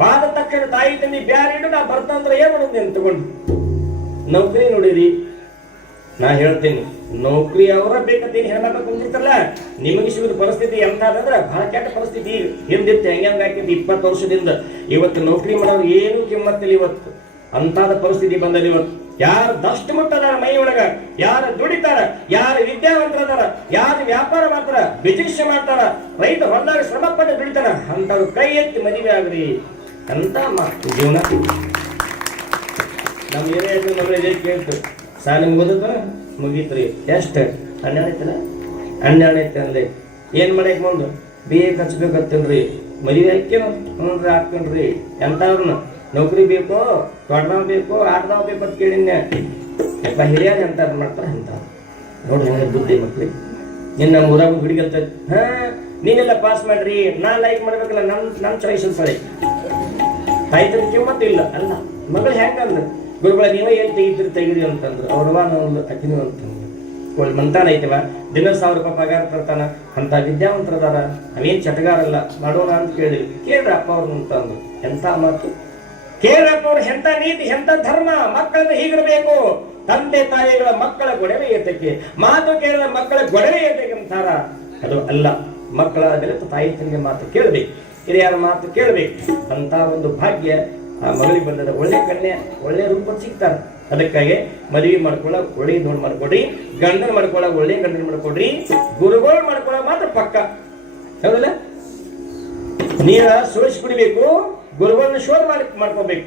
ಬಾದ ತಕ್ಷಣ ತಾಯಿ ತಂದಿ ಬ್ಯಾರ ಇಡು, ನಾ ಬರ್ತಂದ್ರ ಏನ್ ಮಾಡೋದು ನೀನು ತಗೊಂಡು. ನೌಕರಿ ನೋಡಿರಿ, ನಾ ಹೇಳ್ತೇನೆ, ನೌಕರಿ ಅವರ ಬೇಕಂತೀನಿ ಹೆಣ್ಮಕ್ಳು ಕುಂತಿರ್ತಾರಲ್ಲ, ನಿಮಗೆ ಸಿಗುದ ಪರಿಸ್ಥಿತಿ ಎಂತಾದಂದ್ರ ಬಹಳ ಕೆಟ್ಟ ಪರಿಸ್ಥಿತಿ. ಹಿಂದಿತ್ತು ಹೆಂಗ ಹಾಕಿದ್ದು 20 ವರ್ಷದಿಂದ. ಇವತ್ತು ನೌಕರಿ ಮಾಡೋರು ಏನು ಕಿಮ್ಮತ್ತಿಲ್ಲ. ಇವತ್ತು ಅಂತಾದ ಪರಿಸ್ಥಿತಿ ಬಂದಲ್ಲಿ ಇವತ್ತು ಯಾರು ದಷ್ಟು ಮುಟ್ಟದಾರ ಮೈ ಒಳಗ, ಯಾರು ದುಡಿತಾರ, ಯಾರು ವಿದ್ಯಾವಂತರದಾರ, ಯಾರು ವ್ಯಾಪಾರ ಮಾಡ್ತಾರ, ಬಿಜಿನೆಸ್ ಮಾಡ್ತಾರ, ರೈತ ಹೊಲದಾಗ ಶ್ರಮ ಪಟ್ಟು ದುಡಿತಾರ, ಅಂತವ್ರು ಕೈ ಎತ್ತಿ ಮದುವೆ ಆಗ್ರಿ ಅಂತ ಮಾತು ಜೀವನ. ನಮ್ಮ ಏನೇ ಮಗಳು ಕೇಳ್ತು, ಸಾಲಿ ಮುಗಿದ ಮುಗೀತ್ರಿ, ಎಷ್ಟು 12 ಐತಲ್ಲ, 12 ಐತೆ ಅಂದೆ. ಏನ್ ಮಾಡಕ್ ಮುಂದೆ BA ಹಚ್ಬೇಕತ್ತೇನ್ರಿ, ಮದುವೆ ಹಾಕ್ಯನು ಹ್ಞೂನ್ರಿ ಹಾಕ್ತೇನ್ರಿ, ಎಂತವ್ರನ್ನ ನೌಕರಿ ಬೇಕು, ದೊಡ್ಡದಾವ್ ಬೇಕು, ಆಟದಾವ್ ಬೇಕು ಅಂತ ಕೇಳಿನ ಯಾಕ ಹಿರಿಯರು ಎಂತ ಮಾಡ್ತಾರ ಅಂತ ನೋಡ್ರಿ ಹೆಂಗ ಬುದ್ಧಿ ಮಕ್ಳಿಗೆ. ನಿನ್ನ ಊರಾಗ ಹುಡುಗಂತ ನೀನೆಲ್ಲ ಪಾಸ್ ಮಾಡ್ರಿ, ನಾ ಲೈಕ್ ಮಾಡ್ಬೇಕಲ್ಲ, ನನ್ನ ಚಾಯ್ಸ್ ಸರಿ ಆಯ್ತು ಕಿಮ್ಮತ್ತು ಇಲ್ಲ ಅಲ್ಲ. ಮಗಳು ಹೆಂಗಂದ್ರೆ ಗುರುಗಳ ನೀವೇ ಏನ್ ತೆಗಿದ್ರಿ ಅಂತಂದ್ರು, ಅವ್ರವ ನಾವು ಅಕ್ಕಿನೂ ಅಂತಂದ್ರು. ಒಳ್ಳೆ ಮಂತಾನ ಐತವ, ದಿನ 1000 ರೂಪಾಯಿ ಪಗಾರ ತರ್ತಾನ, ಅಂತ ವಿದ್ಯಾವಂತರದಾರ, ನಾವೇನ್ ಚಟಗಾರಲ್ಲ, ಮಾಡೋಣ ಅಂತ ಕೇಳಿದ್ವಿ. ಕೇಳ್ರಿ ಅಪ್ಪ ಅವ್ರು ಅಂತಂದ್ರು. ಎಂತ ಮಾತು ಕೇಳ್ರಪ್ಪ ಅವ್ರು, ಎಂತ ನೀತಿ, ಎಂತ ಧರ್ಮ. ಮಕ್ಕಳನ್ನ ಹೀಗಿರಬೇಕು, ತಂದೆ ತಾಯಿಗಳ ಮಕ್ಕಳ ಗೊಡವೆ ಏತಕ್ಕೆ, ಮಾತು ಕೇಳಿದ ಮಕ್ಕಳ ಗೊಡವೆ ಏತಕ್ಕೆ ಅಂತಾರ. ಅದು ಅಲ್ಲ, ಮಕ್ಕಳ ಮೇಲೆ ತಾಯಿ ತಂದೆ ಮಾತು ಕೇಳಬೇಕು, ಹಿರಿಯರ ಮಾತು ಕೇಳಬೇಕು. ಅಂತ ಒಂದು ಭಾಗ್ಯ ಆ ಮಗಳಿಗೆ ಬಂದದ. ಒಳ್ಳೆ ಕನ್ಯೆ, ಒಳ್ಳೆ ರೂಪ ಸಿಗ್ತಾರ. ಅದಕ್ಕಾಗಿ ಮದುವೆ ಮಾಡ್ಕೊಳ್ಳ ಒಳ್ಳೆ ನೋಡಿ ಮಾಡ್ಕೊಡ್ರಿ, ಗಂಡನ ಮಾಡ್ಕೊಳ್ಳ ಒಳ್ಳೆ ಗಂಡನ ಮಾಡ್ಕೊಡ್ರಿ, ಗುರುಗಳು ಮಾಡ್ಕೊಳ್ಳೋ ಮಾತ್ರ ಪಕ್ಕ. ಹೌದಲ್ಲ, ನೀರ ಸುಳಿಸಿ ಕುಡಿಬೇಕು, ಗುರುಗಳನ್ನ ಶೋಧ ಮಾಡ್ಕೋಬೇಕು.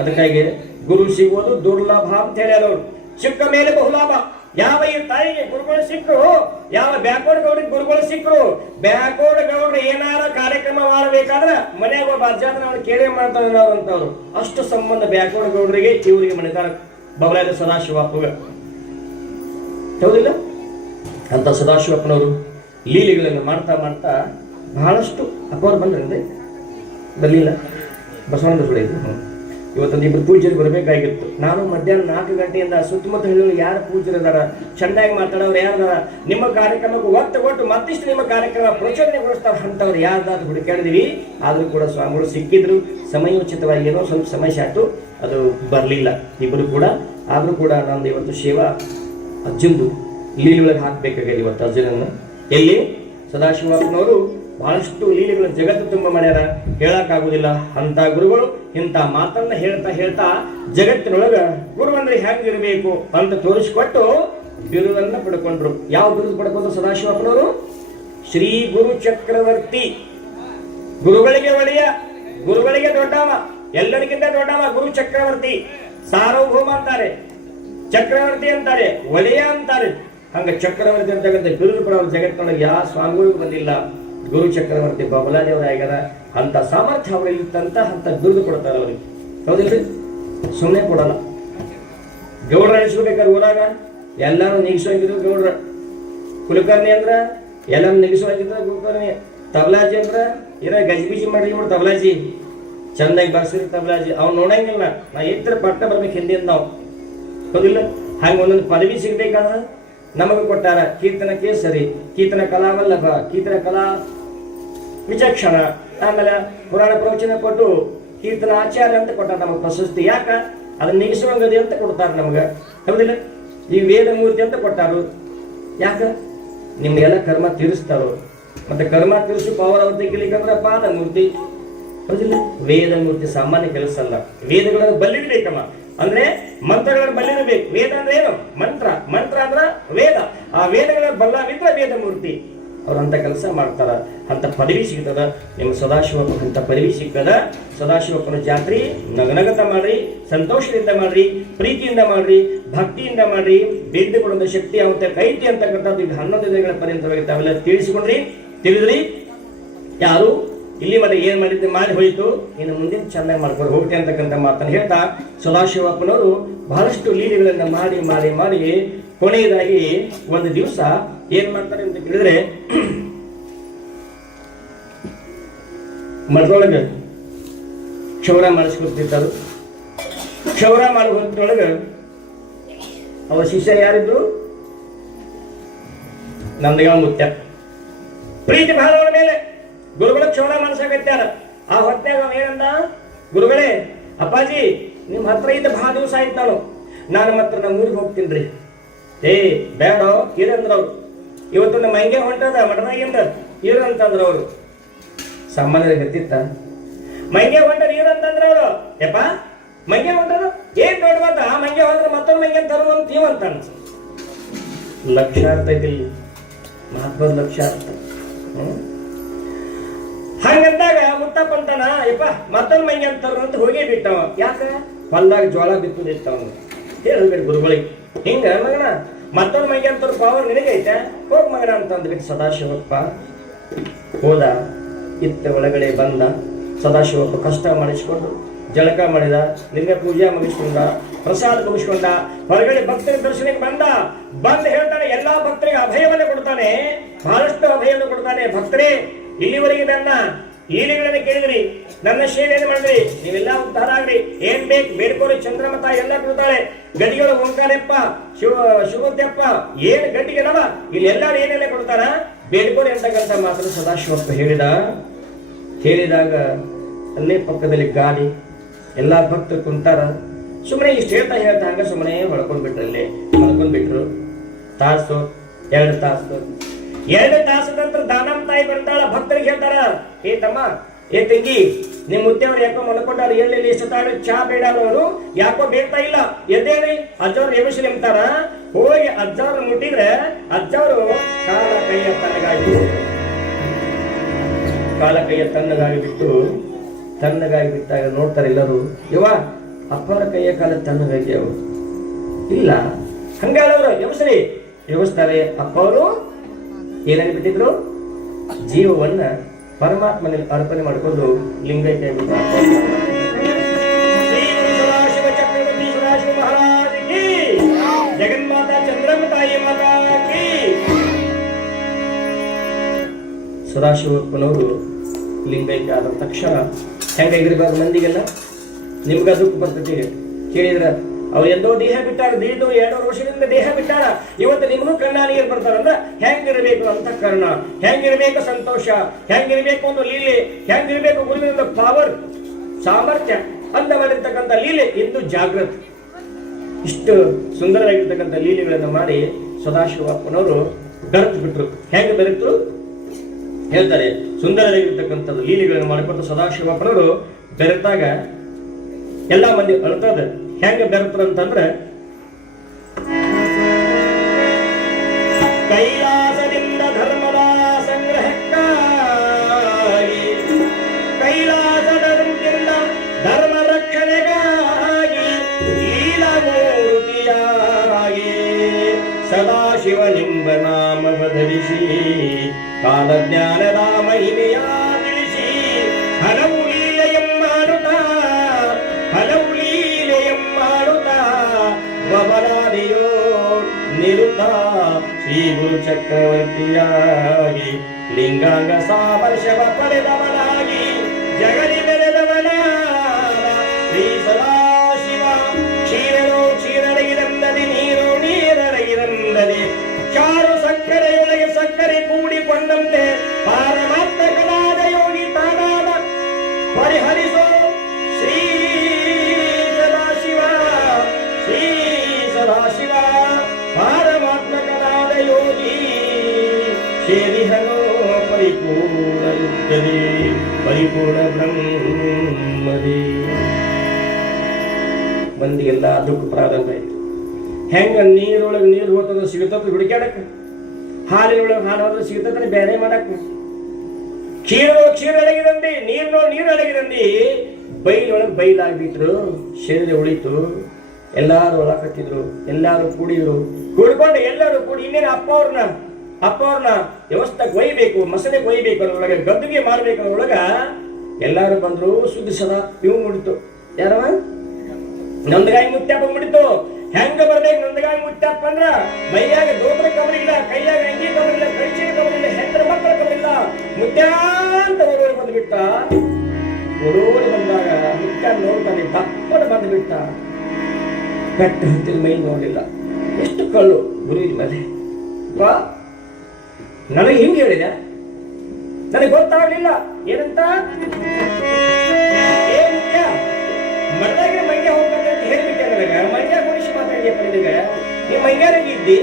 ಅದಕ್ಕಾಗಿ ಗುರು ಸಿಗುವುದು ದುರ್ಲಭ ಅಂತ ಹೇಳ್ಯಾರ ಅವರು. ಸಿಕ್ಕ ಮೇಲೆ ಬಹುಲಾಭ. ಯಾವ ಈ ತಾಯಿಗೆ ಗುರುಗಳು ಸಿಕ್ಕರು, ಯಾವ ಬ್ಯಾಕ್ವರ್ಡ್ ಗೌಡ್ರಿಗೆ ಗುರುಗಳು ಸಿಕ್ಕರು, ಬ್ಯಾಕ್ವರ್ಡ್ ಗೌಡ್ರು ಏನಾರ ಕಾರ್ಯಕ್ರಮ ಮಾಡಬೇಕಾದ್ರೆ ಮನೆಯಾಗ ಒಬ್ಬ ಅಜ್ಜಾದನ ಅವ್ರು ಕೇಳೇ ಮಾಡ್ತಾರೆ ಅಂತವ್ರು. ಅಷ್ಟು ಸಂಬಂಧ ಬ್ಯಾಕ್ವರ್ಡ್ ಗೌಡ್ರಿಗೆ ಇವರಿಗೆ ಮಣಿತಾರ ಬಬಲಾದ ಸದಾಶಿವಪ್ಪಗ. ಹೌದಿಲ್ಲ, ಅಂತ ಸದಾಶಿವಪ್ಪನವರು ಲೀಲೆಗಳನ್ನು ಮಾಡ್ತಾ ಮಾಡ್ತಾ ಬಹಳಷ್ಟು ಅಪ್ಪವ್ರು ಬಂದ್ರಿ, ಬರ್ಲಿಲ್ಲ, ಬಸವಣ್ಣ ಸುಳಿದ್ರು. ಇವತ್ತೊಂದು 2 ಪೂಜ್ಯರು ಬರಬೇಕಾಗಿತ್ತು. ನಾನು ಮಧ್ಯಾಹ್ನ 4 ಗಂಟೆಯಿಂದ ಸುತ್ತಮುತ್ತ ಹಳ್ಳಿ ಯಾರು ಪೂಜ್ಯರದಾರ, ಚಂದಾಗಿ ಮಾತಾಡೋರು ಯಾರದಾರ, ನಿಮ್ಮ ಕಾರ್ಯಕ್ರಮಕ್ಕೆ ಒಟ್ಟು ಮತ್ತಿಷ್ಟು ನಿಮ್ಮ ಕಾರ್ಯಕ್ರಮ ಪ್ರಚೋದನೆಗೊಳಿಸ್ತಾರ ಅಂತವ್ರು ಯಾರ್ದಾದ್ರು ಹುಡುಕಾಡಿದೀವಿ. ಆದ್ರೂ ಕೂಡ ಸ್ವಾಮಿಗಳು ಸಿಕ್ಕಿದ್ರು. ಸಮಯೋಚಿತವಾಗಿ ಏನೋ ಸ್ವಲ್ಪ ಸಮಸ್ಯೆ ಆಯ್ತು, ಅದು ಬರಲಿಲ್ಲ ಇಬ್ಬರು ಕೂಡ. ಆದ್ರೂ ಕೂಡ ನಂದು ಇವತ್ತು ಸೇವಾ ಅಜ್ಜಂದು ಲೀಲೆ ಒಳಗೆ ಹಾಕ್ಬೇಕಾಗಿದೆ ಇವತ್ತು ಅಜ್ಜನನ್ನು. ಎಲ್ಲಿ ಸದಾಶಿವಪ್ಪನವರು ಬಹಳಷ್ಟು ಲೀಲೆಗಳು ಜಗತ್ತು ತುಂಬ ಮಾಡ್ಯಾರ, ಹೇಳಕ್ಕಾಗುದಿಲ್ಲ. ಅಂತ ಗುರುಗಳು ಇಂಥ ಮಾತನ್ನ ಹೇಳ್ತಾ ಜಗತ್ತಿನೊಳಗ ಗುರು ಅಂದ್ರೆ ಹೆಂಗಿರ್ಬೇಕು ಅಂತ ತೋರಿಸಿಕೊಟ್ಟು ಬಿರುದನ್ನ ಪಡ್ಕೊಂಡ್ರು. ಯಾವ ಬಿರುದು ಪಡ್ಕೊಂಡ್ರು ಸದಾಶಿವಪ್ಪನವರು? ಶ್ರೀ ಗುರು ಚಕ್ರವರ್ತಿ. ಗುರುಗಳಿಗೆ ಒಡೆಯ, ಗುರುಗಳಿಗೆ ದೊಡ್ಡವ, ಎಲ್ಲರಿಗಿಂತ ದೊಡ್ಡವ ಗುರು ಚಕ್ರವರ್ತಿ. ಸಾರ್ವಭೌಮ ಅಂತಾರೆ, ಚಕ್ರವರ್ತಿ ಅಂತಾರೆ, ಒಡೆಯ ಅಂತಾರೆ. ಹಂಗ ಚಕ್ರವರ್ತಿ ಅಂತಕ್ಕಂಥ ಬಿರುದು ಪಡೋರು ಜಗತ್ತಿನೊಳಗೆ ಯಾವ ಸ್ವಾಮಿಗಳಿಗೂ ಬಂದಿಲ್ಲ. ಗುರು ಚಕ್ರವರ್ತಿ ಬಬಲಾದೇವರ ಆಗ್ಯಾರ. ಅಂತ ಸಾಮರ್ಥ್ಯ ಅವ್ರಿಗೆ ಇತ್ತಂತ ಅಂತ ಬಿರುದು ಕೊಡ್ತಾರೆ ಅವ್ರಿಗೆ. ಹೌದಿಲ್ರಿ? ಸುಮ್ಮನೆ ಕೊಡಲ್ಲ. ಗೌಡ್ರ ಅನಿಸ್ಕೋಬೇಕಾದ್ರೆ ಊರಾಗ ಎಲ್ಲಾರು ನಿಗಿಸೋಗಿದ್ರು ಗೌಡ್ರ. ಕುಲಕರ್ಣಿ ಅಂದ್ರ ಎಲ್ಲಾರು ನಿಗಿಸೋಗಿದ್ರ ಕುಲಕರ್ಣಿ. ತಬಲಾಜಿ ಅಂದ್ರ ಇರ ಗಜಿಬಿಜಿ ಮಾಡಿ ತಬಲಾಜಿ ಚಂದಾಗಿ ಬರ್ಸಿರಿ ತಬಲಾಜಿ. ಅವ್ನು ನೋಡಂಗಿಲ್ಲ, ನಾ ಇದ್ರ ಪಟ್ಟ ಬರ್ಬೇಕು ಹಿಂದಿಯಿಂದ ನಾವು. ಹೌದಿಲ್ಲ? ಹಂಗ ಒಂದೊಂದು ಪದವಿ ಸಿಗ್ಬೇಕಾದ್ರ ನಮಗೆ ಕೊಟ್ಟಾರ. ಕೀರ್ತನ ಕೇಸರಿ, ಕೀರ್ತನ ಕಲಾವಲ್ಲಭ, ಕೀರ್ತನ ಕಲಾ ವಿಚಕ್ಷಣ, ಆಮೇಲೆ ಪುರಾಣ ಪ್ರವಚನ ಕೊಟ್ಟು ಕೀರ್ತನ ಆಚಾರ್ಯ ಅಂತ ಕೊಟ್ಟಾರ ನಮಗೆ ಪ್ರಶಸ್ತಿ. ಯಾಕ? ಅದನ್ನ ನಿಗಿಸುವಂಗದಿ ಅಂತ ಕೊಡ್ತಾರ ನಮ್ಗೆ. ಹೌದಿಲ್ಲ? ಈ ವೇದ ಮೂರ್ತಿ ಅಂತ ಕೊಟ್ಟಾರು. ಯಾಕ? ನಿಮ್ಗೆಲ್ಲ ಕರ್ಮ ತೀರಿಸ್ತಾರು. ಮತ್ತೆ ಕರ್ಮ ತೀರಿಸಿ ಪವರ್ ಅವ್ರು ತೆಗಿಲಿಕ್ಕಂದ್ರೆ ಪಾದ ಮೂರ್ತಿ. ಹೌದಿಲ್ಲ? ವೇದ ಮೂರ್ತಿ ಸಾಮಾನ್ಯ ಕೆಲಸ ಅಲ್ಲ. ವೇದಗಳನ್ನು ಬಲ್ಲಿಡ್ಬೇಕಮ್ಮ, ಅಂದ್ರೆ ಮಂತ್ರಗಳನ್ನು ಬಲ್ಲಿರಬೇಕು. ವೇದ ಅಂದ್ರೆ ಏನು? ಮಂತ್ರ. ಮಂತ್ರ ಅಂದ್ರ ವೇದ. ಆ ವೇದಗಳ ಬಲ್ಲವಿದ್ರೆ ವೇದ ಮೂರ್ತಿ. ಅವ್ರು ಅಂತ ಕೆಲಸ ಮಾಡ್ತಾರ. ಅಂತ ಪದವಿ ಸಿಗ್ತದ ನಿಮ್ಮ ಸದಾಶಿವಪ್ಪ. ಅಂತ ಪದವಿ ಸಿಗ್ತದ. ಸದಾಶಿವಪ್ಪನ ಜಾತ್ರೆ ನಗನಗತ ಮಾಡ್ರಿ, ಸಂತೋಷದಿಂದ ಮಾಡ್ರಿ, ಪ್ರೀತಿಯಿಂದ ಮಾಡ್ರಿ, ಭಕ್ತಿಯಿಂದ ಮಾಡ್ರಿ. ಬೇಡಿಕೊಳ್ಳುವ ಶಕ್ತಿ ಅವತ್ತ ಕೈತಿ ಅಂತಕ್ಕಂಥದ್ದು ಈಗ 11 ದಿನಗಳ ಪರ್ಯಂತವಾಗಿ ತಾವೆಲ್ಲ ತಿಳಿಸಿಕೊಂಡ್ರಿ, ತಿಳಿದ್ರಿ. ಯಾರು ಇಲ್ಲಿ ಮತ್ತೆ ಏನ್ ಮಾಡಿದ್ದೆ ಮಾಡಿ ಹೋಯ್ತು, ಇನ್ನು ಮುಂದಿನ ಚೆನ್ನಾಗಿ ಮಾಡ್ಕೊಂಡು ಹೋಗ್ತಿ ಅಂತಕ್ಕಂಥ ಮಾತನ್ನು ಹೇಳ್ತಾ ಸದಾಶಿವಪ್ಪನವರು ಬಹಳಷ್ಟು ಲೀಲೆಗಳನ್ನ ಮಾಡಿ ಮಾಡಿ ಮಾಡಿ ಕೊನೆಯದಾಗಿ ಒಂದು ದಿವಸ ಏನ್ ಮಾಡ್ತಾರೆ ಅಂತ ಕೇಳಿದ್ರೆ, ಮಠದೊಳಗೆ ಕ್ಷೌರ ಮಾಡಿಸ್ಕೊತಿದ್ದರು. ಕ್ಷೌರ ಮಾಡೋ ಹೊತ್ತೊಳಗ ಅವರ ಶಿಷ್ಯ ಯಾರಿದ್ರು? ನಂದಗಾಂವ ಮುತ್ಯ. ಪ್ರೀತಿ ಭಾವನ ಮೇಲೆ ಗುರುಗಳ ಕ್ಷೌರ ಮಾಡಿಸಕತ್ಯಾರ. ಆ ಹೊತ್ಯಾಗ ಏನಂದ, ಗುರುಗಳೇ ಅಪ್ಪಾಜಿ ನಿಮ್ ಹತ್ರ ಇದ್ದ ಬಹಳ ದಿವಸ ಆಯ್ತು, ನಾನು ಮಾತ್ರ ನಮ್ಮ ಊರಿಗೆ ಹೋಗ್ತೀನಿ. ಏ ಬೇಡ ಇರಂದ್ರ ಅವ್ರು. ಇವತ್ತು ನಮ್ಮ ಹಂಗೆ ಹೊಂಟದ ಮಠದಾಗಿಂದ ಇರಂತಂದ್ರ ಅವರು. ಸಾಮಾನ್ಯರಿಗೆ ಗೊತ್ತಿತ್ತ ಮಂಗೆ ಹೊಂಟದ ಇರಂತಂದ್ರ ಅವರು. ಯಪ್ಪ ಮಂಗೆ ಹೊಂಟದ ಅಂತ ಮಂಗೆ ಹೋದ್ರೆ ಮತ್ತೊಂದು ಮಂಗೆ ತರುವಂತ ಇವಂತಾನ ಲಕ್ಷಾರ್ಥ ಇದಿಲ್ಲ ಮಹಾತ್ಮದ ಲಕ್ಷಾರ್ಥ. ಹಂಗಂದಾಗ ಮುತ್ತಪ್ಪ ಅಂತಾನ ಯಪ್ಪ ಮತ್ತೊಂದು ಮಂಗೆ ಅಂತ ತರುವಂತ ಹೋಗೇ ಬಿಟ್ಟವ. ಯಾಕ ಹೊಲ್ದಾಗ ಜೋಳ ಬಿತ್ತುದಿತ್ತವ ಹೇಳ್ಬೇಡಿ ಗುರುಗಳಿಗೆ ಹಿಂಗ ಮಗನ ಮತ್ತೊಂದು ಮಂಗೆ ಅಂತ ಪವರ್ ನಿನಗೈತೆ ಹೋಗ್ ಮಗನ ಅಂತ ಅಂದ್ಬಿಟ್ಟು ಸದಾಶಿವಪ್ಪ ಹೋದ. ಇತ್ತ ಒಳಗಡೆ ಬಂದ. ಸದಾಶಿವಪ್ಪ ಕಷ್ಟ ಮಾಡಿಸ್ಕೊಂಡು ಜಳಕ ಮಾಡಿದ, ಲಿಂಗ ಪೂಜೆ ಮುಗಿಸ್ಕೊಂಡ, ಪ್ರಸಾದ ಮುಗಿಸ್ಕೊಂಡ, ಹೊರಗಡೆ ಭಕ್ತರ ದರ್ಶನಕ್ಕೆ ಬಂದ ಹೇಳ್ತಾನೆ ಎಲ್ಲಾ ಭಕ್ತರಿಗೆ ಅಭಯವನ್ನು ಕೊಡ್ತಾನೆ, ಬಹಳಷ್ಟು ಅಭಯವನ್ನು ಕೊಡ್ತಾನೆ. ಭಕ್ತರೇ, ಇಲ್ಲಿವರೆಗೆ ನನ್ನ ಲೀಲೆಗಳನ್ನು ಕೇಳಿದ್ರಿ, ನನ್ನ ಸೇವೆಯನ್ನು ಮಾಡಿದ್ರಿ, ನೀವೆಲ್ಲ ಉದ್ಧಾರ ಆಗ್ರಿ, ಏನ್ ಬೇಕು ಬೇಡ್ಕೋರಿ, ಚಂದ್ರಮತ ಎಲ್ಲ ಬಿಡ್ತಾಳೆ, ಗಡಿಗಳು ಓಂಕಾರಪ್ಪ ಶಿವತ್ಯಪ್ಪ ಏನ್ ಗಡ್ಡಿಗೆ ನವ ಇಲ್ಲಿ ಎಲ್ಲಾರು ಏನೆಲ್ಲ ಕೊಡ್ತಾರ ಬೇಡ್ಕೋರಿ ಅಂತಕ್ಕಂಥ ಮಾತನ್ನು ಸದಾಶಿವಪ್ಪ ಹೇಳಿದಾಗ ಅಲ್ಲೇ ಪಕ್ಕದಲ್ಲಿ ಗಾಡಿ ಎಲ್ಲಾ ಭಕ್ತರು ಕುಂತಾರ. ಸುಮ್ಮನೆ ಇಷ್ಟು ಹೇಳ್ತಾ ಹಂಗ ಸುಮ್ಮನೆ ಹೊಳ್ಕೊಂಡ್ಬಿಟ್ರಲ್ಲಿ ಮಲ್ಕೊಂಡ್ಬಿಟ್ರು. ತಾಸು 2 ತಾಸು 2 ತಾಸದ ನಂತರ ದಾನಮ್ಮ ತಾಯಿ ಬರ್ತಾಳ. ಭಕ್ತರಿಗೆ ಹೇಳ್ತಾರ, ಏ ತಮ್ಮ, ಏ ತಂಗಿ, ನಿಮ್ ಮುದ್ದೆಯವ್ರು ಯಾಕೋ ಮಲ್ಕೊಂಡಾರ, ಎಲ್ಲೆಲ್ಲಿ ಇಷ್ಟತಾಳು ಚಾ ಬೇಡ ಅವರು ಯಾಕೋ ಬೇಡ್ತಾ ಇಲ್ಲ, ಎದ್ದೇಳಿ ಅಜ್ಜವ್ರು ಎಮಿಸಿ ನಿಂತಾರ. ಹೋಗಿ ಅಜ್ಜವ್ರು ಮುಟ್ಟಿದ್ರೆ ಅಜ್ಜವ್ರು ಕಾಲ ಕೈಯ ತಣ್ಣಗಾಗಿ ಬಿಟ್ಟಾಗ ನೋಡ್ತಾರೆ ಎಲ್ಲರೂ, ಇವ ಅಪ್ಪರ ಕೈಯ ಕಾಲ ತಣ್ಣಗಾಗಿ ಅವರು ಇಲ್ಲ ಹಂಗಾದವರು ಎಬ್ಸ್ತಾರೆ. ಅಪ್ಪ ಅವರು ಏನಾಗಿ ಬಿಟ್ಟಿದ್ರು, ಜೀವವನ್ನ ಪರಮಾತ್ಮನಲ್ಲಿ ಅರ್ಪಣೆ ಮಾಡಿಕೊಂಡು ಲಿಂಗೈಕ್ಯ ಜಗನ್ಮಾತಾ ಚಂದ್ರಮ್ಮ ತಾಯಿ ಮಾತಾಕಿ. ಸದಾಶಿವಪ್ಪನವರು ಲಿಂಗೈಕ್ಯ ಆದ ತಕ್ಷಣ ಹೆಂಗಾಗಿರ್ಬಾರ್ದು ಮಂದಿಗೆಲ್ಲ ನಿಮ್ಗ ದುಃಖ ಬರ್ತೈತಿ ಕೇಳಿದ್ರ. ಅವ್ರು ಎಂದೋ ದೇಹ ಬಿಟ್ಟಾರ, 2 ವರ್ಷದಿಂದ ದೇಹ ಬಿಟ್ಟಾರ. ಇವತ್ತು ನಿಮಗೂ ಕಣ್ಣಾಲಿಗೆ ಬರ್ತಾರಂದ್ರ ಹೆಂಗಿರ್ಬೇಕು ಅಂತಃಕರಣ, ಹೆಂಗಿರ್ಬೇಕು ಸಂತೋಷ, ಹೆಂಗಿರ್ಬೇಕು ಒಂದು ಲೀಲೆ, ಹೆಂಗಿರ್ಬೇಕು ಗುರುವಿನ ಪವರ್ ಸಾಮರ್ಥ್ಯ ಅಂತ ಮಾಡಿರ್ತಕ್ಕಂಥ ಲೀಲೆ ಇಂದು ಜಾಗೃತಿ. ಇಷ್ಟು ಸುಂದರವಾಗಿರ್ತಕ್ಕಂಥ ಲೀಲೆಗಳನ್ನು ಮಾಡಿ ಸದಾಶಿವಪ್ಪನವರು ಬೆರೆತು ಬಿಟ್ರು. ಹೆಂಗೆ ಬೆರೆತು ಹೇಳ್ತಾರೆ, ಸುಂದರವಾಗಿರ್ತಕ್ಕಂಥದ್ದು ಲೀಲೆಗಳನ್ನು ಮಾಡಿಕೊಟ್ಟು ಸದಾಶಿವಪ್ಪನವರು ಬೆರೆತಾಗ ಎಲ್ಲಾ ಮಂದಿ ಅಳ್ತದ. ಹೆಂಗ ಬೆರೆತರು ಅಂತಂದ್ರೆ, ಕೈಲಾಸದಿಂದ ಧರ್ಮದ ಸಂಗ್ರಹಕ್ಕಾಗಿ, ಕೈಲಾಸದಿಂದ ಧರ್ಮ ರಕ್ಷಣೆಗಾಗಿ, ಲೀಲಾಮೂರ್ತಿಯಾಗಿ ಸದಾಶಿವನೆಂಬ ನಾಮವ ಧರಿಸಿ ಕಾಲಜ್ಞಾನದ ಮಹಿಮೆಯ ತಿಳಿಸಿ ಹಲವು ಬಬಲಾದಿಯೋ ನಿರುತ ಶ್ರೀ ಗುರು ಚಕ್ರವರ್ತಿಯಾಗಿ ಲಿಂಗಾಂಗ ಸಾಮರ್ಶವ ಪಡೆದವನಾಗಿ ಜಗದಿ ಬೆಳೆದವನಾದ ಶ್ರೀ ಸದಾಶಿವ. ಕ್ಷೀರನೋ ಕ್ಷೀರಡಗಿರಂದದಿ, ನೀರು ನೀರಡಗಿರಂದದಿ, ಚಾರು ಸಕ್ಕರೆಯೊಳಗೆ ಸಕ್ಕರೆ ಕೂಡಿಕೊಂಡಂತೆ ಪಾರಮಾತ್ಮಕನಾದ ಯೋಗಿ ತಾನಾದ ಪರಿಹರಿಸೋ ಶ್ರೀ ಸದಾಶಿವ ಪಾರಮಾತ್ಮಕನಾದ ಯೋಗಿ ಸೇರಿಹನೋ ಪರಿಪೂರ್ಣ ಯುಕ್ತದಿ ಪರಿಪೂರ್ಣ ಬ್ರಹ್ಮದಿ. ಮಂದಿಗೆಲ್ಲ ದುಃಖ ಪ್ರಾರಂಭ ಆಯ್ತು. ಹೆಂಗ ನೀರೊಳಗೆ ನೀರು ಹೋಗ್ತದ ಸಿಗುತ್ತ ಹುಡುಕ್ಯಾಡಕ, ಹಾಲಿನೊಳಗೆ ಹಾಲು ಹೋದ್ರೆ ಸಿಗುತ್ತದೆ ಬೇರೆ ಮಾಡಕ್. ಕ್ಷೀರ ಅಡಗಿದಂದಿ, ನೀರು ಅಡಗಿದಂದಿ, ಬೈಲೊಳಗೆ ಬೈಲಾಗ್ಬಿಟ್ರು. ಶರೀರ ಉಳಿತು. ಎಲ್ಲಾರು ಒಳಕತ್ತಿದ್ರು, ಎಲ್ಲಾರು ಕೂಡಿಕೊಂಡು ಎಲ್ಲರೂ ಕೂಡಿ ಇನ್ನೇನು ಅಪ್ಪ ಅವ್ರನ್ನ ವ್ಯವಸ್ಥೆಗೆ ಒಯ್ಬೇಕು, ಮಸದೆಗೆ ಒಯ್ಬೇಕು ಅನ್ನೋಳಗ, ಗದ್ದುಗೆ ಮಾಡ್ಬೇಕು ಅನ್ನೋಳಗ ಎಲ್ಲಾರು ಬಂದ್ರು. ಸುದ್ದಿ ಸದಾ ಇವು ಮುಡಿತು. ಯಾರವ? ನಂದಗಾಯಿ ಮುತ್ಯಪ್ಪ ಮುಡಿತು. ಹೆಂಗ ಬರ್ಬೇಕು ನಂದಗಾಯಿ ಮುತ್ಯಪ್ಪ ಅಂದ್ರ, ಮೈಯಾಗ ದೋತ್ರ ಕಬರಿಲ್ಲ, ಕೈಯಾಗ ಅಂಗಿ ಕಬರಿಲ್ಲ, ಕೈಚಿನ ಕಬರಿಲ್ಲ, ಹೆಂಡ್ರ ಮಕ್ಕಳ ಕಬರಿಲ್ಲ, ಮುತ್ಯ ಅಂತ ಓಡೋಡಿ ಬಂದ್ಬಿಟ್ಟ. ಓಡೋಡಿ ಬಂದಾಗ ಮುತ್ಯ ನೋಡ್ತಾನೆ, ದಪ್ಪನ ಬಂದ್ಬಿಟ್ಟ. ಬೆಟ್ಟ ಹತ್ತಿರ ಮೈ ನೋಡಲಿಲ್ಲ. ಎಷ್ಟು ಕಳ್ಳು ಗುರುವಿನ ಮೇಲೆ. ನನಗೆ ಹಿಂಗೆ ಹೇಳಿದೆ, ನನಗೆ ಗೊತ್ತಾಗ್ಲಿಲ್ಲ ಏನಂತ. ಮರದಾಗ ಮಂಗ್ಯ ಹೋಗ್ಬೇಕಂತ ಹೇಳ್ಬಿಟ್ಟೆ ನನಗ. ಮಂಗ್ಯ ಗುಣಿಸಿ ಮಾತಾಡಿಯಪ್ಪ ನಿನಗ, ನೀ ಮಂಗ್ಯಾರಿಗೆ ಇದ್ದಿ,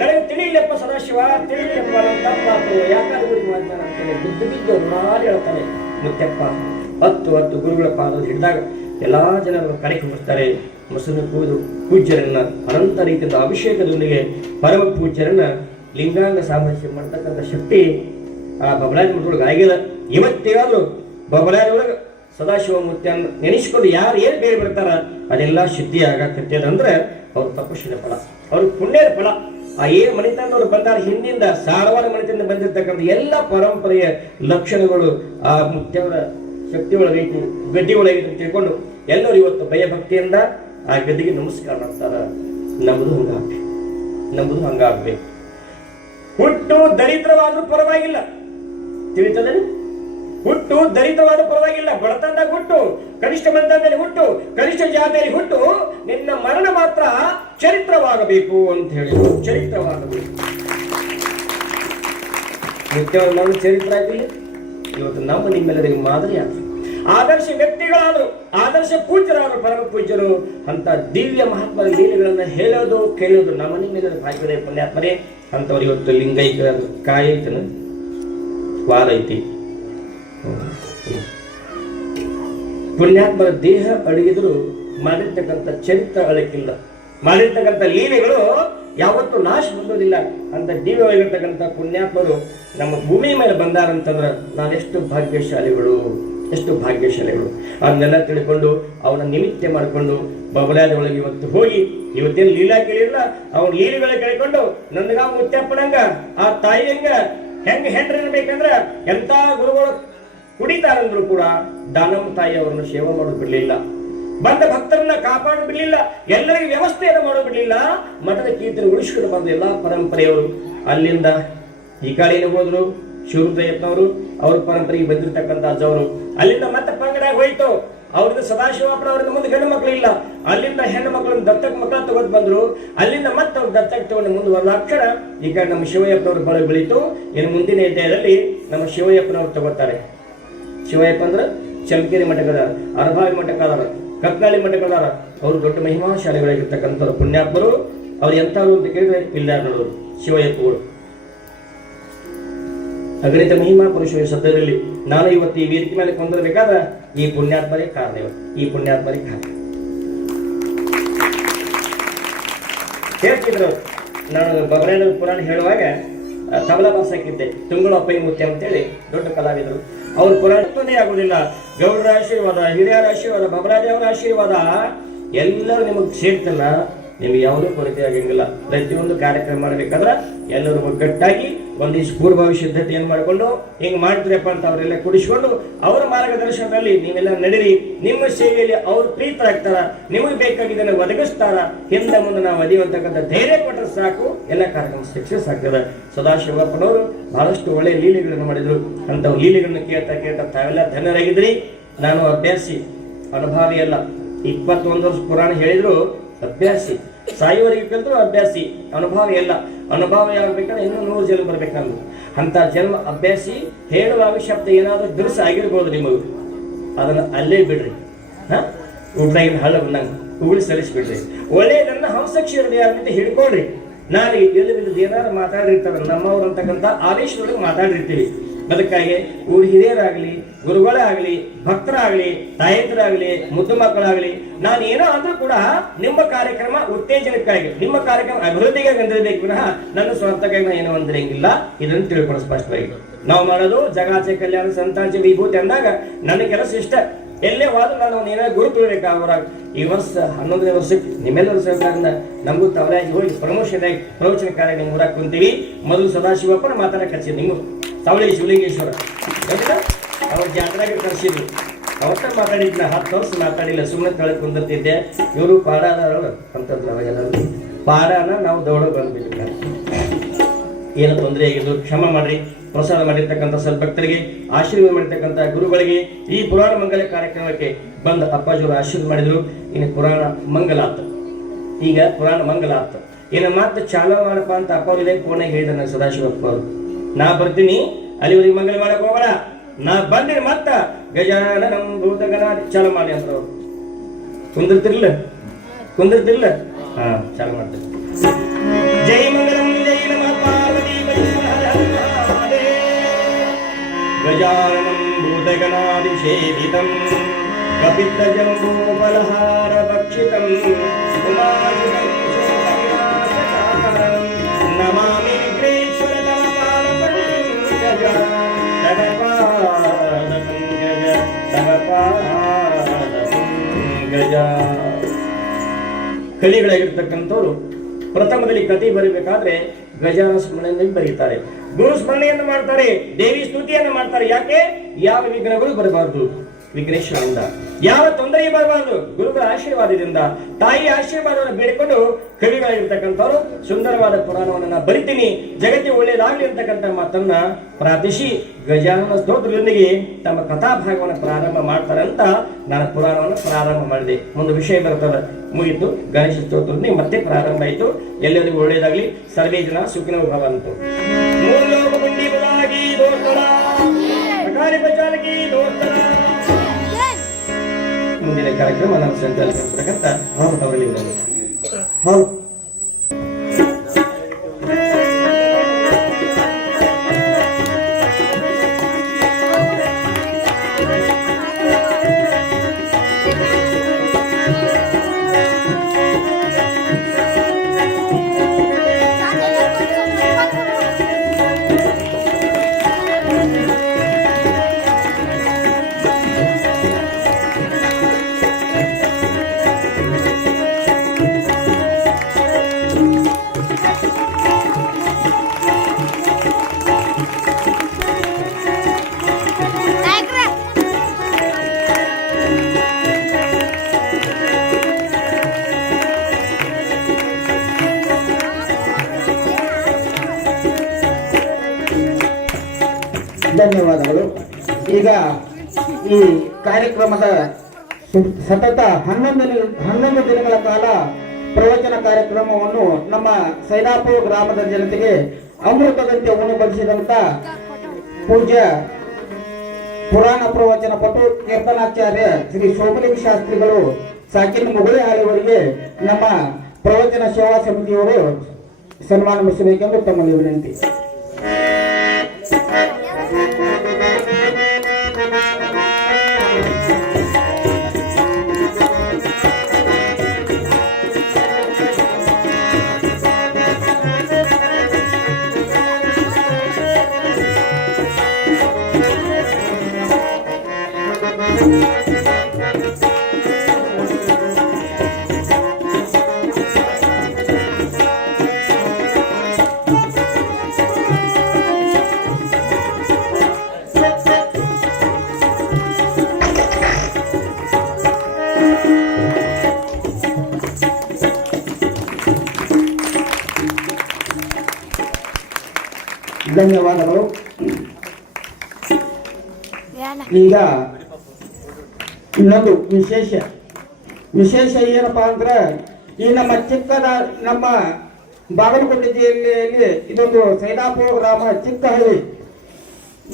ನನಗೆ ತಿಳಿಲಿಲ್ಲಪ್ಪ ಸದಾಶಿವ, ತಿಳಿಲಿಲ್ಲಪ್ಪ ನನ್ನ ತಪ್ಪಾತು, ಯಾಕಾದ್ರೂ ಗುರಿ ಮಾಡ್ತಾನೆ ಅಂತೇಳಿ ಬಿದ್ದು ನಾಡಿ ಹೇಳ್ತಾನೆ ಮುತ್ಯಪ್ಪ. 10 ಗುರುಗಳ ಪಾದ ಹಿಡಿದಾಗ ಎಲ್ಲಾ ಜನರು ಕಡೆಗೆ ಬರ್ತಾರೆ. ಮೊಸರನ್ನು ಕೂದು ಪೂಜ್ಯರನ್ನ ಅನಂತ ರೀತಿಯಿಂದ ಅಭಿಷೇಕದೊಂದಿಗೆ ಪರಮ ಪೂಜ್ಯರನ್ನ ಲಿಂಗಾಂಗ ಸಾಮರಸ್ಯ ಮಾಡ್ತಕ್ಕಂಥ ಶಕ್ತಿ ಆ ಬಬಲಾದಿ ಮಠದೊಳಗೆ ಆಗಿಲ್ಲ. ಇವತ್ತಿಗಾದ್ರು ಬಬಲಾದಿ ಒಳಗೆ ಸದಾಶಿವಮೂರ್ತಿಯನ್ನು ನೆನೆಸ್ಕೊಂಡು ಯಾರು ಏನು ಬೇರೆ ಬರ್ತಾರ ಅದೆಲ್ಲ ಸಿದ್ಧಿ ಆಗಕತ್ತದಂದ್ರೆ ಅವ್ರ ತಪಸ್ಸಿನ ಫಲ, ಅವ್ರ ಪುಣ್ಯದ ಫಲ. ಆ ಏನು ಮಣಿತನದವ್ರು ಬಂದಾರ ಹಿಂದಿಂದ ಸಾರವಾರ ಮಣಿತನ ಬಂದಿರತಕ್ಕಂಥ ಎಲ್ಲ ಪರಂಪರೆಯ ಲಕ್ಷಣಗಳು ಆ ಮುತ್ಯವರ ಶಕ್ತಿ ಒಳಗೈತಿ, ಗಡ್ಡಿ ಒಳಗೈತಿ ಅಂತ ತಿಳ್ಕೊಂಡು ಎಲ್ಲರೂ ಇವತ್ತು ಭಯಭಕ್ತಿಯಿಂದ ಆ ಗದ್ದಿಗೆ ನಮಸ್ಕಾರ ಮಾಡ್ತಾರ. ನಮ್ಮದು ಹಂಗಾಗ್ಬೇಕು. ಹುಟ್ಟು ದರಿದ್ರವಾದ್ರೂ ಪರವಾಗಿಲ್ಲ, ತಿಳಿತದೆ. ಹುಟ್ಟು ದರಿದ್ರವಾದ ಪರವಾಗಿಲ್ಲ, ಬಡತನದಾಗ ಹುಟ್ಟು, ಕನಿಷ್ಠ ಮನೆತನದಲ್ಲಿ ಹುಟ್ಟು, ಕನಿಷ್ಠ ಜಾತಿಯಲ್ಲಿ ಹುಟ್ಟು, ನಿನ್ನ ಮರಣ ಮಾತ್ರ ಚರಿತ್ರವಾಗಬೇಕು ಅಂತ ಹೇಳಿ. ಚರಿತ್ರವಾಗಬೇಕು. ಮುಖ್ಯವಾದ ಮರಣ ಚರಿತ್ರ ಆಗಿಲ್ಲ. ಇವತ್ತು ನಮ್ಮ ನಿಮ್ಮೆಲ್ಲರಿಗೆ ಮಾದರಿ ಆದ್ರು, ಆದರ್ಶ ವ್ಯಕ್ತಿಗಳಾದ್ರು, ಆದರ್ಶ ಪೂಜ್ಯರಾದ್ರು, ಪರಮ ಪೂಜ್ಯರು. ಅಂತ ದಿವ್ಯ ಮಹಾತ್ಮರ ಲೀಲೆಗಳನ್ನ ಹೇಳೋದು ಕೇಳೋದು ನಮ್ಮ ನಿಮ್ಮೆಲ್ಲರ ಭಾಗ್ಯದ ಪುಣ್ಯಾತ್ಮರೇ. ಅಂತವ್ರು ಇವತ್ತು ಲಿಂಗೈಕ ಕಾಯ ಐತನ ವಾರ ಐತಿ. ಪುಣ್ಯಾತ್ಮರ ದೇಹ ಅಡಗಿದ್ರು ಮಾಡಿರ್ತಕ್ಕಂಥ ಚರಿತ್ರ ಅಳಕಿಲ್ಲ, ಮಾಡಿರ್ತಕ್ಕಂಥ ಲೀಲೆಗಳು ಯಾವತ್ತೂ ನಾಶ ಹೊಂದೋದಿಲ್ಲ. ಅಂತ ದಿವ್ಯವಾಗಿರ್ತಕ್ಕಂಥ ಪುಣ್ಯಾತ್ಮರು ನಮ್ಮ ಭೂಮಿ ಮೇಲೆ ಬಂದಾರಂತಂದ್ರೆ ನಾನೆಷ್ಟು ಭಾಗ್ಯಶಾಲಿಗಳು, ಎಷ್ಟು ಭಾಗ್ಯಶಾಲಿಗಳು. ಅದನ್ನೆಲ್ಲ ತಿಳ್ಕೊಂಡು ಅವನ ನಿಮಿತ್ತ ಮಾಡಿಕೊಂಡು ಬಬಲಾದ ಒಳಗೆ ಇವತ್ತು ಹೋಗಿ ಇವತ್ತೇನು ಲೀಲಾ ಕೇಳಿಲ್ಲ, ಅವ್ನ ಲೀಲೆಗಳ ಕೇಳಿಕೊಂಡು ನನಗ ಮುತ್ತಪ್ಪನಂಗ ಆ ತಾಯಿಯಂಗ ಹೆಂಗ ಹೆಂಡ್ರಿರ್ಬೇಕಂದ್ರ ಎಂತ ಗುರುಗಳು ಕುಡಿತಾರಂದ್ರು ಕೂಡ ದಾನಮ್ಮ ತಾಯಿ ಅವರನ್ನು ಸೇವೆ ಮಾಡೋದು ಬಿಡ್ಲಿಲ್ಲ, ಬಂದ ಭಕ್ತರನ್ನ ಕಾಪಾಡು ಬಿಡ್ಲಿಲ್ಲ, ಎಲ್ಲರಿಗೂ ವ್ಯವಸ್ಥೆಯನ್ನು ಮಾಡೋ ಬಿಡ್ಲಿಲ್ಲ. ಮಠದ ಕೀರ್ತನೆ ಉಳಿಸ್ಕೊಂಡು ಬಂದ ಎಲ್ಲಾ ಪರಂಪರೆಯವರು ಅಲ್ಲಿಂದ ಈ ಕಡೆಗೆ ಹೋದ್ರು. ಶಿವರುದ್ರಯತ್ನವರು ಅವ್ರ ಪರಂಪರೆಗೆ ಬಂದಿರತಕ್ಕಂಥ ಅಜ್ಜವರು ಅಲ್ಲಿಂದ ಮತ್ತೆ ಪಂಗಡಾಗಿ ಹೋಯ್ತು. ಅವ್ರದ್ದು ಸದಾಶಿವಪ್ಪನ ಅವ್ರಿಂದ ಮುಂದೆ ಗಂಡು ಮಕ್ಕಳು ಇಲ್ಲ, ಅಲ್ಲಿಂದ ಹೆಣ್ಣು ಮಕ್ಕಳನ್ನ ದತ್ತಕ ಮಕ್ಕಳ ತಗೊಂಡು ಬಂದ್ರು. ಅಲ್ಲಿಂದ ಮತ್ತೆ ಅವ್ರು ದತ್ತಕ ತಗೊಂಡು ಮುಂದುವರೆದ ಅಕ್ಷರ ಈ ಕಡೆ ನಮ್ಮ ಶಿವಯ್ಯಪ್ಪನವ್ರು ಬಳಗ ಬೆಳೀತು. ಇನ್ನು ಮುಂದಿನ ಹೆಜ್ಜೆಯಲ್ಲಿ ನಮ್ಮ ಶಿವಯ್ಯಪ್ಪನವ್ರು ತಗೋತಾರೆ. ಶಿವಯ್ಯಪ್ಪ ಅಂದ್ರೆ ಚಮಕೇರಿ ಮಠಕದಾರ, ಅರಭಾವಿ ಮಠಕದಾರ, ಕತ್ನಾಳಿ ಮಠಕದಾರ. ಅವರು ದೊಡ್ಡ ಮಹಿಮಾ ಶಾಲೆಗಳಾಗಿರ್ತಕ್ಕಂಥವ್ರು ಪುಣ್ಯಾತ್ಮರು. ಅವ್ರು ಎಂಥವ್ರು ಅಂತ ಕೇಳಿದ್ರೆ ಇಲ್ಲಾರನವರು ಶಿವಯ್ಯಪ್ಪಗಳು ಅಗಣಿತ ಮಹಿಮಾ ಪುರುಷ ಸದ್ಯದಲ್ಲಿ. ನಾನು ಇವತ್ತು ಈ ವೇದಿಕೆ ಮೇಲೆ ಕೊಂದಿರಬೇಕಾದ್ರೆ ಈ ಪುಣ್ಯಾತ್ಮರೇ ಕಾರಣ. ಇವತ್ತು ಈ ಪುಣ್ಯಾತ್ಮರೇ ಕಾರಣ. ಹೇಳ್ತಿದ್ರು, ನಾನು ಬಬಲೇಶ್ವರ ಪುರಾಣ ಹೇಳುವಾಗ ತಬಲಾ ಬಾರ್ಸಕ್ಕಿದ್ದೆ. ತುಂಗಳ ಅಪ್ಪಯ್ಯ ಮೂರ್ತಿ ಅಂತೇಳಿ ದೊಡ್ಡ ಕಲಾವಿದರು. ಅವ್ರ ಪುರಾಣನೇ ಆಗುದಿಲ್ಲ. ಗೌಡರ ಆಶೀರ್ವಾದ, ಹಿರಿಯರ ಆಶೀರ್ವಾದ, ಬಬಲಾದೇವರ ಆಶೀರ್ವಾದ ಎಲ್ಲರೂ ನಿಮಗೆ ಸೇರ್ತಲ್ಲ, ನಿಮ್ಗೆ ಯಾವುದೂ ಕೊರತೆ ಆಗಂಗಿಲ್ಲ. ಪ್ರತಿಯೊಂದು ಕಾರ್ಯಕ್ರಮ ಮಾಡಬೇಕಾದ್ರೆ ಎಲ್ಲರೂ ಒಗ್ಗಟ್ಟಾಗಿ ಒಂದಿಷ್ಟು ಪೂರ್ವಭಾವಿ ಸಿದ್ಧತೆಯನ್ನು ಮಾಡಿಕೊಂಡು ಹಿಂಗೆ ಮಾಡ್ತೀರಪ್ಪ ಅಂತ ಅವರೆಲ್ಲ ಕುಡಿಸ್ಕೊಂಡು ಅವರ ಮಾರ್ಗದರ್ಶನದಲ್ಲಿ ನೀವೆಲ್ಲ ನಡೀರಿ. ನಿಮ್ಮ ಸೇವೆಯಲ್ಲಿ ಅವ್ರು ಪ್ರೀತರಾಗ್ತಾರ, ನಿಮಗೆ ಬೇಕಾಗಿದ್ದನ್ನು ಒದಗಿಸ್ತಾರ. ಹಿಂದೆ ಮುಂದೆ ನಾವು ಅದಿಯುವಂತಕ್ಕಂಥ ಧೈರ್ಯ ಕೊಟ್ಟರೆ ಸಾಕು, ಎಲ್ಲ ಕಾರ್ಯಕ್ರಮ ಸಕ್ಸಸ್ ಆಗ್ತದೆ. ಸದಾಶಿವಪ್ಪನವರು ಬಹಳಷ್ಟು ಒಳ್ಳೆಯ ಲೀಲೆಗಳನ್ನು ಮಾಡಿದ್ರು. ಅಂಥವು ಲೀಲೆಗಳನ್ನು ಕೇಳ್ತಾ ತಾವೆಲ್ಲ ಧನ್ಯರಾಗಿದ್ರಿ. ನಾನು ಅಭ್ಯಾಸಿ, ಅನುಭಾವಿ ಅಲ್ಲ. 21 ವರ್ಷ ಪುರಾಣ ಹೇಳಿದ್ರು ಅಭ್ಯಾಸಿ, ಸಾಯುವವರೆಗೆ ಕಲಿದ್ರು ಅಭ್ಯಾಸಿ, ಅನುಭಾವಿ ಎಲ್ಲ. ಅನುಭಾವ ಯಾವಾಗಬೇಕಂದ್ರೆ ಇನ್ನೂ 100 ಜನ ಬರ್ಬೇಕಂದ್ರು. ಅಂತ ಜನ್ಮ ಅಭ್ಯಾಸಿ. ಹೇಳುವಾಗ ಶಬ್ದ ಏನಾದ್ರೂ ದುರ್ಸ ಆಗಿರ್ಬೋದು ನಿಮಗೂ, ಅದನ್ನ ಅಲ್ಲೇ ಬಿಡ್ರಿ. ಊಟದಾಗಿನ ಹಳ್ಳ ಬಂದಂಗ ಉಗುಳಿ ಸಲ್ಲಿಸ್ಬಿಡ್ರಿ. ಒಳ್ಳೆಯದನ್ನ ಹಂಸಕ್ಷೀರದೆ ಅಂತ ಹಿಡ್ಕೊಳ್ರಿ. ನಾಳೆ ಎಲ್ಲಿ ಏನಾದ್ರು ಮಾತಾಡಿರ್ತಾರೆ ನಮ್ಮವ್ರು ಅಂತಕ್ಕಂಥ ಆದೇಶದೊಳಗೆ ಮಾತಾಡಿರ್ತೀವಿ. ಅದಕ್ಕಾಗಿ ಊರ ಹಿರಿಯರಾಗಲಿ, ಗುರುಗಳಾಗಲಿ, ಭಕ್ತರಾಗಲಿ, ತಾಯಂದಿರಾಗಲಿ, ಮುದ್ದು ಮಕ್ಕಳಾಗಲಿ, ನಾನು ಏನೋ ಅಂದ್ರೂ ಕೂಡ ನಿಮ್ಮ ಕಾರ್ಯಕ್ರಮ ಉತ್ತೇಜನಕ್ಕಾಗಿ, ನಿಮ್ಮ ಕಾರ್ಯಕ್ರಮ ಅಭಿವೃದ್ಧಿಗಾಗಿ ಅಂದಿರಬೇಕು ವಿನಃ ನನ್ನ ಸ್ವಂತಕ್ಕಾಗಿ ನಾನು ಏನೋ ಅಂದಿರಂಗಿಲ್ಲ. ಇದನ್ನು ತಿಳ್ಕೊಂಡು ಸ್ಪಷ್ಟವಾಗಿ ನಾವು ಮಾಡೋದು ಜಗಾಚೆ ಕಲ್ಯಾಣ ಸಂತಾಂಚ ವಿಭೂತಿ ಅಂದಾಗ ನನ್ನ ಕೆಲಸ ಇಷ್ಟ. ಎಲ್ಲೇ ಹೋದ್ರೂ ನಾನು ಏನಾದ್ರು ಗುರು ತುಳಿಬೇಕಾಗ ಈ ವರ್ಷ 11ನೇ ವರ್ಷಕ್ಕೆ ನಿಮ್ಮೆಲ್ಲರ ಸಹಕಾರದಿಂದ ನಮಗೂ ತವರಾಗಿ ಹೋಗಿ ಪ್ರಮೋಷನ್ ಆಗಿ ಪ್ರವಚನ ಕಾರ್ಯ ನಿಮ್ಮ ಊರಾಗ ಕುಂತೀವಿ. ಮೊದಲು ಸದಾಶಿವಪ್ಪನ ಮಾತಾಡಕ್ಕೆ ಹಚ್ಚಿದ್ದು ನಿಮ್ಗೆ ತವಳಿ ಶಿವಲಿಂಗೇಶ್ವರ ಅವ್ರ ಜಾತ್ರೆಗೆ ಕರ್ಸಿದ್ರು. ಅವತ್ತ ಮಾತಾಡಿದ್ನ 10 ವರ್ಷ ಮಾತಾಡಿಲ್ಲ, ಸುಮ್ಮನೆ ತಳಕ್ ಕುಂದಿರ್ತಿದ್ದೆ. ಇವರು ಪಾಡಾದ ಅಂತದ್ದು ನಾವೆಲ್ಲರೂ ಪಾಡಾನ ನಾವು ದೌಡ ಬಂದ್ಬಿಟ್ಟಿಲ್ಲ. ಏನು ತೊಂದರೆ ಆಗಿದ್ದು ಕ್ಷಮ ಮಾಡ್ರಿ. ಪ್ರಸಾದ ಮಾಡಿರ್ತಕ್ಕಂಥ ಸದ್ಭಕ್ತರಿಗೆ, ಆಶೀರ್ವಾದ ಮಾಡಿರ್ತಕ್ಕಂಥ ಗುರುಗಳಿಗೆ, ಈ ಪುರಾಣ ಮಂಗಲ ಕಾರ್ಯಕ್ರಮಕ್ಕೆ ಬಂದ ಅಪ್ಪಾಜಿಯವರು ಆಶೀರ್ವಾದ ಮಾಡಿದ್ರು. ಇನ್ನು ಪುರಾಣ ಮಂಗಲ ಆತ. ಈಗ ಪುರಾಣ ಮಂಗಲ ಆತ. ಇನ್ನು ಮತ್ತೆ ಚಾಲೂ ಮಾಡಪ್ಪ ಅಂತ ಅಪ್ಪ ಫೋನಾಗ ಹೇಳಿದ ಸದಾಶಿವಪ್ಪ ಅವರು, ನಾ ಬರ್ತೀನಿ ಅಲ್ಲಿವರೆಗೆ ಮಂಗಲ ಮಾಡಕ್ ಹೋಗೋಣ, ನಾ ಬಂದಿನಿ ಮತ್ತ ಗಜಾನನಂ ಭೂತಗಣಾದಿ ಚಾಲು ಮಾಡಿ ಅಂತ ಅವ್ರು. ಕುಂದಿರ್ತಿರ್ಲಿಲ್ಲ ಹಾ ಚಾಲು ಮಾಡ್ತಾರೆ. ಜೈ ಮಂಗಲಂ ಜೈ ನಮಃ ಪಾರ್ವತಿ ಗಜಾನನಂ ಭೂತಗಣಾದಿ ಸೇವಿತಂ ಕಪಿತ್ತ ಜಂಬೂ ಫಲಹಾರ ಭಕ್ಷಿತಂ ಗಜ. ಕಲಿಗಳಾಗಿರ್ತಕ್ಕಂಥವ್ರು ಪ್ರಥಮದಲ್ಲಿ ಕತೆ ಬರೀಬೇಕಾದ್ರೆ ಗಜಾನ ಸ್ಮರಣೆಯಿಂದ ಬರೀತಾರೆ, ಗುರು ಸ್ಮರಣೆಯನ್ನು ಮಾಡ್ತಾರೆ, ದೇವಿ ಸ್ತುತಿಯನ್ನು ಮಾಡ್ತಾರೆ. ಯಾಕೆ? ಯಾವ ವಿಘ್ನಗಳು ಬರಬಾರದು, ವಿಘ್ನೇಶ್ವರನಿಂದ ಯಾವ ತೊಂದರೆ ಬರಬಾರದು, ಗುರುಗಳ ಆಶೀರ್ವಾದದಿಂದ, ತಾಯಿಯ ಆಶೀರ್ವಾದವನ್ನು ಬೇಡಿಕೊಂಡು ಕವಿಗಳಾಗಿರ್ತಕ್ಕಂಥವ್ರು ಸುಂದರವಾದ ಪುರಾಣವನ್ನ ಬರಿತೀನಿ, ಜಗತ್ತಿಗೆ ಒಳ್ಳೆಯದಾಗಲಿ ಅಂತಕ್ಕಂಥ ಮಾತನ್ನ ಪ್ರಾರ್ಥಿಸಿ ಗಜಾನನ ಸ್ತೋತ್ರದೊಂದಿಗೆ ತಮ್ಮ ಕಥಾಭಾಗವನ್ನು ಪ್ರಾರಂಭ ಮಾಡ್ತಾರೆ ಅಂತ ನಾನು ಪುರಾಣವನ್ನು ಪ್ರಾರಂಭ ಮಾಡಿದೆ. ಒಂದು ವಿಷಯ ಬರ್ತದೆ, ಮುಗಿತು. ಗಣೇಶ ಸ್ತೋತ್ರದೊಂದಿಗೆ ಮತ್ತೆ ಪ್ರಾರಂಭ ಆಯಿತು. ಎಲ್ಲರಿಗೂ ಒಳ್ಳೆಯದಾಗಲಿ, ಸರ್ವೇ ಜನ ಸುಖಿನೋ ಭವಂತು. ಮುಂದಿನ ಕಾರ್ಯಕ್ರಮ ನಮ್ಮ ಸಂಚಾಲಕರಾಗಿರ್ತಕ್ಕಂಥ ಅವರಲ್ಲಿ ಹೌದು. ಧನ್ಯವಾದಗಳು. ಈಗ ಈ ಕಾರ್ಯಕ್ರಮದ ಸತತ 11 ದಿನಗಳ ಕಾಲ ಪ್ರವಚನ ಕಾರ್ಯಕ್ರಮವನ್ನು ನಮ್ಮ ಸೈದಾಪುರ ಗ್ರಾಮದ ಜನತೆಗೆ ಅಮೃತದಂತೆ ಉಣಬಡಿಸಿದಂತ ಪೂಜ್ಯ ಪುರಾಣ ಪ್ರವಚನ ಪಟು ಕೀರ್ತನಾಚಾರ್ಯ ಶ್ರೀ ಸೋಮಲಿಂಗ ಶಾಸ್ತ್ರಿಗಳು ಸಾಕಿನ ಮುಗುಳಿ ಹಾಳುವರಿಗೆ ನಮ್ಮ ಪ್ರವಚನ ಸೇವಾ ಸಮಿತಿಯವರು ಸನ್ಮಾನಿಸಬೇಕೆಂದು ತಮ್ಮಲ್ಲಿ ವಿನಂತಿ. ಧನ್ಯವಾದಗಳು. ಈಗ ಇನ್ನೊಂದು ವಿಶೇಷ ಏನಪ್ಪಾ ಅಂದ್ರೆ, ಈ ನಮ್ಮ ಬಾಗಲಕೋಟೆ ಜಿಲ್ಲೆಯಲ್ಲಿ ಇದೊಂದು ಸೈದಾಪುರ ಗ್ರಾಮ ಚಿಕ್ಕ ಹಳ್ಳಿ.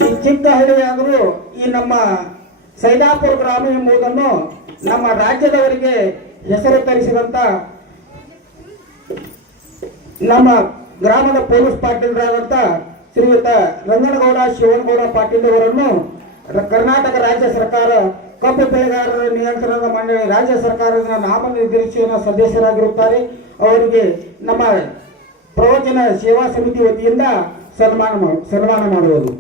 ಈ ಚಿಕ್ಕ ಹಳ್ಳಿ ಆದರೂ ಈ ನಮ್ಮ ಸೈದಾಪುರ ಗ್ರಾಮ ಎಂಬುದನ್ನು ನಮ್ಮ ರಾಜ್ಯದವರಿಗೆ ಹೆಸರು ತರಿಸಿದಂತ ನಮ್ಮ ಗ್ರಾಮದ ಪೊಲೀಸ್ ಪಾಟೀಲರಾದಂತ ಶ್ರೀಯುತ ರಂಗನಗೌಡ ಶಿವನಗೌಡ ಪಾಟೀಲ್ ಅವರನ್ನು ಕರ್ನಾಟಕ ರಾಜ್ಯ ಸರ್ಕಾರ ಕಬ್ಬು ಬೆಳೆಗಾರರ ನಿಯಂತ್ರಣದ ಮಂಡಳಿ ರಾಜ್ಯ ಸರ್ಕಾರದ ನಾಮನಿರ್ದೇಶನ ಸದಸ್ಯರಾಗಿರುತ್ತಾರೆ. ಅವರಿಗೆ ನಮ್ಮ ಪ್ರವಚನ ಸೇವಾ ಸಮಿತಿ ವತಿಯಿಂದ ಸನ್ಮಾನ ಮಾಡುವುದು.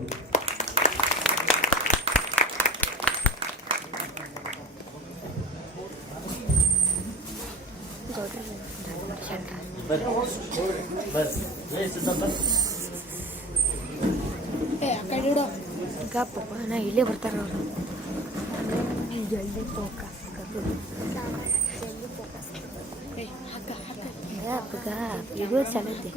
ಗಪ್ಪ ನಾ ಇಲ್ಲೇ ಬರ್ತಾರ ಅವರು. ಜಲ್ದಿ ಫೋಕಸ್ ಇದು ಚಲೈತಿ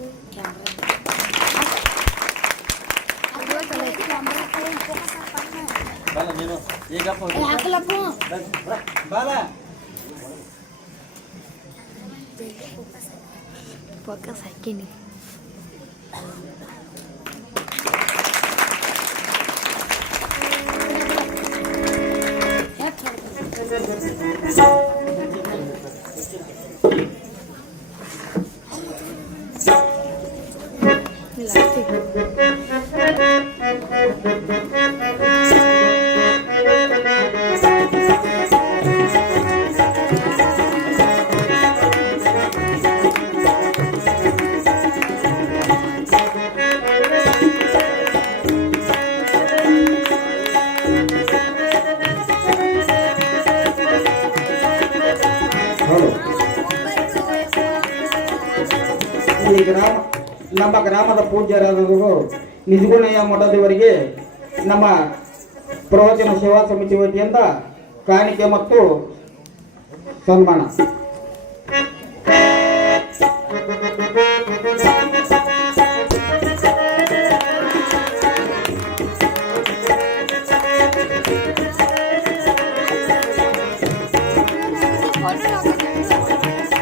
ಫೋಕಸ್ ಹಾಕಿನಿ. ಹೌದು. ಈ ನಮ್ಮ ಗ್ರಾಮದ ಪೂಜ್ಯರಾದವರು ನಿಜಗುಣಯ್ಯ ಮಠದವರಿಗೆ ನಮ್ಮ ಪ್ರವಚನ ಸೇವಾ ಸಮಿತಿ ವತಿಯಿಂದ ಕಾಣಿಕೆ ಮತ್ತು ಸನ್ಮಾನ. फोटो